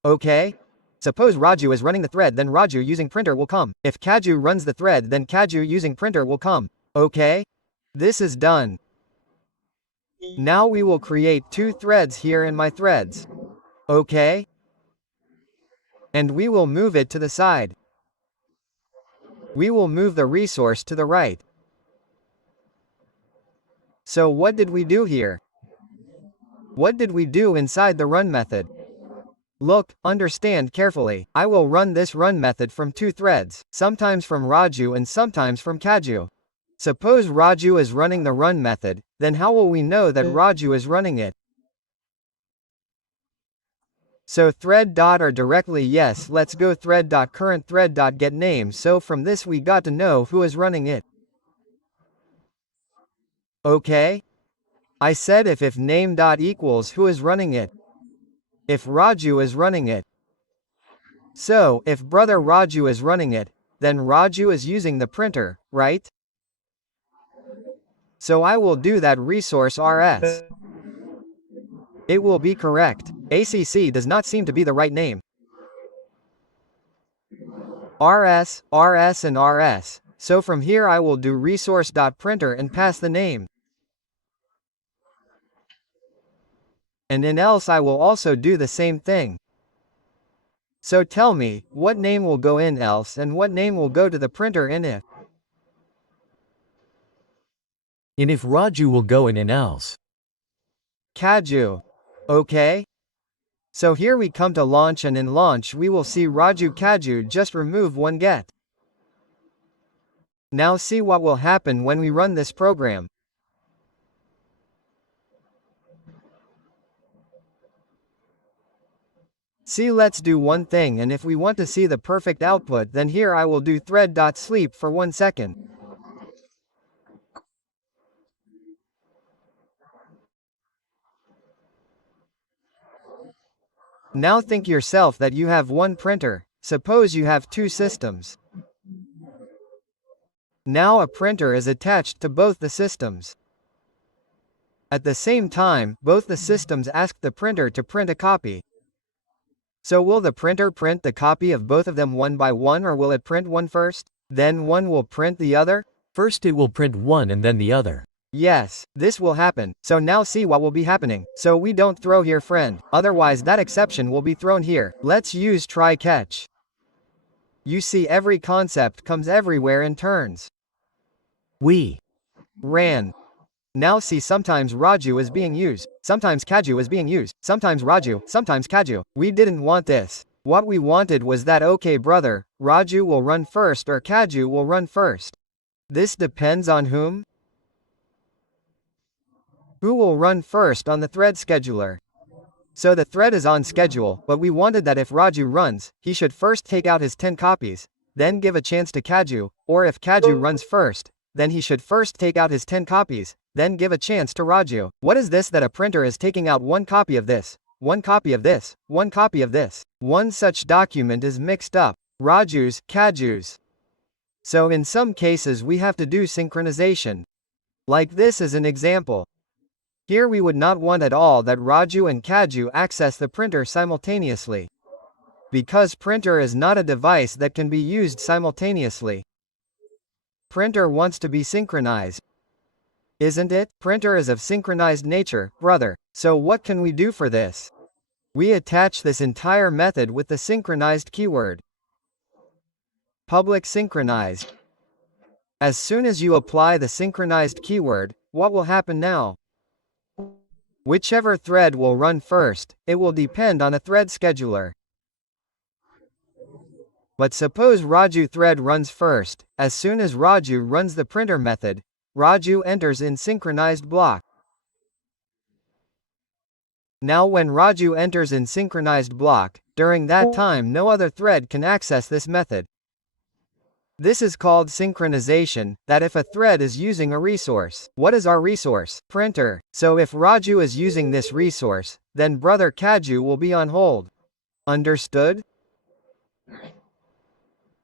Okay? Suppose Raju is running the thread, then Raju using printer will come. If Kaju runs the thread, then Kaju using printer will come. Okay? This is done. Now we will create 2 threads here in my threads. Okay? And we will move it to the side. We will move the resource to the right. So what did we do here? What did we do inside the run method? Look, understand carefully. I will run this run method from 2 threads, sometimes from Raju and sometimes from Kaju. Suppose Raju is running the run method, then how will we know that Raju is running it? So thread dot or directly yes, let's go thread dot current thread dot get name, so from this we got to know who is running it. Okay? I said if name dot equals who is running it. If Raju is running it. So, if brother Raju is running it, then Raju is using the printer, right? So I will do that resource rs. It will be correct. ACC does not seem to be the right name. rs, rs and rs. So from here I will do resource.printer and pass the name. And in else I will also do the same thing. So tell me, what name will go in else and what name will go to the printer in if? And if Raju will go in and else. Kaju. Okay? So here we come to launch, and in launch we will see Raju Kaju just remove one get. Now see what will happen when we run this program. See, let's do one thing, and if we want to see the perfect output, then here I will do thread.sleep for 1 second. Now think yourself that you have one printer. Suppose you have 2 systems. Now a printer is attached to both the systems. At the same time, both the systems ask the printer to print a copy. So will the printer print the copy of both of them one by one, or will it print one first, then one will print the other? First it will print one and then the other. Yes, this will happen. So now see what will be happening. So we don't throw here friend, otherwise that exception will be thrown here. Let's use try catch. You see, every concept comes everywhere in turns. We ran. Now see, sometimes Raju is being used, sometimes Kaju is being used, sometimes Raju, sometimes Kaju. We didn't want this. What we wanted was that okay brother, Raju will run first or Kaju will run first. This depends on whom? Who will run first on the thread scheduler. So the thread is on schedule, but we wanted that if Raju runs, he should first take out his 10 copies, then give a chance to Kaju, or if Kaju runs first, then he should first take out his 10 copies, then give a chance to Raju. What is this that a printer is taking out one copy of this, one copy of this, one copy of this? One such document is mixed up. Raju's, Kaju's. So in some cases we have to do synchronization. Like this is an example. Here we would not want at all that Raju and Kaju access the printer simultaneously. Because printer is not a device that can be used simultaneously. Printer wants to be synchronized. Isn't it? Printer is of synchronized nature, brother. So what can we do for this? We attach this entire method with the synchronized keyword. Public synchronized. As soon as you apply the synchronized keyword, what will happen now? Whichever thread will run first, it will depend on a thread scheduler. But suppose Raju thread runs first. As soon as Raju runs the printer method, Raju enters in synchronized block. Now when Raju enters in synchronized block, during that time no other thread can access this method. This is called synchronization, that if a thread is using a resource, what is our resource? Printer. So if Raju is using this resource, then brother Kaju will be on hold. Understood?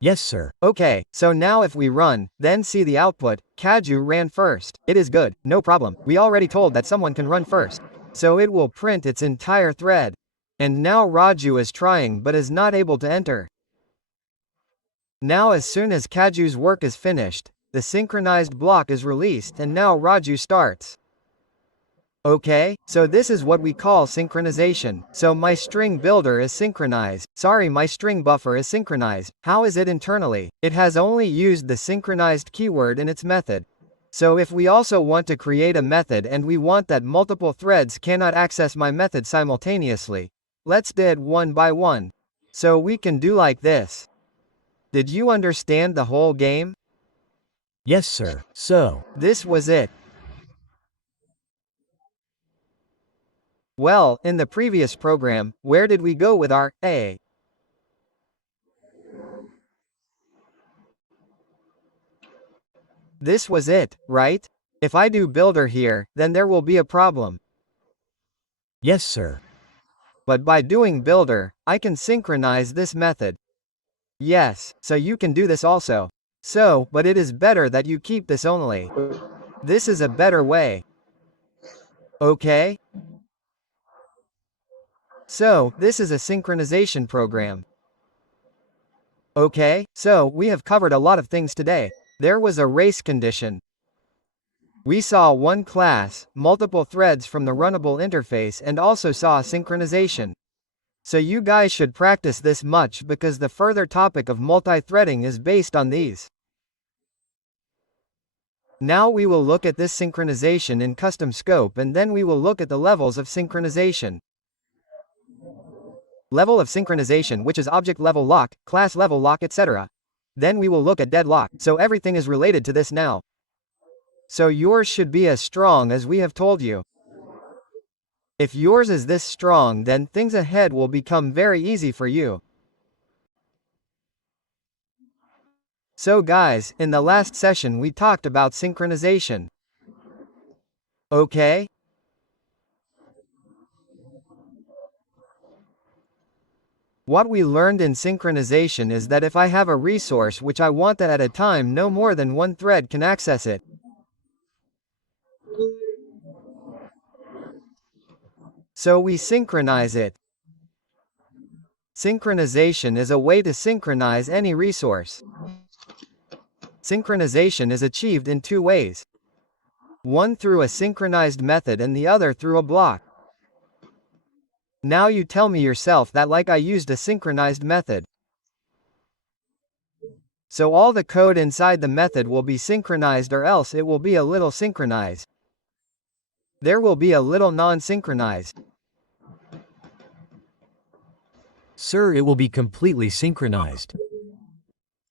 Yes, sir. Okay, so now if we run, then see the output, Kaju ran first. It is good, no problem. We already told that someone can run first. So it will print its entire thread. And now Raju is trying but is not able to enter. Now as soon as Kaju's work is finished, the synchronized block is released and now Raju starts. Okay, so this is what we call synchronization. So my string builder is synchronized. Sorry, my string buffer is synchronized. How is it internally? It has only used the synchronized keyword in its method. So if we also want to create a method and we want that multiple threads cannot access my method simultaneously, let's do it one by one. So we can do like this. Did you understand the whole game? Yes, sir. So, This was it. Well, in the previous program, where did we go with our A? This was it, right? If I do builder here, then there will be a problem. yes, sir. But by doing builder, I can synchronize this method. Yes, so you can do this also. So, but it is better that you keep this only. This is a better way. Okay? So, this is a synchronization program. Okay, so we have covered a lot of things today. There was a race condition. We saw one class, multiple threads from the Runnable interface and also saw synchronization. So you guys should practice this much because the further topic of multithreading is based on these. Now we will look at this synchronization in custom scope and then we will look at the levels of synchronization. Level of synchronization, which is object level lock, class level lock, etc. Then we will look at deadlock, so everything is related to this now. So yours should be as strong as we have told you. If yours is this strong, then things ahead will become very easy for you. So guys, in the last session we talked about synchronization. Okay? What we learned in synchronization is that if I have a resource which I want that at a time no more than one thread can access it. So we synchronize it. Synchronization is a way to synchronize any resource. Synchronization is achieved in two ways. One through a synchronized method and the other through a block. Now you tell me yourself that like I used a synchronized method. So all the code inside the method will be synchronized or else it will be a little synchronized. There will be a little non-synchronized. Sir, it will be completely synchronized.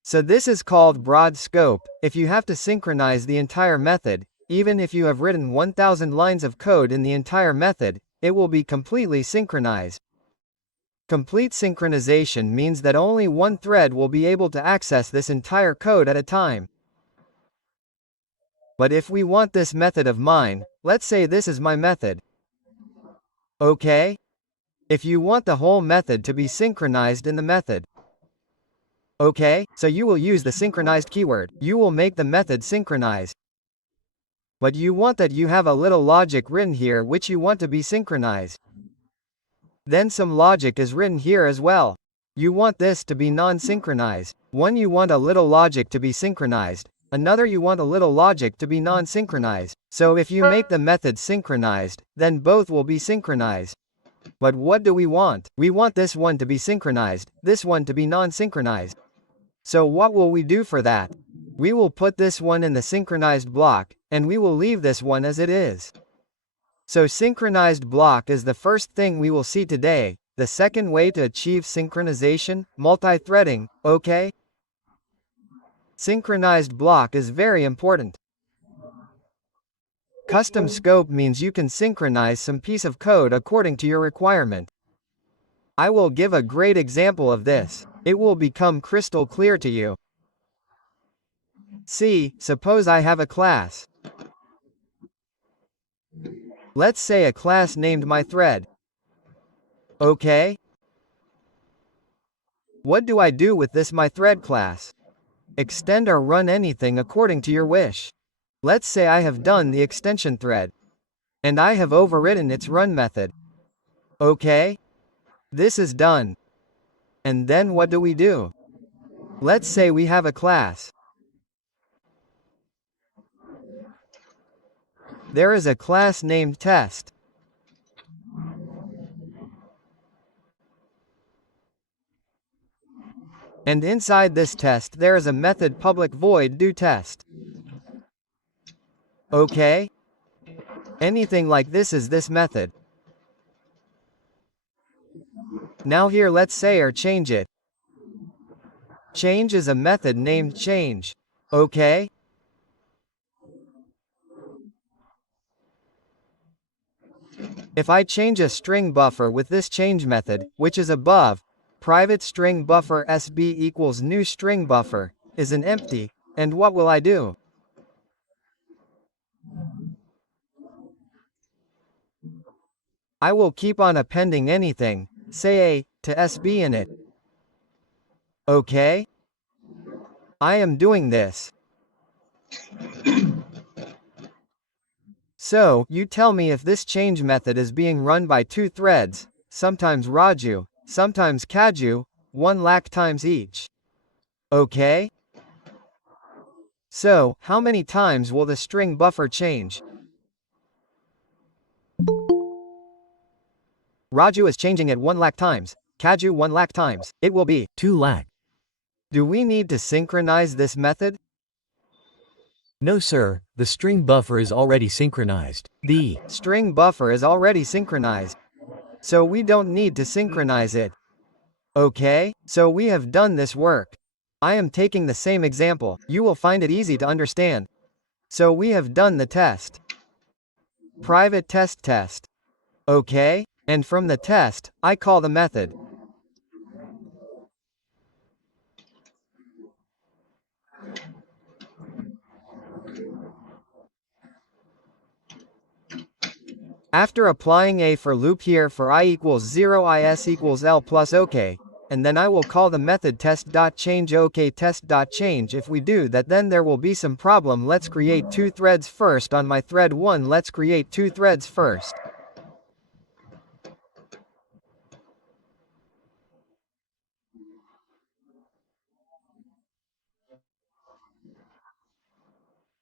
So this is called broad scope. If you have to synchronize the entire method, even if you have written 1000 lines of code in the entire method, it will be completely synchronized. Complete synchronization means that only one thread will be able to access this entire code at a time. But if we want this method of mine, let's say this is my method. Okay? If you want the whole method to be synchronized in the method. Okay, so you will use the synchronized keyword. You will make the method synchronized. But you want that you have a little logic written here which you want to be synchronized. Then some logic is written here as well. You want this to be non-synchronized. One, you want a little logic to be synchronized. Another, you want a little logic to be non-synchronized. So if you make the method synchronized, then both will be synchronized. But what do we want? We want this one to be synchronized, this one to be non-synchronized. So what will we do for that? We will put this one in the synchronized block, and we will leave this one as it is. So synchronized block is the first thing we will see today. The second way to achieve synchronization, multi-threading, okay? Synchronized block is very important. Custom scope means you can synchronize some piece of code according to your requirement. I will give a great example of this. It will become crystal clear to you. See, suppose I have a class. Let's say a class named myThread. Okay? What do I do with this myThread class? Extend or run anything according to your wish. Let's say I have done the extension thread. And I have overridden its run method. Okay? This is done. And then what do we do? Let's say we have a class. There is a class named test. And inside this test there is a method public void doTest. Okay? Anything like this is this method. Now here let's say or change it. Change is a method named change. Okay? If I change a string buffer with this change method, which is above, private string buffer sb equals new string buffer, is an empty, and what will I do? I will keep on appending anything, say a, to sb in it. Okay? I am doing this. So, you tell me if this change method is being run by two threads, sometimes Raju, sometimes Kaju, 1 lakh times each. Okay? So, how many times will the string buffer change? Raju is changing it 1 lakh times, Kaju 1 lakh times, it will be 2 lakh. Do we need to synchronize this method? No sir, the string buffer is already synchronized. The String buffer is already synchronized. So we don't need to synchronize it. Okay, so we have done this work. I am taking the same example, you will find it easy to understand. So we have done the test. Private test. Okay, and from the test, I call the method. After applying a for loop here for I equals 0 is equals L plus OK, and then I will call the method test.change OK test.change. If we do that then there will be some problem. Let's create two threads first on my thread 1. Let's create two threads first.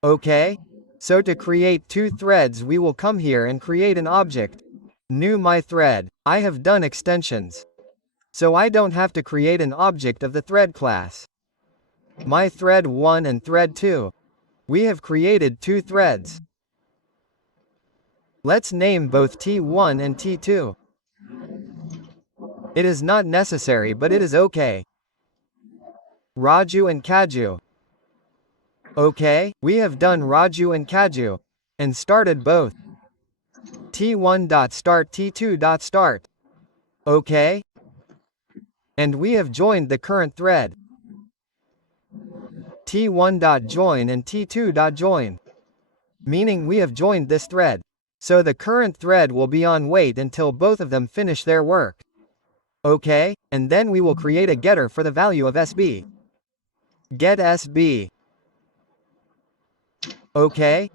Okay? So to create two threads we will come here and create an object. New myThread. I have done extensions. So I don't have to create an object of the thread class. MyThread 1 and thread 2. We have created two threads. Let's name both T1 and T2. It is not necessary but it is okay. Raju and Kaju. Okay, we have done Raju and Kaju. And started both. T1.start T2.start. Okay? And we have joined the current thread. T1.join and T2.join. Meaning we have joined this thread. So the current thread will be on wait until both of them finish their work. Okay, and then we will create a getter for the value of SB. Get SB. Okay?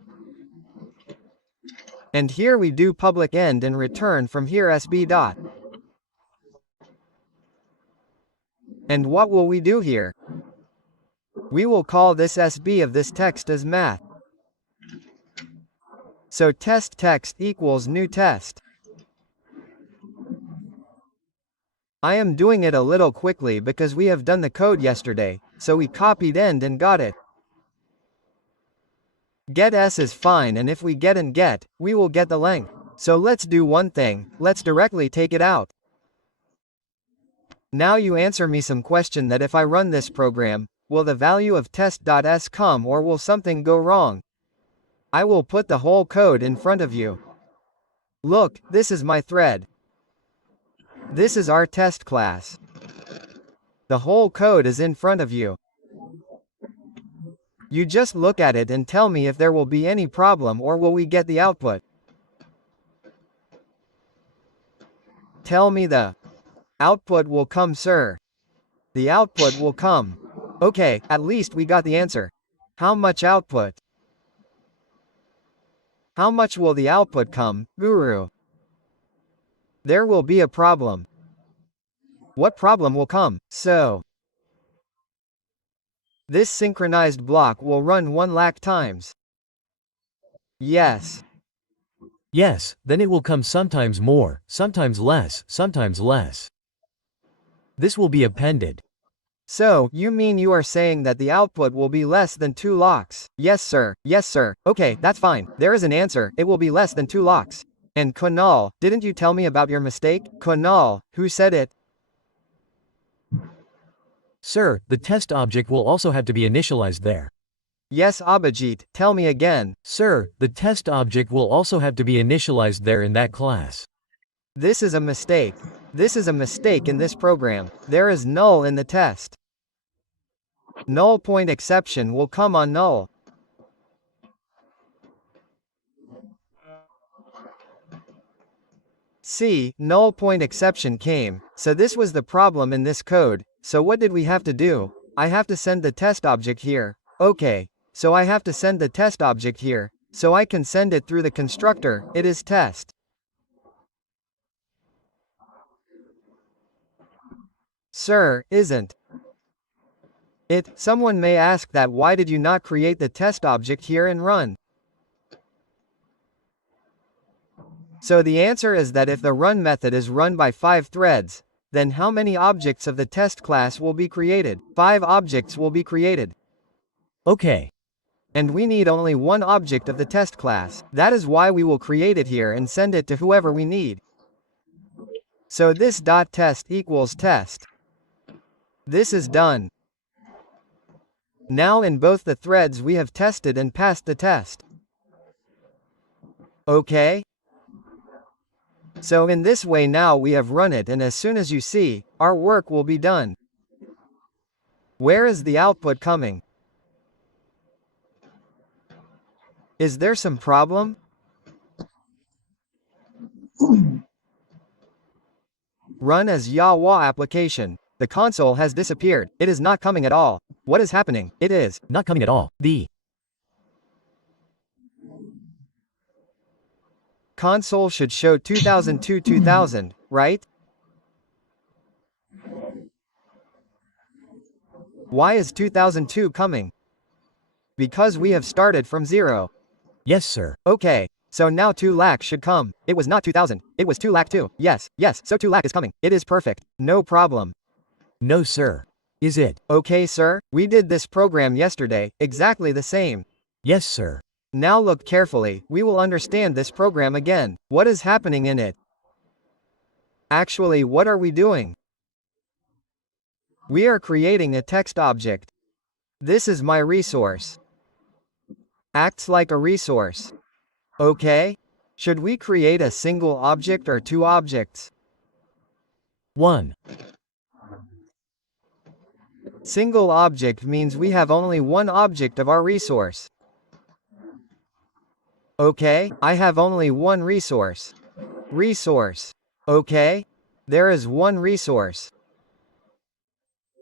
And here we do public end and return from here SB dot. And what will we do here? We will call this SB of this text as math. So test text equals new test. I am doing it a little quickly because we have done the code yesterday, so we copied end and got it. Get s is fine, and if we get and get, we will get the length. So let's do one thing, let's directly take it out. Now you answer me some question that if I run this program, will the value of test.s come or will something go wrong? I will put the whole code in front of you. Look, this is my thread. This is our test class. The whole code is in front of you. You just look at it and tell me if there will be any problem or will we get the output. Tell me the output will come, sir. The output will come. Okay, at least we got the answer. How much output? How much will the output come, Guru? There will be a problem. What problem will come? So, this synchronized block will run 1 lakh times. Yes. Yes, then it will come sometimes more, sometimes less, sometimes less. This will be appended. So, you mean you are saying that the output will be less than 2 locks? Yes sir, yes sir. Okay, that's fine. There is an answer, it will be less than 2 locks. And Kunal, didn't you tell me about your mistake? Kunal, who said it? Sir, the test object will also have to be initialized there. Yes Abhijit, tell me again. Sir, the test object will also have to be initialized there in that class. This is a mistake. This is a mistake in this program. There is null in the test. Null point exception will come on null. See, null point exception came, so this was the problem in this code. So what did we have to do? I have to send the test object here. Okay, so I have to send the test object here, so I can send it through the constructor, it is test. Sir, isn't it? Someone may ask that why did you not create the test object here and run? So the answer is that if the run method is run by 5 threads, then how many objects of the test class will be created? 5 objects will be created. Okay. And we need only 1 object of the test class. That is why we will create it here and send it to whoever we need. So this dot test equals test. This is done. Now in both the threads we have tested and passed the test. Okay? So in this way now we have run it, and as soon as you see, our work will be done. Where is the output coming? Is there some problem? Run as Java application. The console has disappeared. It is not coming at all. What is happening? It is not coming at all. The console should show 2002-2000, right? Why is 2002 coming? Because we have started from 0. Yes, sir. Okay, so now 2 lakh should come. It was not 2000, it was 2 lakh 2. Yes, so 2 lakh is coming. It is perfect. No problem. No, sir. Is it? Okay, sir. We did this program yesterday, exactly the same. Yes, sir. Now look carefully, we will understand this program again. What is happening in it? Actually, what are we doing? We are creating a text object. This is my resource. Acts like a resource. Okay? Should we create a single object or 2 objects? 1. Single object means we have only 1 object of our resource. Okay, I have only 1 resource. Resource. Okay? There is 1 resource.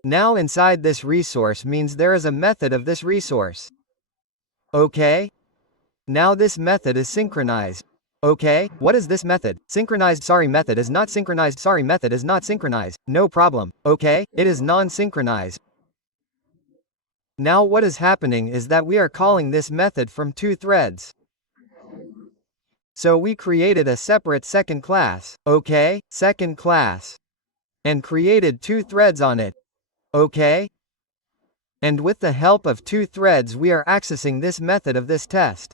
Now inside this resource means there is a method of this resource. Okay? Now this method is synchronized. Okay, what is this method? Synchronized sorry method is not synchronized sorry method is not synchronized. No problem. Okay, it is non-synchronized. Now what is happening is that we are calling this method from 2 threads. So we created a separate second class. Okay, second class. And created 2 threads on it. Okay? And with the help of 2 threads we are accessing this method of this test.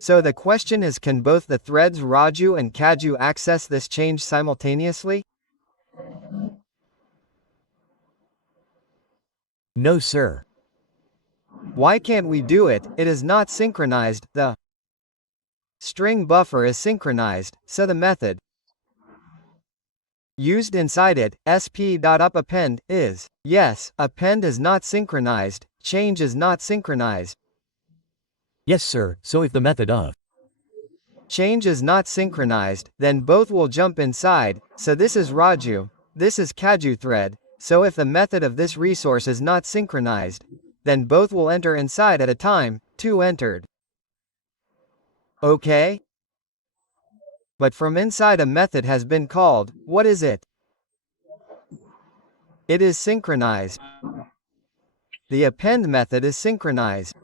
So the question is, can both the threads Raju and Kaju access this change simultaneously? No, sir. Why can't we do it? It is not synchronized. The string buffer is synchronized, so the method used inside it, sp.upAppend is. Yes, append is not synchronized, change is not synchronized. Yes, sir. So if the method of Change is not synchronized, then both will jump inside. So this is Raju, this is Kaju thread. So if the method of this resource is not synchronized, then both will enter inside at a time, 2 entered. Okay? But from inside a method has been called, what is it? It is synchronized. The append method is synchronized.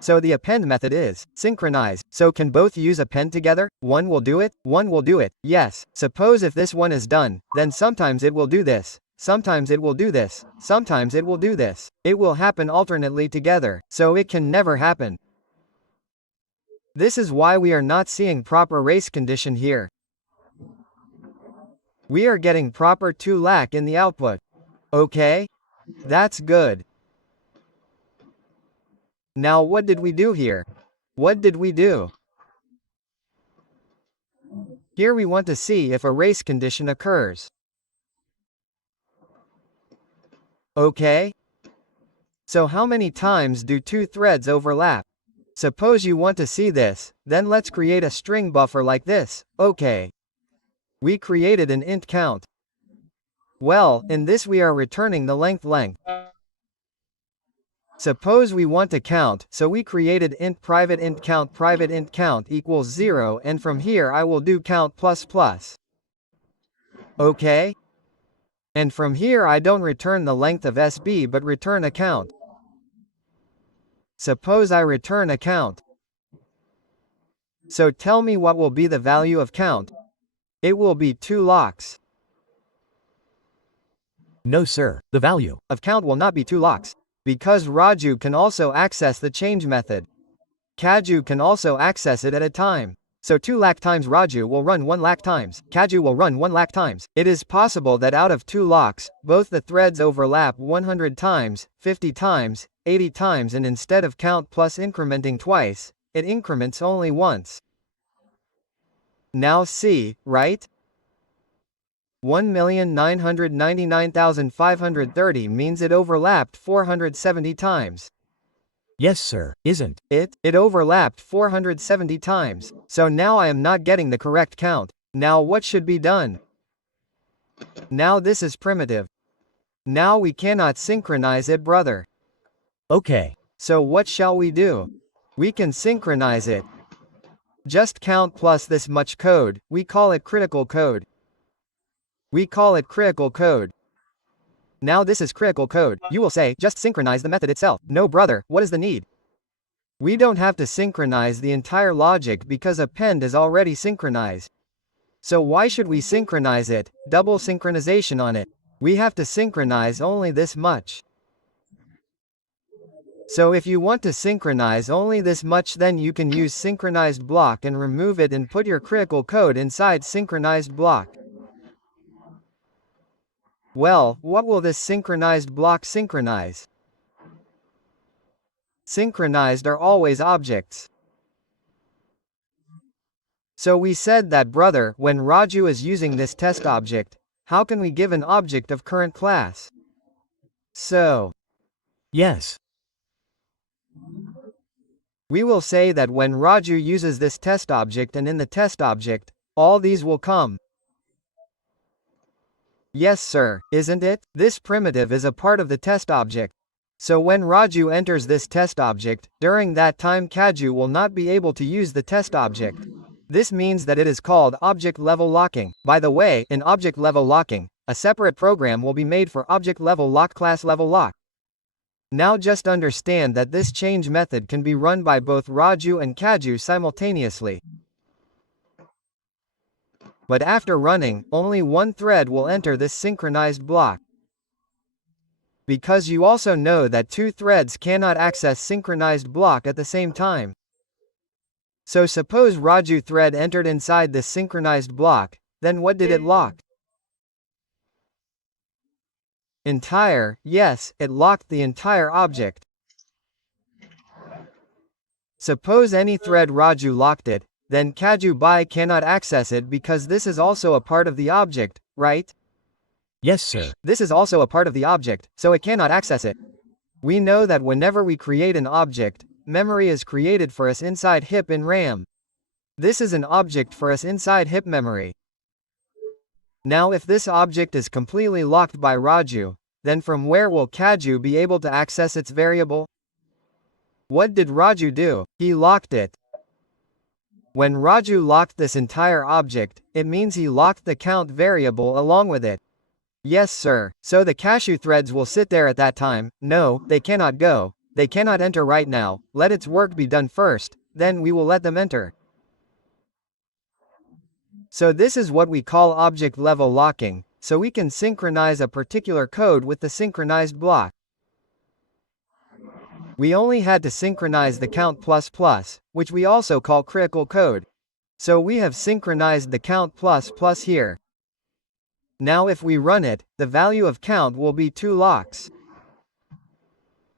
So the append method is synchronized. So can both use append together? One will do it, one will do it. Yes. Suppose if this one is done, then sometimes it will do this. Sometimes it will do this. Sometimes it will do this. It will happen alternately together. So it can never happen. This is why we are not seeing proper race condition here. We are getting proper 2 lack in the output. Okay? That's good. Now what did we do here? What did we do? Here we want to see if a race condition occurs. Okay? So how many times do 2 threads overlap? Suppose you want to see this, then let's create a string buffer like this. Okay. We created an int count. Well, in this we are returning the length. Suppose we want to count, so we created int private int count equals 0, and from here I will do count plus plus. Okay? And from here I don't return the length of SB but return a count. Suppose I return a count. So tell me what will be the value of count. It will be 2 locks. no, sir. The value Of count will not be 2 locks. Because Raju can also access the change method. Kaju can also access it at a time. So 2 lakh times Raju will run 1 lakh times. Kaju will run 1 lakh times. It is possible that out of 2 locks, both the threads overlap 100 times, 50 times, 80 times, and instead of count plus incrementing twice, it increments only once. Now see, right? 1,999,530 means it overlapped 470 times. Yes, sir. Isn't It overlapped 470 times. So now I am not getting the correct count. Now what should be done? Now this is primitive. Now we cannot synchronize it, brother. okay. So what shall we do? We can synchronize it. Just count plus this much code. We call it critical code. We call it critical code. Now this is critical code. You will say, just synchronize the method itself. No, brother, what is the need? We don't have to synchronize the entire logic because append is already synchronized. So why should we synchronize it? Double synchronization on it. We have to synchronize only this much. So if you want to synchronize only this much, then you can use synchronized block and remove it and put your critical code inside synchronized block. Well, what will this synchronized block synchronize? Synchronized are always objects. So we said that, brother, when Raju is using this test object, how can we give an object of current class? So, Yes. we will say that when Raju uses this test object and in the test object, all these will come. Yes, sir, isn't it? This primitive is a part of the test object. So when Raju enters this test object, during that time Kaju will not be able to use the test object. This means that it is called object level locking. By the way, in object level locking, a separate program will be made for object level lock class level lock. Now just understand that this change method can be run by both Raju and Kaju simultaneously. But after running, only one thread will enter this synchronized block. Because you also know that 2 threads cannot access synchronized block at the same time. So suppose Raju thread entered inside this synchronized block, then what did it lock? Entire, yes, it locked the entire object. Suppose any thread Raju locked it, then Kaju Bai cannot access it because this is also a part of the object, right? Yes, sir. This is also a part of the object, so it cannot access it. We know that whenever we create an object, memory is created for us inside heap in RAM. This is an object for us inside heap memory. Now if this object is completely locked by Raju, then from where will Kaju be able to access its variable? What did Raju do? He locked it. When Raju locked this entire object, it means he locked the count variable along with it. Yes sir, so the cashew threads will sit there at that time. No, they cannot go, they cannot enter right now, let its work be done first, then we will let them enter. So this is what we call object level locking, so we can synchronize a particular code with the synchronized block. We only had to synchronize the count plus plus, which we also call critical code. So we have synchronized the count plus plus here. Now if we run it, the value of count will be 2 locks.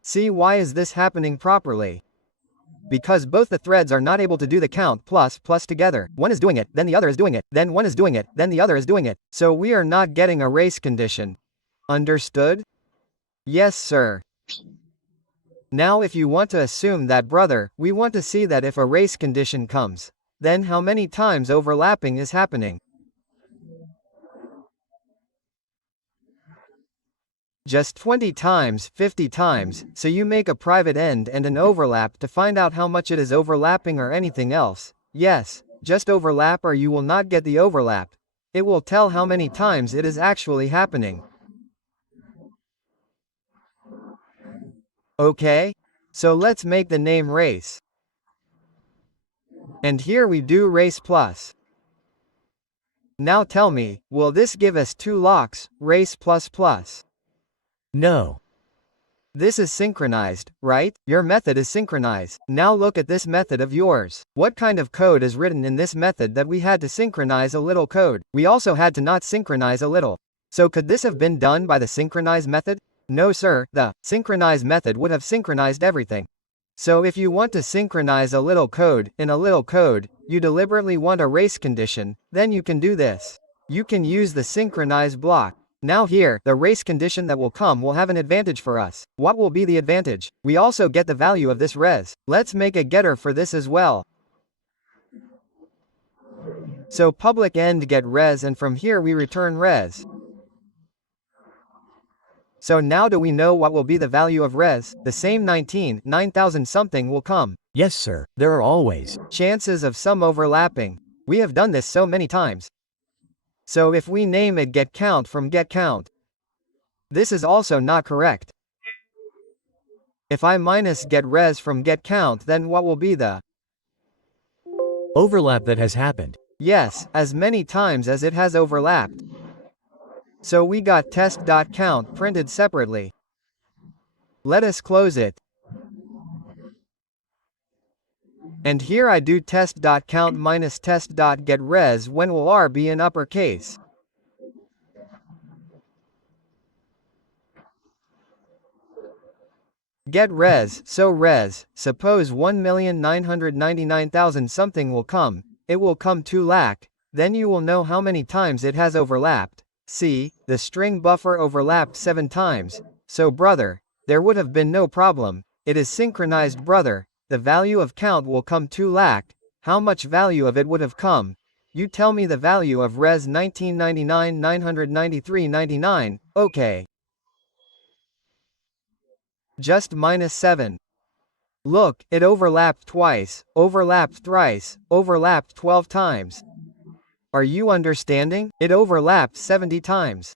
See, why is this happening properly? Because both the threads are not able to do the count plus plus together. One is doing it, then the other is doing it, then one is doing it, then the other is doing it. So we are not getting a race condition. Understood? Yes sir. Now if you want to assume that, brother, we want to see that if a race condition comes, then how many times overlapping is happening? Just 20 times, 50 times, so you make a private end and an overlap to find out how much it is overlapping or anything else. Yes, just overlap or you will not get the overlap. It will tell how many times it is actually happening. Okay? So let's make the name race. And here we do race plus. Now tell me, will this give us 2 locks, race plus plus? No. This is synchronized, right? Your method is synchronized. Now look at this method of yours. What kind of code is written in this method that we had to synchronize a little code? We also had to not synchronize a little. So could this have been done by the synchronize method? No sir, the synchronize method would have synchronized everything. So if you want to synchronize a little code, in a little code, you deliberately want a race condition, then you can do this. You can use the synchronize block. Now here, the race condition that will come will have an advantage for us. What will be the advantage? We also get the value of this res. Let's make a getter for this as well. So public end get res and from here we return res. So now do we know what will be the value of res? The same 9,000 something will come. Yes, sir. There are always Chances of some overlapping. We have done this so many times. So if we name it getCount from getCount, this is also not correct. If I minus getRes from getCount, then what will be the overlap that has happened. Yes, as many times as it has overlapped. So we got test.count printed separately. Let us close it. And here I do test.count minus test.getRes. When will R be in uppercase? Get res, so res, suppose 1,999,000 something will come, it will come 2 lakh, then you will know how many times it has overlapped. See, the string buffer overlapped 7 times, so brother, there would have been no problem, it is synchronized brother, the value of count will come 2 lakh, how much value of it would have come? You tell me the value of res 1999 993.99, okay. Just minus 7. Look, it overlapped twice, overlapped thrice, overlapped 12 times. Are you understanding? It overlapped 70 times.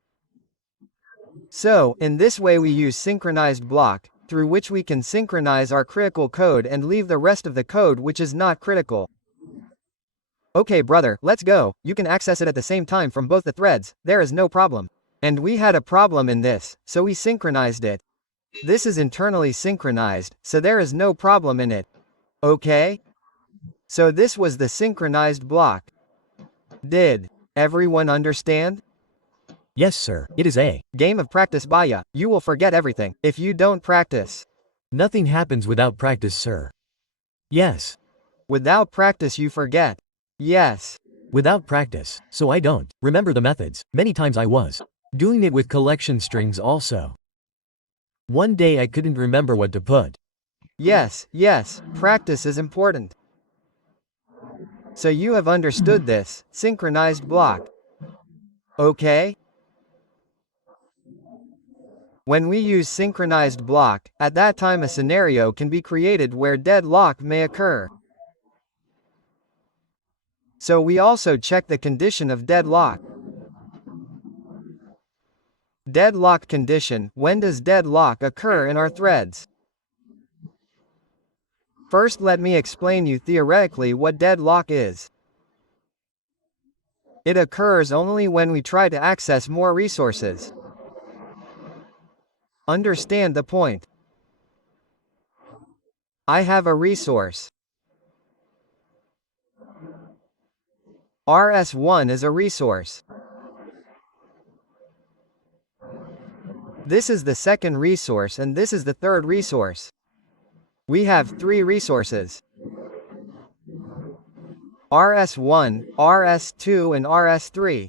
So, in this way we use synchronized block, through which we can synchronize our critical code and leave the rest of the code which is not critical. Okay brother, let's go, you can access it at the same time from both the threads, there is no problem. And we had a problem in this, so we synchronized it. This is internally synchronized, so there is no problem in it. Okay? So this was the synchronized block. Did everyone understand? Yes, sir. It is a game of practice baya. You will forget everything if you don't practice. Nothing happens without practice, sir. Yes. Without practice you forget. Yes. Without practice, so I don't remember the methods. Many times I was Doing it with collection strings also. One day I couldn't remember what to put. Yes, yes, practice is important. So you have understood this, synchronized block. Okay? When we use synchronized block, at that time a scenario can be created where deadlock may occur. So we also check the condition of deadlock. Deadlock condition, when does deadlock occur in our threads? First let me explain you theoretically what deadlock is. It occurs only when we try to access more resources. Understand the point. I have a resource. RS1 is a resource. This is the second resource and this is the third resource. We have 3 resources. RS1, RS2 and RS3.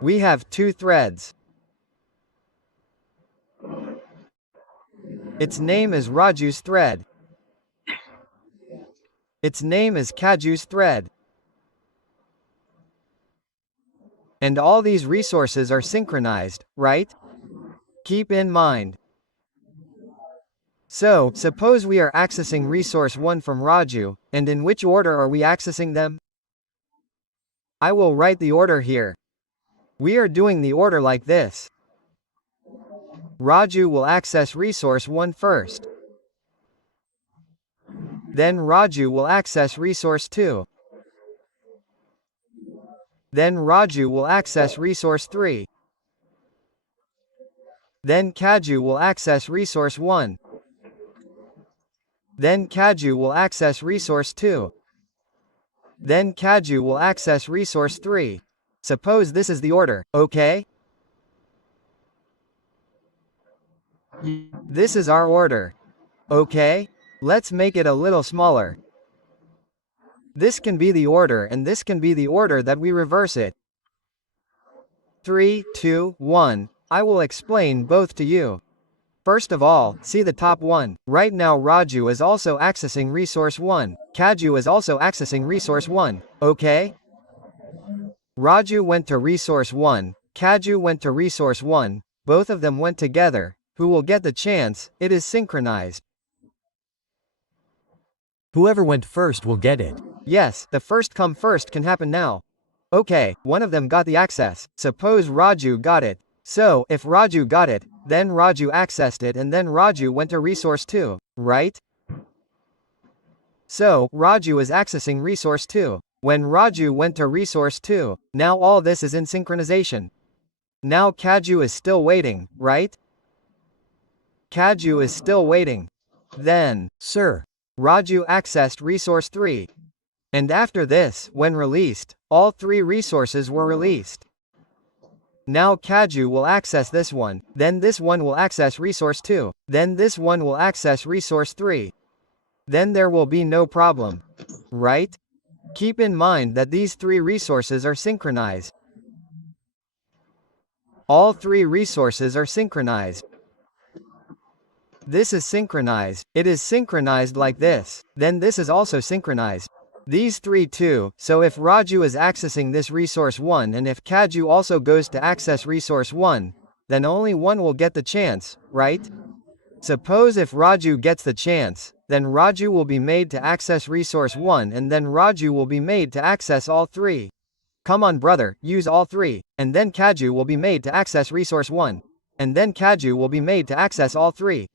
We have 2 threads. Its name is Raju's thread. Its name is Kaju's thread. And all these resources are synchronized, right? Keep in mind. So, suppose we are accessing resource 1 from Raju, and in which order are we accessing them? I will write the order here. We are doing the order like this. Raju will access resource 1 first. Then Raju will access resource 2. Then Raju will access resource 3. Then Kaju will access resource 1. Then Kaju will access resource 2. Then Kaju will access resource 3. Suppose this is the order, okay? This is our order. Okay? Let's make it a little smaller. This can be the order and this can be the order that we reverse it. 3, 2, 1. I will explain both to you. First of all, see the top one. Right now Raju is also accessing resource 1. Kaju is also accessing resource 1. Okay? Raju went to resource 1. Kaju went to resource 1. Both of them went together. Who will get the chance? It is synchronized. Whoever went first will get it. Yes, the first come first can happen now. Okay, one of them got the access. Suppose Raju got it. So, if Raju got it, then Raju accessed it and then Raju went to resource 2, right? So, Raju is accessing resource 2. When Raju went to resource 2, now all this is in synchronization. Now Kaju is still waiting, right? Kaju is still waiting. Then, Sir, Raju accessed resource 3. And after this, when released, all 3 resources were released. Now Kaju will access this one, then this one will access resource 2, then this one will access resource 3. Then there will be no problem. Right? Keep in mind that these 3 resources are synchronized. All 3 resources are synchronized. This is synchronized. It is synchronized like this. Then this is also synchronized. These 3 too, so if Raju is accessing this resource 1 and if Kaju also goes to access resource 1, then only one will get the chance, right? Suppose if Raju gets the chance, then Raju will be made to access resource 1 and then Raju will be made to access all 3. Come on brother, use all 3, and then Kaju will be made to access resource 1. And then Kaju will be made to access all 3.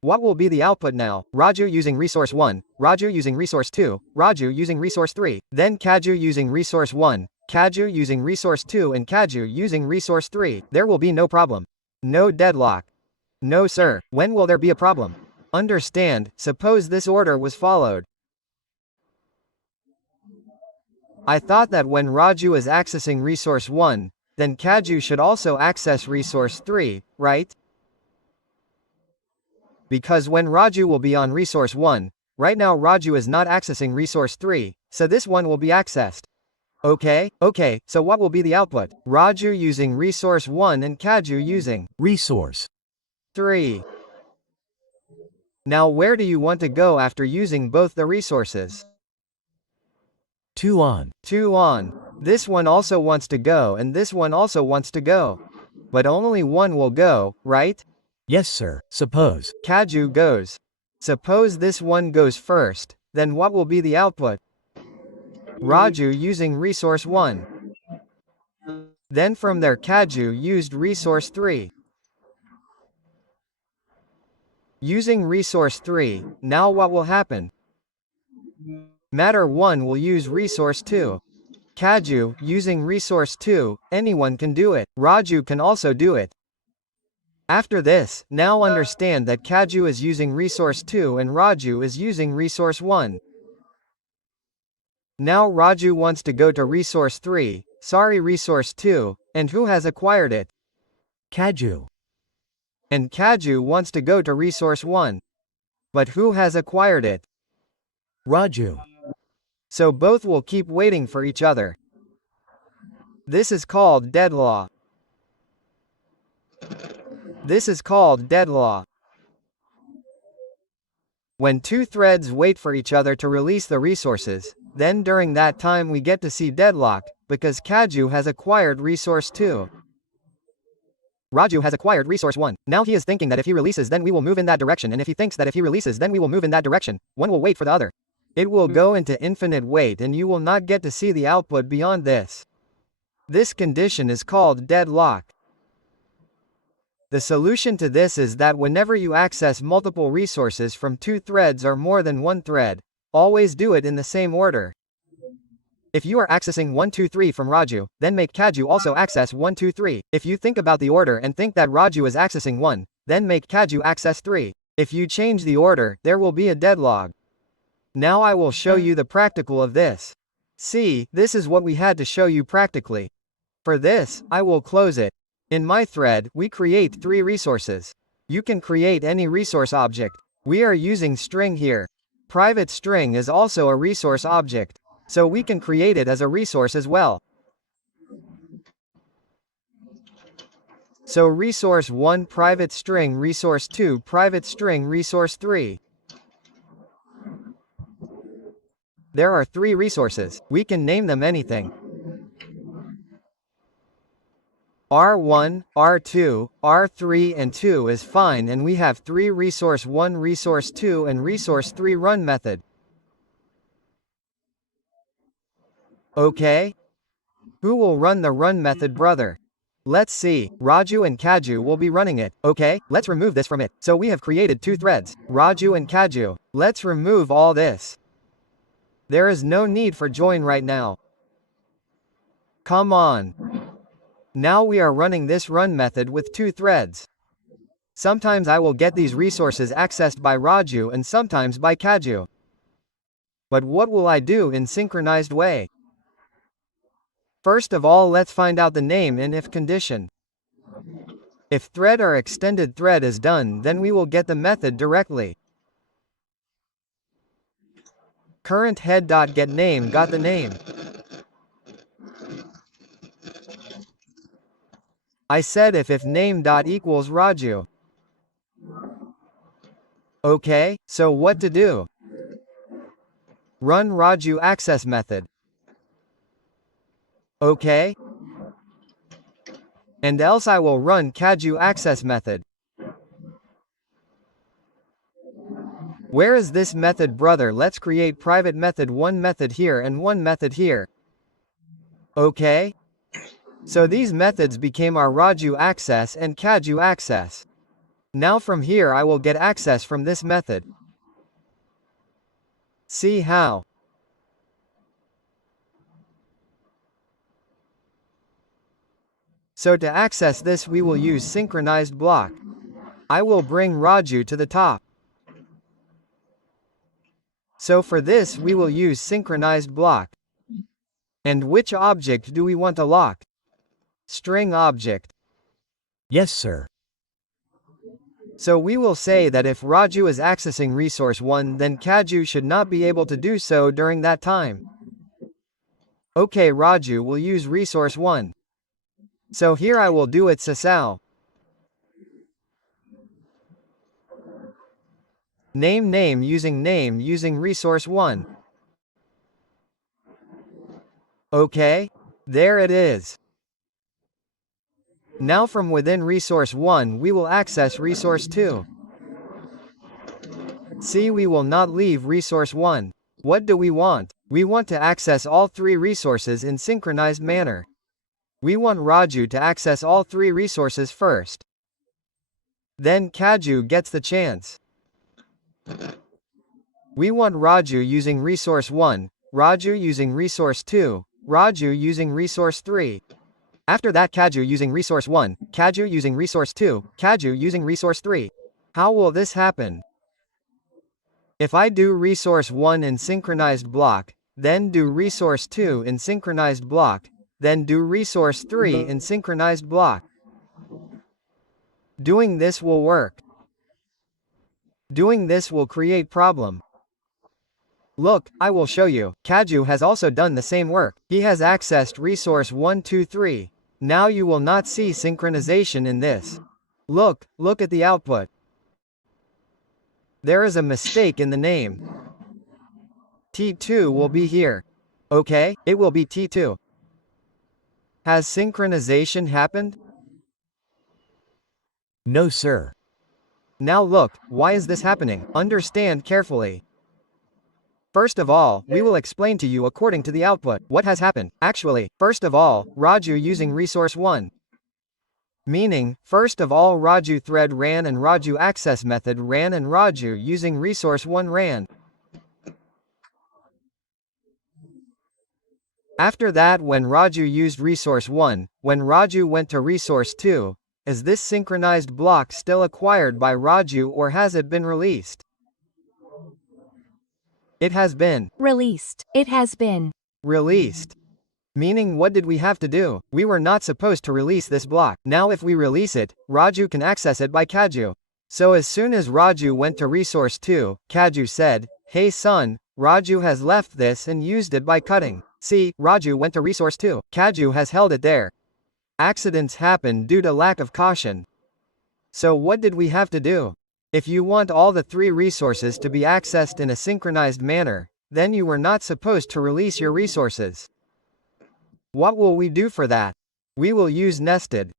What will be the output now? Raju using resource 1, Raju using resource 2, Raju using resource 3, then Kaju using resource 1, Kaju using resource 2 and Kaju using resource 3. There will be no problem. No deadlock. No sir, when will there be a problem? Understand, suppose this order was followed. I thought that when Raju is accessing resource 1, then Kaju should also access resource 3, right? Because when Raju will be on resource 1, Right now Raju is not accessing resource 3, so this one will be accessed. Okay, so what will be the output? Raju using resource 1 and Kaju using resource 3. Now where do you want to go after using both the resources? 2 on. 2 on. This one also wants to go and this one also wants to go. But only one will go, right? Yes, sir. Suppose Kaju goes. Suppose this one goes first, then what will be the output? Raju using resource 1. Then from there Kaju used resource 3. Using resource 3, now what will happen? Matter 1 will use resource 2. Kaju, using resource 2, anyone can do it. Raju can also do it. After this, now understand that Kaju is using resource 2 and Raju is using resource 1. Now Raju wants to go to resource 3, resource 2, and who has acquired it? Kaju. And Kaju wants to go to resource 1. But who has acquired it? Raju. So both will keep waiting for each other. This is called deadlock. This is called deadlock. When two threads wait for each other to release the resources, then during that time we get to see deadlock, because Kaju has acquired resource 2. Raju has acquired resource 1. Now he is thinking that if he releases then we will move in that direction, and if he thinks that if he releases then we will move in that direction, one will wait for the other. It will go into infinite wait and you will not get to see the output beyond this. This condition is called deadlock. The solution to this is that whenever you access multiple resources from two threads or more than one thread, always do it in the same order. If you are accessing 1 2 3 from Raju, then make Kaju also access 1 2 3. If you think about the order and think that Raju is accessing 1, then make Kaju access 3. If you change the order, there will be a deadlock. Now I will show you the practical of this. See, this is what we had to show you practically. For this, I will close it. In my thread, we create 3 resources. You can create any resource object. We are using string here. Private string is also a resource object. So we can create it as a resource as well. So resource 1 private string resource 2 private string resource 3. There are 3 resources. We can name them anything. R1, R2, R3 and 2 is fine, and we have 3 resource 1 resource 2 and resource 3 run method. Okay? Who will run the run method, brother? Let's see. Raju and Kaju will be running it. Okay, let's remove this from it. So we have created 2 threads, Raju and Kaju. Let's remove all this. There is no need for join right now. Come on. Now we are running this run method with 2 threads. Sometimes I will get these resources accessed by Raju and sometimes by Kaju. But what will I do in synchronized way? First of all, let's find out the name in if condition. If thread or extended thread is done, then we will get the method directly. Current head.getName got the name. I said if name dot equals Raju. Okay, so what to do? Run Raju access method. Okay. And else I will run Kaju access method. Where is this method, brother? Let's create private method, 1 method here and 1 method here. Okay. So these methods became our Raju access and Kaju access. Now from here I will get access from this method. See how? So to access this we will use synchronized block. I will bring Raju to the top. So for this we will use synchronized block. And which object do we want to lock? String object. Yes, sir. So we will say that if Raju is accessing resource 1, then Kaju should not be able to do so during that time. Okay, Raju will use resource 1. So here I will do it Sasal. Name using resource 1. Okay? There it is. Now from within resource 1 we will access resource 2. See, we will not leave resource 1. What do we want? We want to access all 3 resources in synchronized manner. We want Raju to access all 3 resources first. Then Kaju gets the chance. We want Raju using resource 1, Raju using resource 2, Raju using resource 3. After that Kaju using resource 1, Kaju using resource 2, Kaju using resource 3. How will this happen? If I do resource 1 in synchronized block, then do resource 2 in synchronized block, then do resource 3 in synchronized block. Doing this will work. Doing this will create problem. Look, I will show you. Kaju has also done the same work. He has accessed resource 1, 2, 3. Now you will not see synchronization in this. Look at the output. There is a mistake in the name. T2 will be here. Okay, it will be T2. Has synchronization happened? No, sir. Now look, why is this happening? Understand carefully. First of all, we will explain to you according to the output what has happened. Actually, first of all, Raju using resource 1. Meaning, first of all Raju thread ran and Raju access method ran and Raju using resource 1 ran. After that, when Raju used resource 1, when Raju went to resource 2, is this synchronized block still acquired by Raju or has it been released? It has been Released. It has been released. Meaning, what did we have to do? We were not supposed to release this block. Now if we release it, Raju can access it by Kaju. So as soon as Raju went to resource 2, Kaju said, "Hey son, Raju has left this and used it by cutting." See, Raju went to resource 2. Kaju has held it there. Accidents happen due to lack of caution. So what did we have to do? If you want all the 3 resources to be accessed in a synchronized manner, then you were not supposed to release your resources. What will we do for that? We will use nested.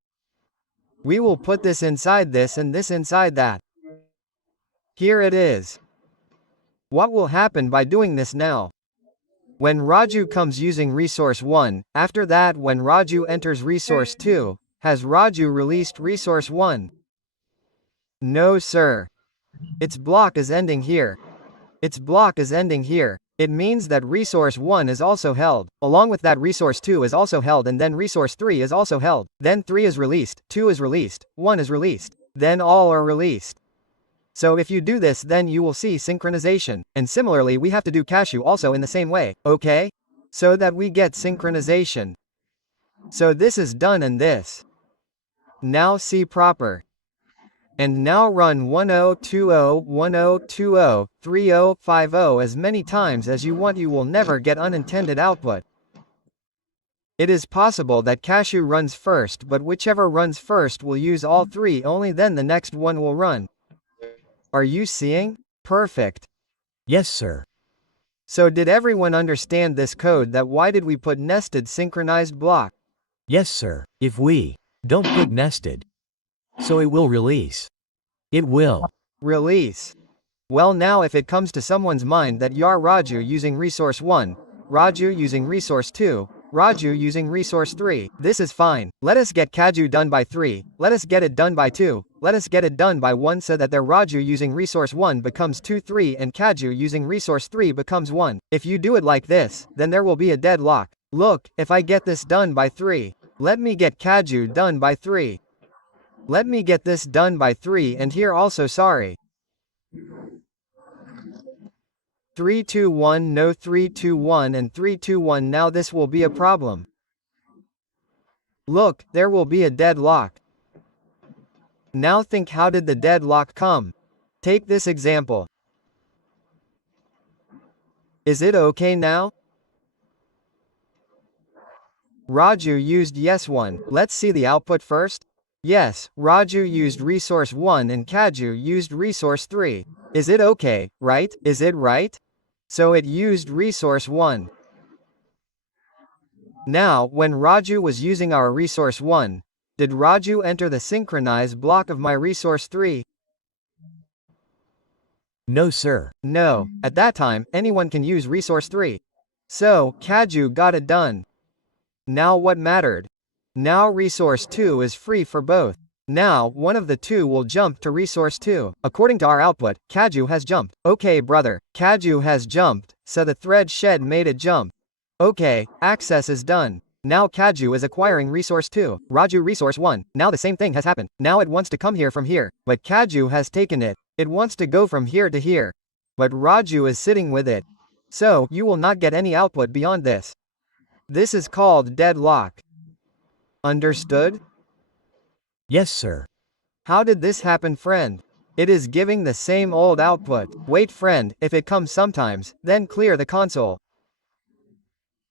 We will put this inside this and this inside that. Here it is. What will happen by doing this now? When Raju comes using resource 1, after that when Raju enters resource 2, has Raju released resource 1? No sir. Its block is ending here. Its block is ending here. It means that resource 1 is also held. Along with that resource 2 is also held and then resource 3 is also held. Then 3 is released, 2 is released, 1 is released. Then all are released. So if you do this then you will see synchronization. And similarly we have to do cashew also in the same way, okay? So that we get synchronization. So this is done and this. Now see proper. And now run 1020, 1020, 3050 as many times as you want. You will never get unintended output. It is possible that cashew runs first, but whichever runs first will use all 3, only then the next one will run. Are you seeing? Perfect. Yes, sir. So did everyone understand this code? That why did we put nested synchronized block? Yes, sir. If we don't put nested, so it will release. It will release. Well, now if it comes to someone's mind that you're Raju using resource 1, Raju using resource 2, Raju using resource 3, this is fine. Let us get Kaju done by 3, let us get it done by 2, let us get it done by 1 so that their Raju using resource 1 becomes 2, 3 and Kaju using resource 3 becomes 1. If you do it like this, then there will be a deadlock. Look, if I get this done by 3, let me get Kaju done by 3. Let me get this done by 3 and here also sorry. 3, 2, 1, no 3, 2, 1 and 3, 2, 1. Now this will be a problem. Look, there will be a deadlock. Now think, how did the deadlock come? Take this example. Is it okay now? Raju used yes1. Let's see the output first. Yes, Raju used resource 1 and Kaju used resource 3. Is it okay, right? Is it right? So it used resource 1. Now, when Raju was using our resource 1, did Raju enter the synchronize block of my resource 3? No, sir. No, at that time, anyone can use resource 3. So, Kaju got it done. Now what mattered? Now resource 2 is free for both. Now, one of the two will jump to resource 2. According to our output, Kaju has jumped. Okay brother, Kaju has jumped, so the thread shed made it jump. Okay, access is done. Now Kaju is acquiring resource 2, Raju resource 1. Now the same thing has happened. Now it wants to come here from here, but Kaju has taken it. It wants to go from here to here. But Raju is sitting with it. So, you will not get any output beyond this. This is called deadlock. Understood? Yes, sir. How did this happen, friend? It is giving the same old output. Wait friend, if it comes sometimes, then clear the console.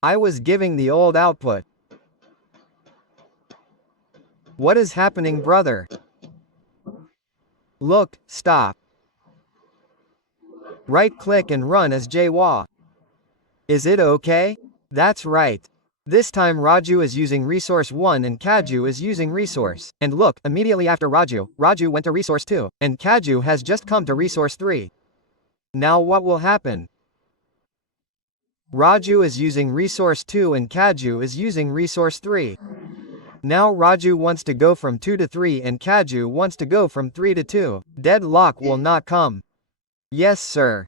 I was giving the old output. What is happening, brother? Look, stop. Right-click and run as Java. Is it okay? That's right. This time Raju is using resource 1 and Kaju is using resource. And look, immediately after Raju went to resource 2, and Kaju has just come to resource 3. Now what will happen? Raju is using resource 2 and Kaju is using resource 3. Now Raju wants to go from 2 to 3 and Kaju wants to go from 3 to 2. Deadlock will not come. Yes, sir.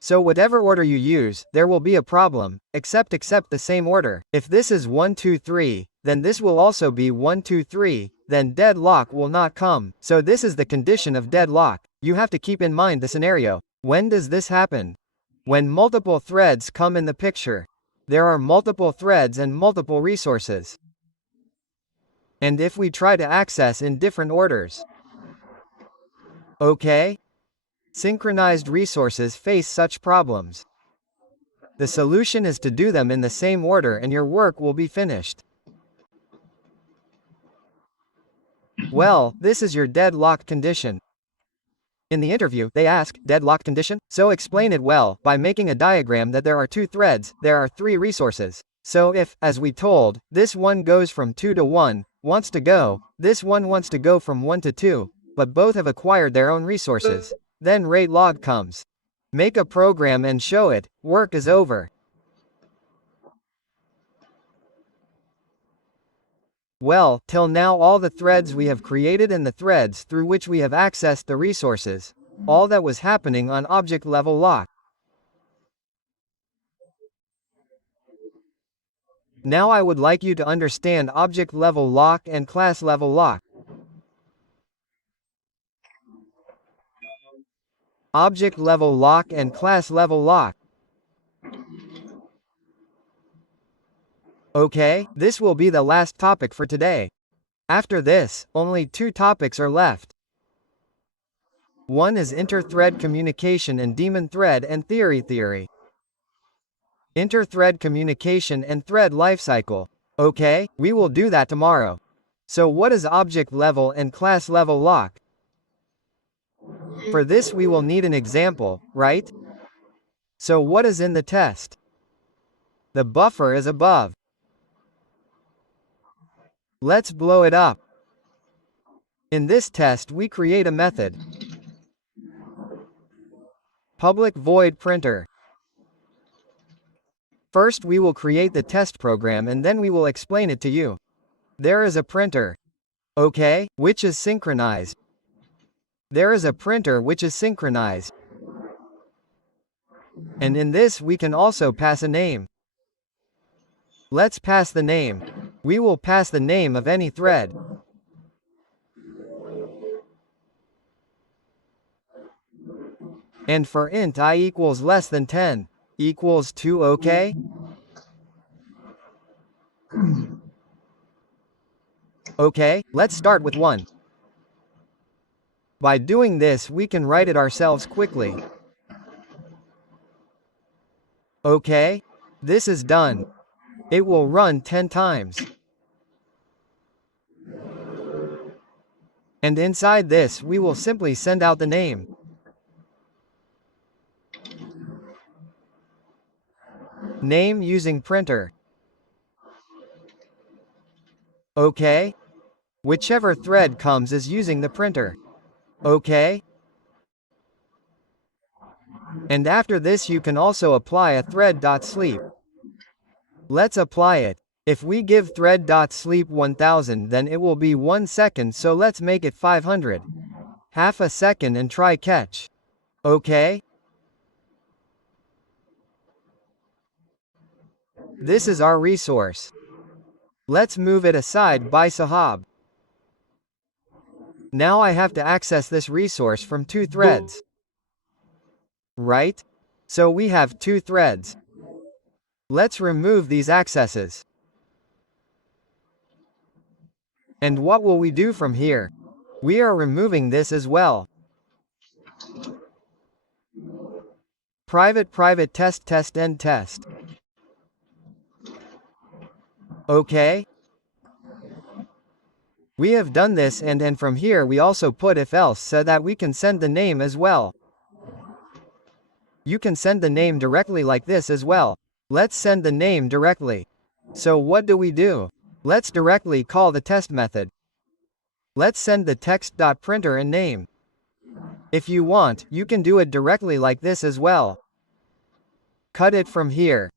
So whatever order you use, there will be a problem, except the same order. If this is 1 2 3, then this will also be 1 2 3, then deadlock will not come. So this is the condition of deadlock. You have to keep in mind the scenario. When does this happen? When multiple threads come in the picture. There are multiple threads and multiple resources. And if we try to access in different orders. Okay? Synchronized resources face such problems. The solution is to do them in the same order and your work will be finished. Well, this is your deadlock condition. In the interview, they ask, deadlock condition? So explain it well, by making a diagram that there are 2 threads, there are 3 resources. So if, as we told, this one goes from 2 to 1, wants to go, this one wants to go from 1 to 2, but both have acquired their own resources. Then rate log comes. Make a program and show it, work is over. Well, till now all the threads we have created and the threads through which we have accessed the resources, all that was happening on object level lock. Now I would like you to understand object level lock and class level lock. Object level lock and class level lock. Okay, this will be the last topic for today. After this, only 2 topics are left. One is inter-thread communication and daemon thread and theory. Inter-thread communication and thread lifecycle. Okay, we will do that tomorrow. So what is object level and class level lock? For this we will need an example, right? So what is in the test? The buffer is above. Let's blow it up. In this test we create a method. Public void printer. First we will create the test program and then we will explain it to you. There is a printer. Okay, which is synchronized. There is a printer which is synchronized. And in this we can also pass a name. Let's pass the name. We will pass the name of any thread. And for int I equals less than 10, equals 2, okay? Okay, let's start with 1. By doing this, we can write it ourselves quickly. Okay? This is done. It will run 10 times. And inside this, we will simply send out the name. Name using printer. Okay? Whichever thread comes is using the printer. Okay? And after this you can also apply a thread.sleep. Let's apply it. If we give thread.sleep 1000 then it will be 1 second, so let's make it 500. Half a second and try catch. Okay? This is our resource. Let's move it aside by Sahab. Now I have to access this resource from 2 threads. Right? So we have 2 threads. Let's remove these accesses. And what will we do from here? We are removing this as well. Private test end test. Okay? We have done this, and from here we also put if else so that we can send the name as well. You can send the name directly like this as well. Let's send the name directly. So what do? Let's directly call the test method. Let's send the text.printer and name. If you want, you can do it directly like this as well. Cut it from here.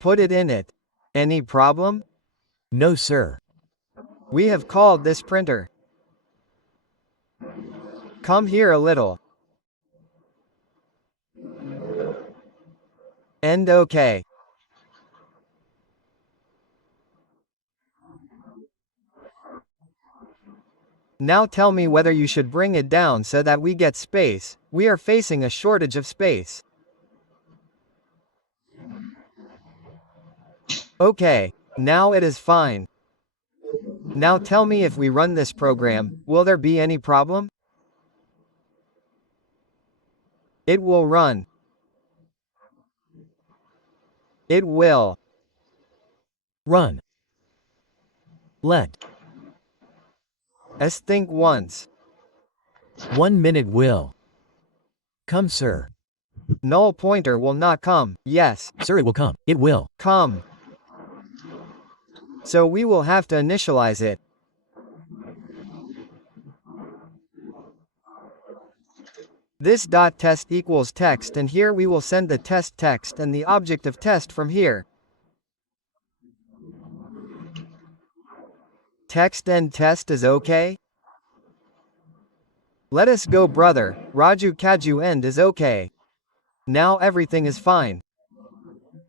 Put it in it. Any problem? No, sir. We have called this printer. Come here a little. End OK. Now tell me whether you should bring it down so that we get space. We are facing a shortage of space. Okay, now it is fine. Now tell me, if we run this program, will there be any problem? It will run. It will Run. Let us think once. 1 minute will come, sir. Null pointer will not come. Yes. Sir, it will come. It will Come. So we will have to initialize it. This dot test equals text, and here we will send the test text and the object of test from here. Text end test is okay. Let us go, brother. Raju Kaju end is okay. Now everything is fine.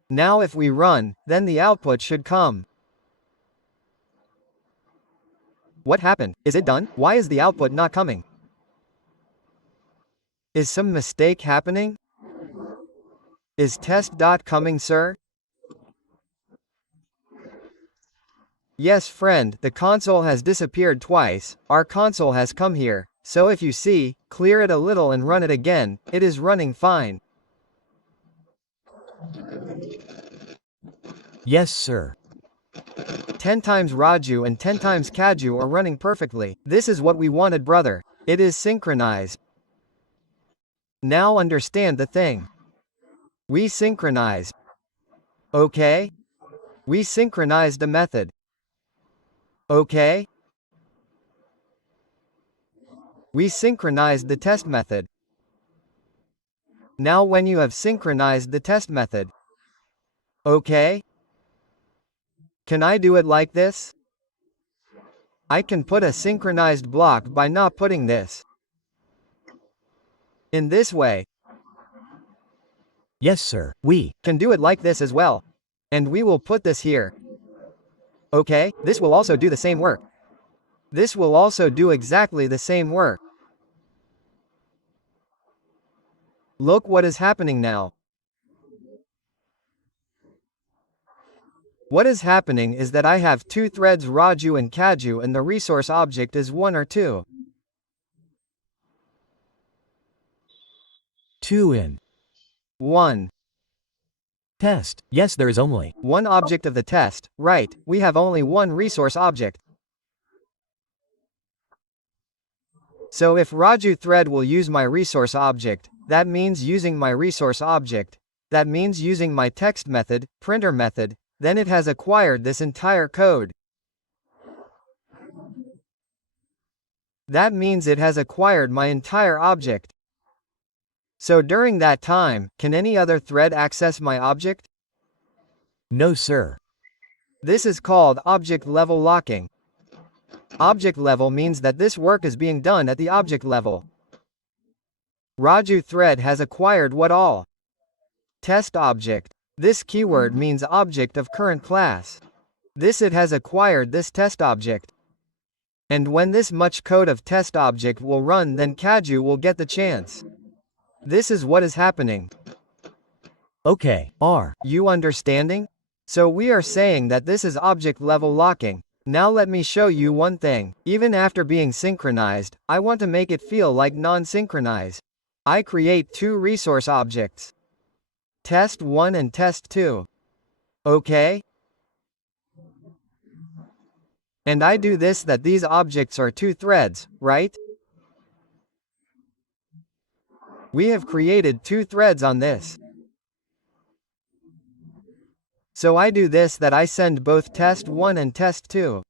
Now if we run, then the output should come. What happened? Is it done? Why is the output not coming? Is some mistake happening? Is test dot coming, sir? Yes, friend, the console has disappeared twice. Our console has come here. So if you see, clear it a little and run it again, it is running fine. Yes, sir. 10 times Raju and 10 times Kaju are running perfectly. This is what we wanted, brother. It is synchronized. Now understand the thing. We synchronized. Okay? We synchronized the method. Okay? We synchronized the test method. Now when you have synchronized the test method. Okay? Can I do it like this? I can put a synchronized block by not putting this. In this way. Yes, sir. We Can do it like this as well. And we will put this here. Okay, this will also do the same work. This will also do exactly the same work. Look what is happening now. What is happening is that I have 2 threads Raju and Kaju, and the resource object is 1 or 2. 2 in. 1. Test. Yes, there is only One object of the test, right? We have only one resource object. So if Raju thread will use my resource object, that means using my resource object, that means using my text method, printer method, then it has acquired this entire code. That means it has acquired my entire object. So during that time, can any other thread access my object? no, sir. This is called object level locking. Object level means that this work is being done at the object level. Raju thread has acquired what all? Test object. This keyword means object of current class. This it has acquired this test object. And when this much code of test object will run, then Kaju will get the chance. This is what is happening. Okay, R. You understanding? So we are saying that this is object level locking. Now let me show you one thing. Even after being synchronized, I want to make it feel like non-synchronized. I create two resource objects. Test1 and test2. Okay? And I do this that these objects are two threads, right? We have created two threads on this. So I do this that I send both test1 and test2.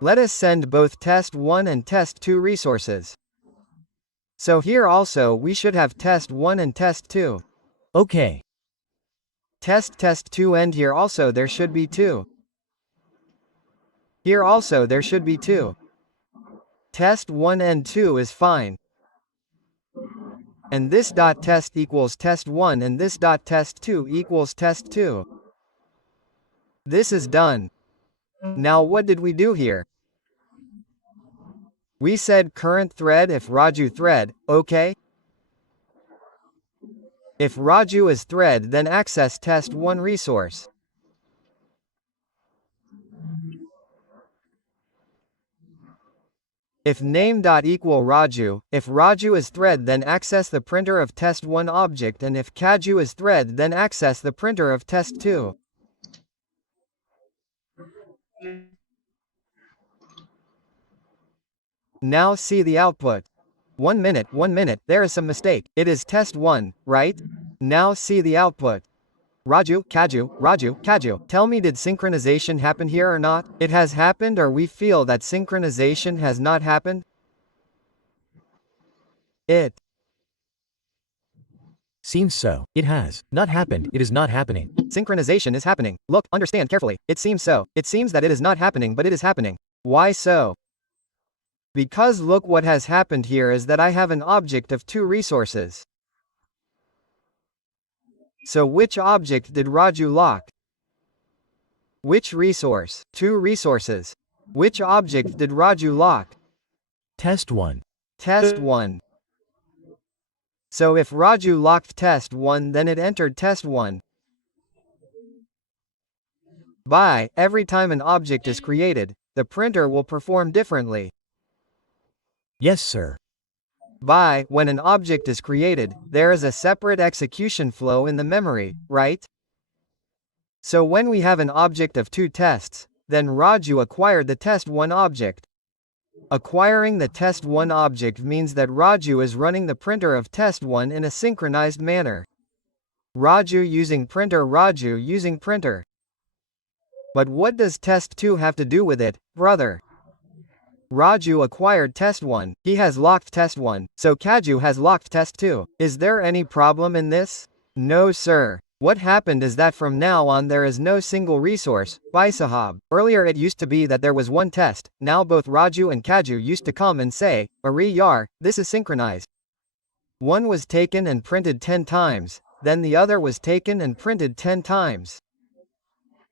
Let us send both test1 and test2 resources. So here also we should have test1 and test2. Okay. Test2 and here also there should be 2. Here also there should be 2. Test1 and 2 is fine. And this dot test equals test1 and this dot test2 equals test2. This is done. Now what did we do here? We said current thread if Raju thread, okay? If Raju is thread, then access test1 resource. If name dot equal Raju, if Raju is thread, then access the printer of test1 object, and if Kaju is thread, then access the printer of test2. Now see the output. 1 minute, there is some mistake. It is test1, right? Now see the output. Raju, Kaju. Tell me, did synchronization happen here or not? It has happened, or we feel that synchronization has not happened? It Seems so. It has not happened. It is not happening. Synchronization is happening. Look, understand carefully. It seems so. It seems that it is not happening, but it is happening. Why so? Because look, what has happened here is that I have an object of two resources. So which object did Raju lock? Which resource? Two resources. Which object did Raju lock? Test1. Test1. So if Raju locked test1, then it entered test1. By every time an object is created, the printer will perform differently. Yes, sir. By when an object is created, there is a separate execution flow in the memory, right? So when we have an object of two tests, then Raju acquired the test1 object. Acquiring the test1 object means that Raju is running the printer of test1 in a synchronized manner. Raju using printer, Raju using printer. But what does test2 have to do with it, brother? Raju acquired test1, he has locked test1, so Kaju has locked test2. Is there any problem in this? No, sir. What happened is that from now on there is no single resource, by Sahab. Earlier it used to be that there was one test, now both Raju and Kaju used to come and say, Ari yar, this is synchronized. One was taken and printed 10 times, then the other was taken and printed 10 times.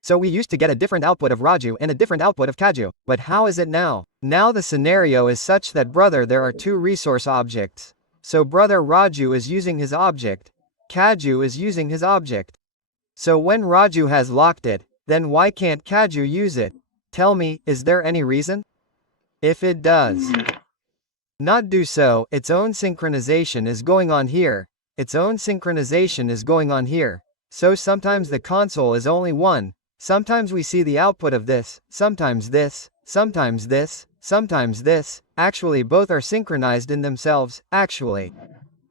So we used to get a different output of Raju and a different output of Kaju, but how is it now? Now the scenario is such that brother there are two resource objects. So brother Raju is using his object, Kaju is using his object. So when Raju has locked it, then why can't Kaju use it? Tell me, is there any reason? If it does. not do so, its own synchronization is going on here, its own synchronization is going on here. So sometimes the console is only one, sometimes we see the output of this, sometimes this, sometimes this, sometimes this. Actually both are synchronized in themselves, actually.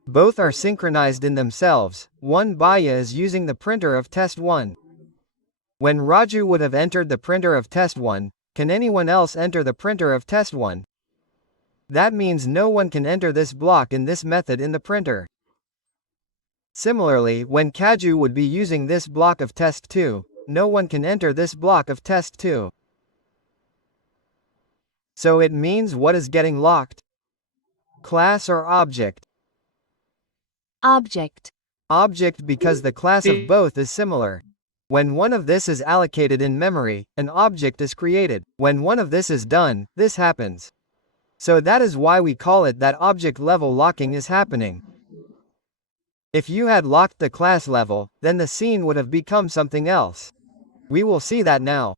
Both are synchronized in themselves. One Baya is using the printer of test 1. When Raju would have entered the printer of test 1, can anyone else enter the printer of test 1? That means no one can enter this block in this method in the printer. Similarly, when Kaju would be using this block of test 2, no one can enter this block of test 2. So it means what is getting locked? Class or object? Object. Object because the class of both is similar. When one of this is allocated in memory, an object is created. When one of this is done, this happens. So that is why we call it that object level locking is happening. If you had locked the class level, then the scene would have become something else. We will see that now.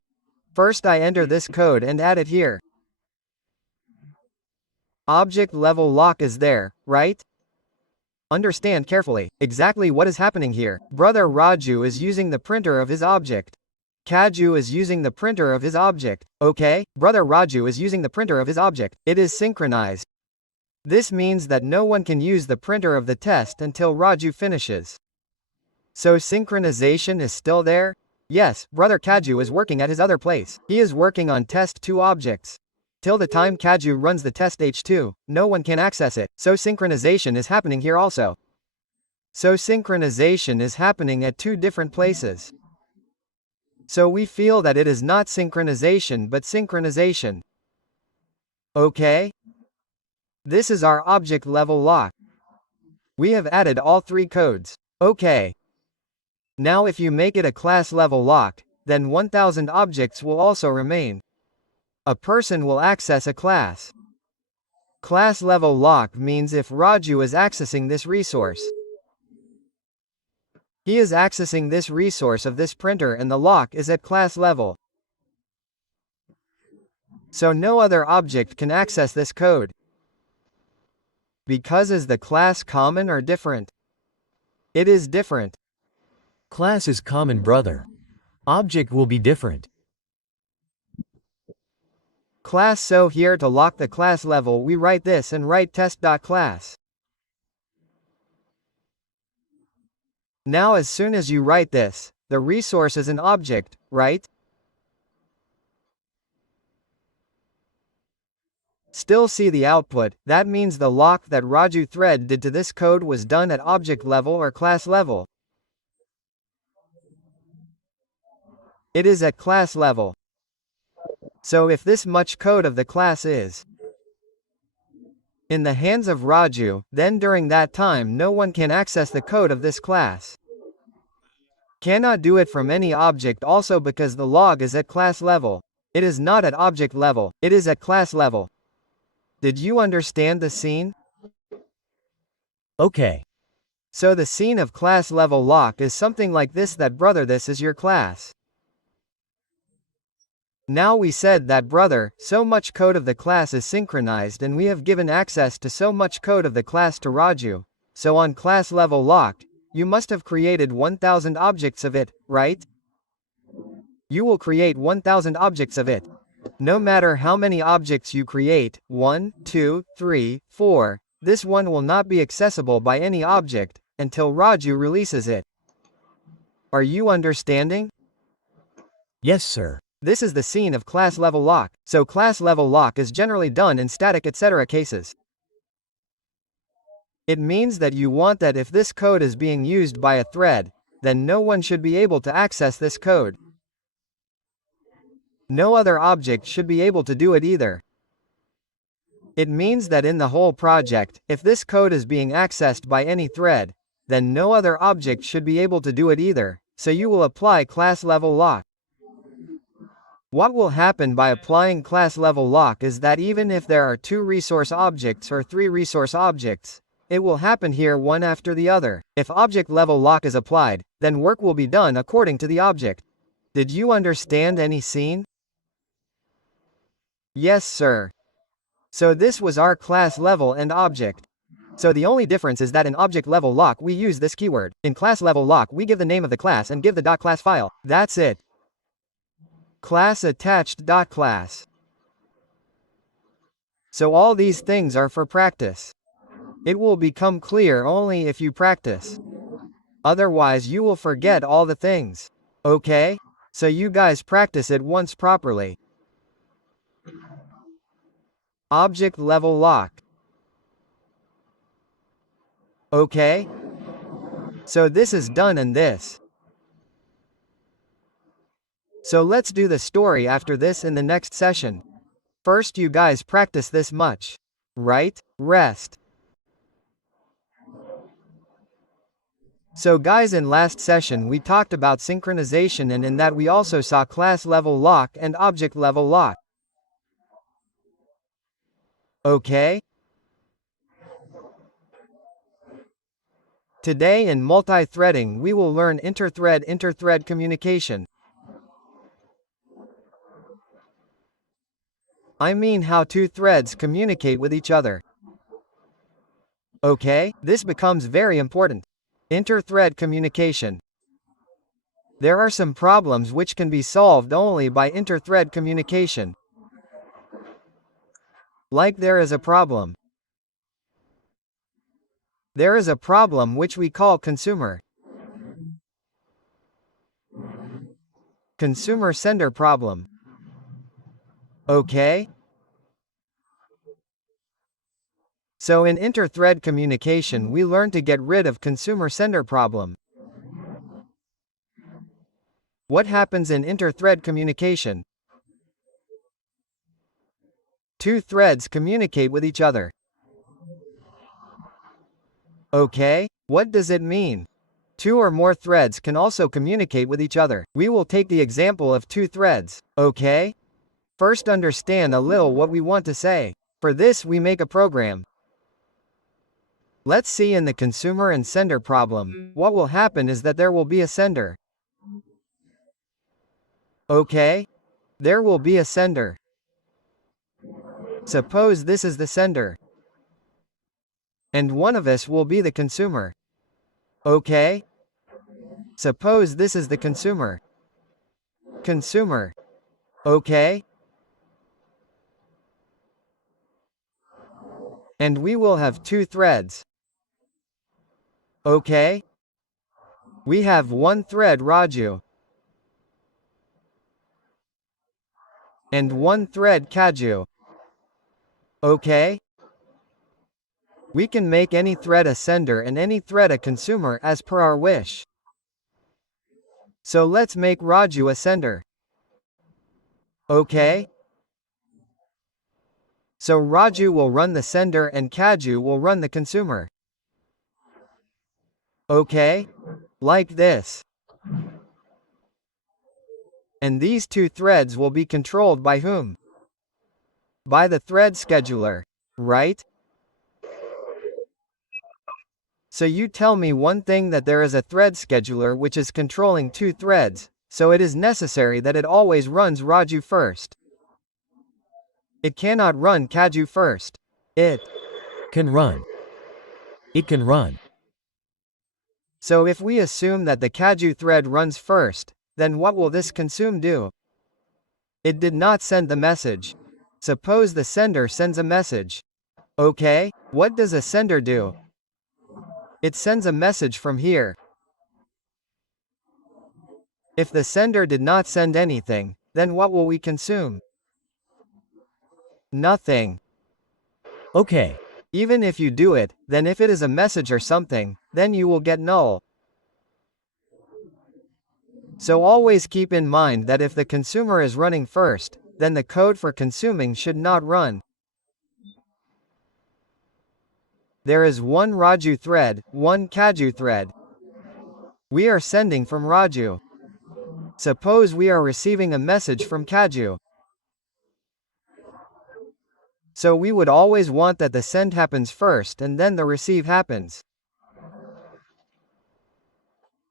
First I enter this code and add it here. Object level lock is there, right? Understand carefully, exactly what is happening here. Brother Raju is using the printer of his object. Kaju is using the printer of his object. Okay, Brother Raju is using the printer of his object. It is synchronized. This means that no one can use the printer of the test until Raju finishes. So synchronization is still there? Yes, Brother Kaju is working at his other place. He is working on test 2 objects. Till the time Kaju runs the test H2, no one can access it, so synchronization is happening here also. So synchronization is happening at 2 different places. So we feel that it is not synchronization but synchronization. Okay? This is our object level lock. We have added all 3 codes. Okay. Now if you make it a class level lock, then 1000 objects will also remain. A person will access a class. Class level lock means if Raju is accessing this resource. He is accessing this resource of this printer and the lock is at class level. So no other object can access this code. Because is the class common or different? It is different. Class is common, brother. Object will be different. Class. So here to lock the class level we write this and write test.class. Now as soon as you write this, the resource is an object, right? Still see the output, that means the lock that Raju thread did to this code was done at object level or class level. It is at class level. So if this much code of the class is in the hands of Raju, then during that time no one can access the code of this class. Cannot do it from any object also because the log is at class level. It is not at object level, it is at class level. Did you understand the scene? Okay. So the scene of class level lock is something like this, that brother this is your class. Now we said that brother, so much code of the class is synchronized and we have given access to so much code of the class to Raju. So on class level locked, you must have created 1000 objects of it, right? You will create 1000 objects of it. No matter how many objects you create, 1, 2, 3, 4, this one will not be accessible by any object, until Raju releases it. Are you understanding? Yes, sir. This is the scene of class level lock, so class level lock is generally done in static etc. cases. It means that you want that if this code is being used by a thread, then no one should be able to access this code. No other object should be able to do it either. It means that in the whole project, if this code is being accessed by any thread, then no other object should be able to do it either, so you will apply class level lock. What will happen by applying class level lock is that even if there are 2 resource objects or 3 resource objects, it will happen here one after the other. If object level lock is applied, then work will be done according to the object. Did you understand any scene? Yes, sir. So this was our class level and object. So the only difference is that in object level lock we use this keyword. In class level lock we give the name of the class and give the .class file. That's it. Class attached .class. So all these things are for practice. It will become clear only if you practice. Otherwise you will forget all the things. Okay? So you guys practice it once properly. Object level lock. Okay? So this is done and this. So let's do the story after this in the next session. First you guys practice this much. Right? Rest. So guys, in last session we talked about synchronization, and in that we also saw class level lock and object level lock. Okay? Today in multi-threading we will learn inter-thread communication. I mean how two threads communicate with each other. Okay, this becomes very important. Inter-thread communication. There are some problems which can be solved only by inter-thread communication. Like there is a problem. There is a problem which we call consumer sender problem. Okay? So in inter-thread communication we learn to get rid of consumer sender problem. What happens in inter-thread communication? Two threads communicate with each other. Okay? What does it mean? Two or more threads can also communicate with each other. We will take the example of two threads. Okay? First understand a little what we want to say. For this we make a program. Let's see in the consumer and sender problem, what will happen is that there will be a sender. Okay? There will be a sender. Suppose this is the sender. And one of us will be the consumer. Okay? Suppose this is the consumer. Consumer. Okay? And we will have two threads. Okay? We have one thread Raju. And one thread Kaju. Okay? We can make any thread a sender and any thread a consumer as per our wish. So let's make Raju a sender. Okay? So Raju will run the sender and Kaju will run the consumer. Okay? Like this. And these two threads will be controlled by whom? By the thread scheduler, right? So you tell me one thing, that there is a thread scheduler which is controlling two threads, so it is necessary that it always runs Raju first. It cannot run Kaju first. It Can run. It can run. So if we assume that the Kaju thread runs first, then what will this consume do? It did not send the message. Suppose the sender sends a message. Okay, what does a sender do? It sends a message from here. If the sender did not send anything, then what will we consume? Nothing. Okay. Even if you do it, then if it is a message or something, then you will get null. So always keep in mind that if the consumer is running first, then the code for consuming should not run. There is one Raju thread, one Kaju thread. We are sending from Raju. Suppose we are receiving a message from Kaju. So we would always want that the send happens first and then the receive happens.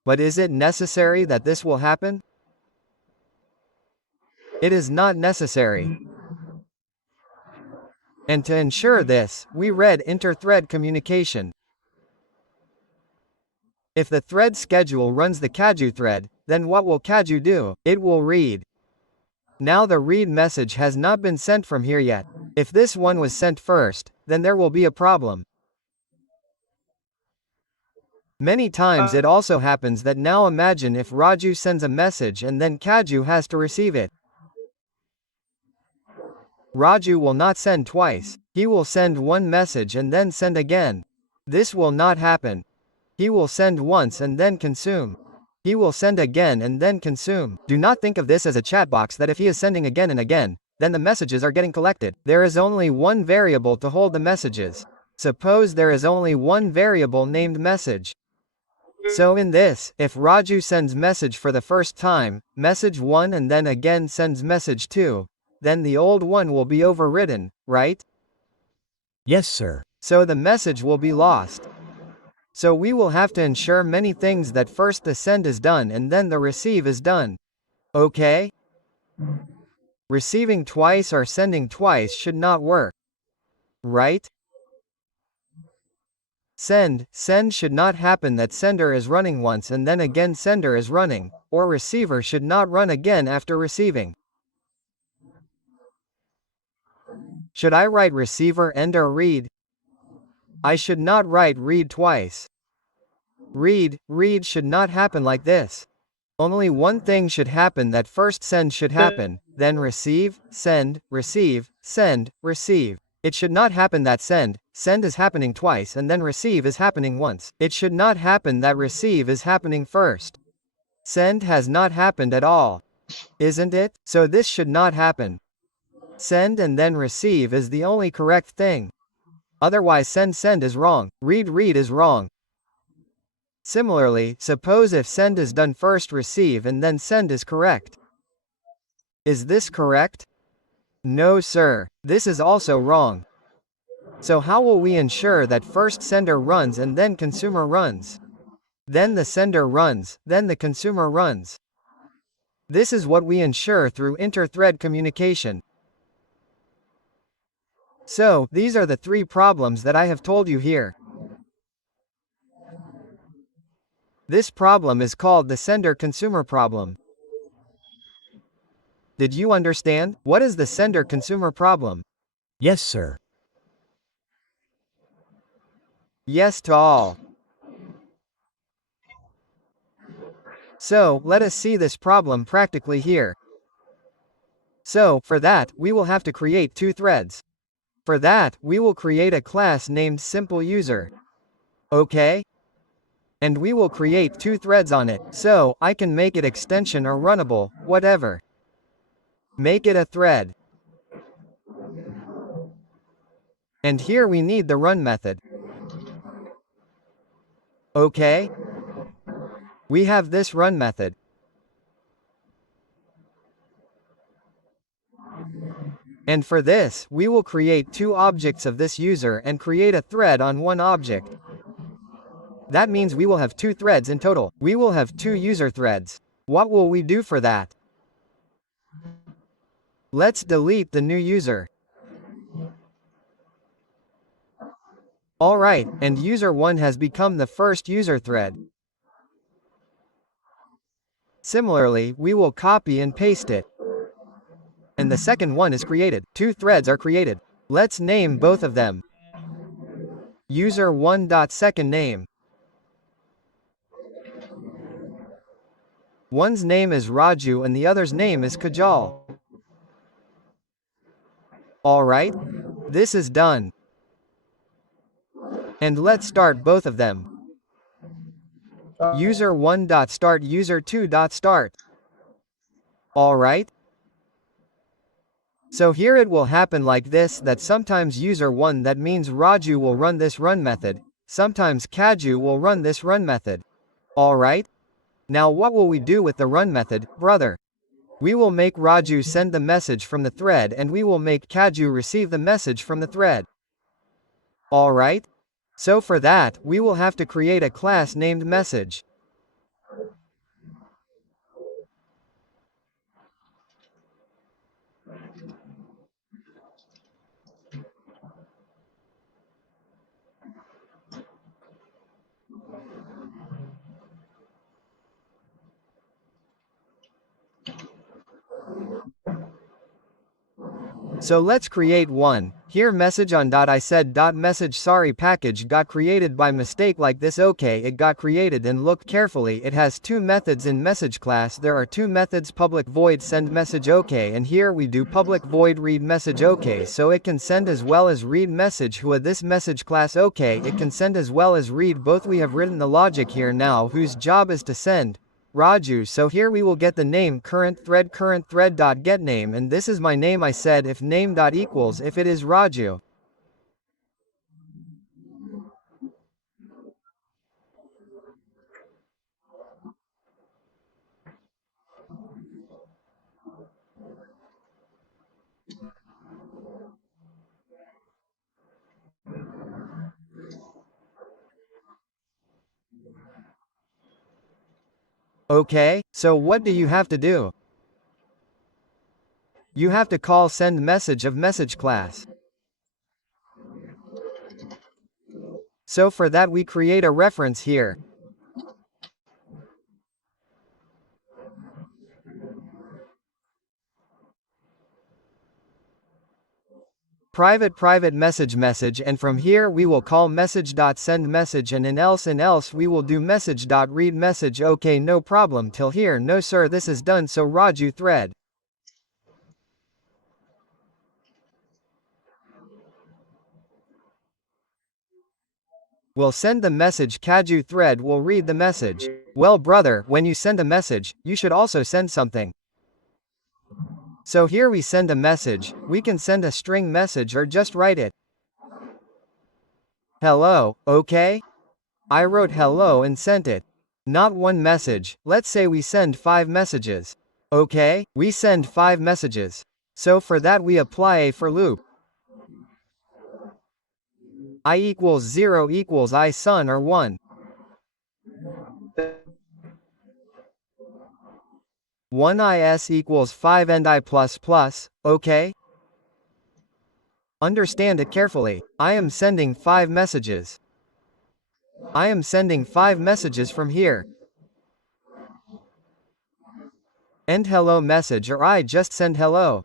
But is it necessary that this will happen? It is not necessary. And to ensure this, we read inter-thread communication. If the thread schedule runs the Kaju thread, then what will Kaju do? It will read. Now the read message has not been sent from here yet. If this one was sent first, then there will be a problem. Many times it also happens that now imagine if Raju sends a message and then Kaju has to receive it. Raju will not send twice. He will send one message and then send again. This will not happen. He will send once and then consume. He will send again and then consume. Do not think of this as a chat box that if he is sending again and again, then the messages are getting collected. There is only one variable to hold the messages. Suppose there is only one variable named message. So in this, if Raju sends message for the first time, message 1 and then again sends message 2, then the old one will be overridden, right? Yes, sir. So the message will be lost. So we will have to ensure many things that first the send is done and then the receive is done. Okay? Receiving twice or sending twice should not work. Right? Send should not happen that sender is running once and then again sender is running, or receiver should not run again after receiving. Should I write receiver and or read? I should not write read twice. Read should not happen like this. Only one thing should happen, that first send should happen, then receive, send, send, receive. It should not happen that send is happening twice and then receive is happening once. It should not happen that receive is happening first. Send has not happened at all. Isn't it? So this should not happen. Send and then receive is the only correct thing. Otherwise send is wrong, read is wrong. Similarly, suppose if send is done first receive and then send is correct. Is this correct? No sir, this is also wrong. So how will we ensure that first sender runs and then consumer runs? Then the sender runs, then the consumer runs. This is what we ensure through inter-thread communication. So, these are the 3 problems that I have told you here. This problem is called the sender-consumer problem. Did you understand? What is the sender-consumer problem? Yes, sir. Yes to all. So, let us see this problem practically here. So, for that, we will have to create 2 threads. For that, we will create a class named SimpleUser. Okay? And we will create 2 threads on it, so I can make it extension or runnable, whatever. Make it a thread. And here we need the run method. Okay? We have this run method. And for this, we will create 2 objects of this user and create a thread on one object. That means we will have 2 threads in total. We will have 2 user threads. What will we do for that? Let's delete the new user. Alright, and user 1 has become the first user thread. Similarly, we will copy and paste it. And the second one is created. 2 threads are created. Let's name both of them. User1.secondName. One's name is Raju and the other's name is Kajal. Alright? This is done. And let's start both of them. User1.start user2.start. Alright? So here it will happen like this, that sometimes user1, that means Raju, will run this run method, sometimes Kaju will run this run method. Alright? Now what will we do with the run method, brother? We will make Raju send the message from the thread and we will make Kaju receive the message from the thread. Alright? So for that, we will have to create a class named message. So let's create one. Here message on .I said .message sorry package got created by mistake like this. Okay, it got created, and look carefully, it has two methods in message class. There are two methods, public void send message. Okay, and here we do public void read message. Okay, so it can send as well as read message who this message class. Okay, it can send as well as read both. We have written the logic here now whose job is to send Raju. So here we will get the name current thread dot get name, and this is my name. I said if name dot equals if it is Raju. Okay, so what do you have to do? You have to call send message of message class. So for that we create a reference here. Private message, and from here we will call message.send message, and in else we will do message.read message. Okay, no problem till here. No sir, this is done. So Raju thread will send the message, Kaju thread will read the message. Well brother, when you send a message, you should also send something. So here we send a message. We can send a string message or just write it. Hello, okay? I wrote hello and sent it. Not one message, let's say we send 5 messages. Okay, we send 5 messages. So for that we apply a for loop. I equals 0 equals I sun or 1. 1 is equals 5 and I plus plus, okay? Understand it carefully. I am sending 5 messages. I am sending 5 messages from here. End hello message, or I just send hello.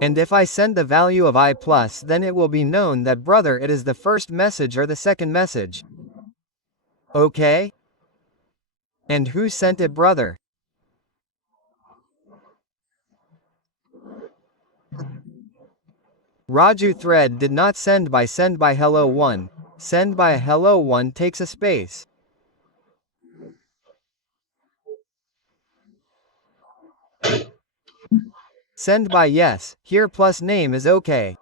And if I send the value of I plus, then it will be known that brother it is the first message or the second message. Okay? And who sent it brother? Raju thread did not send by hello 1. Send by hello 1 takes a space. Send by yes, here plus name is okay.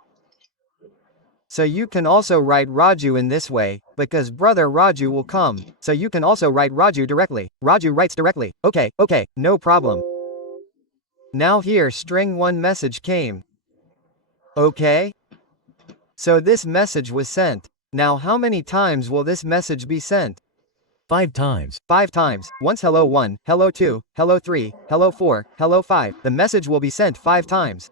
So you can also write Raju in this way, because brother Raju will come. So you can also write Raju directly. Raju writes directly. Okay, no problem. Now here string 1 message came. Okay? So this message was sent. Now how many times will this message be sent? 5 times. 5 times. Once hello 1, hello 2, hello 3, hello 4, hello 5. The message will be sent 5 times.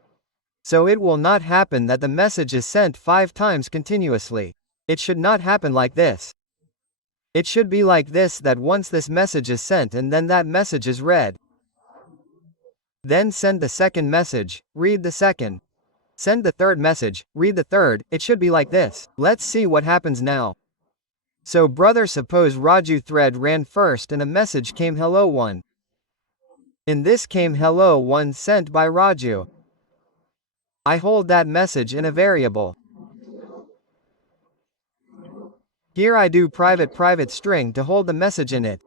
So it will not happen that the message is sent 5 times continuously. It should not happen like this. It should be like this, that once this message is sent and then that message is read. Then send the second message, read the second. Send the third message, read the third. It should be like this. Let's see what happens now. So brother, suppose Raju thread ran first and a message came hello 1. In this came hello 1 sent by Raju. I hold that message in a variable. Here I do private string to hold the message in it.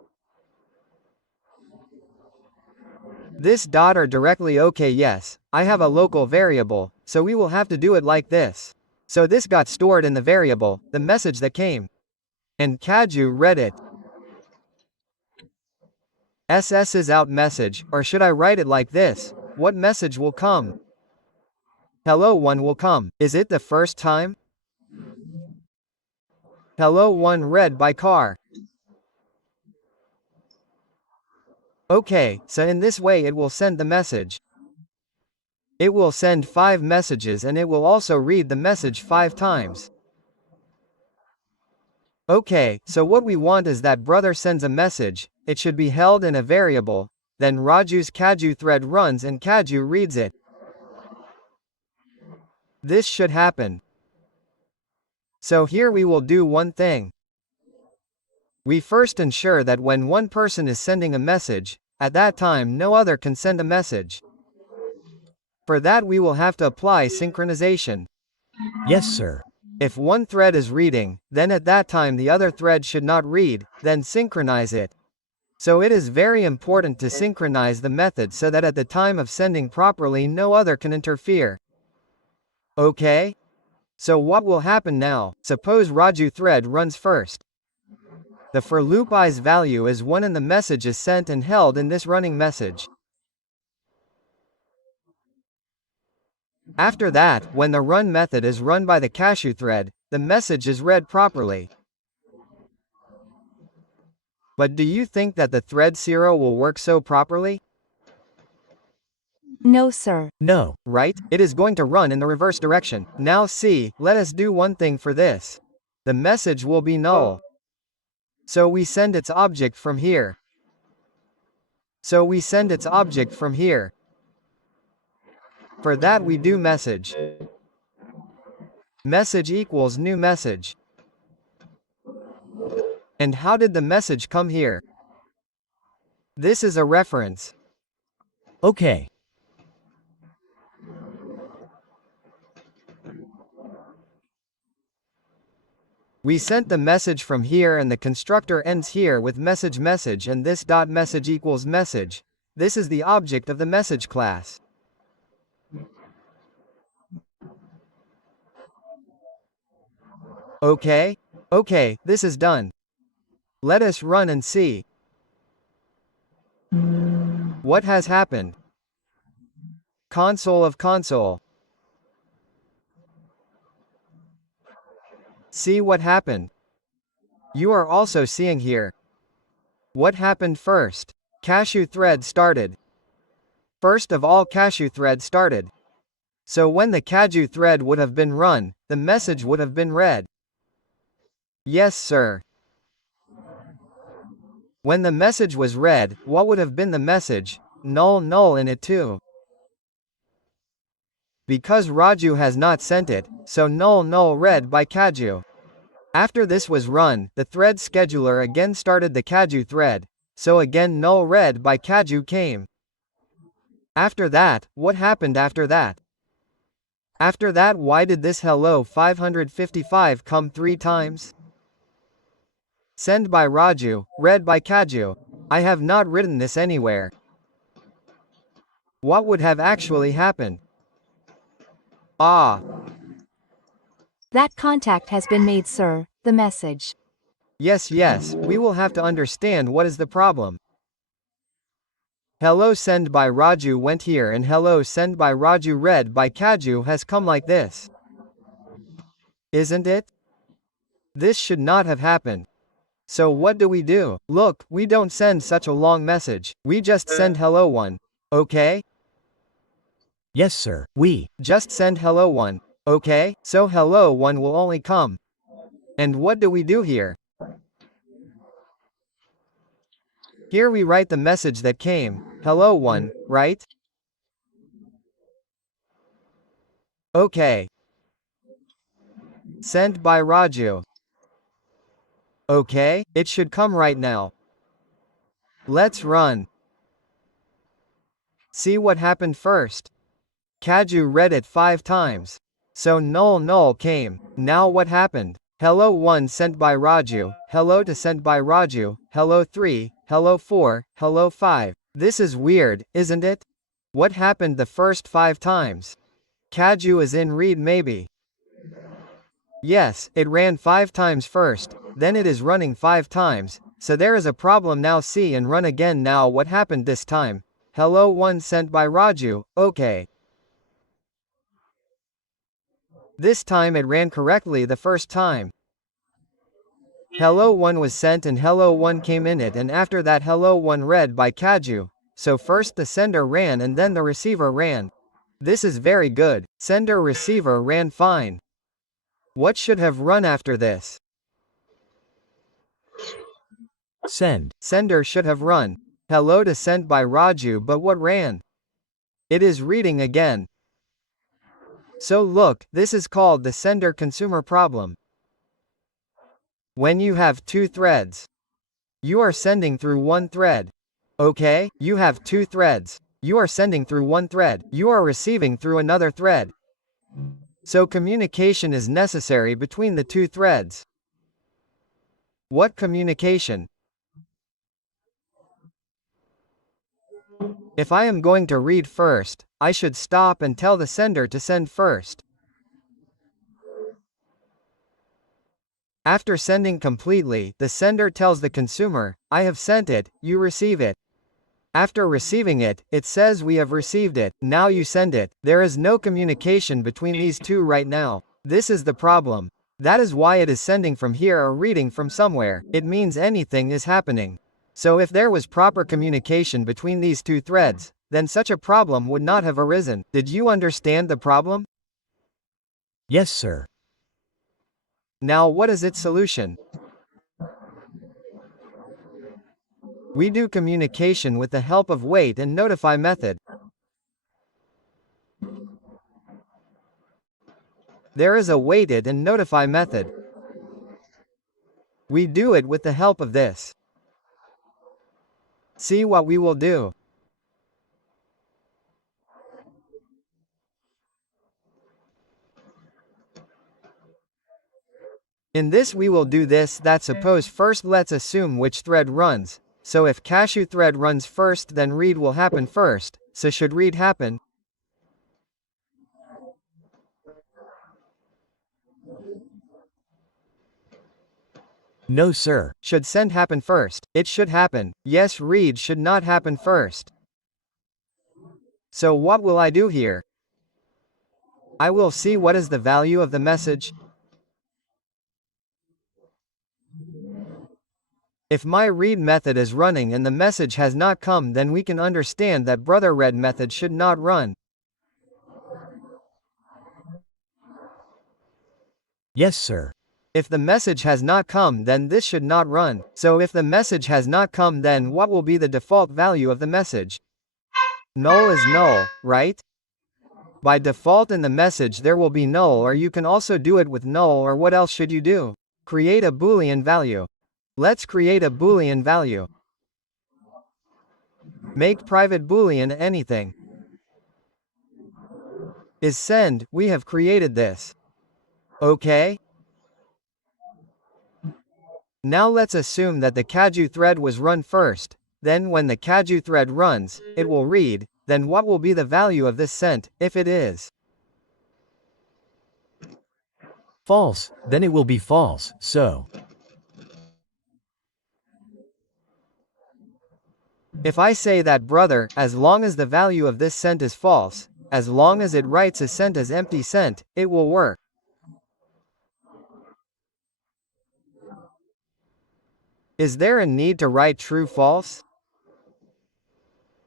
This dot or directly. Okay, yes, I have a local variable, so we will have to do it like this. So this got stored in the variable, the message that came. And Kaju read it. SS is out message, or should I write it like this? What message will come? Hello 1 will come. Is it the first time? Hello 1 read by car. Okay, so in this way it will send the message. It will send 5 messages and it will also read the message 5 times. Okay, so what we want is that brother sends a message, it should be held in a variable, then Raju's Kaju thread runs and Kaju reads it. This should happen. So here we will do one thing. We first ensure that when one person is sending a message, at that time no other can send a message. For that we will have to apply synchronization. Yes, sir. If one thread is reading, then at that time the other thread should not read, then synchronize it. So it is very important to synchronize the method so that at the time of sending properly no other can interfere. Okay? So what will happen now? Suppose Raju thread runs first. The for loop i's value is 1 and the message is sent and held in this running message. After that, when the run method is run by the Cashew thread, the message is read properly. But do you think that the thread 0 will work so properly? No, sir. No. Right? It is going to run in the reverse direction. Now see, let us do one thing for this. The message will be null. So we send its object from here. For that we do message. Message equals new message. And how did the message come here? This is a reference. Okay. We sent the message from here and the constructor ends here with message message and this dot message equals message. This is the object of the message class. Okay? Okay, this is done. Let us run and see. What has happened? Console of console. See what happened. You are also seeing here. What happened first? Cashew thread started. First of all Cashew thread started. So when the Kaju thread would have been run, the message would have been read. Yes, sir. When the message was read, what would have been the message? Null null in it too. Because Raju has not sent it, so null null read by Kaju. After this was run, the thread scheduler again started the Kaju thread, so again null read by Kaju came. After that, what happened after that? After that, why did this hello 555 come 3 times? Send by Raju, read by Kaju. I have not written this anywhere. What would have actually happened? Ah. That contact has been made, sir. The message. Yes, we will have to understand what is the problem. Hello send by Raju went here and hello send by Raju read by Kaju has come like this. Isn't it? This should not have happened. So what do? Look, we don't send such a long message, we just send hello one. Okay? Yes, sir. We just send hello one. Okay? So hello one will only come. And what do we do here? Here we write the message that came, hello one, right? Okay. Sent by Raju. Okay, it should come right now. Let's run. See what happened first. Kaju read it 5 times. So null null came. Now what happened? Hello 1 sent by Raju, hello 2 sent by Raju, hello 3, hello 4, hello 5. This is weird, isn't it? What happened the first 5 times? Kaju is in read maybe. Yes, it ran 5 times first, then it is running 5 times, so there is a problem now. See and run again. Now what happened this time? Hello 1 sent by Raju, okay. This time it ran correctly the first time. Hello 1 was sent and hello 1 came in it and after that hello 1 read by Kaju, so first the sender ran and then the receiver ran. This is very good, sender receiver ran fine. What should have run after this? Send. Sender should have run. Hello to sent by Raju, but what ran? It is reading again. So look, this is called the sender-consumer problem. When you have two threads, you are sending through one thread. Okay, you have two threads. You are sending through one thread. You are receiving through another thread. So communication is necessary between the two threads. What communication? If I am going to read first, I should stop and tell the sender to send first. After sending completely, the sender tells the consumer, I have sent it, you receive it. After receiving it, it says we have received it, now you send it. There is no communication between these two right now. This is the problem. That is why it is sending from here or reading from somewhere. It means anything is happening. So if there was proper communication between these two threads, then such a problem would not have arisen. Did you understand the problem? Yes, sir. Now what is its solution? We do communication with the help of wait and notify method. There is a waited and notify method. We do it with the help of this. See what we will do. In this we will do this that suppose first let's assume which thread runs. So if cashew thread runs first, then read will happen first. So should read happen? No, sir. Should send happen first? It should happen. Yes, read should not happen first. So what will I do here? I will see what is the value of the message. If my read method is running and the message has not come, then we can understand that brother read method should not run. Yes, sir. If the message has not come, then this should not run. So if the message has not come, then what will be the default value of the message? Null is null, right? By default in the message there will be null, or you can also do it with null, or what else should you do? Create a Boolean value. Let's create a Boolean value. Make private Boolean anything. Is send, we have created this. Okay? Now let's assume that the Kaju thread was run first. Then when the Kaju thread runs, it will read. Then what will be the value of this sent, if it is False. Then it will be false, so. If I say that brother, as long as the value of this sent is false, as long as it writes a sent as empty sent, it will work. Is there a need to write true false?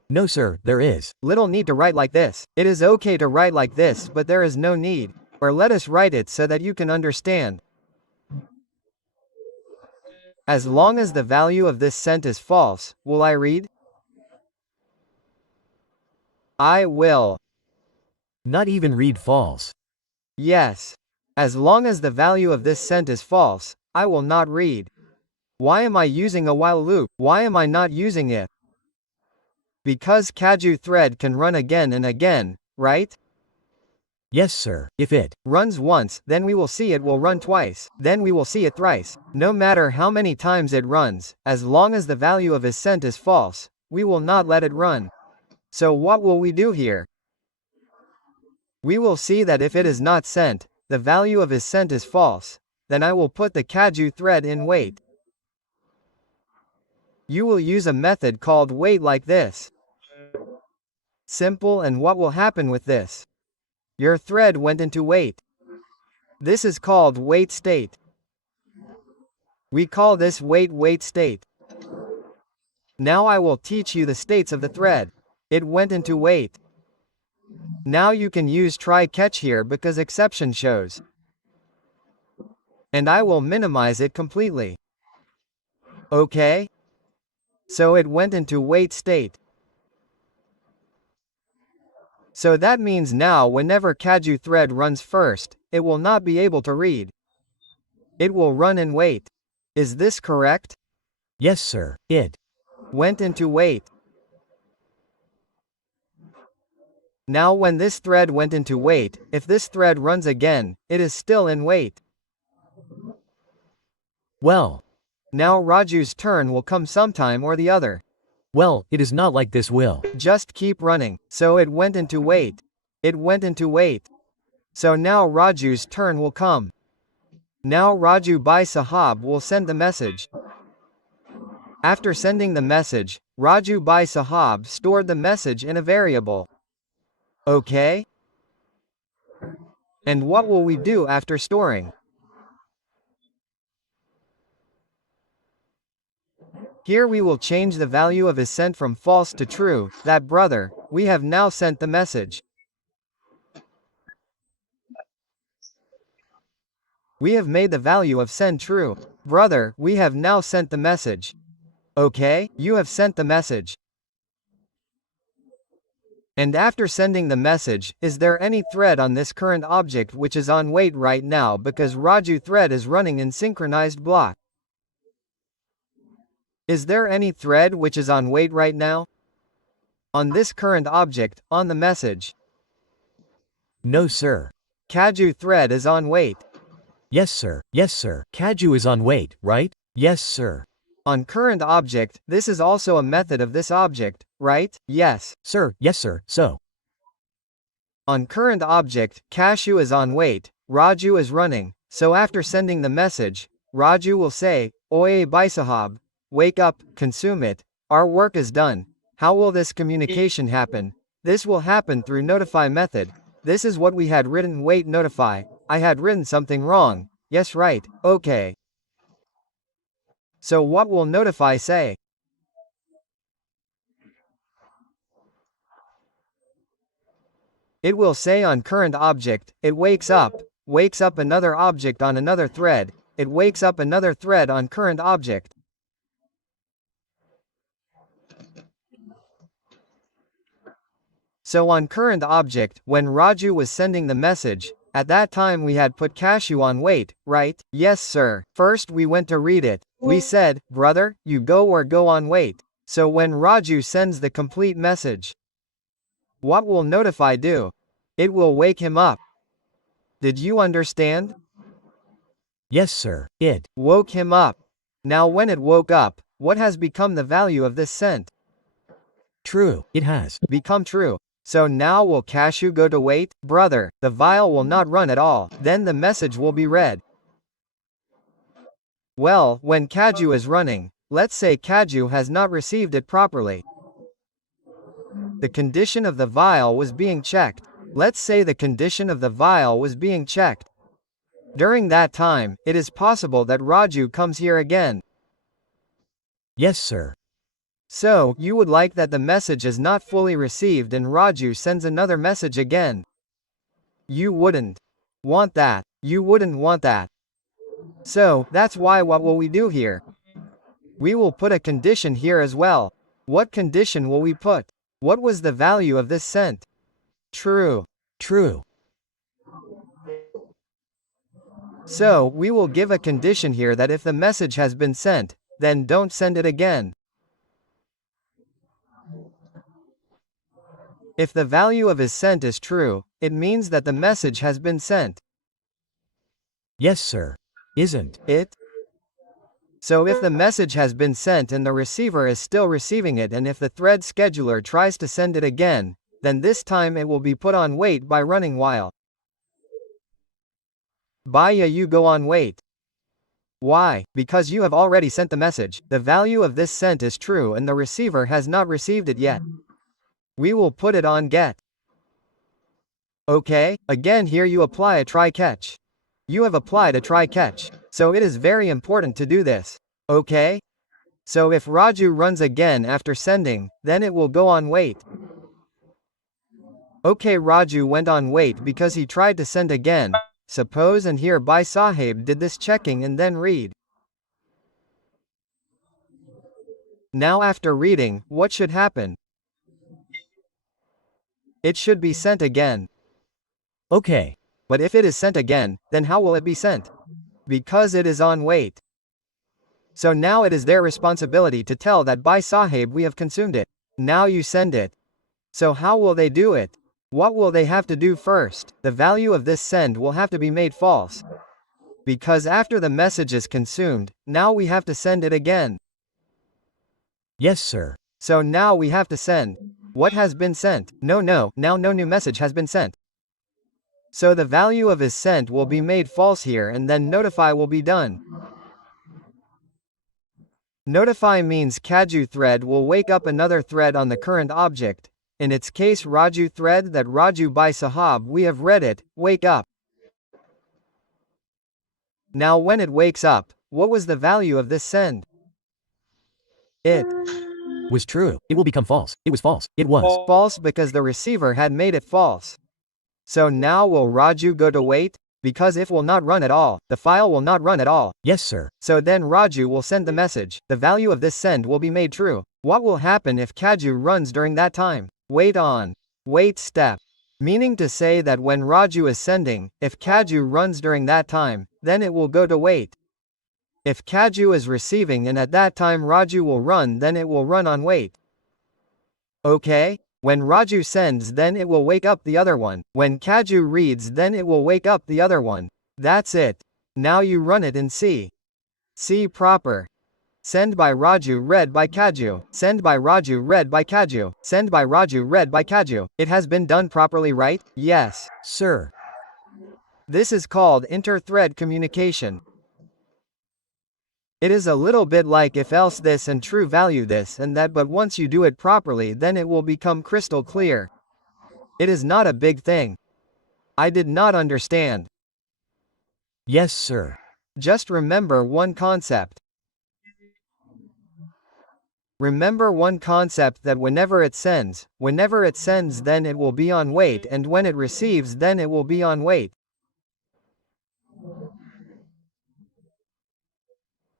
No, sir, there is. Little need to write like this. It is okay to write like this, but there is no need. Or let us write it so that you can understand. As long as the value of this sent is false, will I read? I will. Not even read false. Yes. As long as the value of this sent is false, I will not read. Why am I using a while loop? Why am I not using if? Because Kaju thread can run again and again, right? Yes, sir. If it runs once, then we will see it will run twice. Then we will see it thrice. No matter how many times it runs, as long as the value of is sent is false, we will not let it run. So what will we do here? We will see that if it is not sent, the value of is sent is false, then I will put the Kaju thread in wait. You will use a method called wait like this. Simple, and what will happen with this? Your thread went into wait. This is called wait state. We call this wait state. Now I will teach you the states of the thread. It went into wait. Now you can use try catch here because exception shows. And I will minimize it completely. Okay? So it went into wait state. So that means now whenever Kaju thread runs first, it will not be able to read. It will run and wait. Is this correct? Yes, sir. It Went into wait. Now when this thread went into wait, if this thread runs again, it is still in wait. well, Now Raju's turn will come sometime or the other. well, it is not like this will. Just keep running. So it went into wait. It went into wait. So now Raju's turn will come. Now Raju Bhai Sahab will send the message. After sending the message, Raju Bhai Sahab stored the message in a variable. Okay? And what will we do after storing? Here we will change the value of is sent from false to true, that brother, we have now sent the message. We have made the value of send true. Brother, we have now sent the message. Okay, you have sent the message. And after sending the message, is there any thread on this current object which is on wait right now because Raju thread is running in synchronized block? Is there any thread which is on wait right now? On this current object, on the message. No, sir. Kaju thread is on wait. Yes, sir. Yes, sir. Kaju is on wait, right? Yes, sir. On current object, this is also a method of this object, right? Yes. Sir, yes, sir. So, On current object, Kashu is on wait, Raju is running, so after sending the message, Raju will say, Oye Bhai Sahab, wake up, consume it, our work is done. How will this communication happen? This will happen through notify method. This is what we had written wait notify, I had written something wrong, yes right, okay. So what will notify say? It will say on current object, it wakes up another object on another thread, it wakes up another thread on current object. So on current object, when Raju was sending the message, at that time we had put Kashu on wait, right? Yes sir. First we went to read it. We said, brother, you go or go on wait. So when Raju sends the complete message, what will notify do? It will wake him up. Did you understand? yes, sir. It Woke him up. Now when it woke up, what has become the value of this sent? true. It has. Become true. So now will Kashu go to wait? Brother, the vial will not run at all, then the message will be read. Well, when Kaju is running, let's say Kaju has not received it properly. The condition of the vial was being checked. Let's say the condition of the vial was being checked. During that time, it is possible that Raju comes here again. Yes, sir. So, you would like that the message is not fully received and Raju sends another message again. You wouldn't want that. You wouldn't want that. So, that's why what will we do here? We will put a condition here as well. What condition will we put? What was the value of this sent? True. True. So, we will give a condition here that if the message has been sent, then don't send it again. If the value of is sent is true, it means that the message has been sent. Yes, sir. Isn't it? So if the message has been sent and the receiver is still receiving it and if the thread scheduler tries to send it again, then this time it will be put on wait by running while. Baya you go on wait. Why? Because you have already sent the message, the value of this sent is true and the receiver has not received it yet. We will put it on get. Okay, again here you apply a try catch. You have applied a try catch, so it is very important to do this. Okay? So if Raju runs again after sending, then it will go on wait. Okay, Raju went on wait because he tried to send again. Suppose and here Bhai Sahib did this checking and then read. Now after reading, what should happen? It should be sent again. Okay. But if it is sent again, then how will it be sent? Because it is on wait. So now it is their responsibility to tell that by Sahib we have consumed it. Now you send it. So how will they do it? What will they have to do first? The value of this send will have to be made false. Because after the message is consumed, now we have to send it again. Yes, sir. So now we have to send. What has been sent? No, now no new message has been sent. So the value of is sent will be made false here and then notify will be done. Notify means Kaju thread will wake up another thread on the current object. In its case Raju thread that Raju by Sahab we have read it, wake up. Now when it wakes up, what was the value of this send? It Was true. It will become false. It was false. It was. false because the receiver had made it false. So now will Raju go to wait? Because if will not run at all, the file will not run at all. Yes, sir. So then Raju will send the message. The value of this send will be made true. What will happen if Kaju runs during that time? Wait on. Wait step. Meaning to say that when Raju is sending, if Kaju runs during that time, then it will go to wait. If Kaju is receiving and at that time Raju will run, then it will run on wait. Okay? When Raju sends, then it will wake up the other one. When Kaju reads, then it will wake up the other one. That's it. Now you run it in C. C proper. Send by Raju read by Kaju. Send by Raju read by Kaju. Send by Raju read by Kaju. It has been done properly, right? Yes. Sir. This is called inter-thread communication. It is a little bit like if else this and true value this and that, but once you do it properly then it will become crystal clear. It is not a big thing. I did not understand. Yes, sir. Just remember one concept. Remember one concept that whenever it sends then it will be on wait, and when it receives then it will be on wait.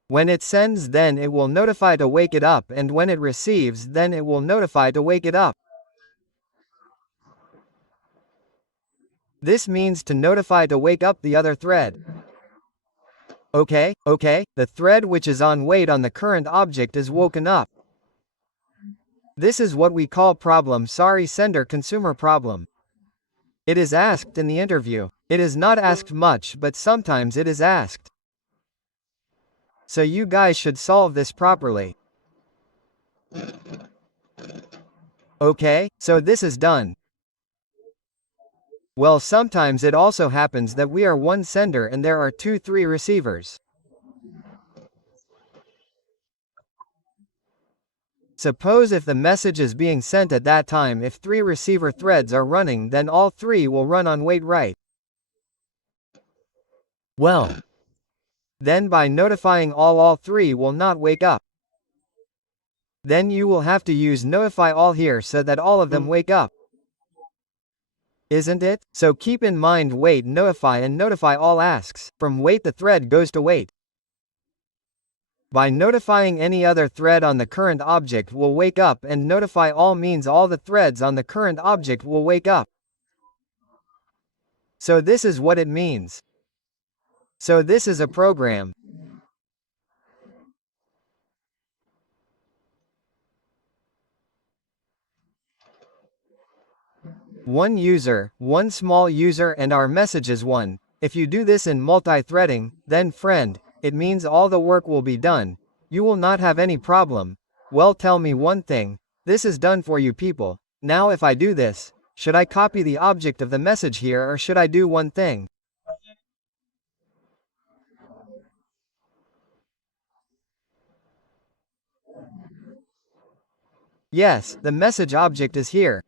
When it sends then it will notify to wake it up, and when it receives then it will notify to wake it up. This means to notify to wake up the other thread. Okay, the thread which is on wait on the current object is woken up. This is what we call problem sender consumer problem. It is asked in the interview. It is not asked much, but sometimes it is asked. So you guys should solve this properly. Okay, so this is done. Well, sometimes it also happens that we are one sender and there are 2-3 receivers. Suppose if the message is being sent at that time, if 3 receiver threads are running, then all 3 will run on wait right. Well. Then by notifying all 3 will not wake up. Then you will have to use notify all here so that all of them wake up. Isn't it? So keep in mind wait notify and notify all asks. From wait the thread goes to wait. By notifying any other thread on the current object will wake up, and notify all means all the threads on the current object will wake up. So this is what it means. So this is a program. One user, one small user, and our message is one. If you do this in multi-threading, then friend, it means all the work will be done. You will not have any problem. Well, tell me one thing. This is done for you people. Now if I do this, should I copy the object of the message here or should I do one thing? Yes, the message object is here.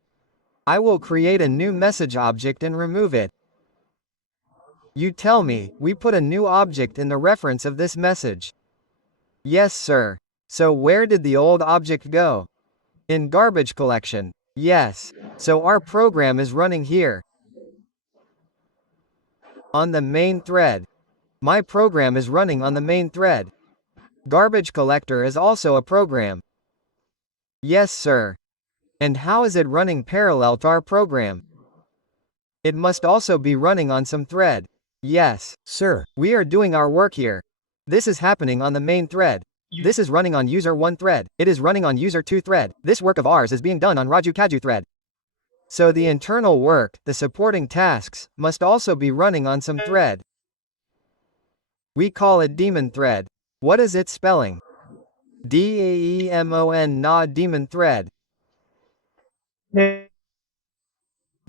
I will create a new message object and remove it. You tell me, we put a new object in the reference of this message. Yes, sir. So where did the old object go? In garbage collection. Yes. So our program is running here. On the main thread. My program is running on the main thread. Garbage collector is also a program. Yes, sir. And how is it running parallel to our program? It must also be running on some thread. Yes, Sir, we are doing our work here. This is happening on the main thread. This is running on user 1 thread. It is running on user 2 thread. This work of ours is being done on Raju Kaju thread. So the internal work, the supporting tasks, must also be running on some thread. We call it daemon thread. What is its spelling? DAEMON, na daemon thread.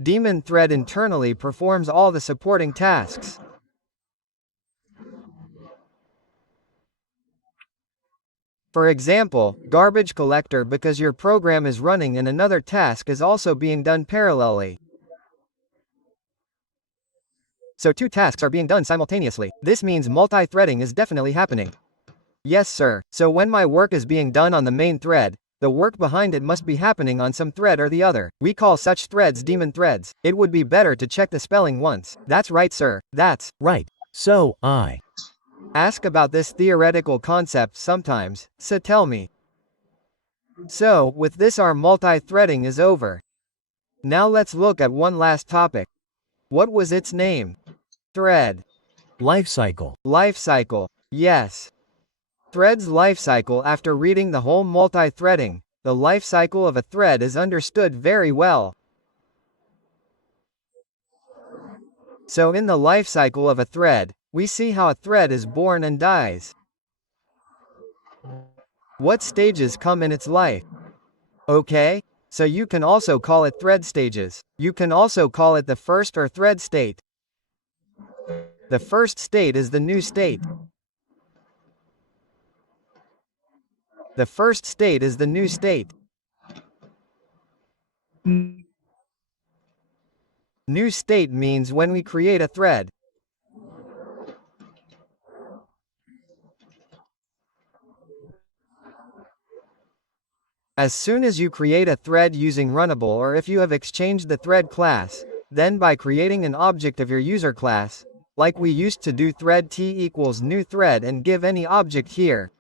Daemon thread internally performs all the supporting tasks. For example, garbage collector, because your program is running and another task is also being done parallelly. So 2 tasks are being done simultaneously. This means multi-threading is definitely happening. Yes, sir. So when my work is being done on the main thread, the work behind it must be happening on some thread or the other. We call such threads daemon threads. It would be better to check the spelling once. That's right, sir. That's right. So, I ask about this theoretical concept sometimes, so tell me. So, with this our multi-threading is over. Now let's look at one last topic. What was its name? Thread. lifecycle. Lifecycle. Yes. Thread's lifecycle. After reading the whole multi-threading, the lifecycle of a thread is understood very well. So in the lifecycle of a thread, we see how a thread is born and dies. What stages come in its life? Okay, so you can also call it thread stages. You can also call it the first or thread state. The first state is the new state. The first state is the new state. New state means when we create a thread. As soon as you create a thread using Runnable, or if you have exchanged the thread class, then by creating an object of your user class, like we used to do thread t equals new thread and give any object here.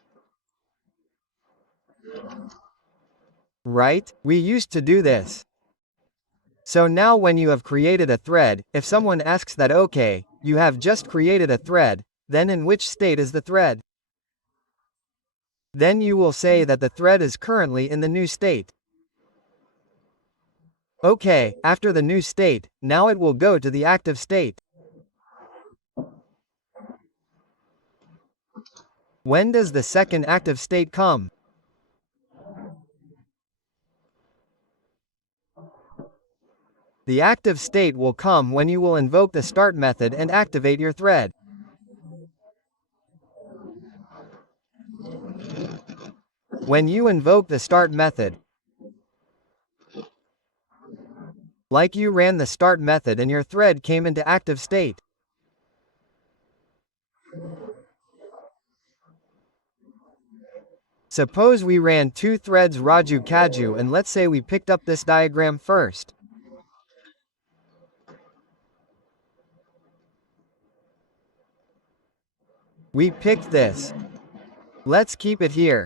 Right? We used to do this. So now when you have created a thread, if someone asks that okay, you have just created a thread, then in which state is the thread? Then you will say that the thread is currently in the new state. Okay, after the new state, now it will go to the active state. When does the second active state come? The active state will come when you will invoke the start method and activate your thread. When you invoke the start method, like you ran the start method and your thread came into active state. Suppose we ran 2 threads Raju Kaju, and let's say we picked up this diagram first. We picked this. Let's keep it here.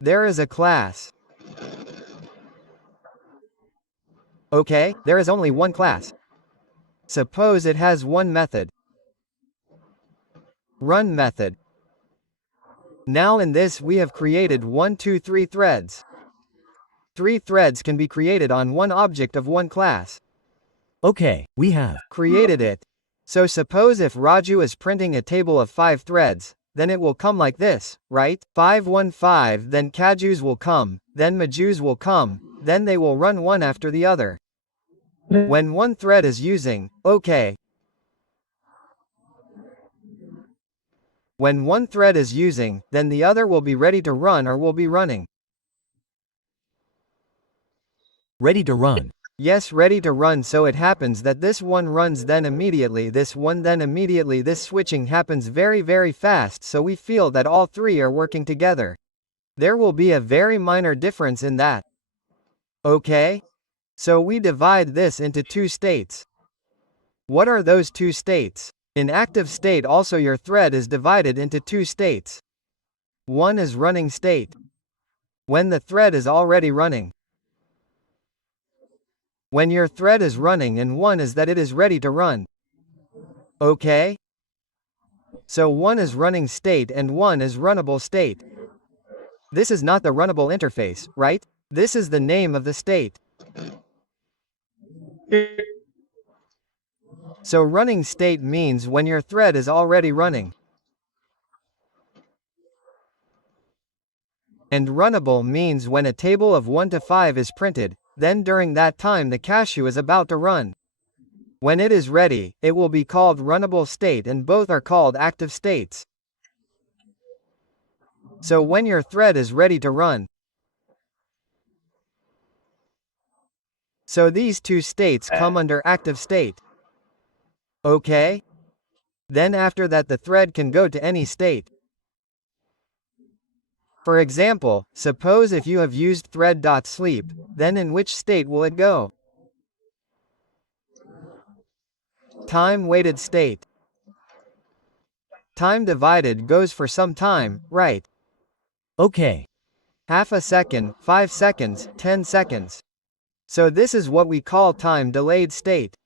There is a class. Okay, there is only one class. Suppose it has one method. Run method. Now in this we have created 1, 2, 3 threads. 3 threads can be created on one object of one class. Okay, we have Created it. So suppose if Raju is printing a table of 5 threads, then it will come like this, right? 515, then Kajus will come, then Majus will come, then they will run one after the other. When one thread is using, okay. When one thread is using, then the other will be ready to run or will be running. ready to run. Yes, ready to run. So it happens that this one runs then immediately, this one then immediately. This switching happens very, very fast, so we feel that all 3 are working together. There will be a very minor difference in that. Okay? So we divide this into 2 states. What are those 2 states? In active state also your thread is divided into 2 states. 1 is running state. When the thread is already running. When your thread is running and 1 is that it is ready to run. Okay? So 1 is running state and 1 is runnable state. This is not the runnable interface, right? This is the name of the state. So running state means when your thread is already running. And runnable means when a table of 1 to 5 is printed, then during that time the cache is about to run. When it is ready, it will be called runnable state and both are called active states. So when your thread is ready to run. So these two states come under active state. Okay? Then after that the thread can go to any state. For example, suppose if you have used thread.sleep, then in which state will it go? Time-weighted state. Time divided goes for some time, right? Okay. Half a second, 5 seconds, 10 seconds. So this is what we call time-delayed state.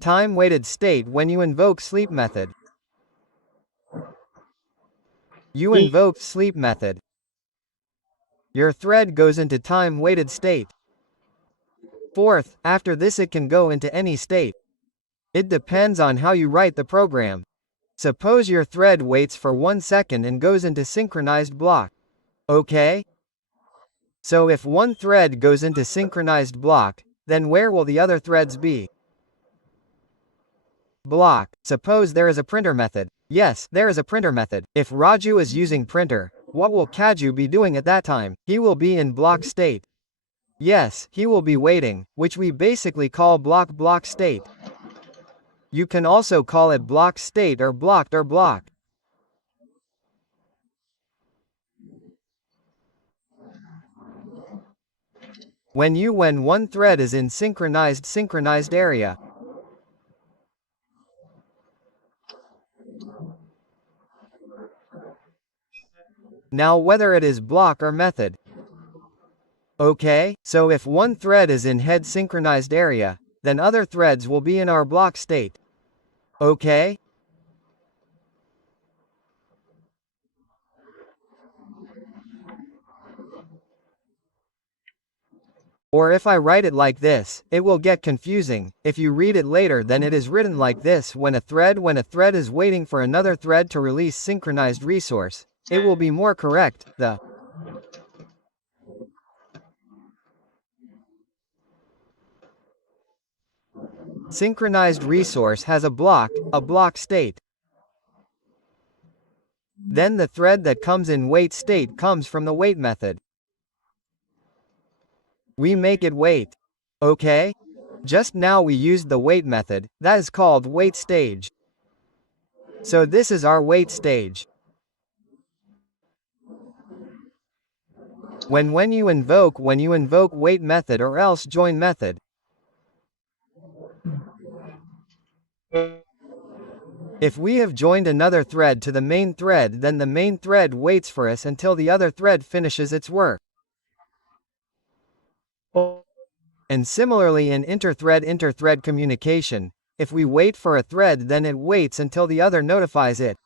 Time-weighted state when you invoke sleep method. You invoke sleep method. Your thread goes into time-weighted state. Fourth, after this it can go into any state. It depends on how you write the program. Suppose your thread waits for 1 second and goes into synchronized block. Okay? So if one thread goes into synchronized block, then where will the other threads be? Block. Suppose there is a printer method. Yes, there is a printer method. If Raju is using printer, what will Kaju be doing at that time? He will be in block state. Yes, he will be waiting, which we basically call block state. You can also call it block state or blocked or block. When one thread is in synchronized area. Now whether it is block or method. Okay, so if one thread is in head synchronized area, then other threads will be in our block state. Okay? Or if I write it like this, it will get confusing. If you read it later, then it is written like this: when a thread is waiting for another thread to release synchronized resource, it will be more correct. The synchronized resource has a block state. Then the thread that comes in wait state comes from the wait method. We make it wait. Okay? Just now we used the wait method, that is called wait stage. So this is our wait stage. When you invoke wait method or else join method. If we have joined another thread to the main thread, then the main thread waits for us until the other thread finishes its work. And similarly in inter-thread communication, if we wait for a thread, then it waits until the other notifies it.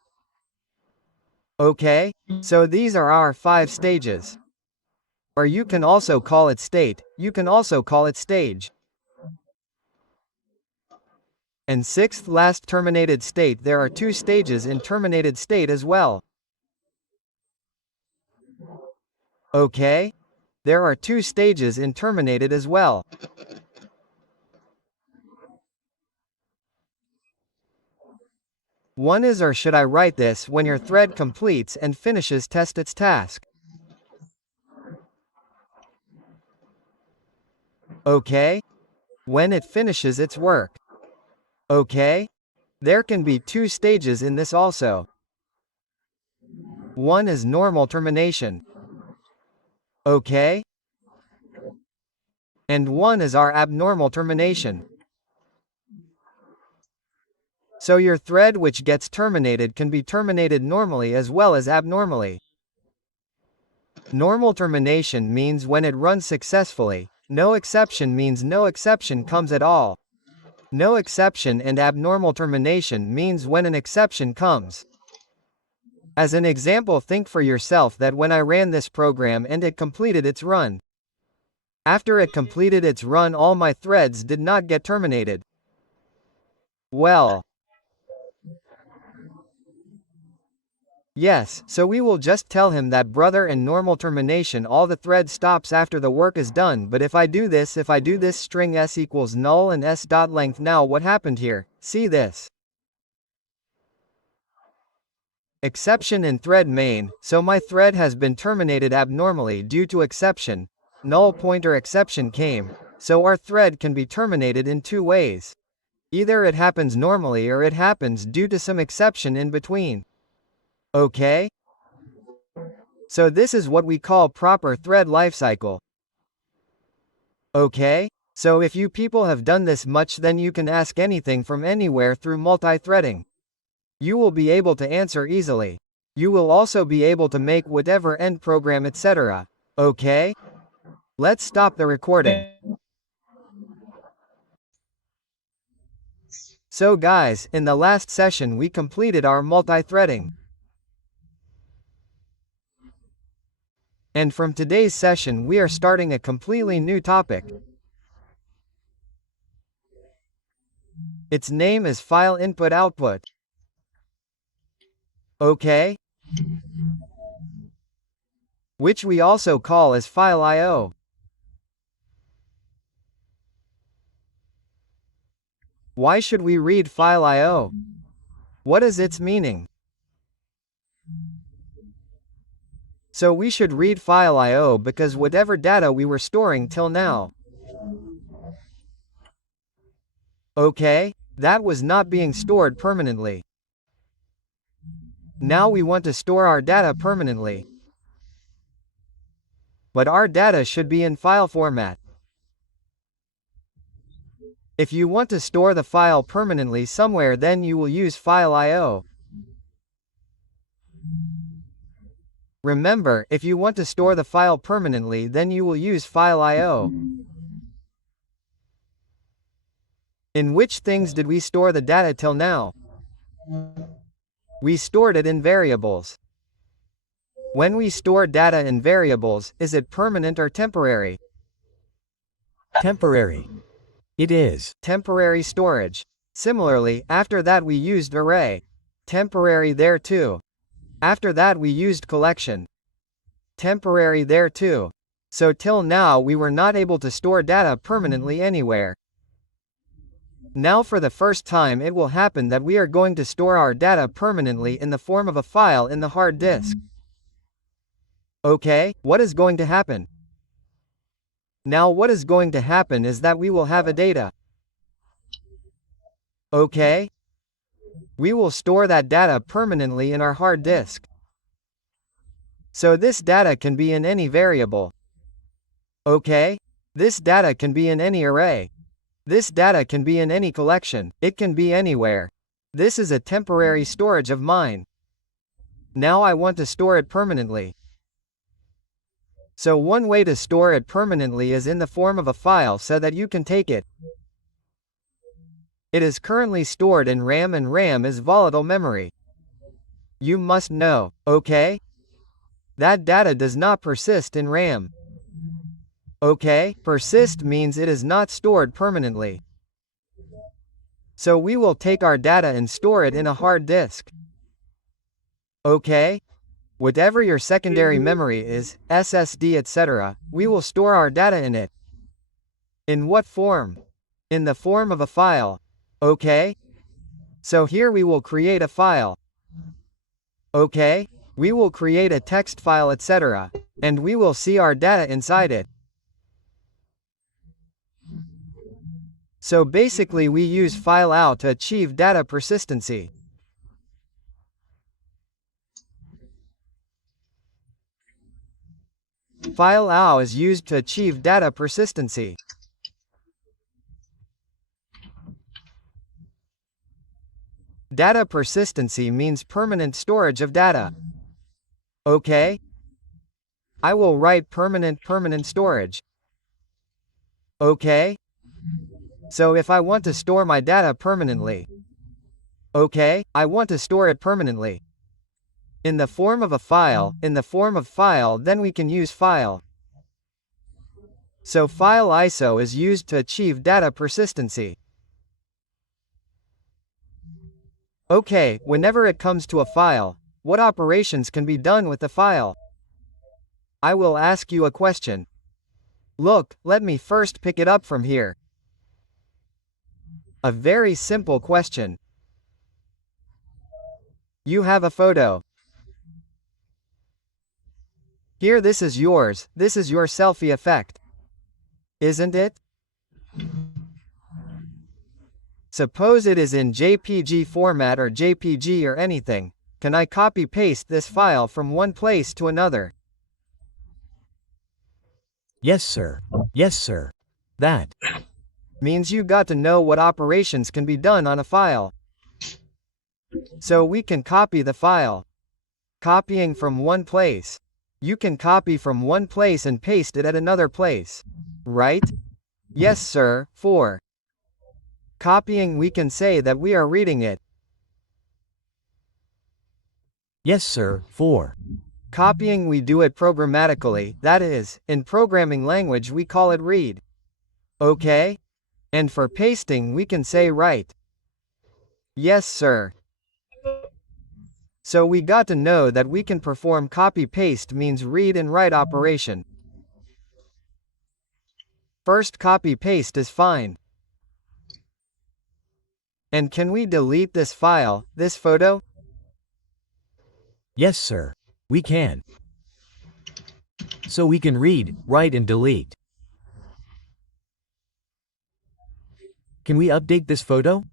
Okay? So these are our 5 stages. Or you can also call it state, you can also call it stage. And sixth, last, terminated state. There are 2 stages in terminated state as well. Okay? There are 2 stages in terminated as well. One is, or should I write this, when your thread completes and finishes its task. Okay? When it finishes its work. Okay? There can be 2 stages in this also. One is normal termination. Okay? And one is our abnormal termination. So your thread which gets terminated can be terminated normally as well as abnormally. Normal termination means when it runs successfully. No exception means no exception comes at all. No exception and abnormal termination means when an exception comes. As an example, think for yourself that when I ran this program and it completed its run. After it completed its run, all my threads did not get terminated. Well, yes, so we will just tell him that brother and normal termination all the thread stops after the work is done. But if I do this string s equals null and s dot length, now what happened here? See this. Exception in thread main, so my thread has been terminated abnormally due to exception. Null pointer exception came, so our thread can be terminated in two ways. Either it happens normally or it happens due to some exception in between. Okay? So this is what we call proper thread lifecycle. Okay? So if you people have done this much, then you can ask anything from anywhere through multi-threading. You will be able to answer easily. You will also be able to make whatever end program, etc. Okay? Let's stop the recording. So guys, in the last session we completed our multi-threading. And from today's session we are starting a completely new topic. Its name is file input output. Okay? Which we also call as file I/O. Why should we read file I/O? What is its meaning? So we should read file I/O because whatever data we were storing till now. Okay? That was not being stored permanently. Now we want to store our data permanently. But our data should be in file format. If you want to store the file permanently somewhere, then you will use file I/O. Remember, if you want to store the file permanently, then you will use file I/O. In which things did we store the data till now? We stored it in variables. When we store data in variables, is it permanent or temporary? Temporary. It is. Temporary storage. Similarly, after that we used array. Temporary there too. After that we used collection. Temporary there too. So till now we were not able to store data permanently anywhere. Now for the first time it will happen that we are going to store our data permanently in the form of a file in the hard disk. Okay, what is going to happen? Now what is going to happen is that we will have a data. Okay? We will store that data permanently in our hard disk. So this data can be in any variable. Okay? This data can be in any array. This data can be in any collection. It can be anywhere. This is a temporary storage of mine. Now I want to store it permanently. So one way to store it permanently is in the form of a file so that you can take it. It is currently stored in RAM, and RAM is volatile memory. You must know, okay? That data does not persist in RAM. Okay, persist means it is not stored permanently. So we will take our data and store it in a hard disk. Okay? Whatever your secondary memory is, SSD, etc., we will store our data in it. In what form? In the form of a file. Okay? So here we will create a file. Okay? We will create a text file, etc., and we will see our data inside it. So basically we use file out to achieve data persistency. File out is used to achieve data persistency. Data persistency means permanent storage of data. Okay? I will write permanent storage. Okay? So if I want to store my data permanently. Okay, I want to store it permanently. In the form of a file, then we can use file. So file ISO is used to achieve data persistency. Okay, whenever it comes to a file, what operations can be done with the file? I will ask you a question. Look, let me first pick it up from here. A very simple question. You have a photo. Here, this is yours, this is your selfie effect. Isn't it? Suppose it is in JPG format or JPG or anything. Can I copy-paste this file from one place to another? Yes, sir. Yes, sir. That means you got to know what operations can be done on a file. So we can copy the file. Copying from one place. You can copy from one place and paste it at another place. Right? Yes, sir. 4. Copying, we can say that we are reading it. Yes, sir. 4. Copying, we do it programmatically, that is, in programming language we call it read. Okay? And for pasting we can say write. Yes, sir. So we got to know that we can perform copy-paste means read and write operation. First, copy-paste is fine. And can we delete this file, this photo? Yes, sir. We can. So we can read, write, and delete. Can we update this photo?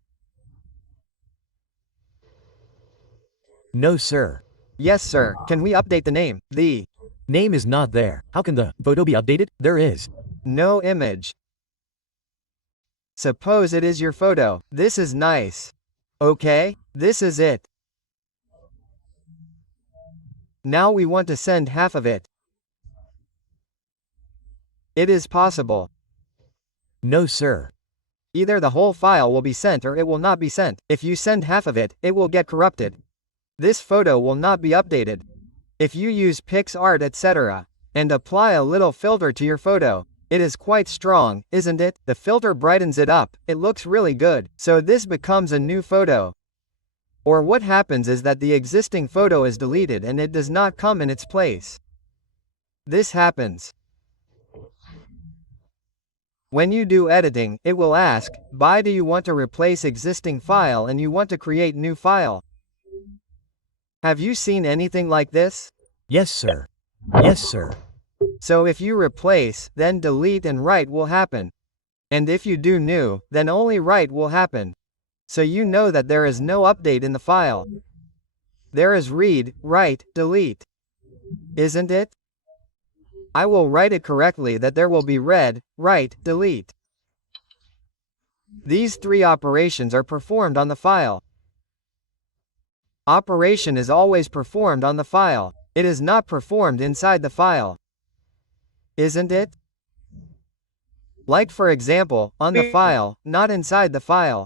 No, sir. Yes, sir. Can we update the name? The name is not there. How can the photo be updated? There is no image. Suppose it is your photo. This is nice. Okay, this is it. Now we want to send half of it. It is possible. No, sir. Either the whole file will be sent or it will not be sent. If you send half of it, it will get corrupted. This photo will not be updated. If you use PixArt etc. and apply a little filter to your photo, it is quite strong, isn't it? The filter brightens it up, it looks really good. So this becomes a new photo. Or what happens is that the existing photo is deleted and it does not come in its place. This happens. When you do editing, it will ask, do you want to replace existing file and you want to create new file? Have you seen anything like this? Yes, sir. Yes, sir. So if you replace, then delete and write will happen. And if you do new, then only write will happen. So you know that there is no update in the file. There is read, write, delete. Isn't it? I will write it correctly that there will be read, write, delete. These three operations are performed on the file. Operation is always performed on the file. It is not performed inside the file. Isn't it? Like for example, on the file, not inside the file.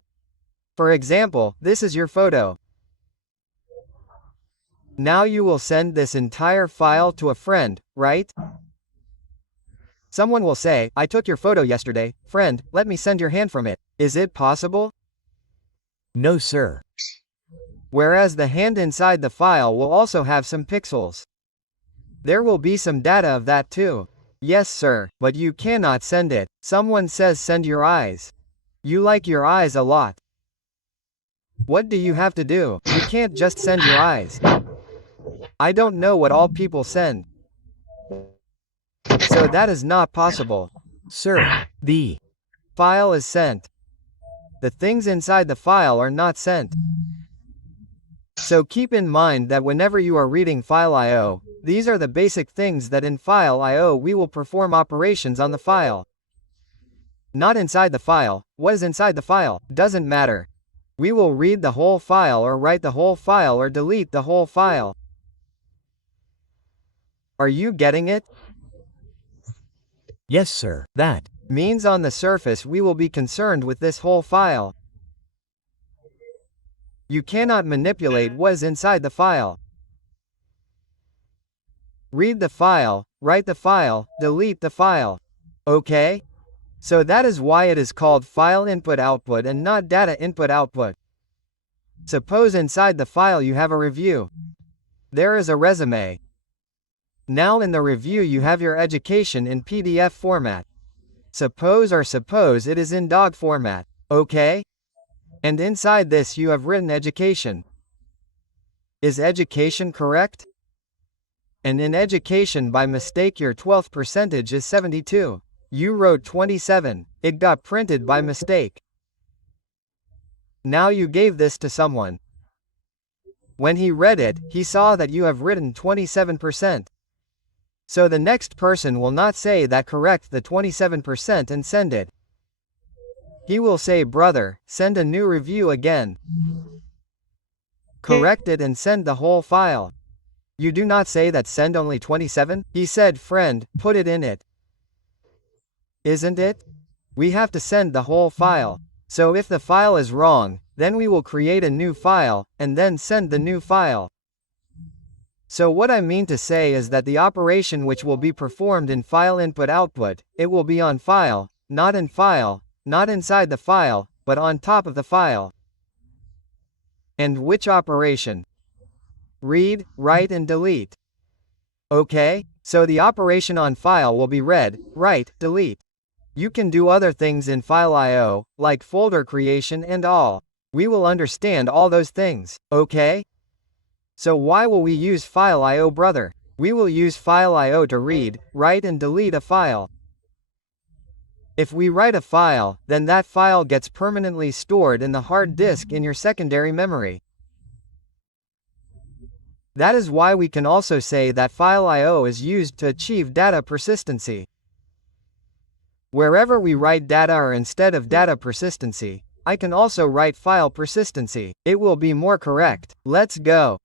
For example, this is your photo. Now you will send this entire file to a friend, right? Someone will say, I took your photo yesterday, friend, let me send your hand from it. Is it possible? No, sir. Whereas the hand inside the file will also have some pixels. There will be some data of that too. Yes, sir, but you cannot send it. Someone says send your eyes. You like your eyes a lot. What do you have to do? You can't just send your eyes. I don't know what all people send. So that is not possible. Sir, the file is sent. The things inside the file are not sent. So keep in mind that whenever you are reading file I/O, these are the basic things that in file I/O we will perform operations on the file. Not inside the file. What is inside the file? Doesn't matter. We will read the whole file or write the whole file or delete the whole file. Are you getting it? Yes, sir. That Means on the surface we will be concerned with this whole file. You cannot manipulate what is inside the file. Read the file, write the file, delete the file. Okay? So that is why it is called file input-output and not data input-output. Suppose inside the file you have a review. There is a resume. Now in the review you have your education in PDF format. Suppose it is in dog format. Okay? And inside this you have written education. Is education correct? And in education by mistake your 12th percentage is 72. You wrote 27. It got printed by mistake. Now you gave this to someone. When he read it, he saw that you have written 27%. So the next person will not say that correct the 27% and send it. He will say, brother, send a new review again. Correct it and send the whole file. You do not say that send only 27? He said, friend, put it in it. Isn't it? We have to send the whole file. So if the file is wrong, then we will create a new file, and then send the new file. So what I mean to say is that the operation which will be performed in file input-output, it will be on file, not in file, not inside the file, but on top of the file. And which operation? Read, write and delete. Okay, so the operation on file will be read, write, delete. You can do other things in file I/O, like folder creation and all. We will understand all those things, okay? So why will we use file I/O, brother? We will use file I/O to read, write and delete a file. If we write a file, then that file gets permanently stored in the hard disk in your secondary memory. That is why we can also say that file I/O is used to achieve data persistency. Wherever we write data or instead of data persistency, I can also write file persistency. It will be more correct. Let's go.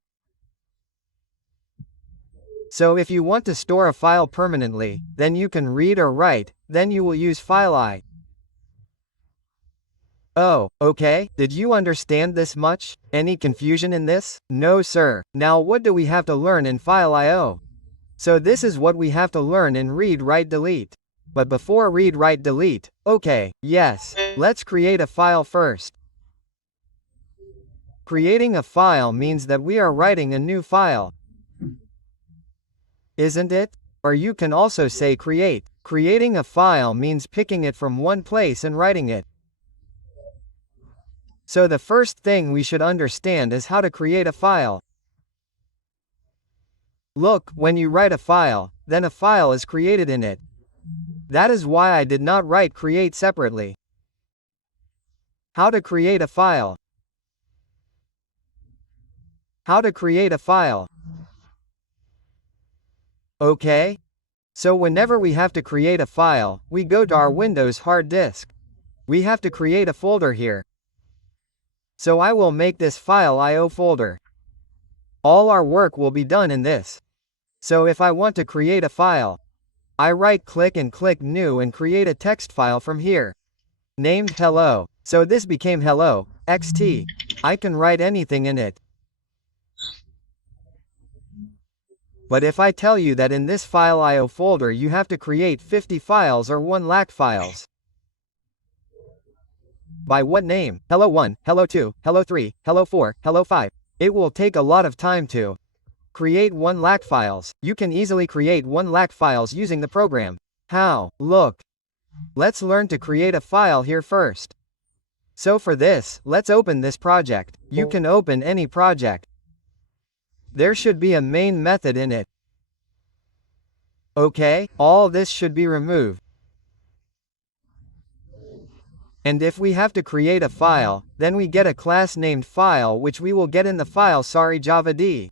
So if you want to store a file permanently, then you can read or write, then you will use file I. Oh, okay, did you understand this much? Any confusion in this? No sir. Now what do we have to learn in file I/O? So this is what we have to learn in read, write, delete. But before read, write, delete, okay, yes, let's create a file first. Creating a file means that we are writing a new file. Isn't it? Or you can also say create. Creating a file means picking it from one place and writing it. So the first thing we should understand is how to create a file. Look, when you write a file, then a file is created in it. That is why I did not write create separately. How to create a file. How to create a file. Okay? So whenever we have to create a file, we go to our Windows hard disk. We have to create a folder here. So I will make this file I/O folder. All our work will be done in this. So if I want to create a file, I right-click and click New and create a text file from here. Named Hello. So this became Hello, XT. I can write anything in it. But if I tell you that in this file I/O folder you have to create 50 files or 1 lakh files. By what name? Hello 1, Hello 2, Hello 3, Hello 4, Hello 5. It will take a lot of time to create 1 lakh files. You can easily create 1 lakh files using the program. How? Look. Let's learn to create a file here first. So for this, let's open this project. You can open any project. There should be a main method in it. Okay, all this should be removed. And if we have to create a file, then we get a class named file which we will get in the file Java D.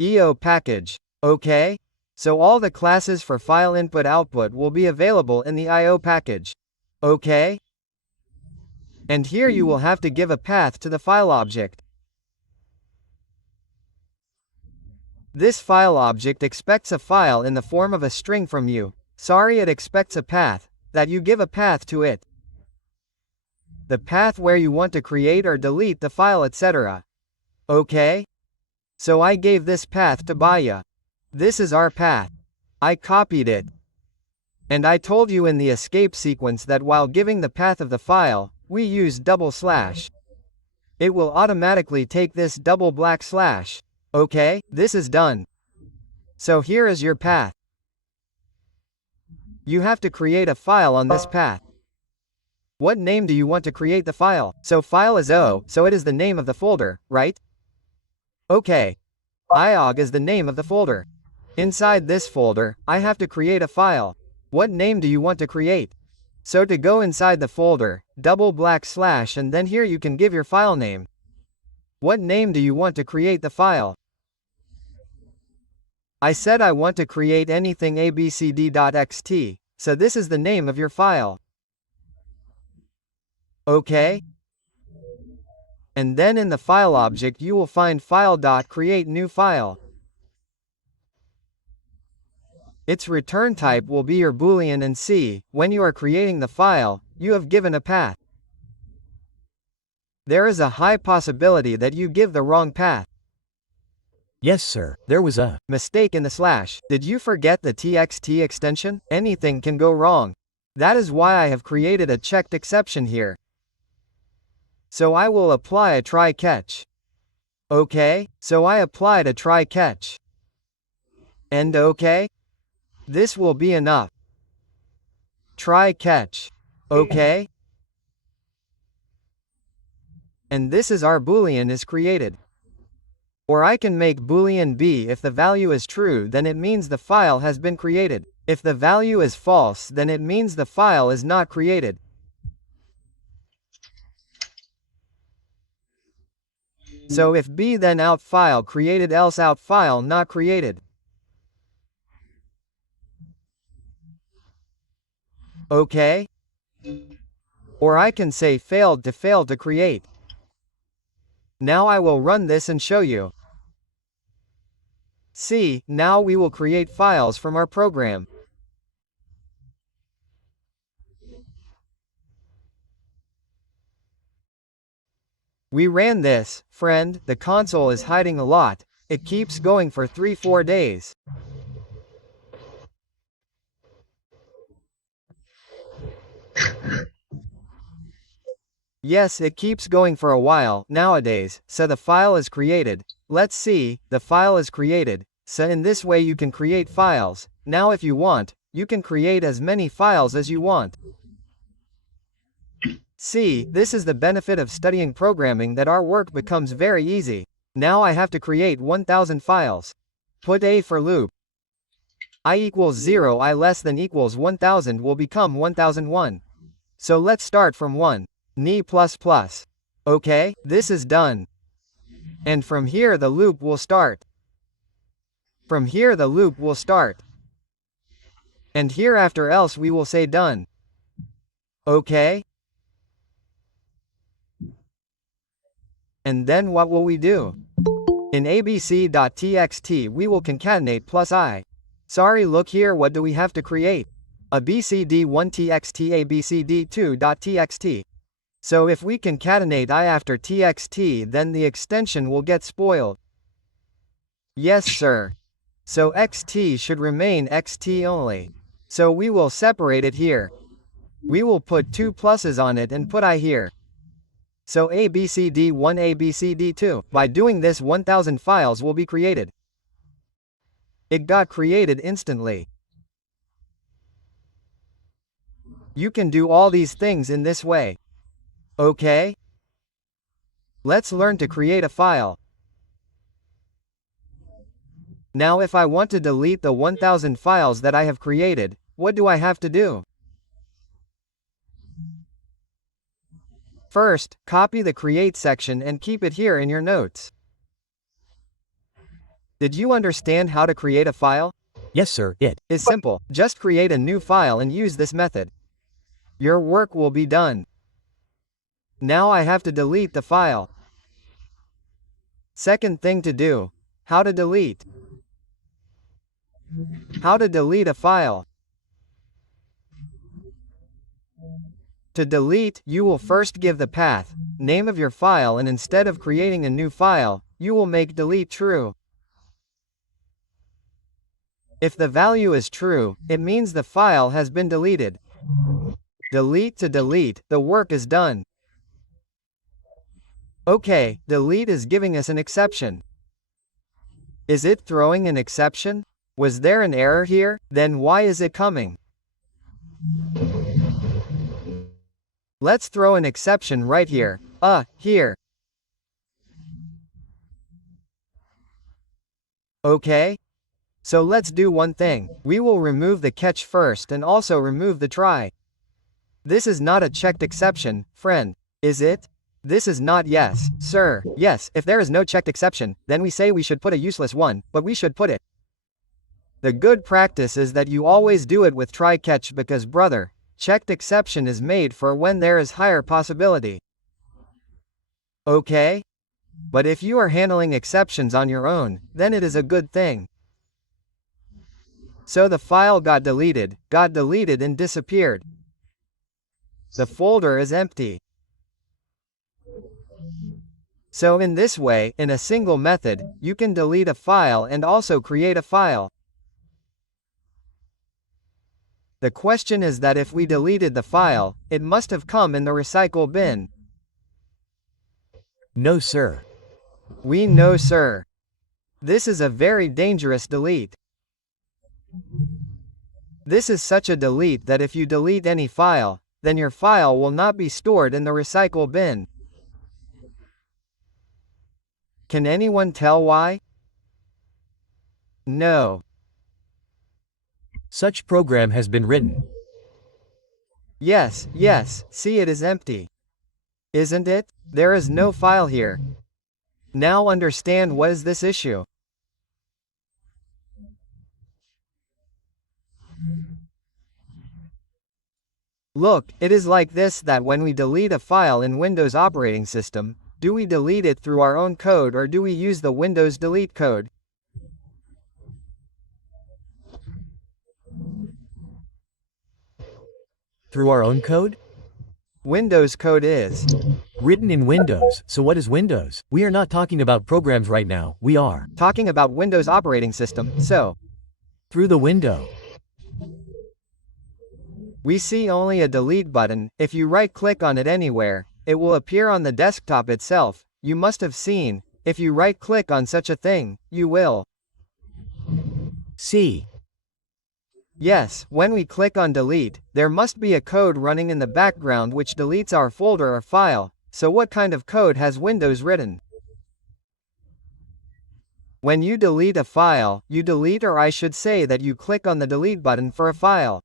EO package. Okay? So all the classes for file input output will be available in the IO package. Okay? And here you will have to give a path to the file object. This file object expects a file in the form of a string from you. Sorry, it expects a path, that you give a path to it. The path where you want to create or delete the file, etc. Okay? So I gave this path to Baya. This is our path. I copied it. And I told you in the escape sequence that while giving the path of the file, we use // It will automatically take this // Okay, this is done. So here is your path. You have to create a file on this path. What name do you want to create the file? So file is O, so it is the name of the folder, right? Okay. IOG is the name of the folder. Inside this folder, I have to create a file. What name do you want to create? So to go inside the folder, // and then here you can give your file name. What name do you want to create the file? I said I want to create anything abcd.xt, so this is the name of your file. Okay? And then in the file object you will find file.createNewFile. Its return type will be your Boolean, and see, when you are creating the file, you have given a path. There is a high possibility that you give the wrong path. Yes, sir, there was a mistake in the slash. Did you forget the txt extension? Anything can go wrong. That is why I have created a checked exception here. So I will apply a try catch. Okay, so I applied a try catch. And okay? This will be enough. Try catch. Okay? And this is our Boolean is created. Or I can make Boolean B. If the value is true, then it means the file has been created. If the value is false, then it means the file is not created. So if B, then out file created, else out file not created. Okay? Or I can say failed to create. Now I will run this and show you. See, now we will create files from our program. We ran this, friend, the console is hiding a lot. It keeps going for 3-4 days. Yes, it keeps going for a while, nowadays, so the file is created. Let's see, the file is created, so in this way you can create files. Now if you want, you can create as many files as you want. See, this is the benefit of studying programming, that our work becomes very easy. Now I have to create 1000 files. Put A for loop. I equals 0, I less than equals 1000 will become 1001. So let's start from 1. Ni++. Okay, this is done. And from here the loop will start. From here the loop will start. And hereafter else we will say done. Okay? And then what will we do? In abc.txt we will concatenate +i. Sorry, look here, what do we have to create? A bcd1txt abcd2.txt. So if we concatenate I after txt, then the extension will get spoiled. Yes, sir. So xt should remain xt only. So we will separate it here. We will put 2 pluses on it and put I here. So abcd1 abcd2. By doing this 1000 files will be created. It got created instantly. You can do all these things in this way. Okay? Let's learn to create a file. Now if I want to delete the 1000 files that I have created, what do I have to do? First, copy the create section and keep it here in your notes. Did you understand how to create a file? yes, sir, it It's simple. Just create a new file and use this method. Your work will be done. Now I have to delete the file. Second thing to do, how to delete. How to delete a file. To delete, you will first give the path, name of your file, and instead of creating a new file, you will make delete true. If the value is true, it means the file has been deleted. Delete to delete, the work is done. Okay, delete is giving us an exception. Is it throwing an exception? Was there an error here? Then why is it coming? Let's throw an exception right here. Here. Okay? So let's do one thing. We will remove the catch first and also remove the try. This is not a checked exception, friend. Is it? This is not yes, sir. Yes, if there is no checked exception, then we say we should put a useless one, but we should put it. The good practice is that you always do it with try catch because brother, checked exception is made for when there is higher possibility. Okay? But if you are handling exceptions on your own, then it is a good thing. So the file got deleted and disappeared. The folder is empty. So in this way, in a single method, you can delete a file and also create a file. The question is that if we deleted the file, it must have come in the recycle bin. No, sir. We know, sir. This is a very dangerous delete. This is such a delete that if you delete any file, then your file will not be stored in the recycle bin. Can anyone tell why? No. Such program has been written. Yes, see, it is empty. Isn't it? There is no file here. Now understand what is this issue. Look, it is like this that when we delete a file in Windows operating system, do we delete it through our own code or do we use the Windows delete code? Through our own code? Windows code is Written in Windows. So what is Windows? We are not talking about programs right now. We are talking about Windows operating system, so through the window. We see only a delete button. If you right-click on it anywhere, it will appear on the desktop itself. You must have seen, if you right-click on such a thing, you will see. Yes, when we click on delete, there must be a code running in the background which deletes our folder or file. So what kind of code has Windows written? When you delete a file, you delete, or I should say that you click on the delete button for a file.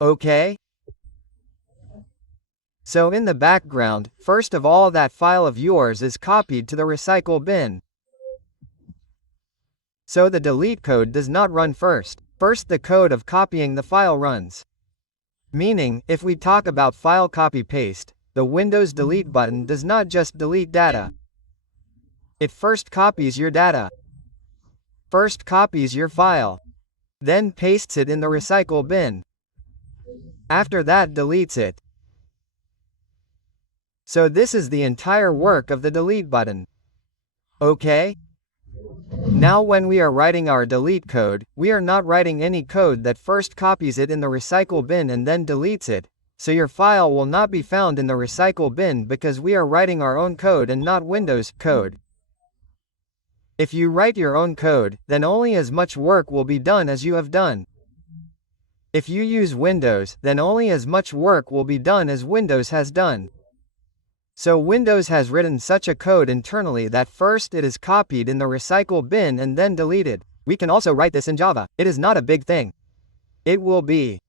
Okay? So in the background, first of all that file of yours is copied to the recycle bin. So the delete code does not run first. First the code of copying the file runs. Meaning, if we talk about file copy-paste, the Windows delete button does not just delete data. It first copies your data. First copies your file. Then pastes it in the recycle bin. After that deletes it. So this is the entire work of the delete button. Okay? Now when we are writing our delete code, we are not writing any code that first copies it in the recycle bin and then deletes it, so your file will not be found in the recycle bin because we are writing our own code and not Windows code. If you write your own code, then only as much work will be done as you have done. If you use Windows, then only as much work will be done as Windows has done. So Windows has written such a code internally that first it is copied in the recycle bin and then deleted. We can also write this in Java. It is not a big thing. It will be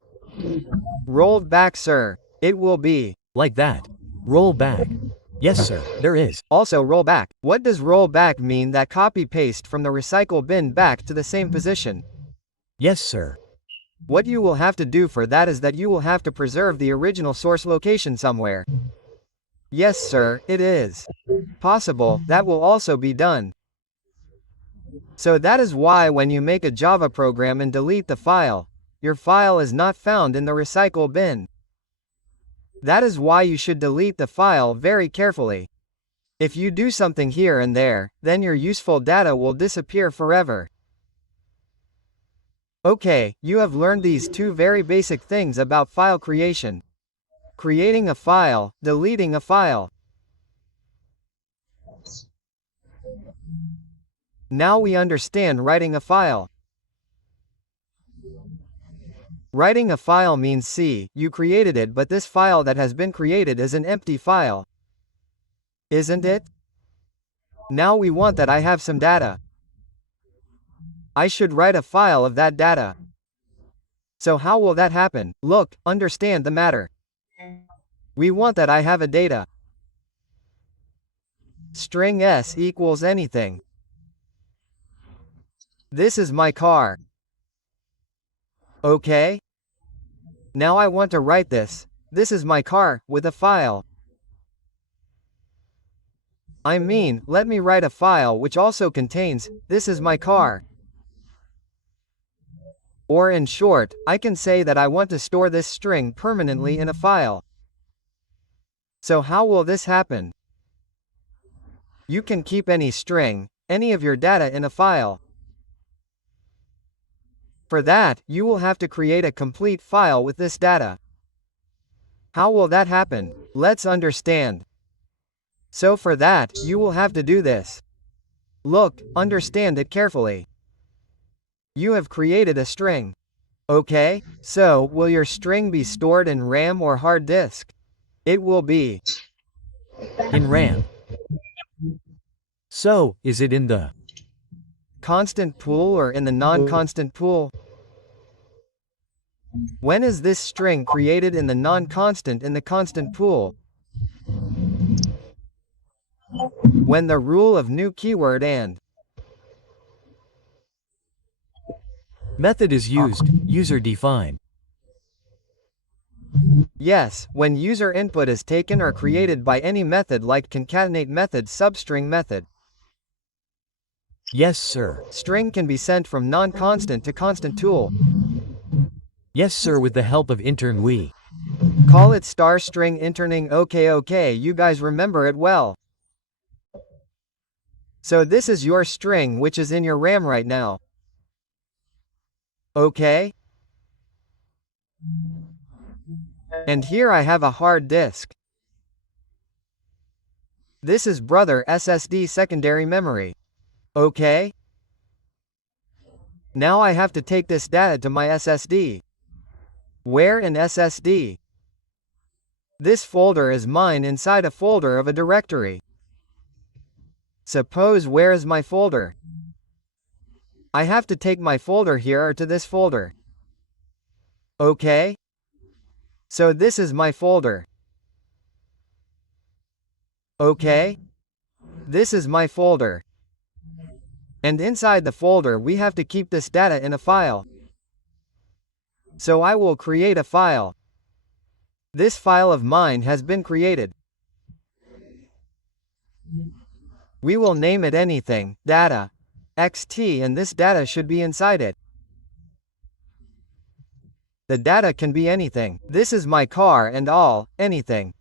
rolled back, sir. It will be like that. Roll back. Yes, sir, there is. Also roll back. What does roll back mean? That copy paste from the recycle bin back to the same position. Yes, sir. What you will have to do for that is that you will have to preserve the original source location somewhere. Yes, sir, it is possible that will also be done. So that is why when you make a Java program and delete the file, your file is not found in the recycle bin. That is why you should delete the file very carefully. If you do something here and there, then your useful data will disappear forever. Okay, you have learned these two very basic things about file creation. Creating a file, deleting a file. Now we understand writing a file. Writing a file means see, you created it, but this file that has been created is an empty file. Isn't it? Now we want that I have some data. I should write a file of that data. So how will that happen? Look, understand the matter. We want that I have a data. String s equals anything. This is my car. Okay? Now I want to write this. This is my car, with a file. I mean, let me write a file which also contains, this is my car. Or in short, I can say that I want to store this string permanently in a file. So how will this happen? You can keep any string, any of your data in a file. For that, you will have to create a complete file with this data. How will that happen? Let's understand. So for that, you will have to do this. Look, understand it carefully. You have created a string. Okay, so will your string be stored in RAM or hard disk? It will be In RAM. So, is it in the constant pool or in the non-constant pool? When is this string created in the non-constant in the constant pool? When the rule of new keyword and method is used, user-defined? Yes, when user input is taken or created by any method like concatenate method substring method. Yes, sir. String can be sent from non-constant to constant tool. Yes, sir, with the help of intern we. Call it star string interning. Okay, you guys remember it well. So this is your string which is in your RAM right now. Okay? And here I have a hard disk. This is brother SSD secondary memory. Okay? Now I have to take this data to my SSD. Where in SSD? This folder is mine inside a folder of a directory. Suppose where is my folder? I have to take my folder here or to this folder. Okay? So this is my folder. Okay? This is my folder. And inside the folder we have to keep this data in a file. So I will create a file. This file of mine has been created. We will name it anything, data, xt, and this data should be inside it. The data can be anything. This is my car and all, anything.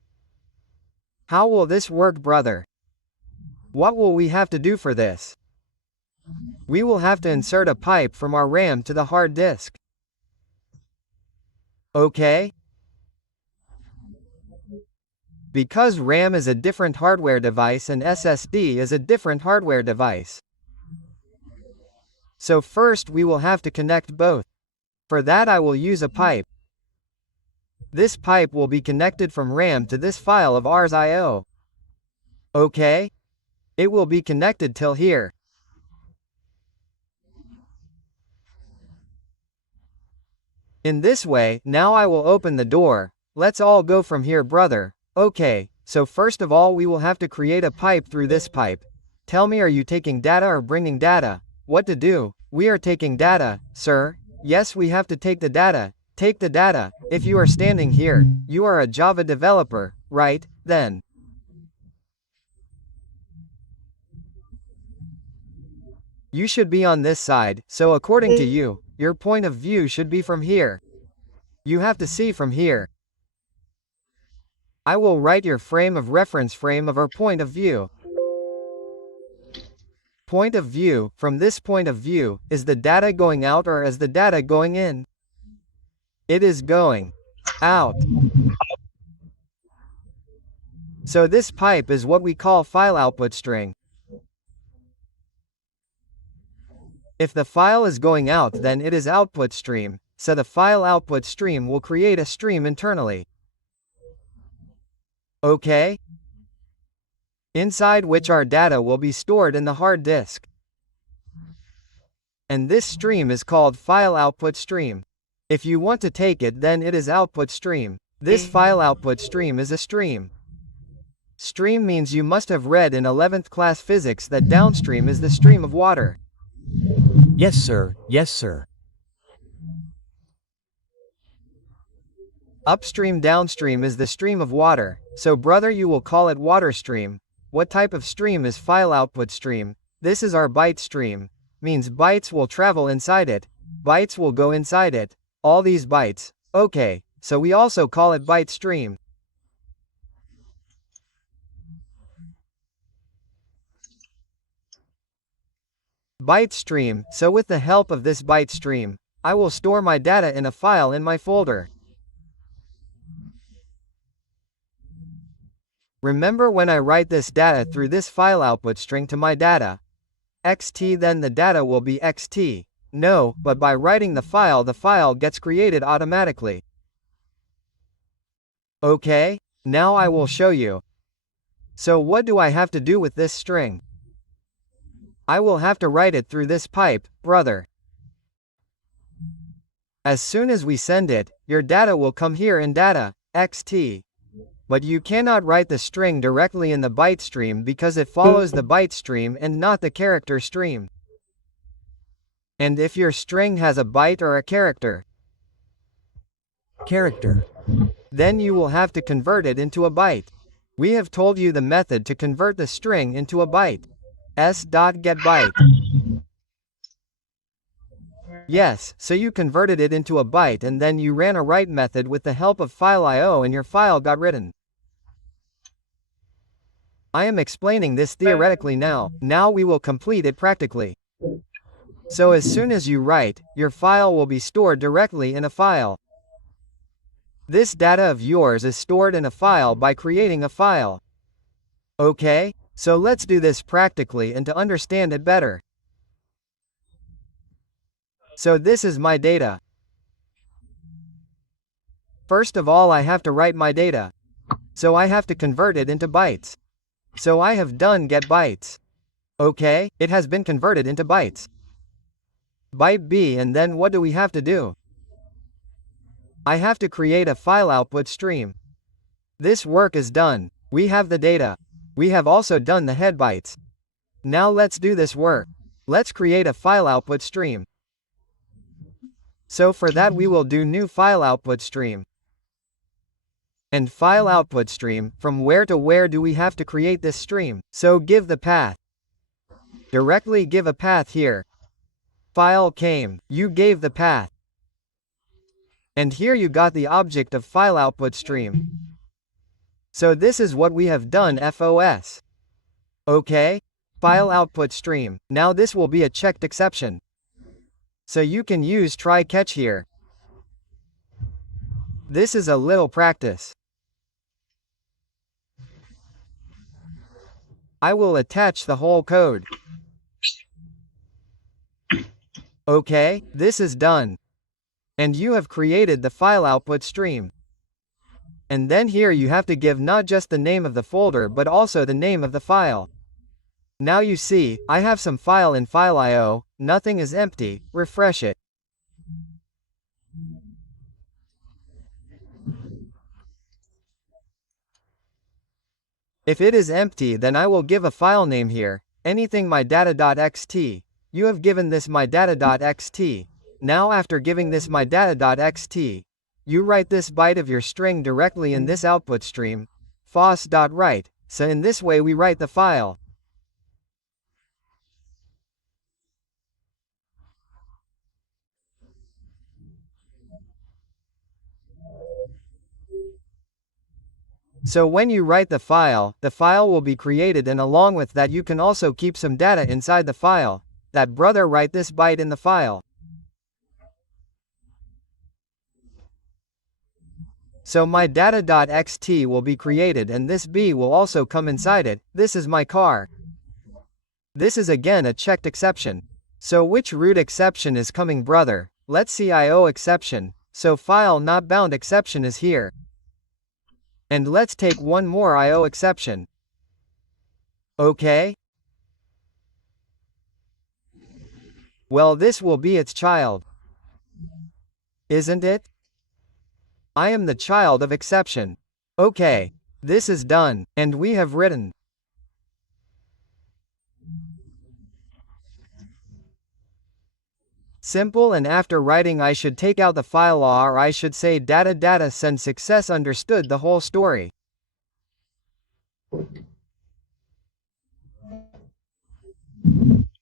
How will this work, brother? What will we have to do for this? We will have to insert a pipe from our RAM to the hard disk. Okay? Because RAM is a different hardware device and SSD is a different hardware device. So first we will have to connect both. For that I will use a pipe. This pipe will be connected from RAM to this file of ours IO. Okay? It will be connected till here. In this way, now I will open the door. Let's all go from here, brother. Okay, so first of all we will have to create a pipe through this pipe. Tell me, are you taking data or bringing data? What to do? We are taking data, sir. Yes, we have to take the data. Take the data. If you are standing here, you are a Java developer, right? Then you should be on this side, so according to you, your point of view should be from here. You have to see from here. I will write your frame of reference frame of our point of view. Point of view, from this point of view, is the data going out or is the data going in? It is going out. So this pipe is what we call file output string. If the file is going out, then it is output stream, so the file output stream will create a stream internally. Okay? Inside which our data will be stored in the hard disk. And this stream is called file output stream. If you want to take it, then it is output stream. This file output stream is a stream. Stream means you must have read in 11th class physics that downstream is the stream of water. Yes, sir. Yes, sir. Upstream downstream is the stream of water, so brother you will call it water stream. What type of stream is file output stream? This is our byte stream. Means bytes will travel inside it. Bytes will go inside it. All these bytes. Okay, so we also call it byte stream. Byte stream, so with the help of this byte stream, I will store my data in a file in my folder. Remember when I write this data through this file output string to my data, xt, then the data will be xt. No, but by writing the file gets created automatically. Okay, now I will show you. So what do I have to do with this string? I will have to write it through this pipe, brother. As soon as we send it, your data will come here in data, xt. But you cannot write the string directly in the byte stream because it follows the byte stream and not the character stream. And if your string has a byte or a character, then you will have to convert it into a byte. We have told you the method to convert the string into a byte. s.getByte. Yes, so you converted it into a byte and then you ran a write method with the help of file.io and your file got written. I am explaining this theoretically now. Now we will complete it practically. So as soon as you write, your file will be stored directly in a file. This data of yours is stored in a file by creating a file. Okay, so let's do this practically and to understand it better. So this is my data. First of all, I have to write my data. So I have to convert it into bytes. So I have done get bytes. Okay, it has been converted into bytes. Byte B, and then what do we have to do? I have to create a file output stream. This work is done. We have the data. We have also done the head bytes. Now let's do this work. Let's create a file output stream. So for that we will do new file output stream. And file output stream, from where to where do we have to create this stream? So give the path. Directly give a path here. File came, you gave the path. And here you got the object of file output stream. So this is what we have done FOS. Okay? File output stream. Now this will be a checked exception. So you can use try catch here. This is a little practice. I will attach the whole code. Okay, this is done. And you have created the file output stream. And then here you have to give not just the name of the folder but also the name of the file. Now you see, I have some file in file.io, nothing is empty, refresh it. If it is empty, then I will give a file name here, anything my data.xt. You have given this my data.xt. Now after giving this mydata.xt, you write this byte of your string directly in this output stream, fos.write, so in this way we write the file. So when you write the file will be created, and along with that you can also keep some data inside the file. That brother write this byte in the file. So my data.xt will be created and this b will also come inside it. This is my car. This is again a checked exception. So which root exception is coming, brother? Let's see IO exception. So file not bound exception is here. And let's take one more IO exception. Okay? Well, this will be its child. Isn't it? I am the child of exception. Okay. This is done, and we have written. Simple, and after writing I should take out the file, or I should say data send success, understood the whole story.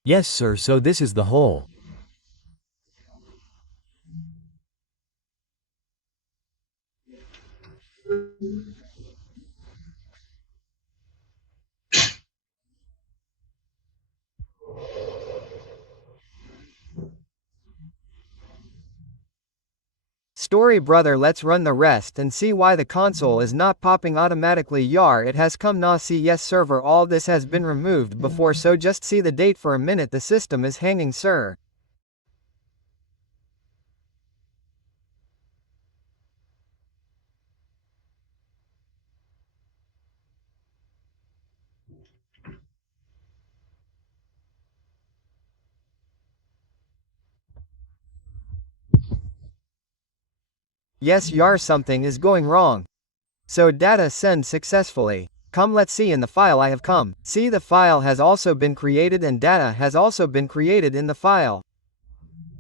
Yes, sir, so this is the whole. Story, brother. Let's run the rest and see why the console is not popping automatically. Yar, it has come na. See, yes server, all this has been removed before, so just see the date for a minute. The system is hanging, sir. Yes, Yar, something is going wrong. So data send successfully. Come, let's see in the file I have come. See, the file has also been created and data has also been created in the file.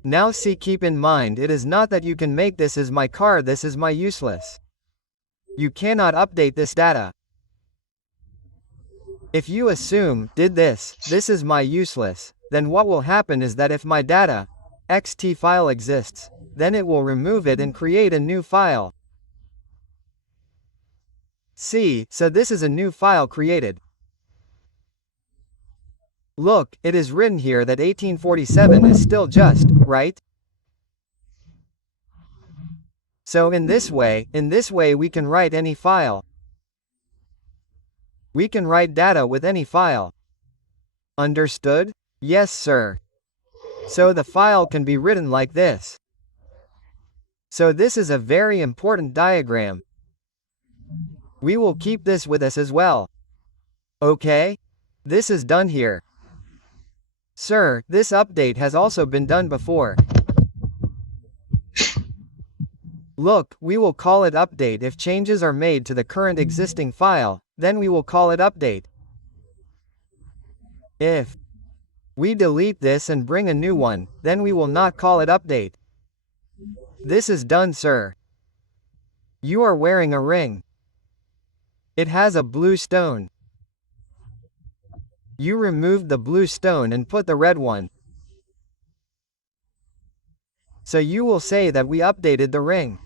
Now see, keep in mind, it is not that you can make this is my car, this is my useless. You cannot update this data. If you assume, did this is my useless, then what will happen is that if my data xt file exists, then it will remove it and create a new file. See, so this is a new file created. Look, it is written here that 1847 is still just, right? So in this way we can write any file. We can write data with any file. Understood? Yes, sir. So the file can be written like this. So this is a very important diagram. We will keep this with us as well. Okay? This is done here. Sir, this update has also been done before. Look, we will call it update if changes are made to the current existing file, then we will call it update. If we delete this and bring a new one, then we will not call it update. This is done, sir. You are wearing a ring. It has a blue stone. You removed the blue stone and put the red one. So you will say that we updated the ring.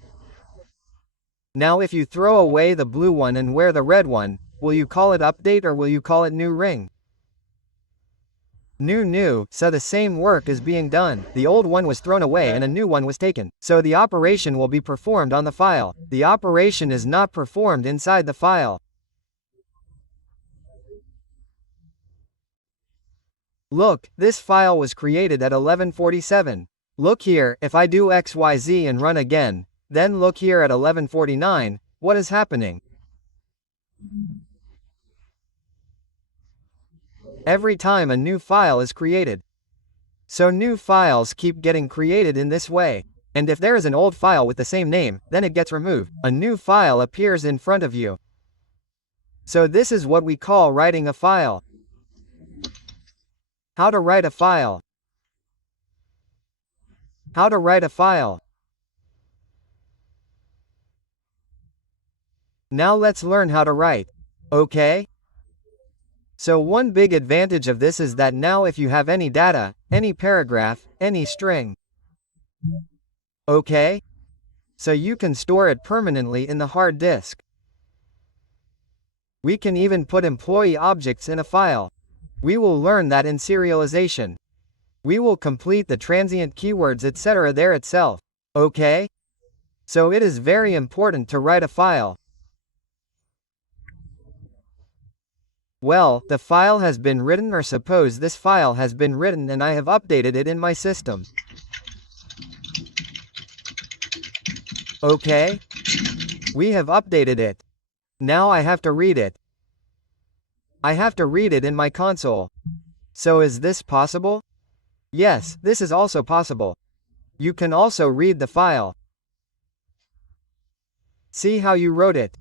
Now if you throw away the blue one and wear the red one, will you call it update or will you call it new ring? New, so the same work is being done. The old one was thrown away and a new one was taken. So the operation will be performed on the file. The operation is not performed inside the file. Look, this file was created at 1147. Look here, if I do XYZ and run again, then look here at 1149, what is happening? Every time a new file is created. So new files keep getting created in this way. And if there is an old file with the same name, then it gets removed. A new file appears in front of you. So this is what we call writing a file. How to write a file. How to write a file. Now let's learn how to write. Okay? So one big advantage of this is that now if you have any data, any paragraph, any string. Okay? So you can store it permanently in the hard disk. We can even put employee objects in a file. We will learn that in serialization. We will complete the transient keywords etc. there itself. Okay? So it is very important to write a file. Well, the file has been written, or suppose this file has been written and I have updated it in my system. Okay? We have updated it. Now I have to read it. I have to read it in my console. So is this possible? Yes, this is also possible. You can also read the file. See how you wrote it.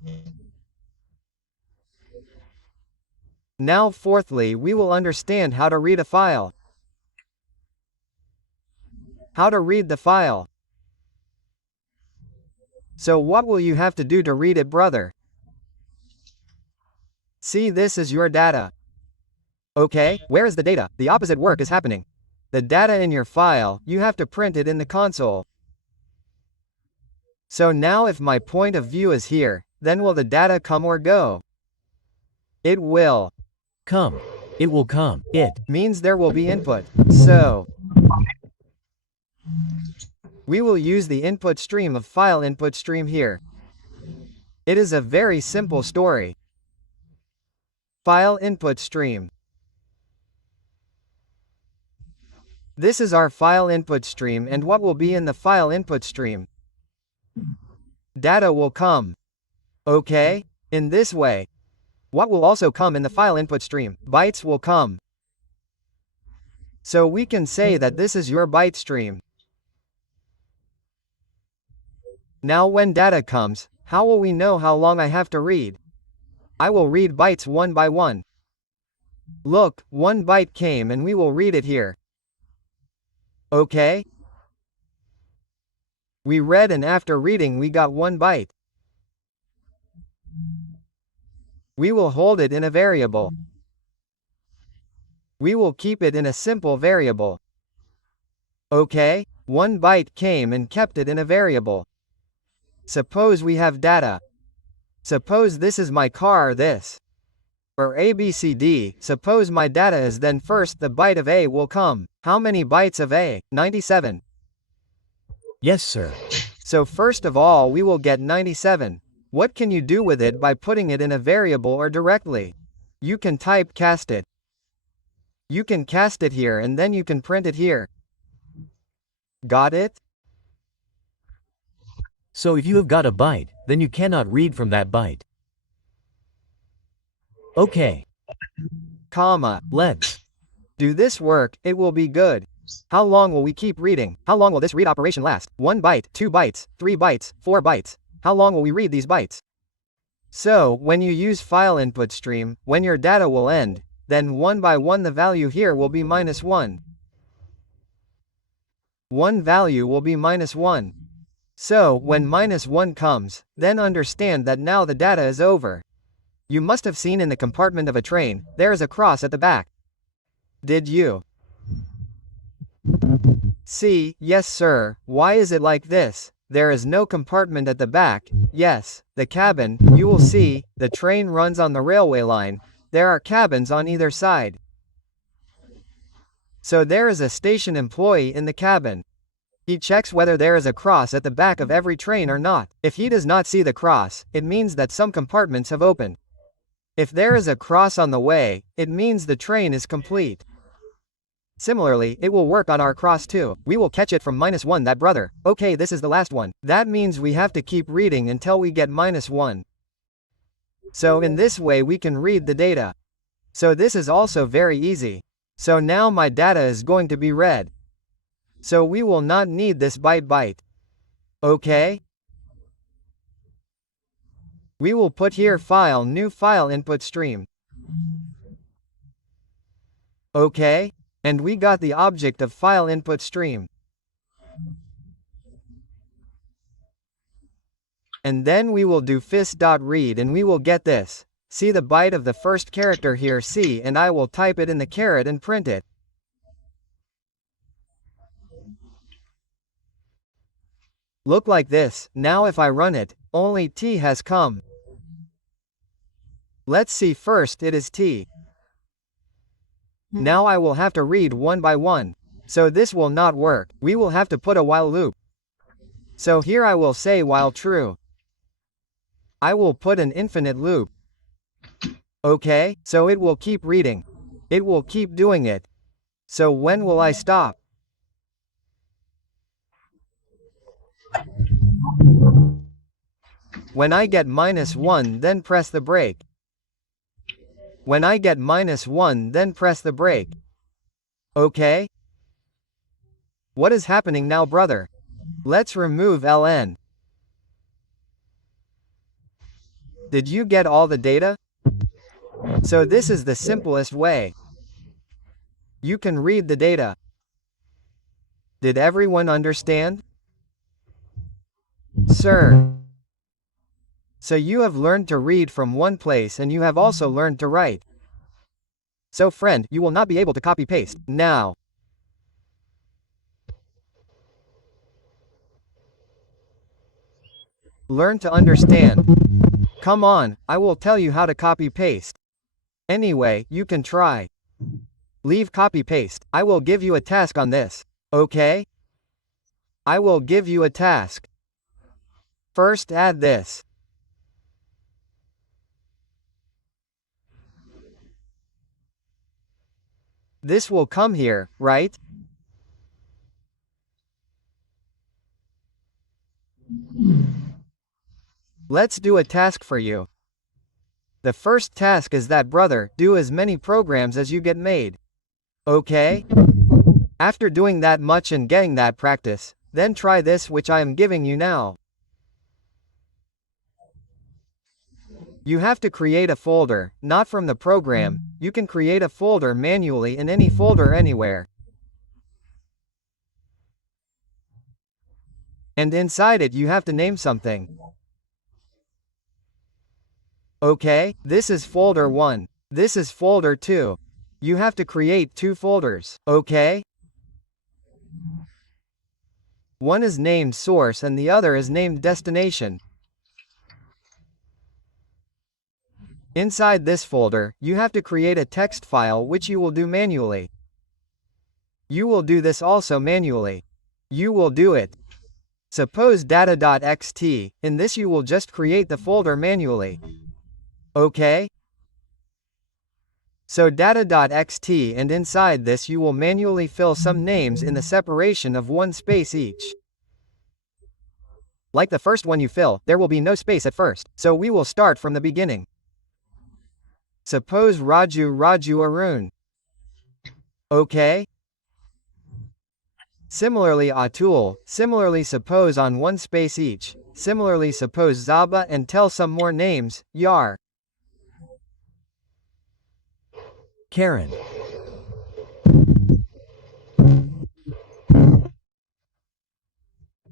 Now fourthly, we will understand how to read a file. How to read the file. So what will you have to do to read it, brother? See, this is your data. Okay, where is the data? The opposite work is happening. The data in your file, you have to print it in the console. So now if my point of view is here, then will the data come or go? It will. Come. It will come. It Means there will be input. So we will use the input stream of file input stream here. It is a very simple story. File input stream. This is our file input stream, and what will be in the file input stream? Data will come. Okay? In this way. What will also come in the file input stream? Bytes will come. So we can say that this is your byte stream. Now when data comes, how will we know how long I have to read? I will read bytes one by one. Look, 1 byte came and we will read it here. Okay? We read, and after reading we got 1 byte. We will hold it in a variable. We will keep it in a simple variable. Okay? 1 byte came and kept it in a variable. Suppose we have data. Suppose this is my car, or this. Or ABCD. Suppose my data is, then first the byte of A will come. How many bytes of A? 97. Yes, sir. So first of all we will get 97. What can you do with it by putting it in a variable or directly? You can typecast it. You can cast it here and then you can print it here. Got it? So if you have got a byte, then you cannot read from that byte. Okay. Comma. Let's. Do this work, it will be good. How long will we keep reading? How long will this read operation last? 1 byte, 2 bytes, 3 bytes, 4 bytes. How long will we read these bytes? So, when you use file input stream, when your data will end, then 1 by 1 the value here will be -1. 1 value will be -1. So, when -1 comes, then understand that now the data is over. You must have seen in the compartment of a train, there is a cross at the back. Did you? See, yes sir, why is it like this? There is no compartment at the back. Yes, the cabin, you will see, the train runs on the railway line. There are cabins on either side. So there is a station employee in the cabin. He checks whether there is a cross at the back of every train or not. If he does not see the cross, it means that some compartments have opened. If there is a cross on the way, it means the train is complete. Similarly, it will work on our cross too. We will catch it from -1, that brother. Okay, this is the last one. That means we have to keep reading until we get -1. So in this way we can read the data. So this is also very easy. So now my data is going to be read. So we will not need this byte. Okay? We will put here file new file input stream. Okay? And we got the object of file input stream. And then we will do fis.read and we will get this. See the byte of the first character here, C, and I will type it in the caret and print it. Look like this. Now if I run it, only T has come. Let's see first, it is T. Now I will have to read one by one. So this will not work. We will have to put a while loop. So here I will say while true. I will put an infinite loop. Okay, so it will keep reading. It will keep doing it. So when will I stop? When I get -1, then press the brake. When I get -1, then press the brake. Okay? What is happening now, brother? Let's remove ln. Did you get all the data? So this is the simplest way. You can read the data. Did everyone understand? Sir. So you have learned to read from one place and you have also learned to write. So friend, you will not be able to copy-paste now. Learn to understand. Come on, I will tell you how to copy-paste. Anyway, you can try. Leave copy-paste. I will give you a task on this. Okay? I will give you a task. First add this. This will come here, right? Let's do a task for you. The first task is that, brother, do as many programs as you get made. Okay? After doing that much and getting that practice, then try this which I am giving you now. You have to create a folder, not from the program. You can create a folder manually in any folder anywhere. And inside it you have to name something. Okay, this is folder 1. This is folder 2. You have to create 2 folders, okay? One is named source and the other is named destination. Inside this folder, you have to create a text file which you will do manually. You will do this also manually. You will do it. Suppose data.xt, in this you will just create the folder manually. Okay? So data.xt, and inside this you will manually fill some names in the separation of 1 space each. Like the first one you fill, there will be no space at first, so we will start from the beginning. Suppose Raju Arun. Okay? Similarly Atul, similarly suppose on 1 space each, similarly suppose Zaba and tell some more names, Yar. Karen.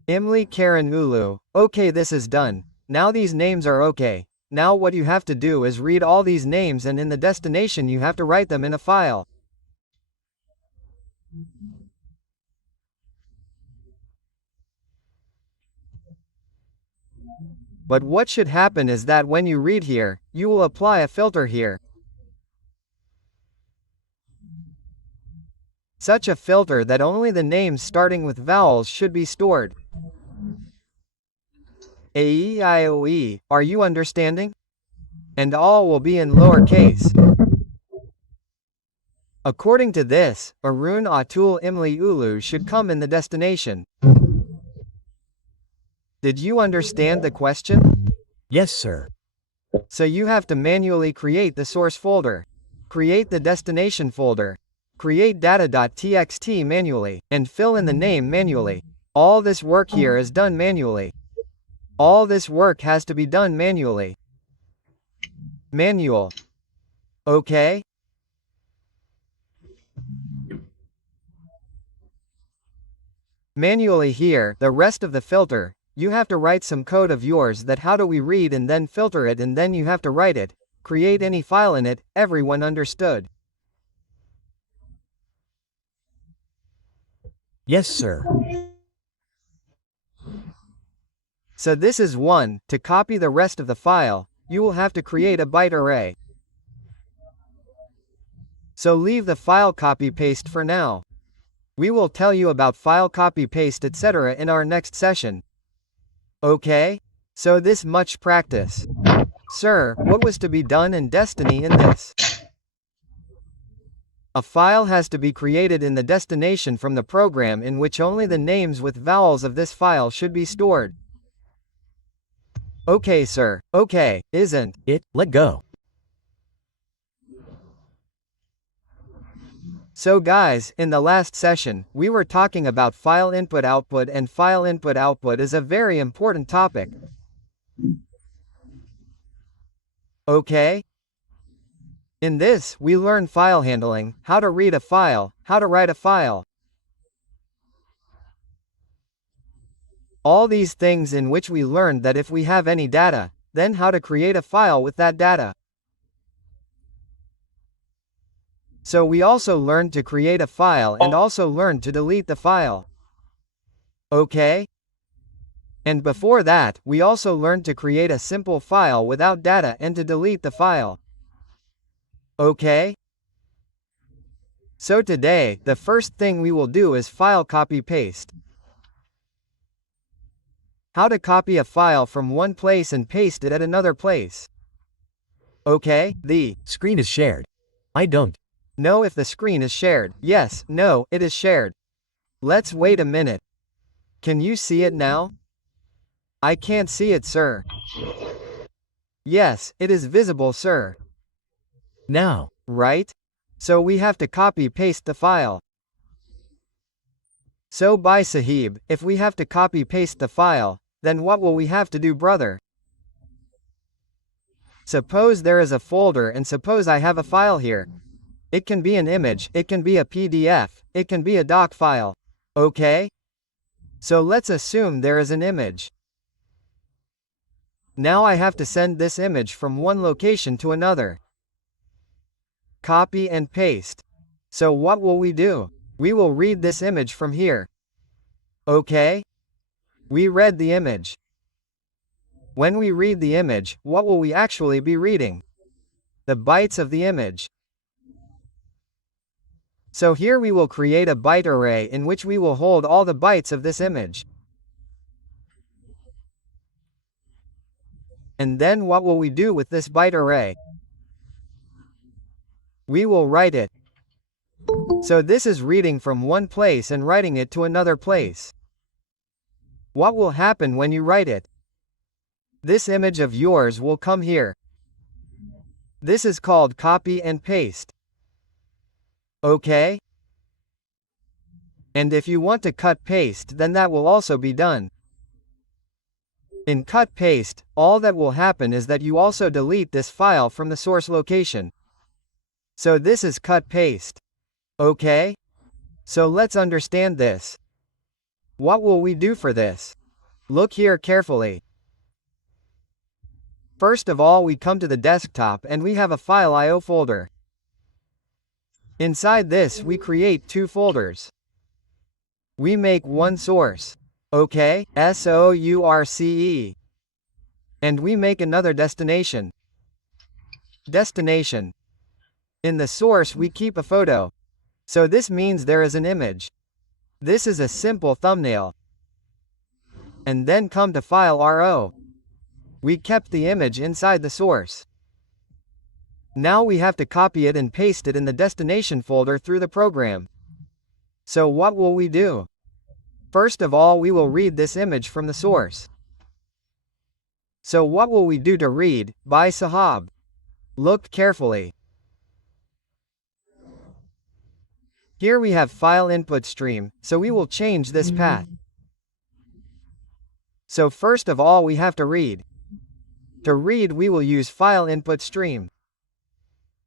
Imli Karen Ulu. Okay, this is done. Now these names are okay. Now what you have to do is read all these names and in the destination you have to write them in a file. But what should happen is that when you read here, you will apply a filter here. Such a filter that only the names starting with vowels should be stored. A-E-I-O-E, are you understanding? And all will be in lowercase. According to this, Arun Atul Imli Ulu should come in the destination. Did you understand the question? Yes, sir. So you have to manually create the source folder, create the destination folder, create data.txt manually, and fill in the name manually. All this work here is done manually. All this work has to be done manually. Manual. Okay? Manually here, the rest of the filter, you have to write some code of yours that how do we read and then filter it and then you have to write it, create any file in it, everyone understood? Yes, sir. So this is one, to copy the rest of the file, you will have to create a byte array. So leave the file copy paste for now. We will tell you about file copy paste etc. in our next session. Okay? So this much practice. Sir, what was to be done in Destiny in this? A file has to be created in the destination from the program in which only the names with vowels of this file should be stored. Okay, sir. Okay, isn't it? Let go. So guys, in the last session, we were talking about file input-output, and file input-output is a very important topic. Okay? In this, we learn file handling, how to read a file, how to write a file. All these things in which we learned that if we have any data, then how to create a file with that data. So we also learned to create a file and also learned to delete the file. Okay? And before that, we also learned to create a simple file without data and to delete the file. Okay? So today, the first thing we will do is file copy-paste. How to copy a file from one place and paste it at another place. Okay, the screen is shared. I don't know if the screen is shared. Yes, no, it is shared. Let's wait a minute. Can you see it now? I can't see it, sir. Yes, it is visible, sir. Now. Right? So we have to copy-paste the file. So by Sahib, if we have to copy-paste the file, then what will we have to do, brother? Suppose there is a folder and suppose I have a file here. It can be an image, it can be a PDF, it can be a doc file. Okay? So let's assume there is an image. Now I have to send this image from one location to another. Copy and paste. So what will we do? We will read this image from here. Okay? We read the image. When we read the image, what will we actually be reading? The bytes of the image. So here we will create a byte array in which we will hold all the bytes of this image. And then what will we do with this byte array? We will write it. So this is reading from one place and writing it to another place. What will happen when you write it? This image of yours will come here. This is called copy and paste. Okay? And if you want to cut paste, then that will also be done. In cut paste, all that will happen is that you also delete this file from the source location. So this is cut paste. Okay? So let's understand this. What will we do for this? Look here carefully. First of all, we come to the desktop and we have a file IO folder. Inside this, we create two folders. We make one source. Okay, source. And we make another destination. Destination. In the source we keep a photo. So this means there is an image. This is a simple thumbnail. And then come to file RO. We kept the image inside the source. Now we have to copy it and paste it in the destination folder through the program. So what will we do? First of all, we will read this image from the source. So what will we do to read? By Sahab. Look carefully. Here we have file input stream, so we will change this path. So first of all we have to read. To read we will use file input stream.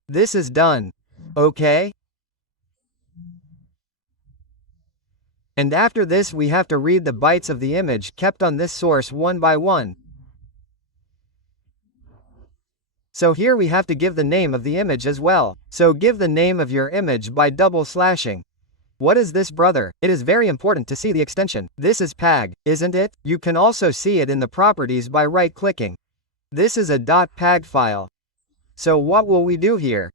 This is done. Okay? And after this we have to read the bytes of the image kept on this source one by one. So here we have to give the name of the image as well. So give the name of your image by double slashing. What is this, brother? It is very important to see the extension. This is PAG, isn't it? You can also see it in the properties by right-clicking. This is a .pag file. So what will we do here?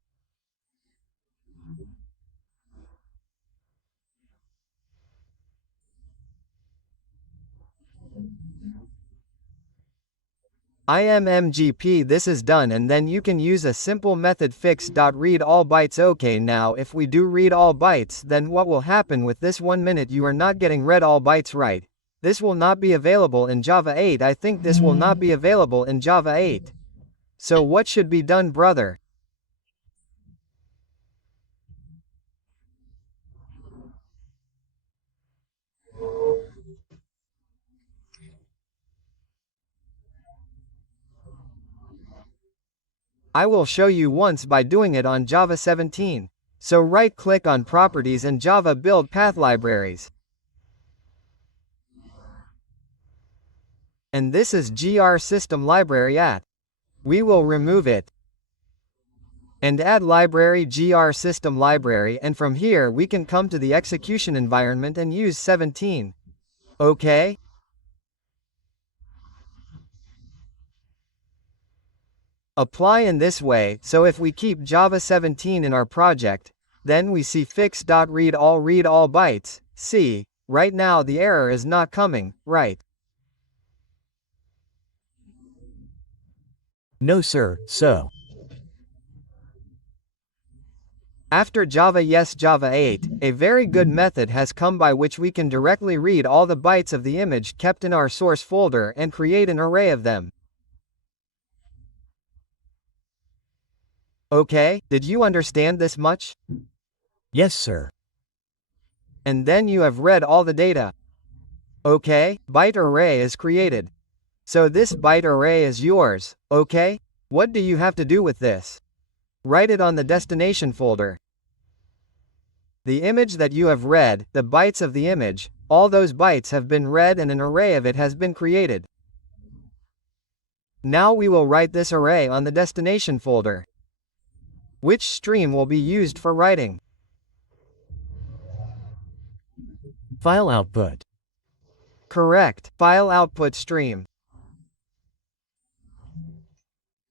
IMMGP, this is done, and then you can use a simple method fix.read all bytes. Okay, now if we do read all bytes, then what will happen with this 1 minute? You are not getting read all bytes, right? This will not be available in Java 8. I think this will not be available in Java 8. So what should be done, brother? I will show you once by doing it on Java 17. So right-click on Properties and Java Build Path Libraries. And this is GR System Library at. We will remove it. And add library GR System Library, and from here we can come to the execution environment and use 17. Okay? Apply in this way, so if we keep Java 17 in our project, then we see fix.read all bytes. See, right now the error is not coming, right? No sir, so. After Java 8, a very good method has come by which we can directly read all the bytes of the image kept in our source folder and create an array of them. Okay, did you understand this much? Yes sir. And then you have read all the data. Okay, byte array is created. So this byte array is yours, okay? What do you have to do with this? Write it on the destination folder. The image that you have read, the bytes of the image, all those bytes have been read and an array of it has been created. Now we will write this array on the destination folder. Which stream will be used for writing? File output. Correct, file output stream.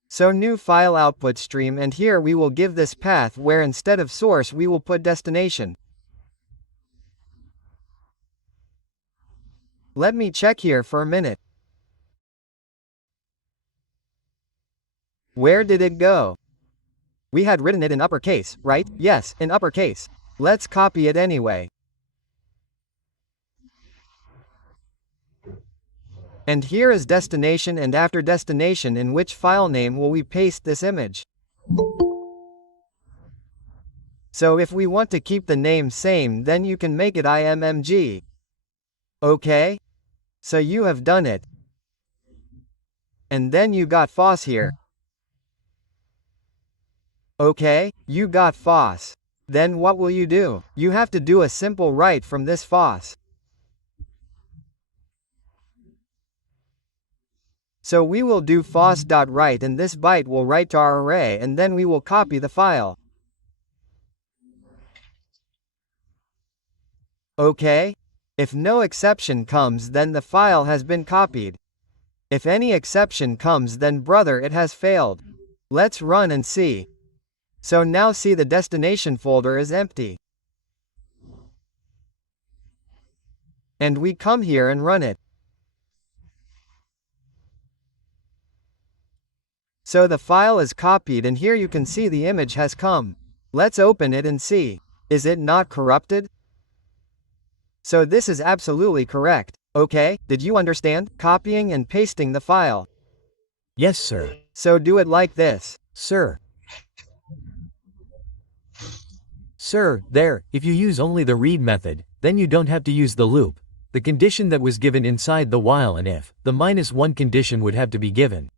So new file output stream, and here we will give this path where instead of source we will put destination. Let me check here for a minute. Where did it go? We had written it in uppercase, right? Yes, in uppercase. Let's copy it anyway. And here is destination, and after destination, in which file name will we paste this image? So if we want to keep the name same, then you can make it IMMG. Okay? So you have done it. And then you got FOSS here. Okay, you got FOSS. Then what will you do? You have to do a simple write from this FOSS. So we will do FOSS.write, and this byte will write to our array, and then we will copy the file. Okay? If no exception comes, then the file has been copied. If any exception comes, then brother, it has failed. Let's run and see. So now see, the destination folder is empty. And we come here and run it. So the file is copied, and here you can see the image has come. Let's open it and see. Is it not corrupted? So this is absolutely correct. Okay, did you understand? Copying and pasting the file. Yes sir. So do it like this. Sir. Sir, there, if you use only the read method, then you don't have to use the loop. The condition that was given inside the while and if, the -1 condition would have to be given.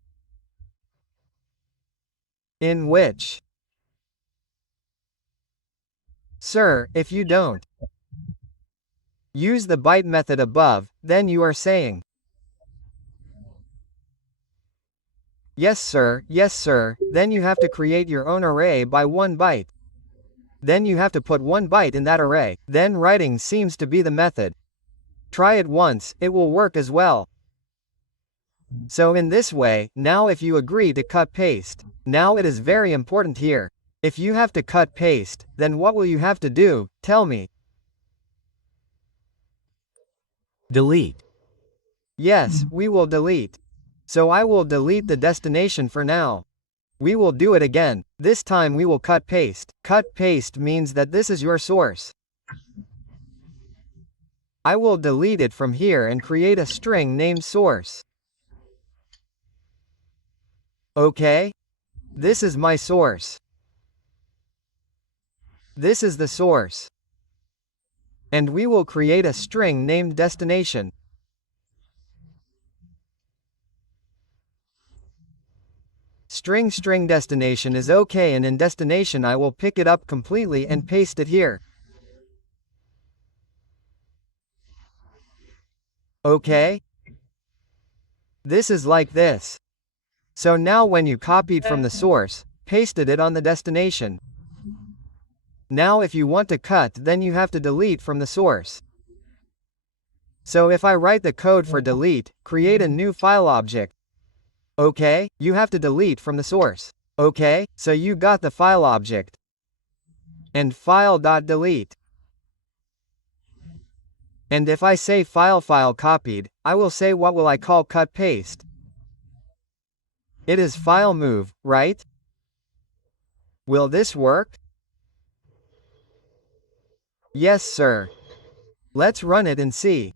In which? Sir, if you don't. Use the byte method above, then you are saying, yes sir, then you have to create your own array by 1 byte. Then you have to put 1 byte in that array, then writing seems to be the method. Try it once, it will work as well. So in this way, now if you agree to cut paste, now it is very important here. If you have to cut paste, then what will you have to do, tell me. Delete. Yes, we will delete. So I will delete the destination for now. We will do it again. This time we will cut paste. Cut paste means that this is your source. I will delete it from here and create a string named source. Okay? This is my source. This is the source. And we will create a string named destination. String destination is okay, and in destination I will pick it up completely and paste it here. Okay? This is like this. So now when you copied from the source, pasted it on the destination. Now if you want to cut, then you have to delete from the source. So if I write the code for delete, create a new file object. Okay, you have to delete from the source. Okay, so you got the file object. And file.delete. And if I say file copied, I will say what will I call cut paste. It is file move, right? Will this work? Yes sir. Let's run it and see.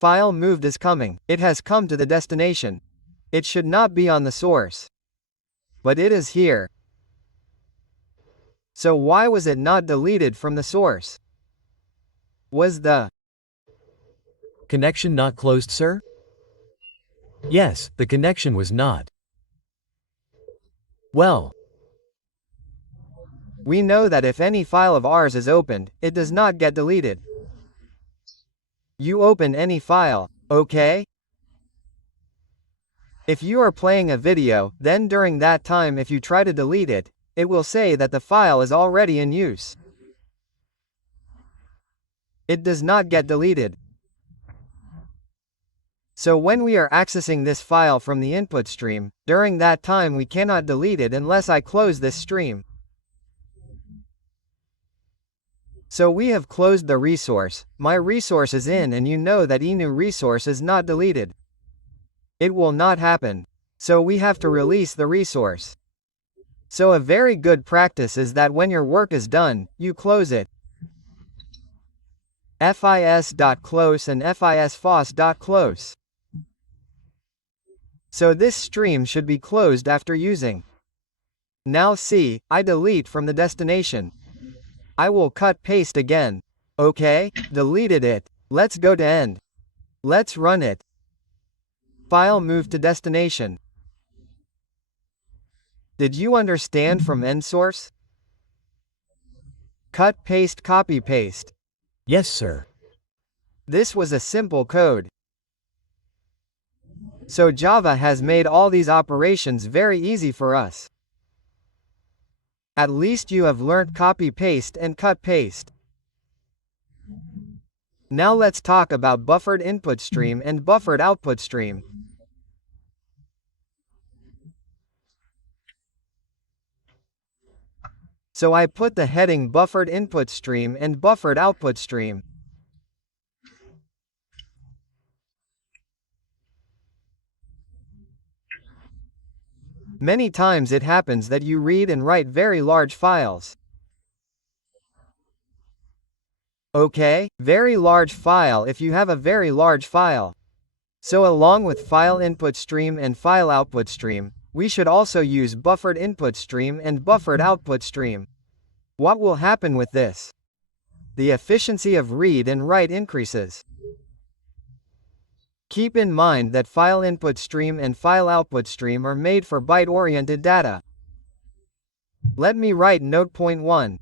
File moved is coming. It has come to the destination. It should not be on the source. But it is here. So why was it not deleted from the source? Was the Connection not closed, sir? Yes, the connection was not. Well, we know that if any file of ours is opened, it does not get deleted. You open any file, okay? If you are playing a video, then during that time if you try to delete it, it will say that the file is already in use. It does not get deleted. So when we are accessing this file from the input stream, during that time we cannot delete it unless I close this stream. So we have closed the resource, my resource is in, and you know that new resource is not deleted. It will not happen. So we have to release the resource. So a very good practice is that when your work is done, you close it. fis.close and fisfos.close. So this stream should be closed after using. Now see, I delete from the destination. I will cut paste again. Okay, deleted it. Let's go to end. Let's run it. File moved to destination. Did you understand from end source? Cut paste copy paste. yes, sir. This was a simple code. So Java has made all these operations very easy for us. At least you have learnt copy paste and cut paste. Now let's talk about buffered input stream and buffered output stream. So I put the heading buffered input stream and buffered output stream. Many times it happens that you read and write very large files. Okay, very large file if you have a very large file. So along with file input stream and file output stream, we should also use buffered input stream and buffered output stream. What will happen with this? The efficiency of read and write increases. Keep in mind that file input stream and file output stream are made for byte-oriented data. Let me write note point 1.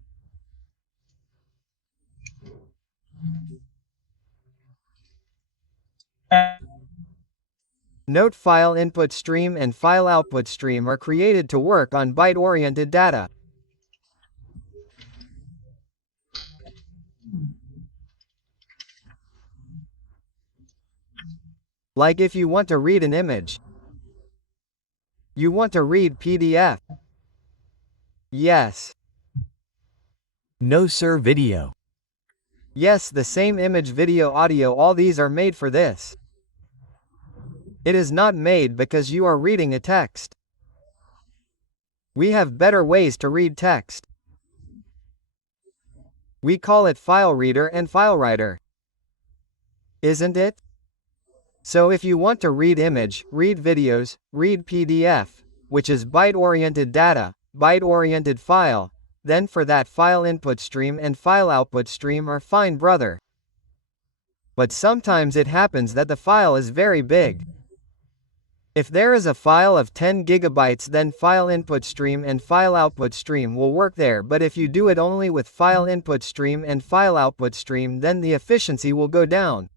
Note file input stream and file output stream are created to work on byte-oriented data. Like if you want to read an image. You want to read PDF. Yes. No sir, video. Yes, the same image, video, audio, all these are made for this. It is not made because you are reading a text. We have better ways to read text. We call it file reader and file writer. Isn't it? So if you want to read image, read videos, read PDF, which is byte-oriented data, byte-oriented file, then for that file input stream and file output stream are fine, brother. But sometimes it happens that the file is very big. If there is a file of 10 gigabytes, then file input stream and file output stream will work there, but if you do it only with file input stream and file output stream, then the efficiency will go down.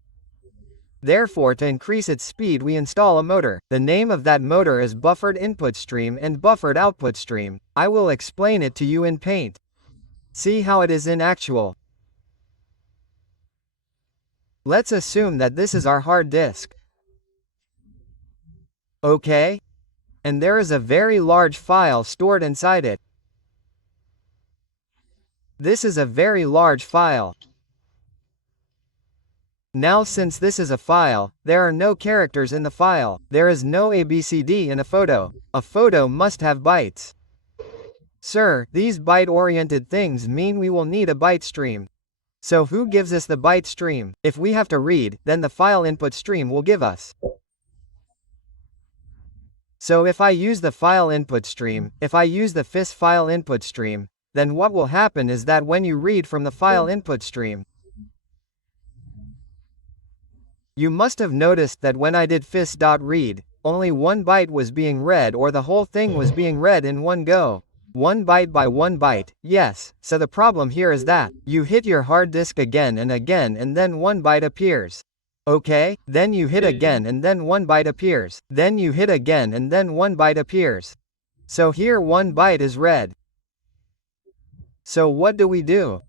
Therefore, to increase its speed, we install a motor. The name of that motor is buffered input stream and buffered output stream. I will explain it to you in Paint. See how it is in actual. Let's assume that this is our hard disk. Okay? And there is a very large file stored inside it. This is a very large file. Now since this is a file, there are no characters in the file. There is no ABCD in a photo. A photo must have bytes. Sir, these byte-oriented things mean we will need a byte stream. So who gives us the byte stream? If we have to read, then the file input stream will give us. So if I use the file input stream, if I use the FIS file input stream, then what will happen is that when you read from the file input stream, you must have noticed that when I did fis.read, only 1 byte was being read, or the whole thing was being read in one go. 1 byte by 1 byte, yes. So the problem here is that you hit your hard disk again and then 1 byte appears. Okay, then you hit again and then 1 byte appears. Then you hit again and then 1 byte appears. So here 1 byte is read. So what do we do?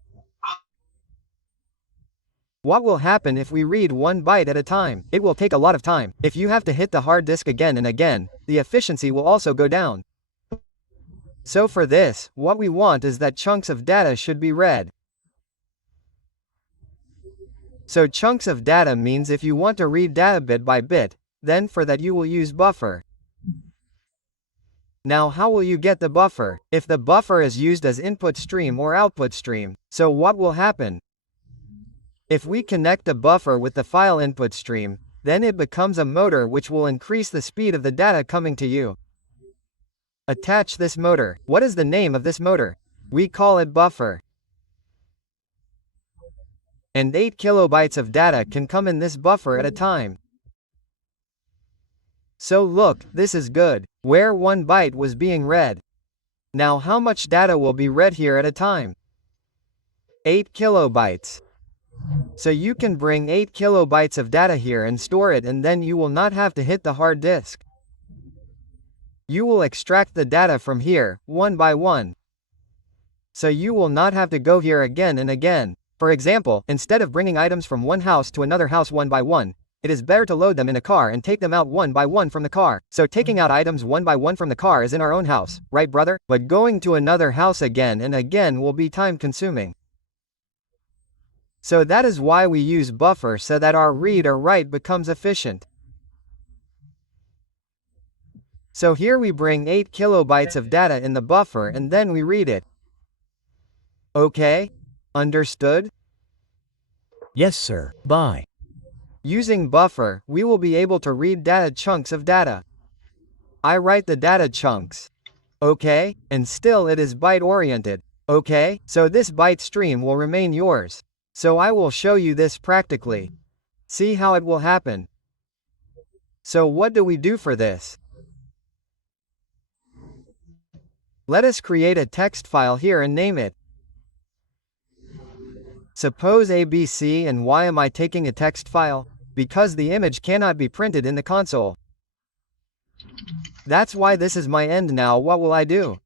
What will happen if we read 1 byte at a time? It will take a lot of time. If you have to hit the hard disk again and again, the efficiency will also go down. So for this, what we want is that chunks of data should be read. So chunks of data means if you want to read data bit by bit, then for that you will use buffer. Now how will you get the buffer? If the buffer is used as input stream or output stream, so what will happen? If we connect a buffer with the file input stream, then it becomes a motor which will increase the speed of the data coming to you. Attach this motor. What is the name of this motor? We call it buffer. And 8 kilobytes of data can come in this buffer at a time. So look, this is good, where 1 byte was being read. Now how much data will be read here at a time? 8 kilobytes. So you can bring 8 kilobytes of data here and store it, and then you will not have to hit the hard disk. You will extract the data from here, one by one. So you will not have to go here again and again. For example, instead of bringing items from one house to another house one by one, it is better to load them in a car and take them out one by one from the car. So taking out items one by one from the car is in our own house, right brother? But going to another house again and again will be time consuming. So that is why we use buffer, so that our read or write becomes efficient. So here we bring 8 kilobytes of data in the buffer and then we read it. Okay? Understood? Yes sir, bye. Using buffer, we will be able to read data chunks of data. I write the data chunks. Okay? And still it is byte oriented. Okay? So this byte stream will remain yours. So I will show you this practically. See how it will happen. So what do we do for this? Let us create a text file here and name it. Suppose ABC, and why am I taking a text file? Because the image cannot be printed in the console. That's why this is my end now. What will I do?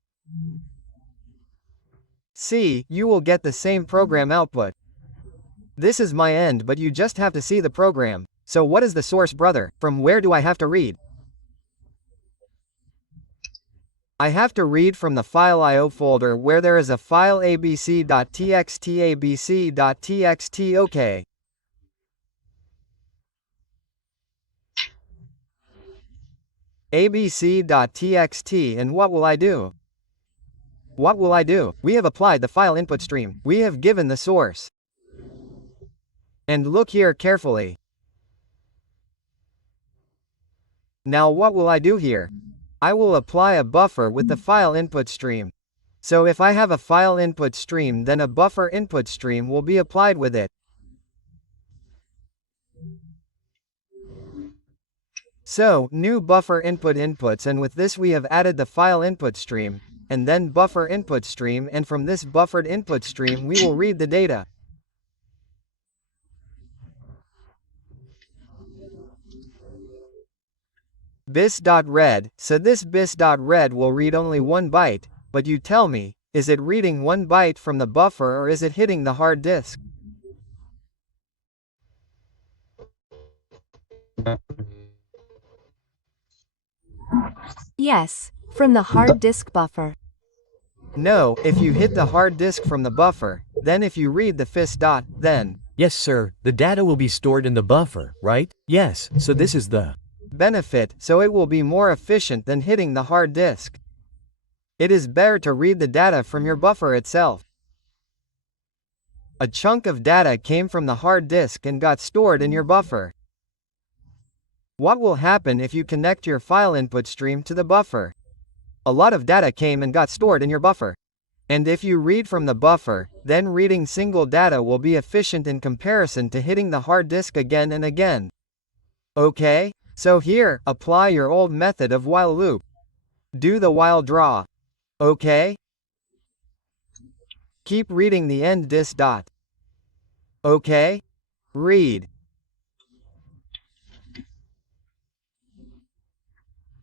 See, you will get the same program output. This is my end, but you just have to see the program. So what is the source, brother? From where do I have to read? I have to read from the file IO folder where there is a file abc.txt. Okay. abc.txt, and what will I do? What will I do? We have applied the file input stream. We have given the source. And look here carefully. Now what will I do here? I will apply a buffer with the file input stream. So if I have a file input stream, then a buffer input stream will be applied with it. So, new buffer inputs, and with this we have added the file input stream, and then buffer input stream, and from this buffered input stream we will read the data. bis.read, so this bis.read will read only 1 byte, but you tell me, is it reading 1 byte from the buffer or is it hitting the hard disk? Yes, from the hard disk buffer. No, if you hit the hard disk from the buffer, then if you read the fis dot, then Yes, sir, the data will be stored in the buffer, right? Yes, so this is the benefit, so it will be more efficient than hitting the hard disk. It is better to read the data from your buffer itself. A chunk of data came from the hard disk and got stored in your buffer. What will happen if you connect your file input stream to the buffer? A lot of data came and got stored in your buffer. And if you read from the buffer, then reading single data will be efficient in comparison to hitting the hard disk again and again. Okay? So here, apply your old method of while loop. Do the while draw. Okay? Keep reading the end dis dot. Okay? Read.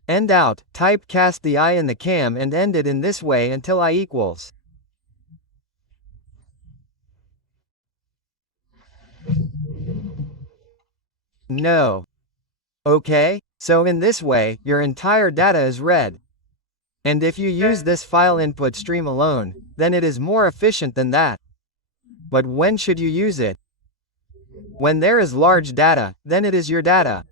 End out, typecast the I in the cam and end it in this way until I equals. No. Okay, so in this way, your entire data is read. And if you use this file input stream alone, then it is more efficient than that. But when should you use it? When there is large data, then it is your data.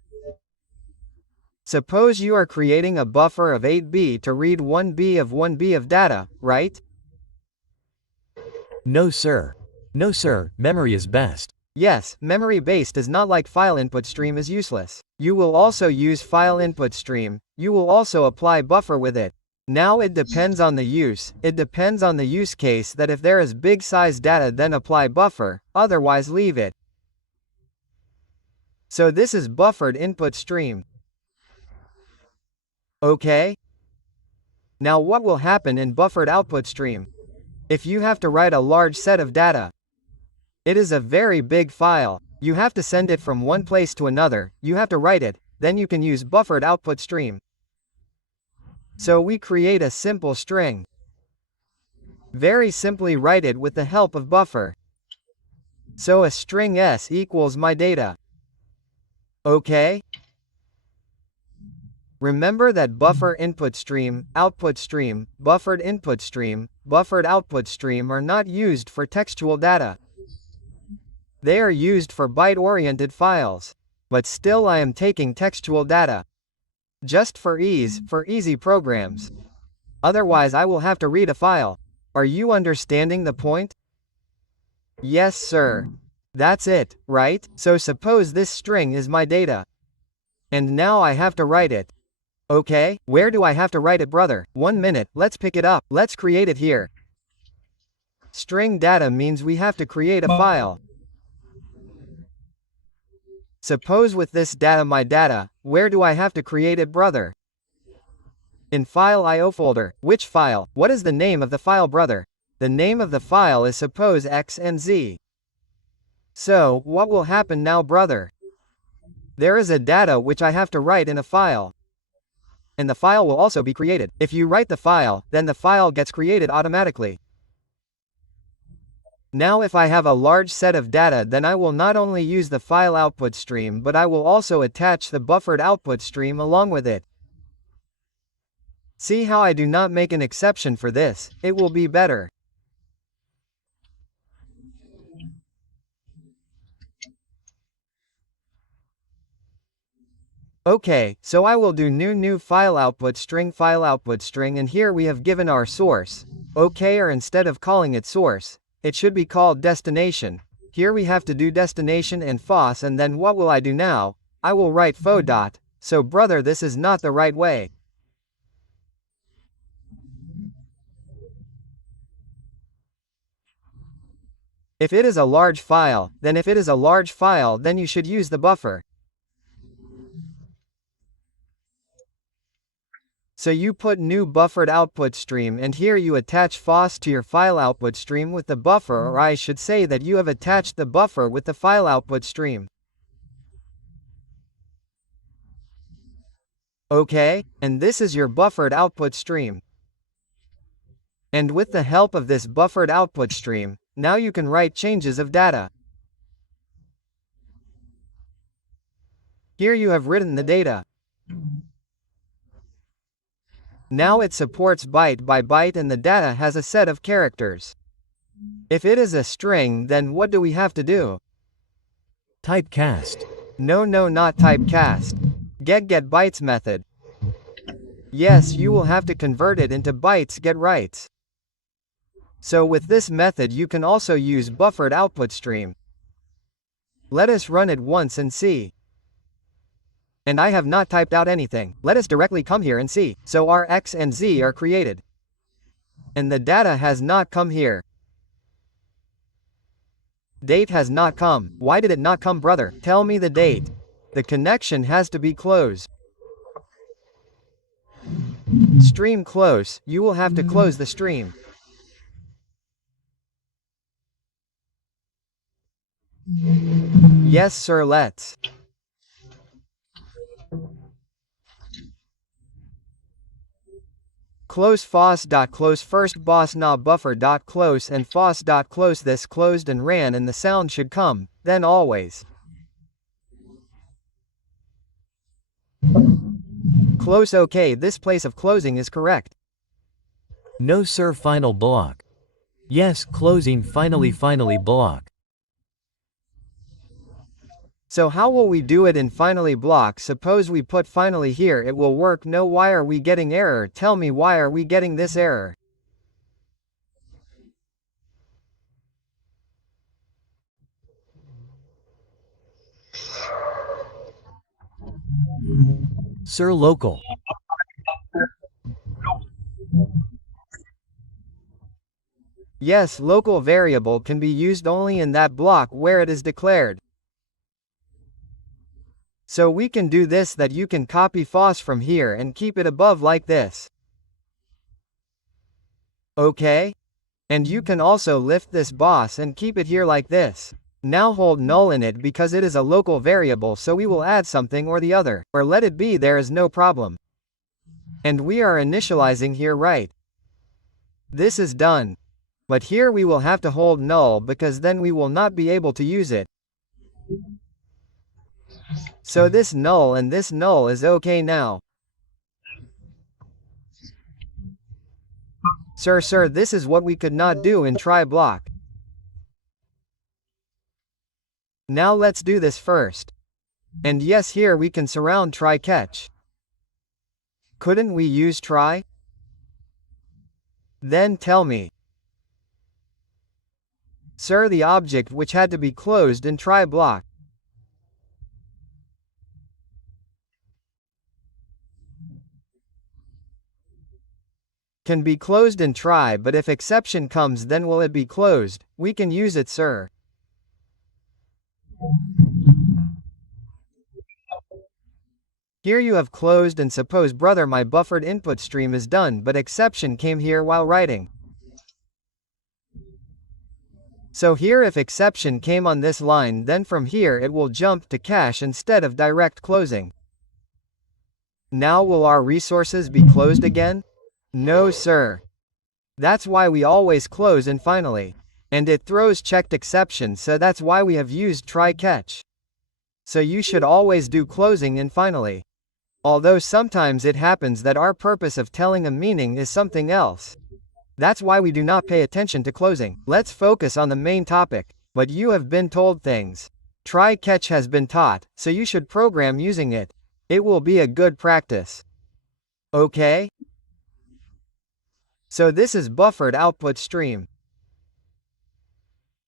Suppose you are creating a buffer of 8 B to read 1 B of data, right? No, sir. No, sir, memory is best. Yes, memory-based is not like file input stream is useless. You will also use file input stream, you will also apply buffer with it. Now it depends on the use, it depends on the use case that if there is big size data then apply buffer, otherwise leave it. So this is buffered input stream. Okay? Now what will happen in buffered output stream? If you have to write a large set of data, it is a very big file, you have to send it from one place to another, you have to write it, then you can use buffered output stream. So we create a simple string. Very simply write it with the help of buffer. So a string s equals my data. Okay? Remember that buffer input stream, output stream, buffered input stream, buffered output stream are not used for textual data. They are used for byte-oriented files. But still I am taking textual data. Just for ease, for easy programs. Otherwise I will have to read a file. Are you understanding the point? Yes, sir. That's it, right? So suppose this string is my data. And now I have to write it. Okay, where do I have to write it, brother? 1 minute, let's pick it up, let's create it here. String data means we have to create a file. Suppose with this data my data, where do I have to create it, brother? In file IO folder. Which file? What is the name of the file, brother? The name of the file is suppose X and Z. So, what will happen now, brother? There is a data which I have to write in a file. and the file will also be created. If you write the file, then the file gets created automatically. Now if I have a large set of data, then I will not only use the file output stream, but I will also attach the buffered output stream along with it. See how I do not make an exception for this, it will be better. Okay, so I will do new file output string, and here we have given our source. Okay, or instead of calling it source, it should be called destination. Here we have to do destination and fos, and then what will I do now? I will write fo dot. So brother, this is not the right way. If it is a large file, then you should use the buffer. So you put new buffered output stream, and here you attach fos to your file output stream with the buffer, or I should say that you have attached the buffer with the file output stream. Okay, and this is your buffered output stream. And with the help of this buffered output stream, now you can write changes of data. Here you have written the data. Now it supports byte by byte, and the data has a set of characters. If it is a string, then what do we have to do? Typecast. No, not typecast. Get bytes method. Yes, you will have to convert it into bytes get writes. So with this method you can also use buffered output stream. Let us run it once and see. And I have not typed out anything. Let us directly come here and see. So our X and Z are created. And the data has not come here. Date has not come. Why did it not come, brother? Tell me the date. The connection has to be closed. Stream close. You will have to close the stream. Yes sir, let's. Close fos.close first boss na buffer.close and fos.close. This closed and ran, and the sound should come, then always. Close. Okay, this place of closing is correct. No sir, final block. Yes, closing finally block. So how will we do it in finally block? Suppose we put finally here, it will work. No, why are we getting error? Tell me, why are we getting this error? Sir, local. Yes, local variable can be used only in that block where it is declared. So we can do this, that you can copy fos from here and keep it above like this. Okay? And you can also lift this boss and keep it here like this. Now hold null in it because it is a local variable, so we will add something or the other, or let it be, there is no problem. And we are initializing here, right? This is done. But here we will have to hold null because then we will not be able to use it. So this null and this null is okay now. Sir, this is what we could not do in try block. Now let's do this first. And yes, here we can surround try catch. Couldn't we use try? Then tell me. Sir, the object which had to be closed in try block. Can be closed in try, but if exception comes, then will it be closed? We can use it, sir. Here you have closed, and suppose, brother, my buffered input stream is done, but exception came here while writing. So here if exception came on this line, then from here it will jump to cache instead of direct closing. Now will our resources be closed again? No, sir. That's why we always close and finally. And it throws checked exception, so that's why we have used try catch. So you should always do closing and finally. Although sometimes it happens that our purpose of telling a meaning is something else. That's why we do not pay attention to closing. Let's focus on the main topic. But you have been told things. Try catch has been taught, so you should program using it. It will be a good practice. Okay? So this is buffered output stream.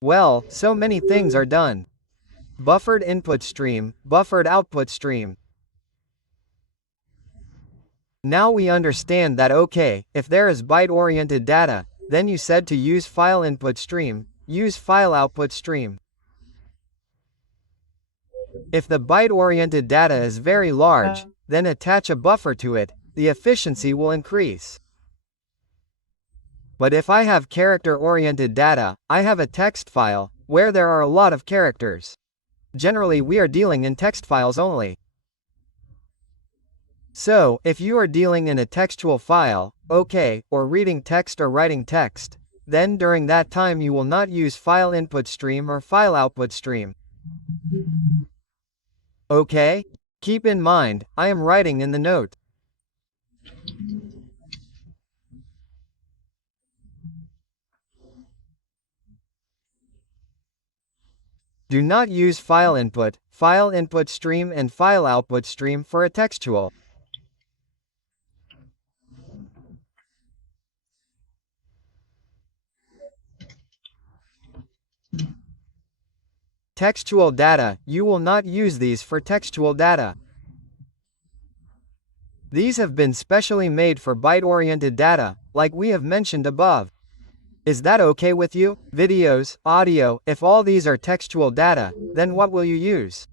Well, so many things are done. Buffered input stream, buffered output stream. Now we understand that okay, if there is byte-oriented data, then you said to use file input stream, use file output stream. If the byte-oriented data is very large, then attach a buffer to it, the efficiency will increase. But if I have character-oriented data, I have a text file, where there are a lot of characters. Generally we are dealing in text files only. So, if you are dealing in a textual file, okay, or reading text or writing text, then during that time you will not use file input stream or file output stream. Okay? Keep in mind, I am writing in the note. Do not use file input stream and file output stream for a textual. Textual data, you will not use these for textual data. These have been specially made for byte-oriented data, like we have mentioned above. Is that okay with you? Videos, audio, if all these are textual data, then what will you use?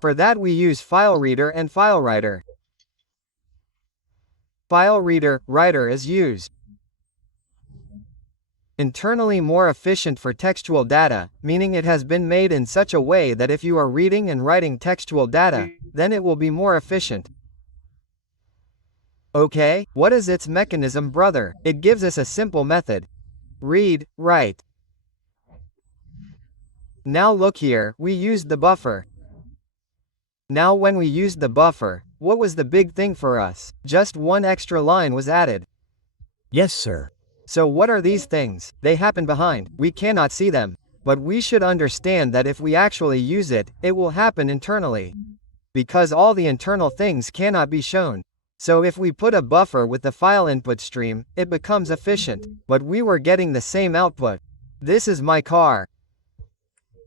For that we use file reader and file writer. File reader, writer is used. Internally more efficient for textual data, meaning it has been made in such a way that if you are reading and writing textual data, then it will be more efficient. Okay, what is its mechanism, brother? It gives us a simple method. Read, write. Now look here, we used the buffer. Now when we used the buffer, what was the big thing for us? Just one extra line was added. Yes, sir. So what are these things? They happen behind, we cannot see them. But we should understand that if we actually use it, it will happen internally. Because all the internal things cannot be shown. So if we put a buffer with the file input stream, it becomes efficient. But we were getting the same output. This is my car.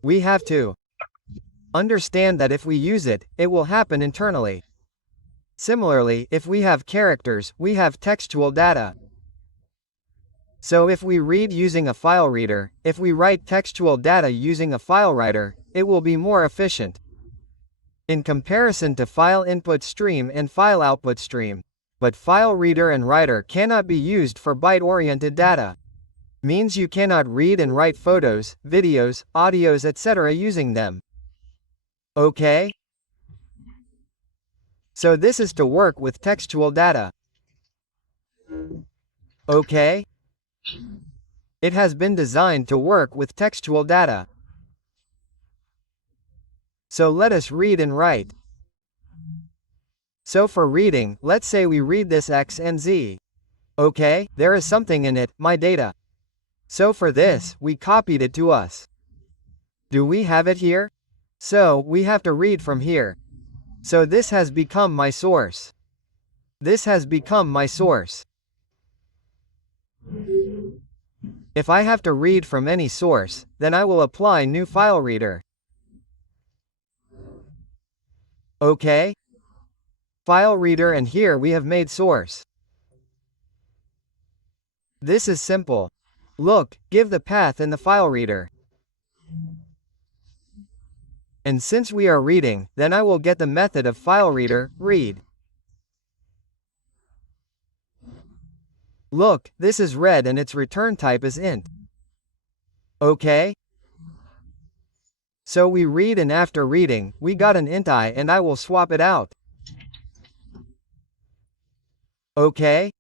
We have to understand that if we use it, it will happen internally. Similarly, if we have characters, we have textual data. So if we read using a file reader, if we write textual data using a file writer, it will be more efficient. In comparison to file input stream and file output stream. But file reader and writer cannot be used for byte-oriented data. Means you cannot read and write photos, videos, audios, etc. using them. Okay? So this is to work with textual data. Okay? It has been designed to work with textual data. So let us read and write. So for reading, let's say we read this X and Z. Okay, there is something in it, my data. So for this, we copied it to us. Do we have it here? So, we have to read from here. So this has become my source. This has become my source. If I have to read from any source, then I will apply new file reader. Okay? File reader, and here we have made source. This is simple. Look, give the path in the file reader. And since we are reading, then I will get the method of file reader, read. Look, this is read and its return type is int. Okay? So we read, and after reading, we got an int I, and I will swap it out. Okay?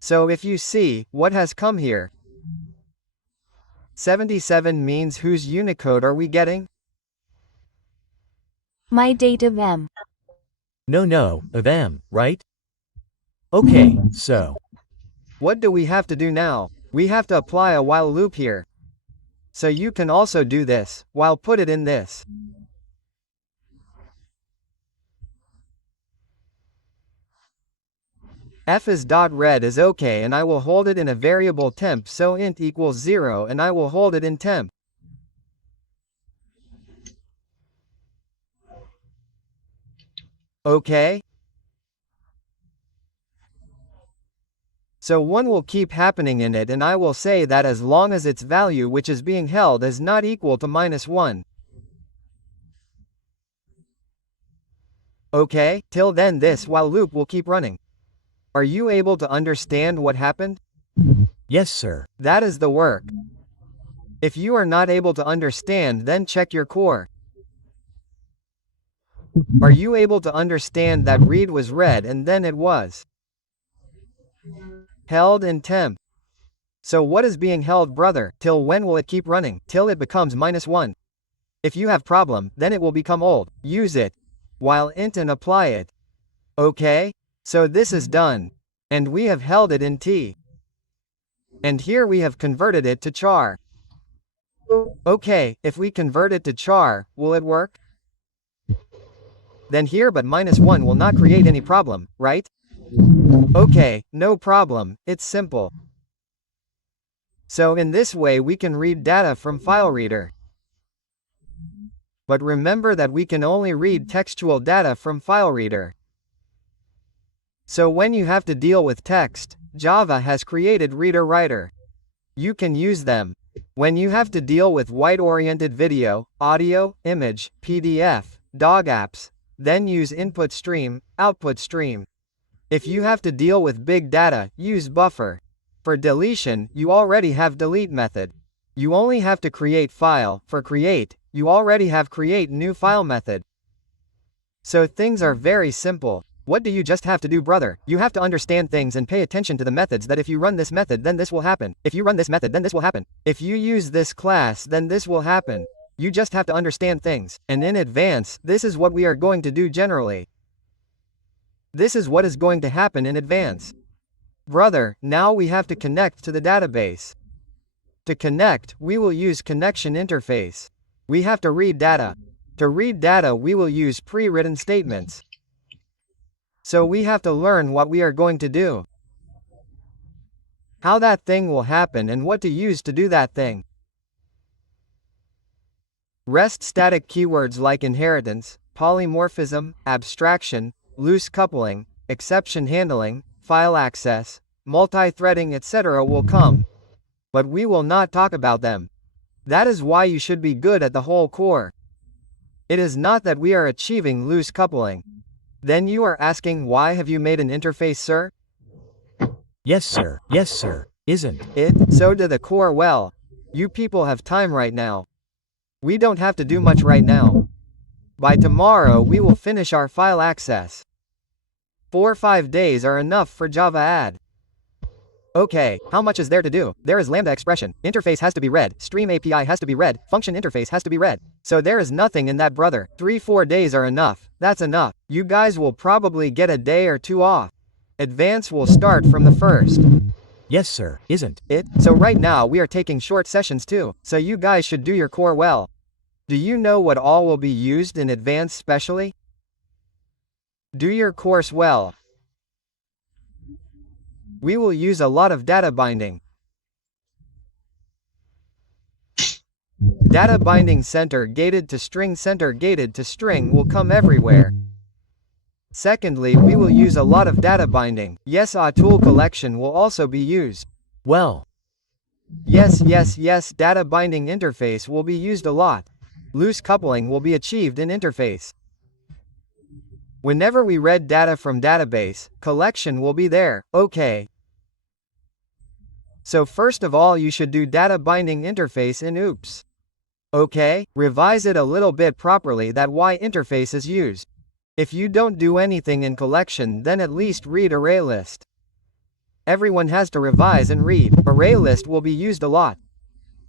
So if you see, what has come here? 77 means whose Unicode are we getting? My date of M. No, of M, right? Okay, so. What do we have to do now? We have to apply a while loop here. So you can also do this, while put it in this. F is .red is okay, and I will hold it in a variable temp, so int equals 0, and I will hold it in temp. Okay? So one will keep happening in it, and I will say that as long as its value which is being held is not equal to -1. Okay, till then this while loop will keep running. Are you able to understand what happened? Yes, sir. That is the work. If you are not able to understand, then check your core. Are you able to understand that read was read and then it was held in temp? So what is being held, brother? Till when will it keep running? Till it becomes -1. If you have problem, then it will become old. Use it while int and apply it. Okay? So this is done. And we have held it in t. And here we have converted it to char. Okay, if we convert it to char, will it work? Then here but -1 will not create any problem, right? Okay, no problem, it's simple. So in this way we can read data from file reader. But remember that we can only read textual data from file reader. So when you have to deal with text, Java has created reader writer. You can use them. When you have to deal with white-oriented video, audio, image, PDF, dog apps, then use input stream, output stream. If you have to deal with big data, use buffer. For deletion, you already have delete method. You only have to create file. For create, you already have create new file method. So things are very simple. What do you just have to do, brother? You have to understand things and pay attention to the methods, that if you run this method then this will happen. If you run this method then this will happen. If you use this class then this will happen. You just have to understand things. And in advance, this is what we are going to do generally. This is what is going to happen in advance. Brother, now we have to connect to the database. To connect, we will use connection interface. We have to read data. To read data we will use pre-written statements. So we have to learn what we are going to do. How that thing will happen and what to use to do that thing. REST static keywords like inheritance, polymorphism, abstraction, loose coupling, exception handling, file access, multithreading, etc. will come. But we will not talk about them. That is why you should be good at the whole core. It is not that we are achieving loose coupling. Then you are asking, why have you made an interface, sir? Yes, sir. Yes, sir. Isn't it? So do the core well. You people have time right now. We don't have to do much right now. By tomorrow we will finish our file access. 4 or 5 days are enough for Java add. Okay, how much is there to do? There is lambda expression, interface has to be read, stream API has to be read, function interface has to be read. So there is nothing in that, brother. 3-4 days are enough. That's enough. You guys will probably get a day or two off. Advance will start from the 1st. Yes, sir. Isn't it? So right now we are taking short sessions too. So you guys should do your core well. Do you know what all will be used in advance specially? Do your course well. We will use a lot of data binding. Data binding center gated to string will come everywhere. Secondly, we will use a lot of data binding. Yes, a tool collection will also be used. Well. Yes, data binding interface will be used a lot. Loose coupling will be achieved in interface. Whenever we read data from database, collection will be there, okay. So first of all you should do data binding interface in OOPS. Okay, revise it a little bit properly that why interface is used. If you don't do anything in collection, then at least read ArrayList. Everyone has to revise and read. ArrayList will be used a lot.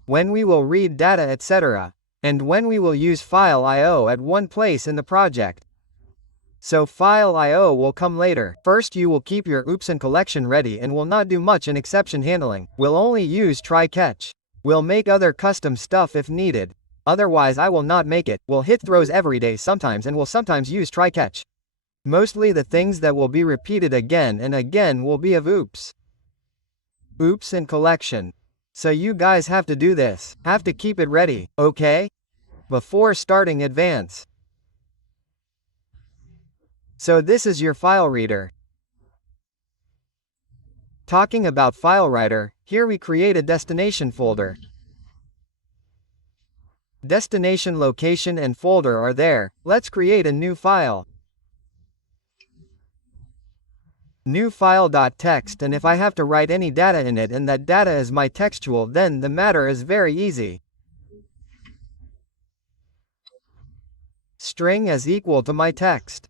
When we will read data, etc. And when we will use file IO at one place in the project. So file IO will come later. First you will keep your oops and collection ready and will not do much in exception handling. We'll only use try catch. We'll make other custom stuff if needed. Otherwise I will not make it. We'll hit throws every day sometimes and will sometimes use try catch. Mostly the things that will be repeated again and again will be of oops. Oops and collection. So you guys have to do this. Have to keep it ready, okay? Before starting advance. So this is your file reader. Talking about file writer, here we create a destination folder. Destination location and folder are there. Let's create a new file. New file.txt, and if I have to write any data in it and that data is my textual, then the matter is very easy. String is equal to my text.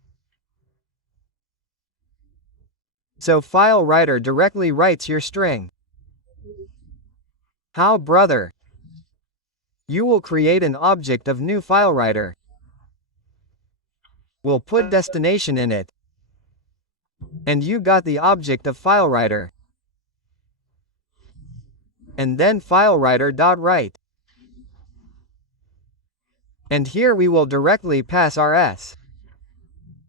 So file writer directly writes your string. How, brother? You will create an object of new file writer. We'll put destination in it. And you got the object of file writer. And then file writer.write. And here we will directly pass rs.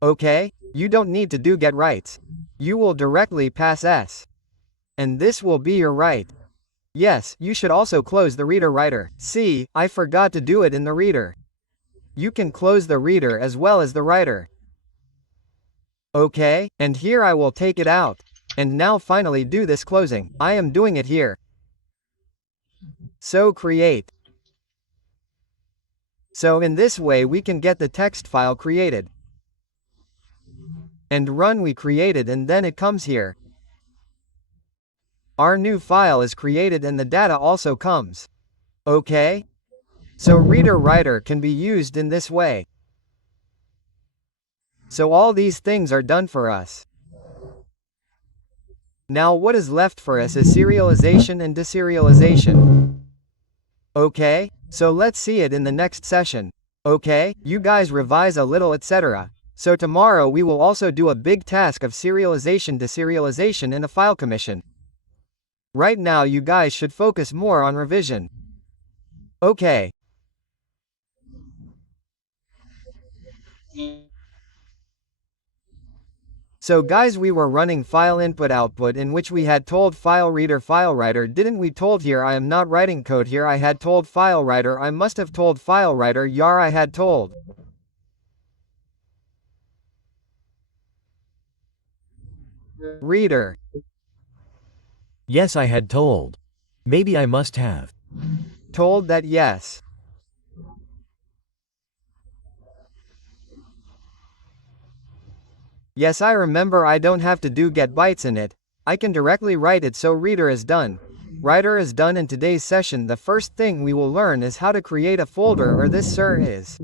Okay? You don't need to do get writes. You will directly pass s. And this will be your write. Yes, you should also close the reader writer. See, I forgot to do it in the reader. You can close the reader as well as the writer. Okay, and here I will take it out. And now finally do this closing. I am doing it here. So create. So in this way we can get the text file created. And run we created and then it comes here. Our new file is created and the data also comes. Okay? So reader writer can be used in this way. So all these things are done for us. Now what is left for us is serialization and deserialization. Okay? So let's see it in the next session. Okay? You guys revise a little, etc. So tomorrow we will also do a big task of serialization, deserialization and a file commission. Right now you guys should focus more on revision. Okay. So guys, we were running file input output in which we had told file reader file writer, didn't we? Told here I am not writing code here, I had told file writer, I must have told file writer, yar I had told. Reader. Yes, I had told. Maybe I must have told that yes. Yes, I remember I don't have to do get bytes in it. I can directly write it, so reader is done. Writer is done. In today's session, the first thing we will learn is how to create a folder, or this sir is.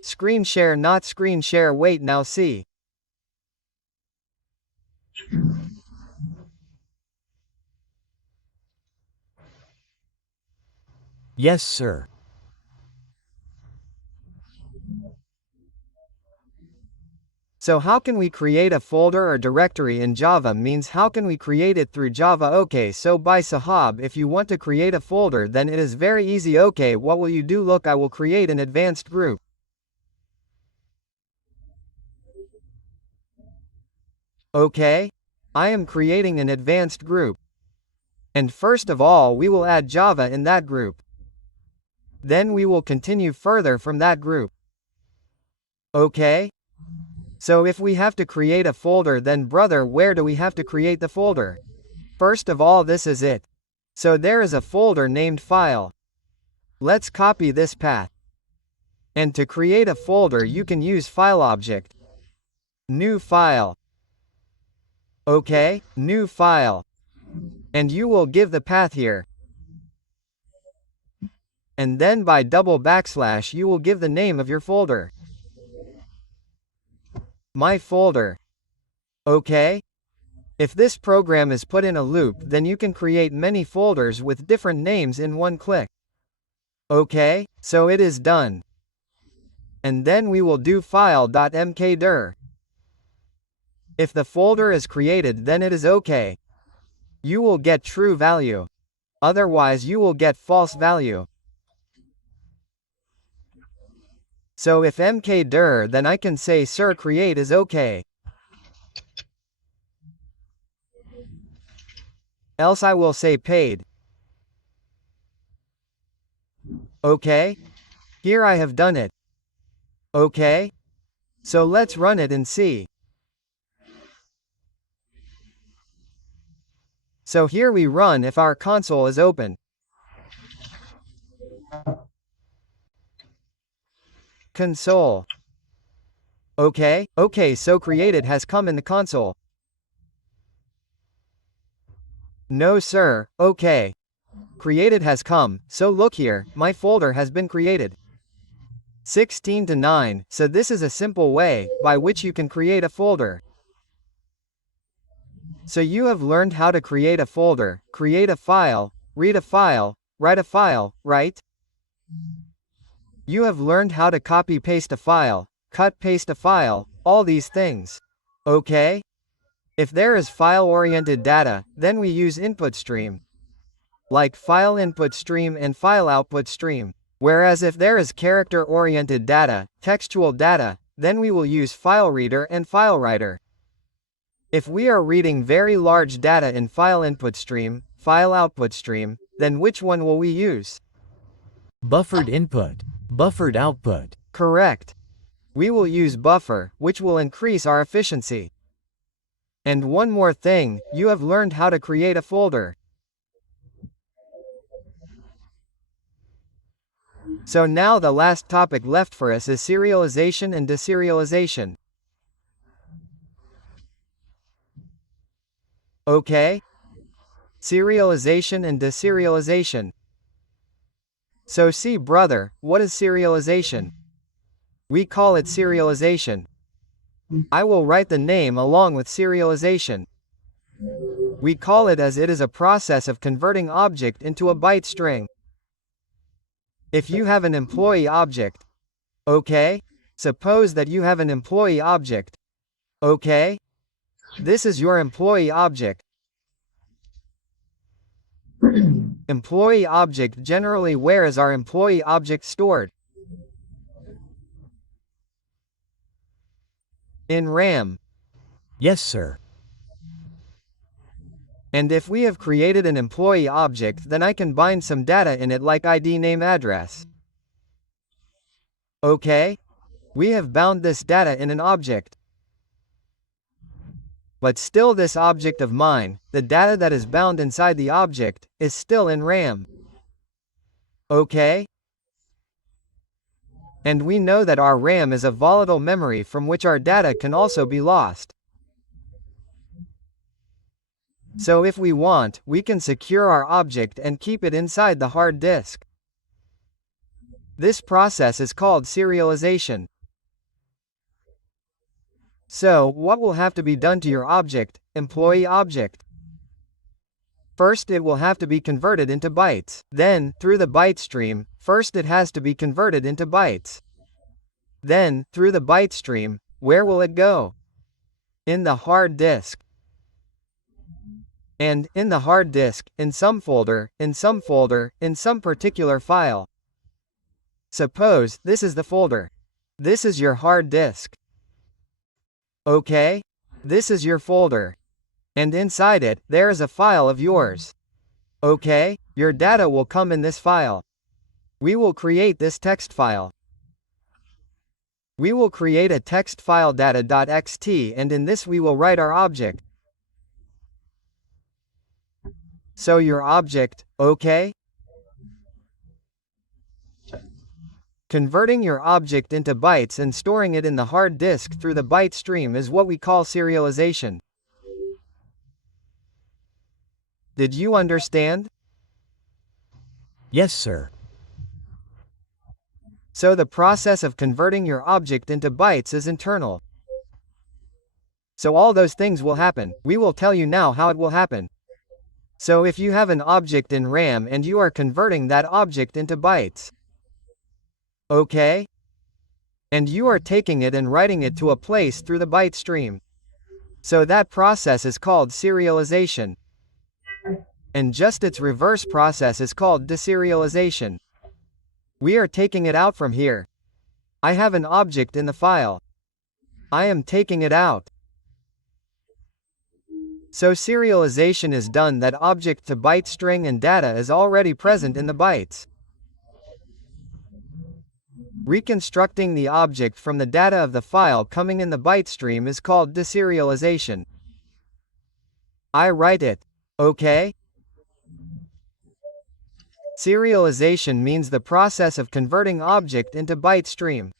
Screen share, not screen share. Wait, now see. Yes, sir. So how can we create a folder or directory in Java means how can we create it through Java? Okay, so by Sahab, if you want to create a folder, then it is very easy. Okay, what will you do? Look, I will create an advanced group. Okay? I am creating an advanced group. And first of all, we will add Java in that group. Then we will continue further from that group. Okay? So if we have to create a folder, then brother, where do we have to create the folder? First of all, this is it. So there is a folder named file. Let's copy this path. And to create a folder, you can use file object. New file. Okay, new file. And you will give the path here. And then by double backslash you will give the name of your folder. My folder. Okay? If this program is put in a loop, then you can create many folders with different names in one click. Okay, so it is done. And then we will do file.mkdir. If the folder is created, then it is okay. You will get true value. Otherwise you will get false value. So if mkdir, then I can say sir create is okay. Else I will say paid. Okay? Here I have done it. Okay? So let's run it and see. So here we run if our console is open. Console. Okay, so created has come in the console. No sir, okay. Created has come, so look here, my folder has been created. 16 to 9, so this is a simple way by which you can create a folder. So you have learned how to create a folder, create a file, read a file, write a file, right? You have learned how to copy-paste a file, cut-paste a file, all these things. Okay? If there is file-oriented data, then we use input stream. Like file input stream and file output stream. Whereas if there is character-oriented data, textual data, then we will use file reader and file writer. If we are reading very large data in file input stream, file output stream, then which one will we use? Buffered input, buffered output. Correct. We will use buffer, which will increase our efficiency. And one more thing, you have learned how to create a folder. So now the last topic left for us is serialization and deserialization. Okay? Serialization and deserialization. So see brother, what is serialization? We call it serialization. I will write the name along with serialization. We call it as it is a process of converting object into a byte string. If you have an employee object, okay? Suppose that you have an employee object, okay? This is your employee object. Employee object generally where is our employee object stored? In RAM. Yes, sir. And if we have created an employee object, then I can bind some data in it like ID name address. Okay? We have bound this data in an object. But still this object of mine, the data that is bound inside the object, is still in RAM. Okay? And we know that our RAM is a volatile memory from which our data can also be lost. So if we want, we can secure our object and keep it inside the hard disk. This process is called serialization. So, what will have to be done to your object, employee object? First it will have to be converted into bytes. Then, through the byte stream, first it has to be converted into bytes. Then, through the byte stream, where will it go? In the hard disk. And, in the hard disk, in some folder, in some particular file. Suppose, this is the folder. This is your hard disk. Okay? This is your folder. And inside it, there is a file of yours. Okay? Your data will come in this file. We will create this text file. We will create a text file data.xt and in this we will write our object. So your object, okay? Converting your object into bytes and storing it in the hard disk through the byte stream is what we call serialization. Did you understand? Yes, sir. So the process of converting your object into bytes is internal. So all those things will happen. We will tell you now how it will happen. So if you have an object in RAM and you are converting that object into bytes, okay? And you are taking it and writing it to a place through the byte stream. So that process is called serialization. And just its reverse process is called deserialization. We are taking it out from here. I have an object in the file. I am taking it out. So serialization is done that object to byte string and data is already present in the bytes. Reconstructing the object from the data of the file coming in the byte stream is called deserialization. I write it. Okay? Serialization means the process of converting object into byte stream.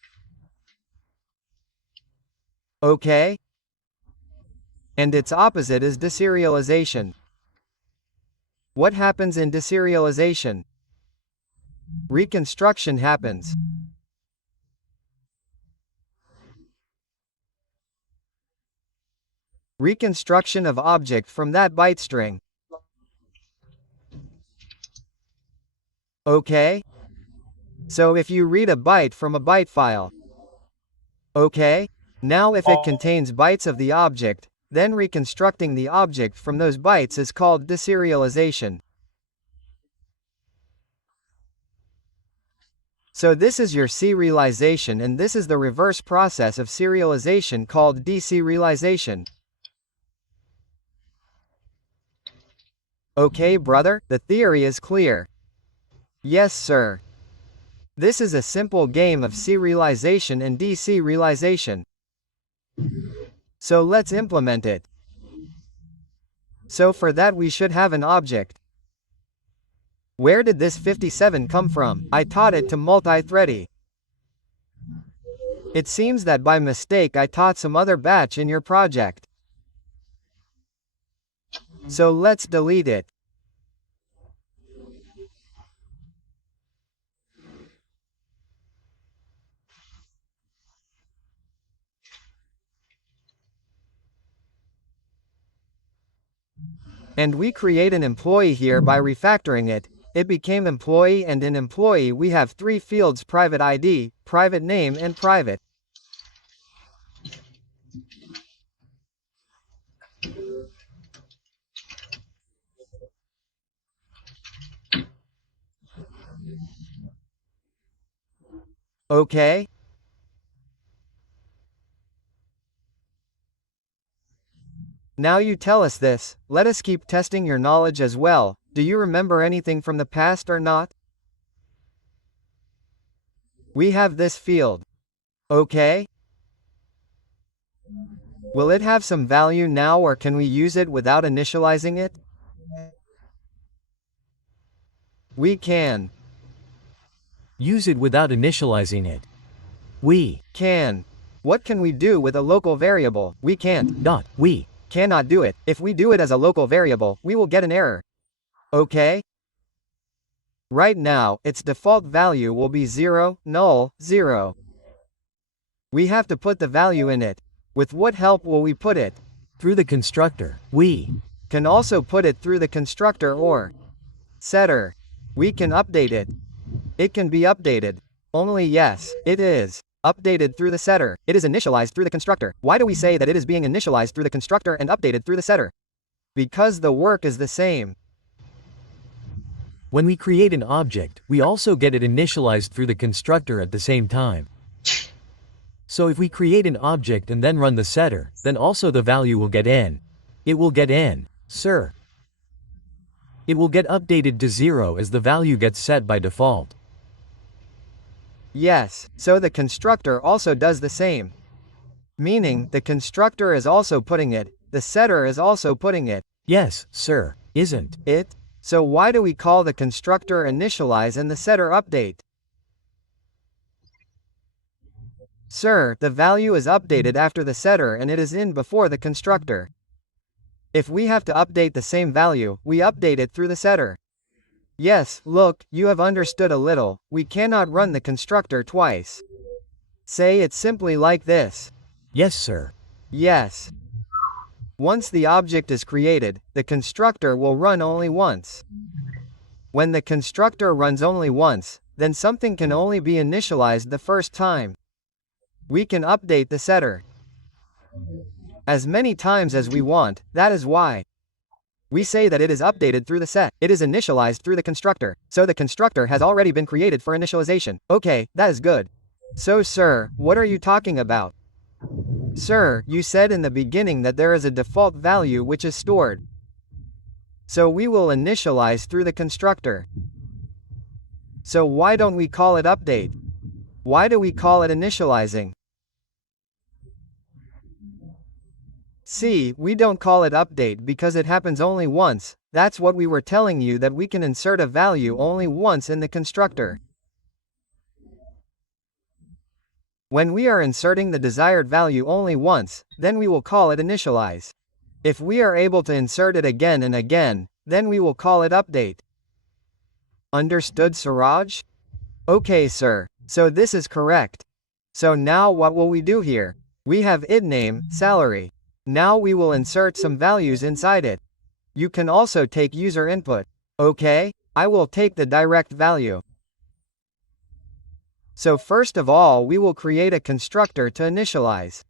Okay? And its opposite is deserialization. What happens in deserialization? Reconstruction happens. Reconstruction of object from that byte string. Okay? So if you read a byte from a byte file. Okay? Now if it contains bytes of the object, then reconstructing the object from those bytes is called deserialization. So this is your serialization and this is the reverse process of serialization called deserialization. Okay, brother, the theory is clear. Yes, sir. This is a simple game of serialization and deserialization. So let's implement it. So for that we should have an object. Where did this 57 come from? I taught it to multithreading. It seems that by mistake I taught some other batch in your project. So let's delete it. And we create an employee here by refactoring it. It became employee, and in employee we have 3 fields: private ID, private name and private. Okay? Now you tell us this, let us keep testing your knowledge as well. Do you remember anything from the past or not? We have this field. Okay? Will it have some value now, or can we use it without initializing it? We can. Use it without initializing it. We Can. What can we do with a local variable? We can't. we Cannot do it. If we do it as a local variable, we will get an error. Okay? Right now, its default value will be 0, null, 0. We have to put the value in it. With what help will we put it? through the constructor. We Can also put it through the constructor or setter. We can update it. It can be updated. Only yes, it is updated through the setter. It is initialized through the constructor. Why do we say that it is being initialized through the constructor and updated through the setter? Because the work is the same. When we create an object, we also get it initialized through the constructor at the same time. So if we create an object and then run the setter, then also the value will get in. It will get in, sir. It will get updated to 0 as the value gets set by default. Yes, so the constructor also does the same. Meaning, the constructor is also putting it, the setter is also putting it. Yes, sir, isn't it? So why do we call the constructor initialize and the setter update? Sir, the value is updated after the setter and it is in before the constructor. If we have to update the same value, we update it through the setter. Yes, look, you have understood a little, we cannot run the constructor twice. Say it simply like this. Yes, sir. Yes. Once the object is created, the constructor will run only once. When the constructor runs only once, then something can only be initialized the first time. We can update the setter as many times as we want. That is why we say that it is updated through the set. It is initialized through the constructor, so the constructor has already been created for initialization. Okay, that is good. So sir, what are you talking about? Sir, you said in the beginning that there is a default value which is stored. So we will initialize through the constructor. So why don't we call it update? Why do we call it initializing? See, we don't call it update because it happens only once. That's what we were telling you, that we can insert a value only once in the constructor. When we are inserting the desired value only once, then we will call it initialize. If we are able to insert it again and again, then we will call it update. Understood, Suraj? Okay, sir. So this is correct. So now what will we do here? We have id name, salary. Now we will insert some values inside it. You can also take user input. Okay? I will take the direct value. So first of all, we will create a constructor to initialize.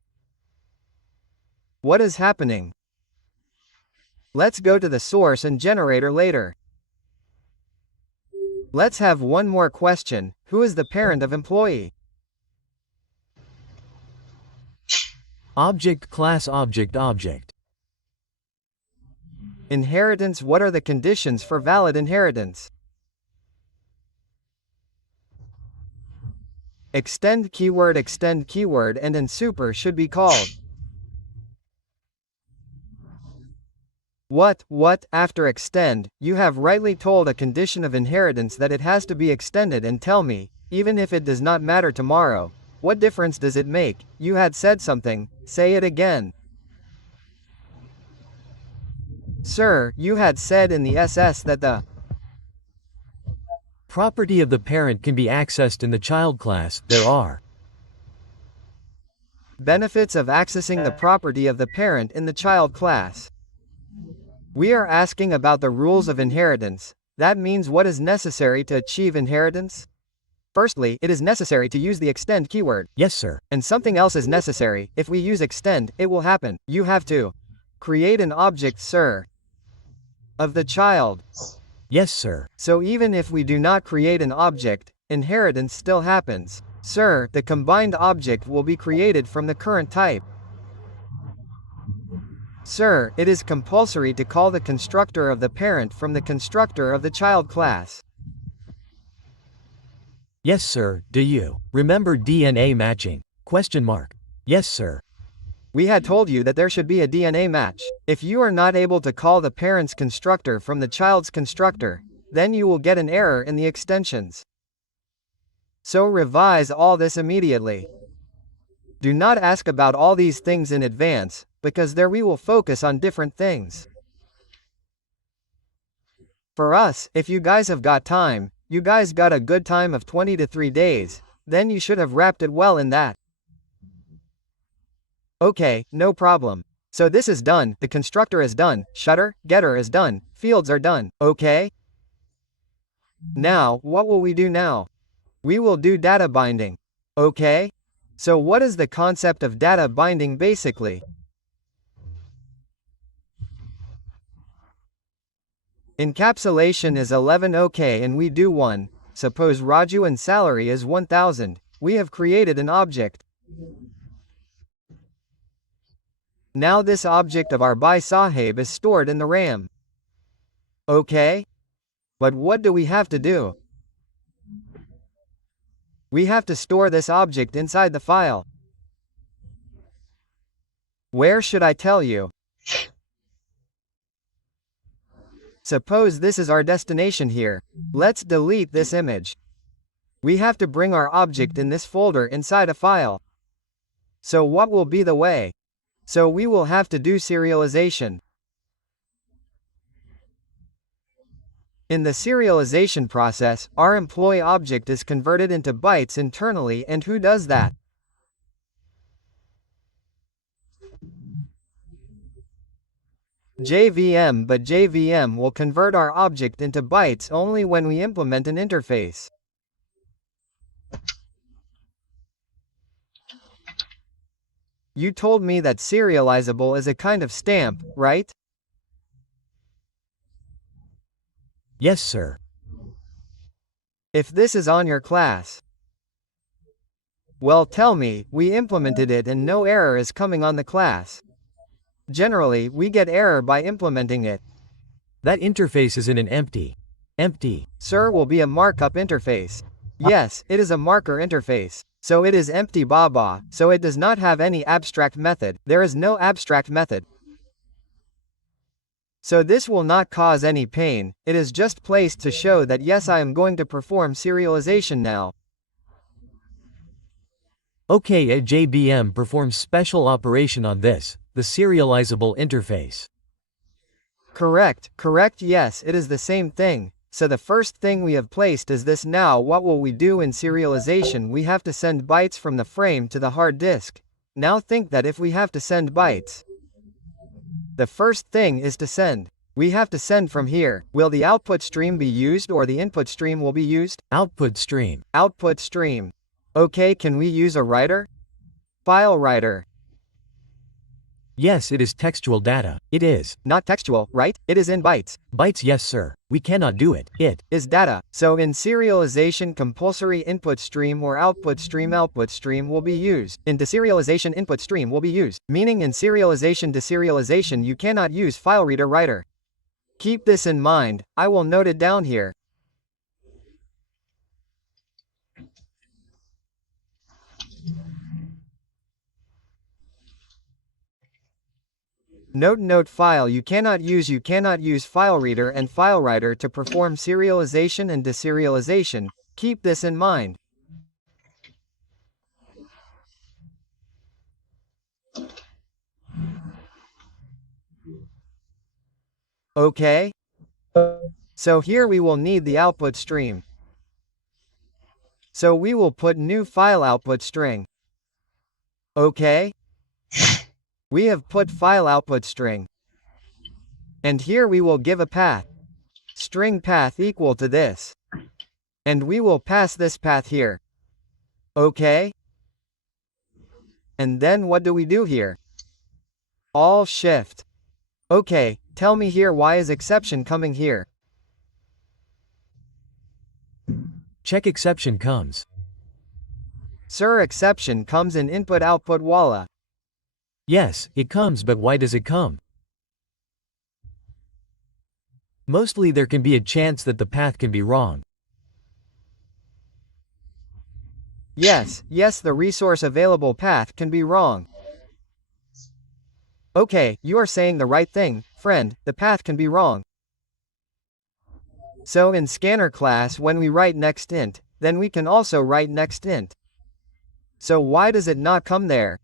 What is happening? Let's go to the source and generator later. Let's have one more question. Who is the parent of employee? Object class object object. Inheritance. What are the conditions for valid inheritance? Extend keyword and in super should be called. What, after extend, you have rightly told a condition of inheritance that it has to be extended, and tell me, even if it does not matter tomorrow, what difference does it make? You had said something, say it again. Sir, you had said in the SS that the Property of the parent can be accessed in the child class. There are benefits of accessing the property of the parent in the child class. We are asking about the rules of inheritance. That means what is necessary to achieve inheritance? Firstly, it is necessary to use the extend keyword. Yes, sir. And something else is necessary. If we use extend, it will happen. You have to create an object, sir, of the child. Yes, sir. So even if we do not create an object, inheritance still happens. Sir, the combined object will be created from the current type. Sir, it is compulsory to call the constructor of the parent from the constructor of the child class. Yes, sir. Do you remember DNA matching? Question mark. Yes, sir. We had told you that there should be a DNA match. If you are not able to call the parent's constructor from the child's constructor, then you will get an error in the extensions. So revise all this immediately. Do not ask about all these things in advance, because there we will focus on different things. For us, if you guys have got time, you guys got a good time of 20 to 3 days, then you should have wrapped it well in that. Okay, no problem. So this is done, the constructor is done, shutter, getter is done, fields are done, okay? Now, what will we do now? We will do data binding. Okay? So what is the concept of data binding basically? Encapsulation is 11 okay, and we do 1. Suppose Raju and salary is 1000. We have created an object. Now this object of our Bhai Sahib is stored in the RAM. Okay? But what do we have to do? We have to store this object inside the file. Where should I tell you? Suppose this is our destination here. Let's delete this image. We have to bring our object in this folder inside a file. So what will be the way? So we will have to do serialization. In the serialization process, our employee object is converted into bytes internally, and who does that? JVM, but JVM will convert our object into bytes only when we implement an interface. You told me that serializable is a kind of stamp, right? Yes, sir. If this is on your class, well, tell me, we implemented it and no error is coming on the class. Generally, we get error by implementing it. That interface is in an empty. Sir, will be a markup interface. Yes, it is a marker interface. So it is empty baba, so it does not have any abstract method. There is no abstract method. So this will not cause any pain. It is just placed to show that yes, I am going to perform serialization now. Okay, a JVM performs special operation on this, the serializable interface. Correct, yes, it is the same thing. So the first thing we have placed is this. Now what will we do in serialization? We have to send bytes from the frame to the hard disk. Now think that if we have to send bytes, the first thing is to send. We have to send from here. Will the output stream be used or the input stream will be used? Output stream. Output stream. Okay, can we use a writer? File writer. Yes, it is textual data. It is. Not textual, right? It is in bytes. Bytes, yes sir. We cannot do it. It is data. So in serialization, compulsory input stream or output stream will be used. In deserialization, input stream will be used. Meaning in serialization, deserialization, you cannot use file reader writer. Keep this in mind. I will note it down here. Note file. You cannot use file reader and file writer to perform serialization and deserialization. Keep this in mind. Okay? So here we will need the output stream. So we will put new file output string. Okay? We have put file output string. And here we will give a path. String path equal to this. And we will pass this path here. Okay? And then what do we do here? All shift. Okay, tell me here, why is exception coming here? check exception comes. Sir, exception comes in input output walla. Yes, it comes, but why does it come? Mostly there can be a chance that the path can be wrong. Yes, the resource available path can be wrong. Okay, you are saying the right thing, friend, the path can be wrong. So in scanner class, when we write next int, then we can also write next int. So why does it not come there?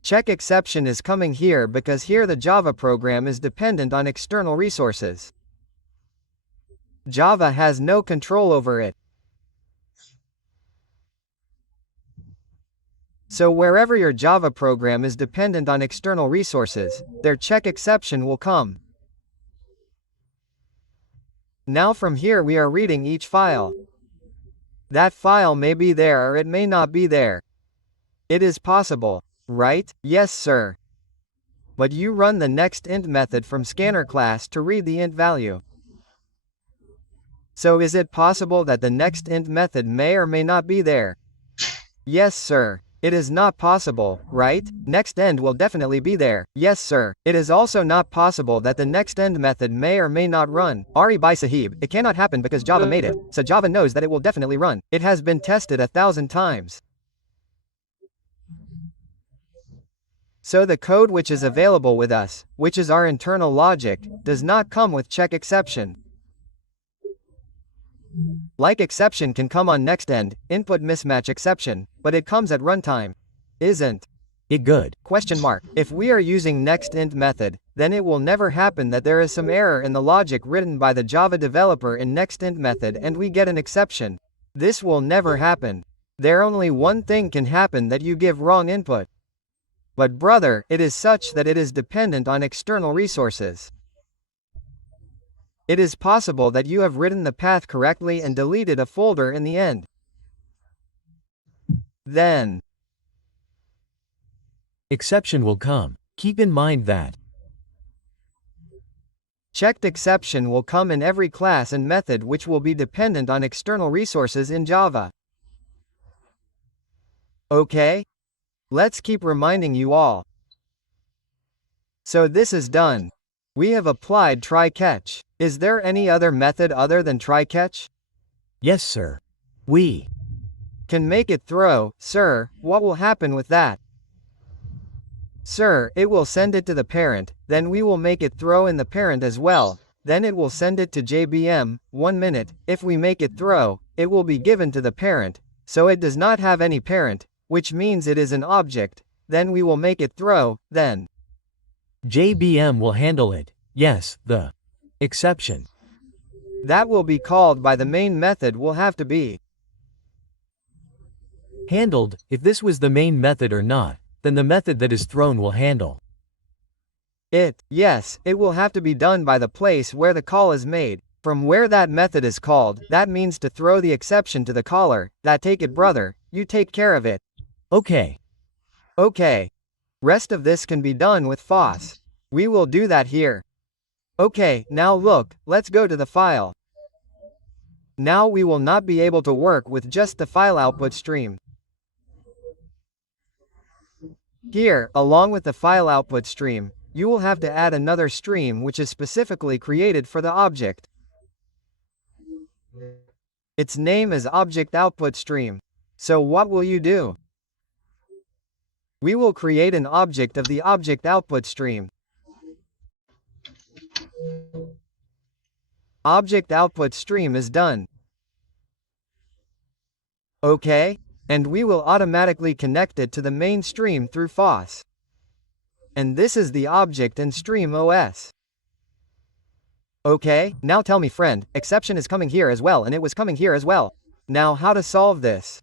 Check exception is coming here because here the Java program is dependent on external resources. Java has no control over it. So wherever your Java program is dependent on external resources, their check exception will come. Now from here we are reading each file. That file may be there or it may not be there. It is possible, right? Yes, sir. But you run the next int method from scanner class to read the int value. So is it possible that the next int method may or may not be there? Yes, sir. It is not possible, right? Next end will definitely be there. Yes, sir. It is also not possible that the next end method may or may not run. Ari by Sahib, it cannot happen because Java made it, so Java knows that it will definitely run. It has been tested 1,000 times. So the code which is available with us, which is our internal logic, does not come with check exception. Like exception can come on next end, input mismatch exception, but it comes at runtime. Isn't it good? question mark. If we are using nextInt method, then it will never happen that there is some error in the logic written by the Java developer in nextInt method and we get an exception. This will never happen. There only one thing can happen, that you give wrong input. But brother, it is such that it is dependent on external resources. It is possible that you have written the path correctly and deleted a folder in the end. Then Exception will come. Keep in mind that checked exception will come in every class and method which will be dependent on external resources in Java. Okay? Let's keep reminding you all. So this is done. We have applied try-catch. Is there any other method other than try-catch? yes, sir. We Can make it throw, sir. What will happen with that? Sir, it will send it to the parent, then we will make it throw in the parent as well, then it will send it to JBM, 1 minute, if we make it throw, it will be given to the parent, so it does not have any parent, which means it is an object, then we will make it throw, then JBM will handle it. Yes, the exception. that will be called by the main method will have to be Handled, if this was the main method or not, then the method that is thrown will handle it. Yes, it will have to be done by the place where the call is made. From where that method is called, that means to throw the exception to the caller. That take it brother, you take care of it. Okay. Okay. Rest of this can be done with FOSS. We will do that here. Okay, now look, let's go to the file. Now we will not be able to work with just the file output stream. Here, along with the file output stream, you will have to add another stream which is specifically created for the object. Its name is Object Output Stream. So what will you do? We will create an object of the Object Output Stream. Object Output Stream is done. Okay? And we will automatically connect it to the main stream through FOSS. And this is the object and stream OS. Okay, now tell me friend, exception is coming here as well and it was coming here as well. Now how to solve this?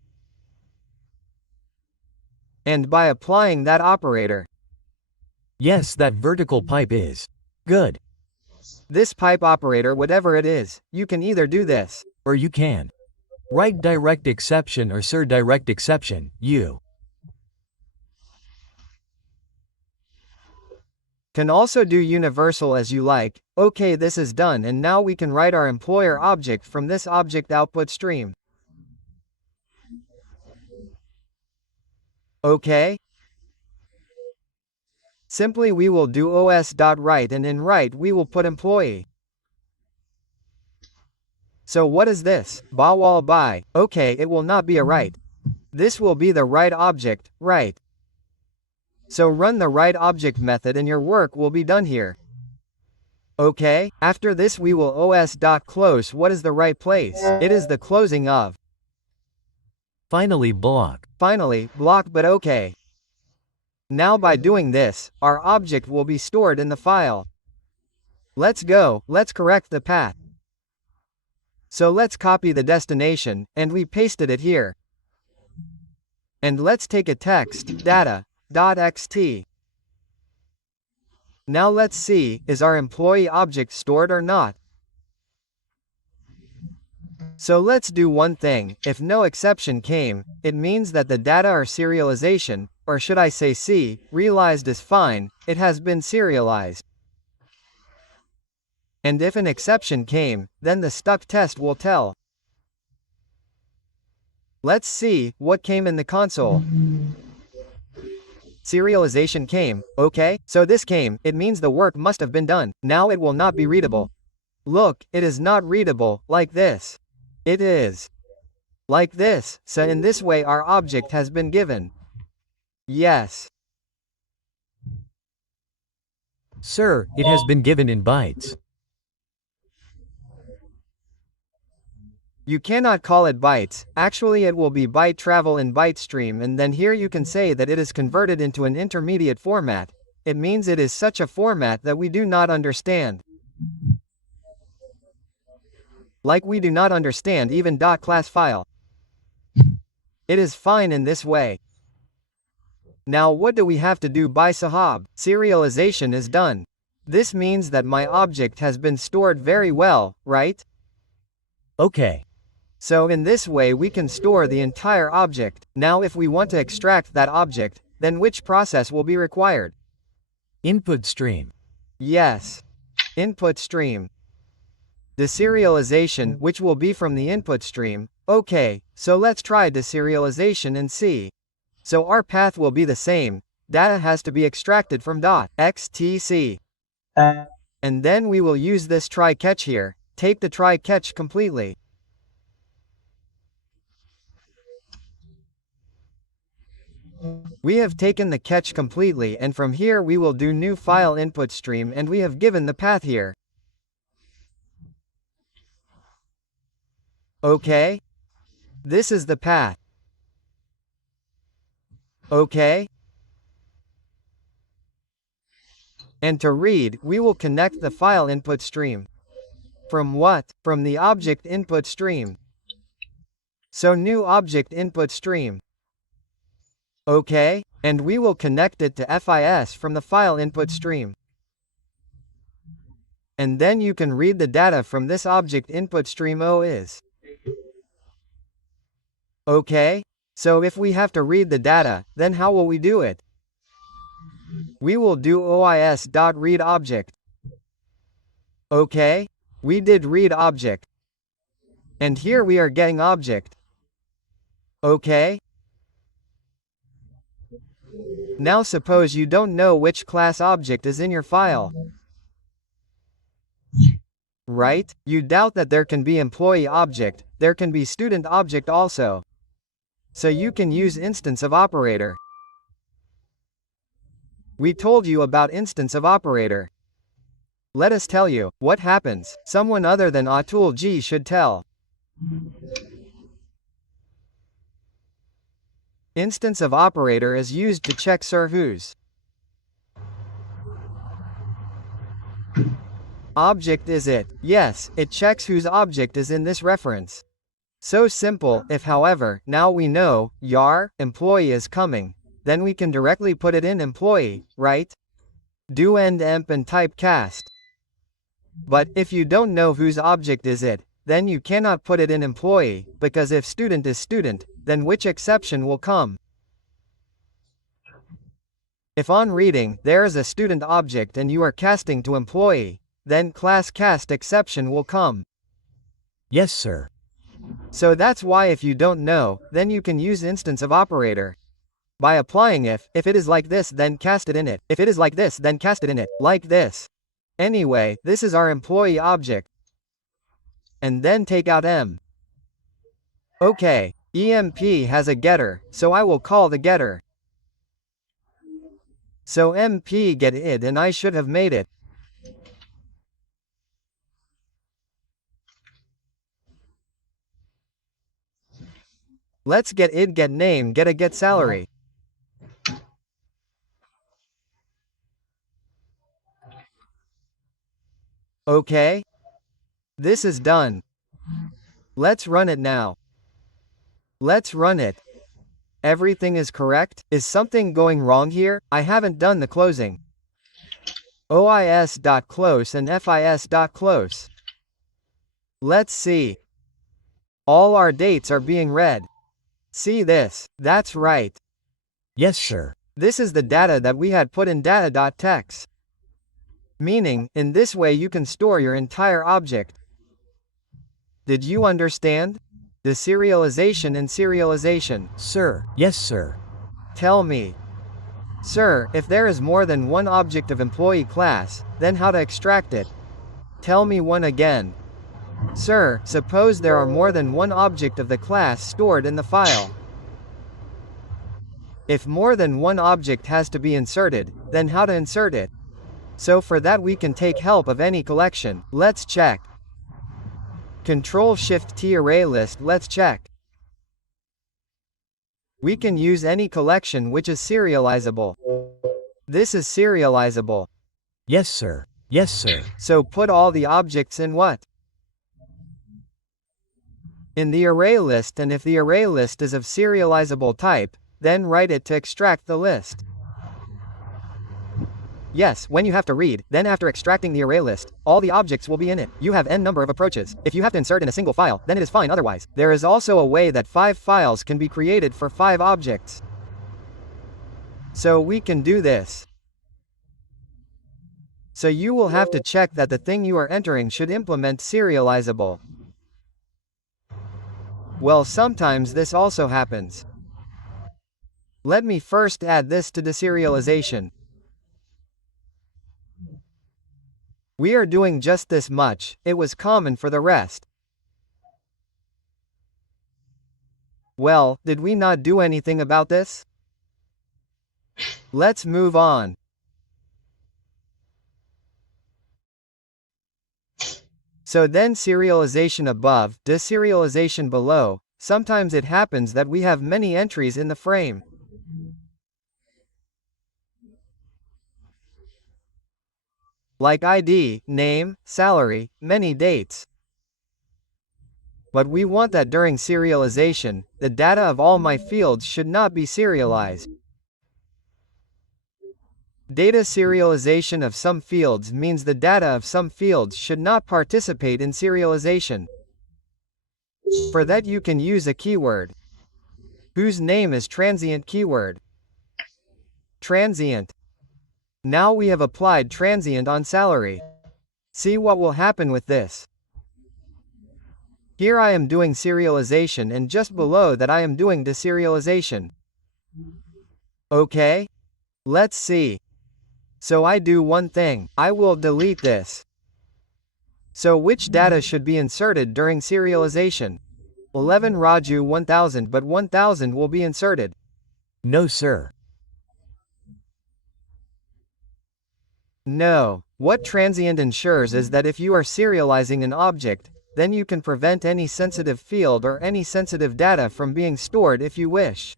And by applying that operator. Yes, that vertical pipe is good. This pipe operator, whatever it is, you can either do this. Or you can write direct exception or sir direct exception, you can also do universal as you like. Okay, this is done and now we can write our employer object from this object output stream. Okay? Simply we will do os.write and in write we will put employee. So what is this? Bawal by. Okay, it will not be a write. This will be the write object, write. So run the write object method and your work will be done here. Okay, after this we will os.close. What is the right place? It is the closing of. finally block. Finally, block, but okay. Now by doing this, our object will be stored in the file. Let's go, let's correct the path. So let's copy the destination, and we pasted it here. And let's take a text, data.xt. Now let's see, is our employee object stored or not? So let's do one thing. If no exception came, it means that the data or serialization, or should I say C, realized is fine, it has been serialized. And if an exception came, then the stuck test will tell. Let's see what came in the console. Serialization came, okay, so this came, it means the work must have been done. Now it will not be readable. Look, it is not readable, like this. It is like this, so in this way our object has been given. Yes. Sir, it has been given in bytes. You cannot call it bytes, actually it will be byte travel in byte stream, and then here you can say that it is converted into an intermediate format. It means it is such a format that we do not understand. Like we do not understand even .class file. It is fine in this way. Now what do we have to do by Sahab? Serialization is done. This means that my object has been stored very well, right? Okay. So in this way we can store the entire object. Now if we want to extract that object, then which process will be required? Input stream. Yes. Input stream. Deserialization, which will be from the input stream. Okay, so let's try deserialization and see. So our path will be the same. Data has to be extracted from .xtc. And then we will use this try catch here. Take the try catch completely. We have taken the catch completely, and from here we will do new file input stream, and we have given the path here. Okay? This is the path. Okay? And to read, we will connect the file input stream. From what? From the object input stream. So new object input stream. Okay? And we will connect it to FIS from the file input stream. And then you can read the data from this object input stream is. Okay? So if we have to read the data, then how will we do it? We will do OIS.readObject. Okay? We did read object. And here we are getting object. Okay? Now suppose you don't know which class object is in your file. Right? You doubt that there can be employee object, there can be student object also. So you can use instance of operator. We told you about instance of operator. Let us tell you what happens. Someone other than Atul G should tell. Instance of operator is used to check Sir whose object is it. Yes, it checks whose object is in this reference. So simple. If however, now we know, yar, employee is coming, then we can directly put it in employee, right? Do end emp and type cast. But if you don't know whose object is it, then you cannot put it in employee, because if student is student, then which exception will come? If on reading, there is a student object and you are casting to employee, then class cast exception will come. Yes, sir. So that's why if you don't know, then you can use instance of operator. By applying if it is like this, then cast it in it. If it is like this, then cast it in it, like this. Anyway, this is our employee object. And then take out M. Okay, EMP has a getter, so I will call the getter. So MP get id, and I should have made it. Let's get id get name get a get salary. Okay? This is done. Let's run it now. Let's run it. Everything is correct? Is something going wrong here? I haven't done the closing. OIS.close and FIS.close. Let's see. All our dates are being read. See this? That's right. Yes, sir. This is the data that we had put in data.text. Meaning, in this way you can store your entire object. Did you understand? Deserialization and serialization. Sir. Yes, sir. Tell me. Sir, if there is more than one object of employee class, then how to extract it? Tell me one again. Sir, suppose there are more than one object of the class stored in the file. If more than one object has to be inserted, then how to insert it? So for that we can take help of any collection. Let's check. Control-Shift-T array list, let's check. We can use any collection which is serializable. This is serializable. Yes, sir. Yes, sir. So put all the objects in what? In the array list, and if the array list is of serializable type, then write it to extract the list. Yes, when you have to read, then after extracting the array list, all the objects will be in it. You have n number of approaches. If you have to insert in a single file, then it is fine otherwise. There is also a way that 5 files can be created for 5 objects. So we can do this. So you will have to check that the thing you are entering should implement serializable. Well, sometimes this also happens. Let me first add this to deserialization. We are doing just this much, it was common for the rest. Well, did we not do anything about this? Let's move on. So then serialization above, deserialization below, sometimes it happens that we have many entries in the frame. Like ID, name, salary, many dates. But we want that during serialization, the data of all my fields should not be serialized. Data serialization of some fields means the data of some fields should not participate in serialization. For that you can use a keyword whose name is transient keyword. Transient. Now we have applied transient on salary. See what will happen with this. Here I am doing serialization, and just below that I am doing deserialization. Okay? Let's see. So I do one thing, I will delete this. So which data should be inserted during serialization? 11 Raju 1000, but 1000 will be inserted. No, sir. No. What transient ensures is that if you are serializing an object, then you can prevent any sensitive field or any sensitive data from being stored if you wish.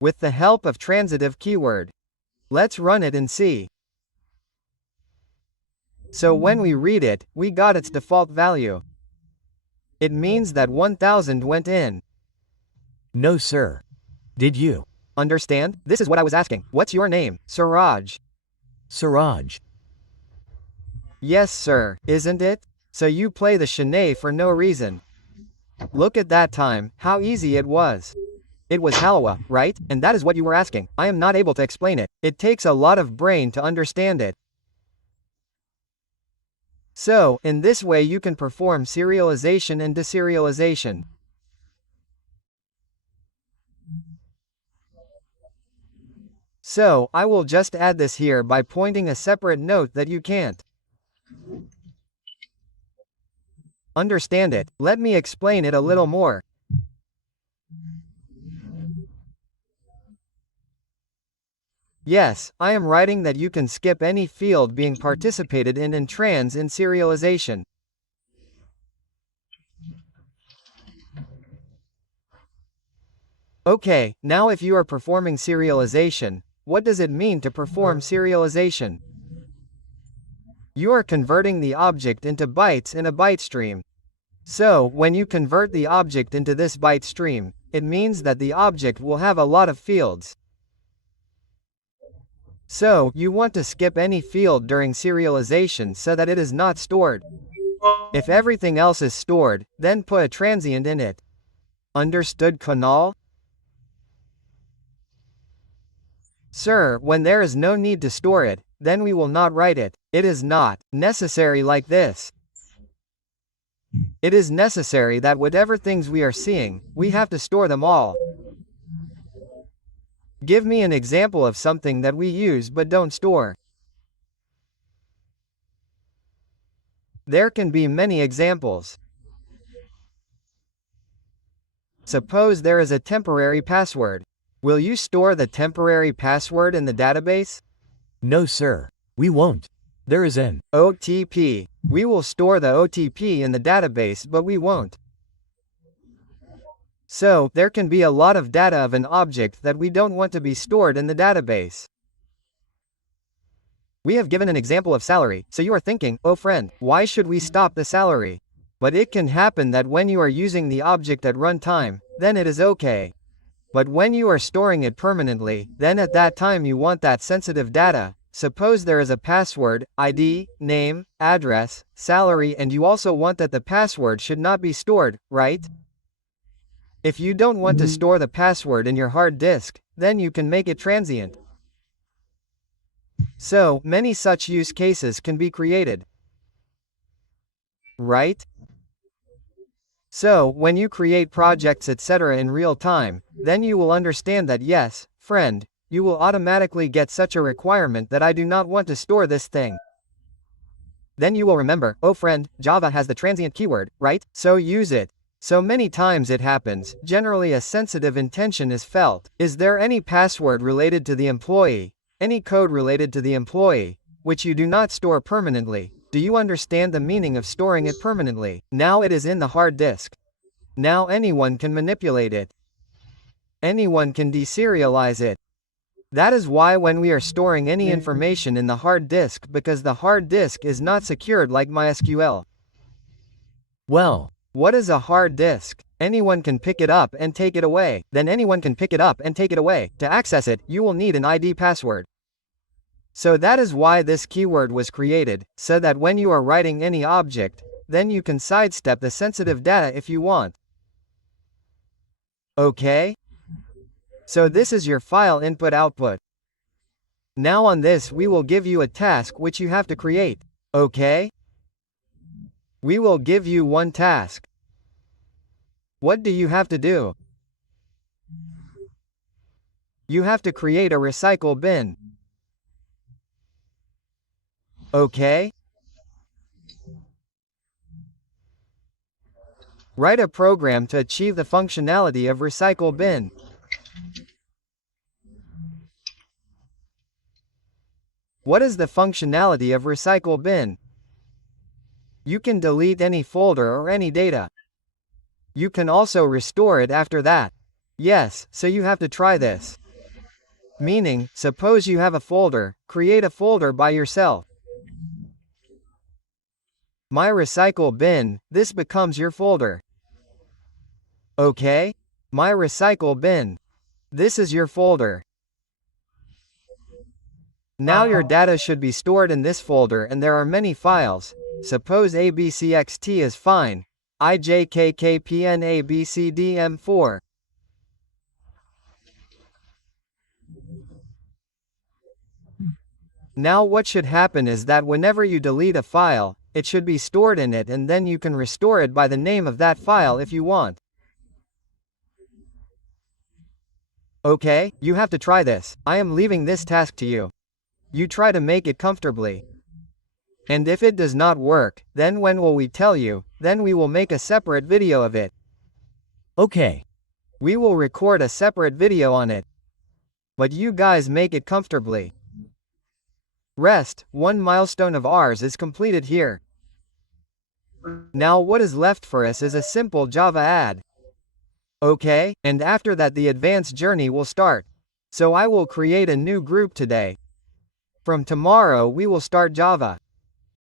With the help of transitive keyword. Let's run it and see. So when we read it, we got its default value. It means that 1000 went in. No, sir. Did you? Understand? This is what I was asking. What's your name? Suraj. Suraj. Yes, sir, isn't it? So you play the Shanae for no reason. Look at that time, how easy it was. It was halwa, right? And that is what you were asking. I am not able to explain it. It takes a lot of brain to understand it. So, in this way you can perform serialization and deserialization. So, I will just add this here by pointing a separate note that you can't understand it. Let me explain it a little more. Yes, I am writing that you can skip any field being participated in trans in serialization. Okay, now if you are performing serialization, what does it mean to perform serialization? You are converting the object into bytes in a byte stream. So, when you convert the object into this byte stream, it means that the object will have a lot of fields. So, you want to skip any field during serialization so that it is not stored. If everything else is stored, then put a transient in it. Understood, Kunal? Sir, when there is no need to store it, then we will not write it. It is not necessary like this. It is necessary that whatever things we are seeing, we have to store them all. Give me an example of something that we use but don't store. There can be many examples. Suppose there is a temporary password. Will you store the temporary password in the database? No, sir. We won't. There is an OTP. We will store the OTP in the database, but we won't. So, there can be a lot of data of an object that we don't want to be stored in the database. We have given an example of salary, so you are thinking, oh friend, why should we stop the salary? But it can happen that when you are using the object at runtime, then it is okay. But when you are storing it permanently, then at that time you want that sensitive data. Suppose there is a password, ID, name, address, salary, and you also want that the password should not be stored, right? If you don't want to store the password in your hard disk, then you can make it transient. So, many such use cases can be created. Right? So, when you create projects etc. in real time, then you will understand that yes, friend, you will automatically get such a requirement that I do not want to store this thing. Then you will remember, oh friend, Java has the transient keyword, right? So use it. So many times it happens, generally a sensitive intention is felt. Is there any password related to the employee? Any code related to the employee, which you do not store permanently? Do you understand the meaning of storing it permanently? Now it is in the hard disk. Now anyone can manipulate it. Anyone can deserialize it. That is why when we are storing any information in the hard disk, because the hard disk is not secured like MySQL. well. What is a hard disk? Anyone can pick it up and take it away. Then anyone can pick it up and take it away. To access it, you will need an ID password. So that is why this keyword was created, so that when you are writing any object, then you can sidestep the sensitive data if you want. Okay? So this is your file input-output. Now on this we will give you a task which you have to create. Okay? We will give you one task. What do you have to do? You have to create a recycle bin. Okay? Write a program to achieve the functionality of recycle bin. What is the functionality of recycle bin? You can delete any folder or any data. You can also restore it after that. Yes, so you have to try this. Meaning, suppose you have a folder, create a folder by yourself. My recycle bin, this becomes your folder. Okay? My recycle bin. This is your folder. Now your data should be stored in this folder and there are many files. Suppose abcxt is fine. ijkkpnabcdm4. Now what should happen is that whenever you delete a file, it should be stored in it and then you can restore it by the name of that file if you want. Okay, you have to try this. I am leaving this task to you. You try to make it comfortably. And if it does not work, then when will we tell you? Then we will make a separate video of it. Okay. We will record a separate video on it. But you guys make it comfortably. Rest, one milestone of ours is completed here. Now what is left for us is a simple Java add. Okay, and after that the advanced journey will start. So I will create a new group today. From tomorrow we will start Java.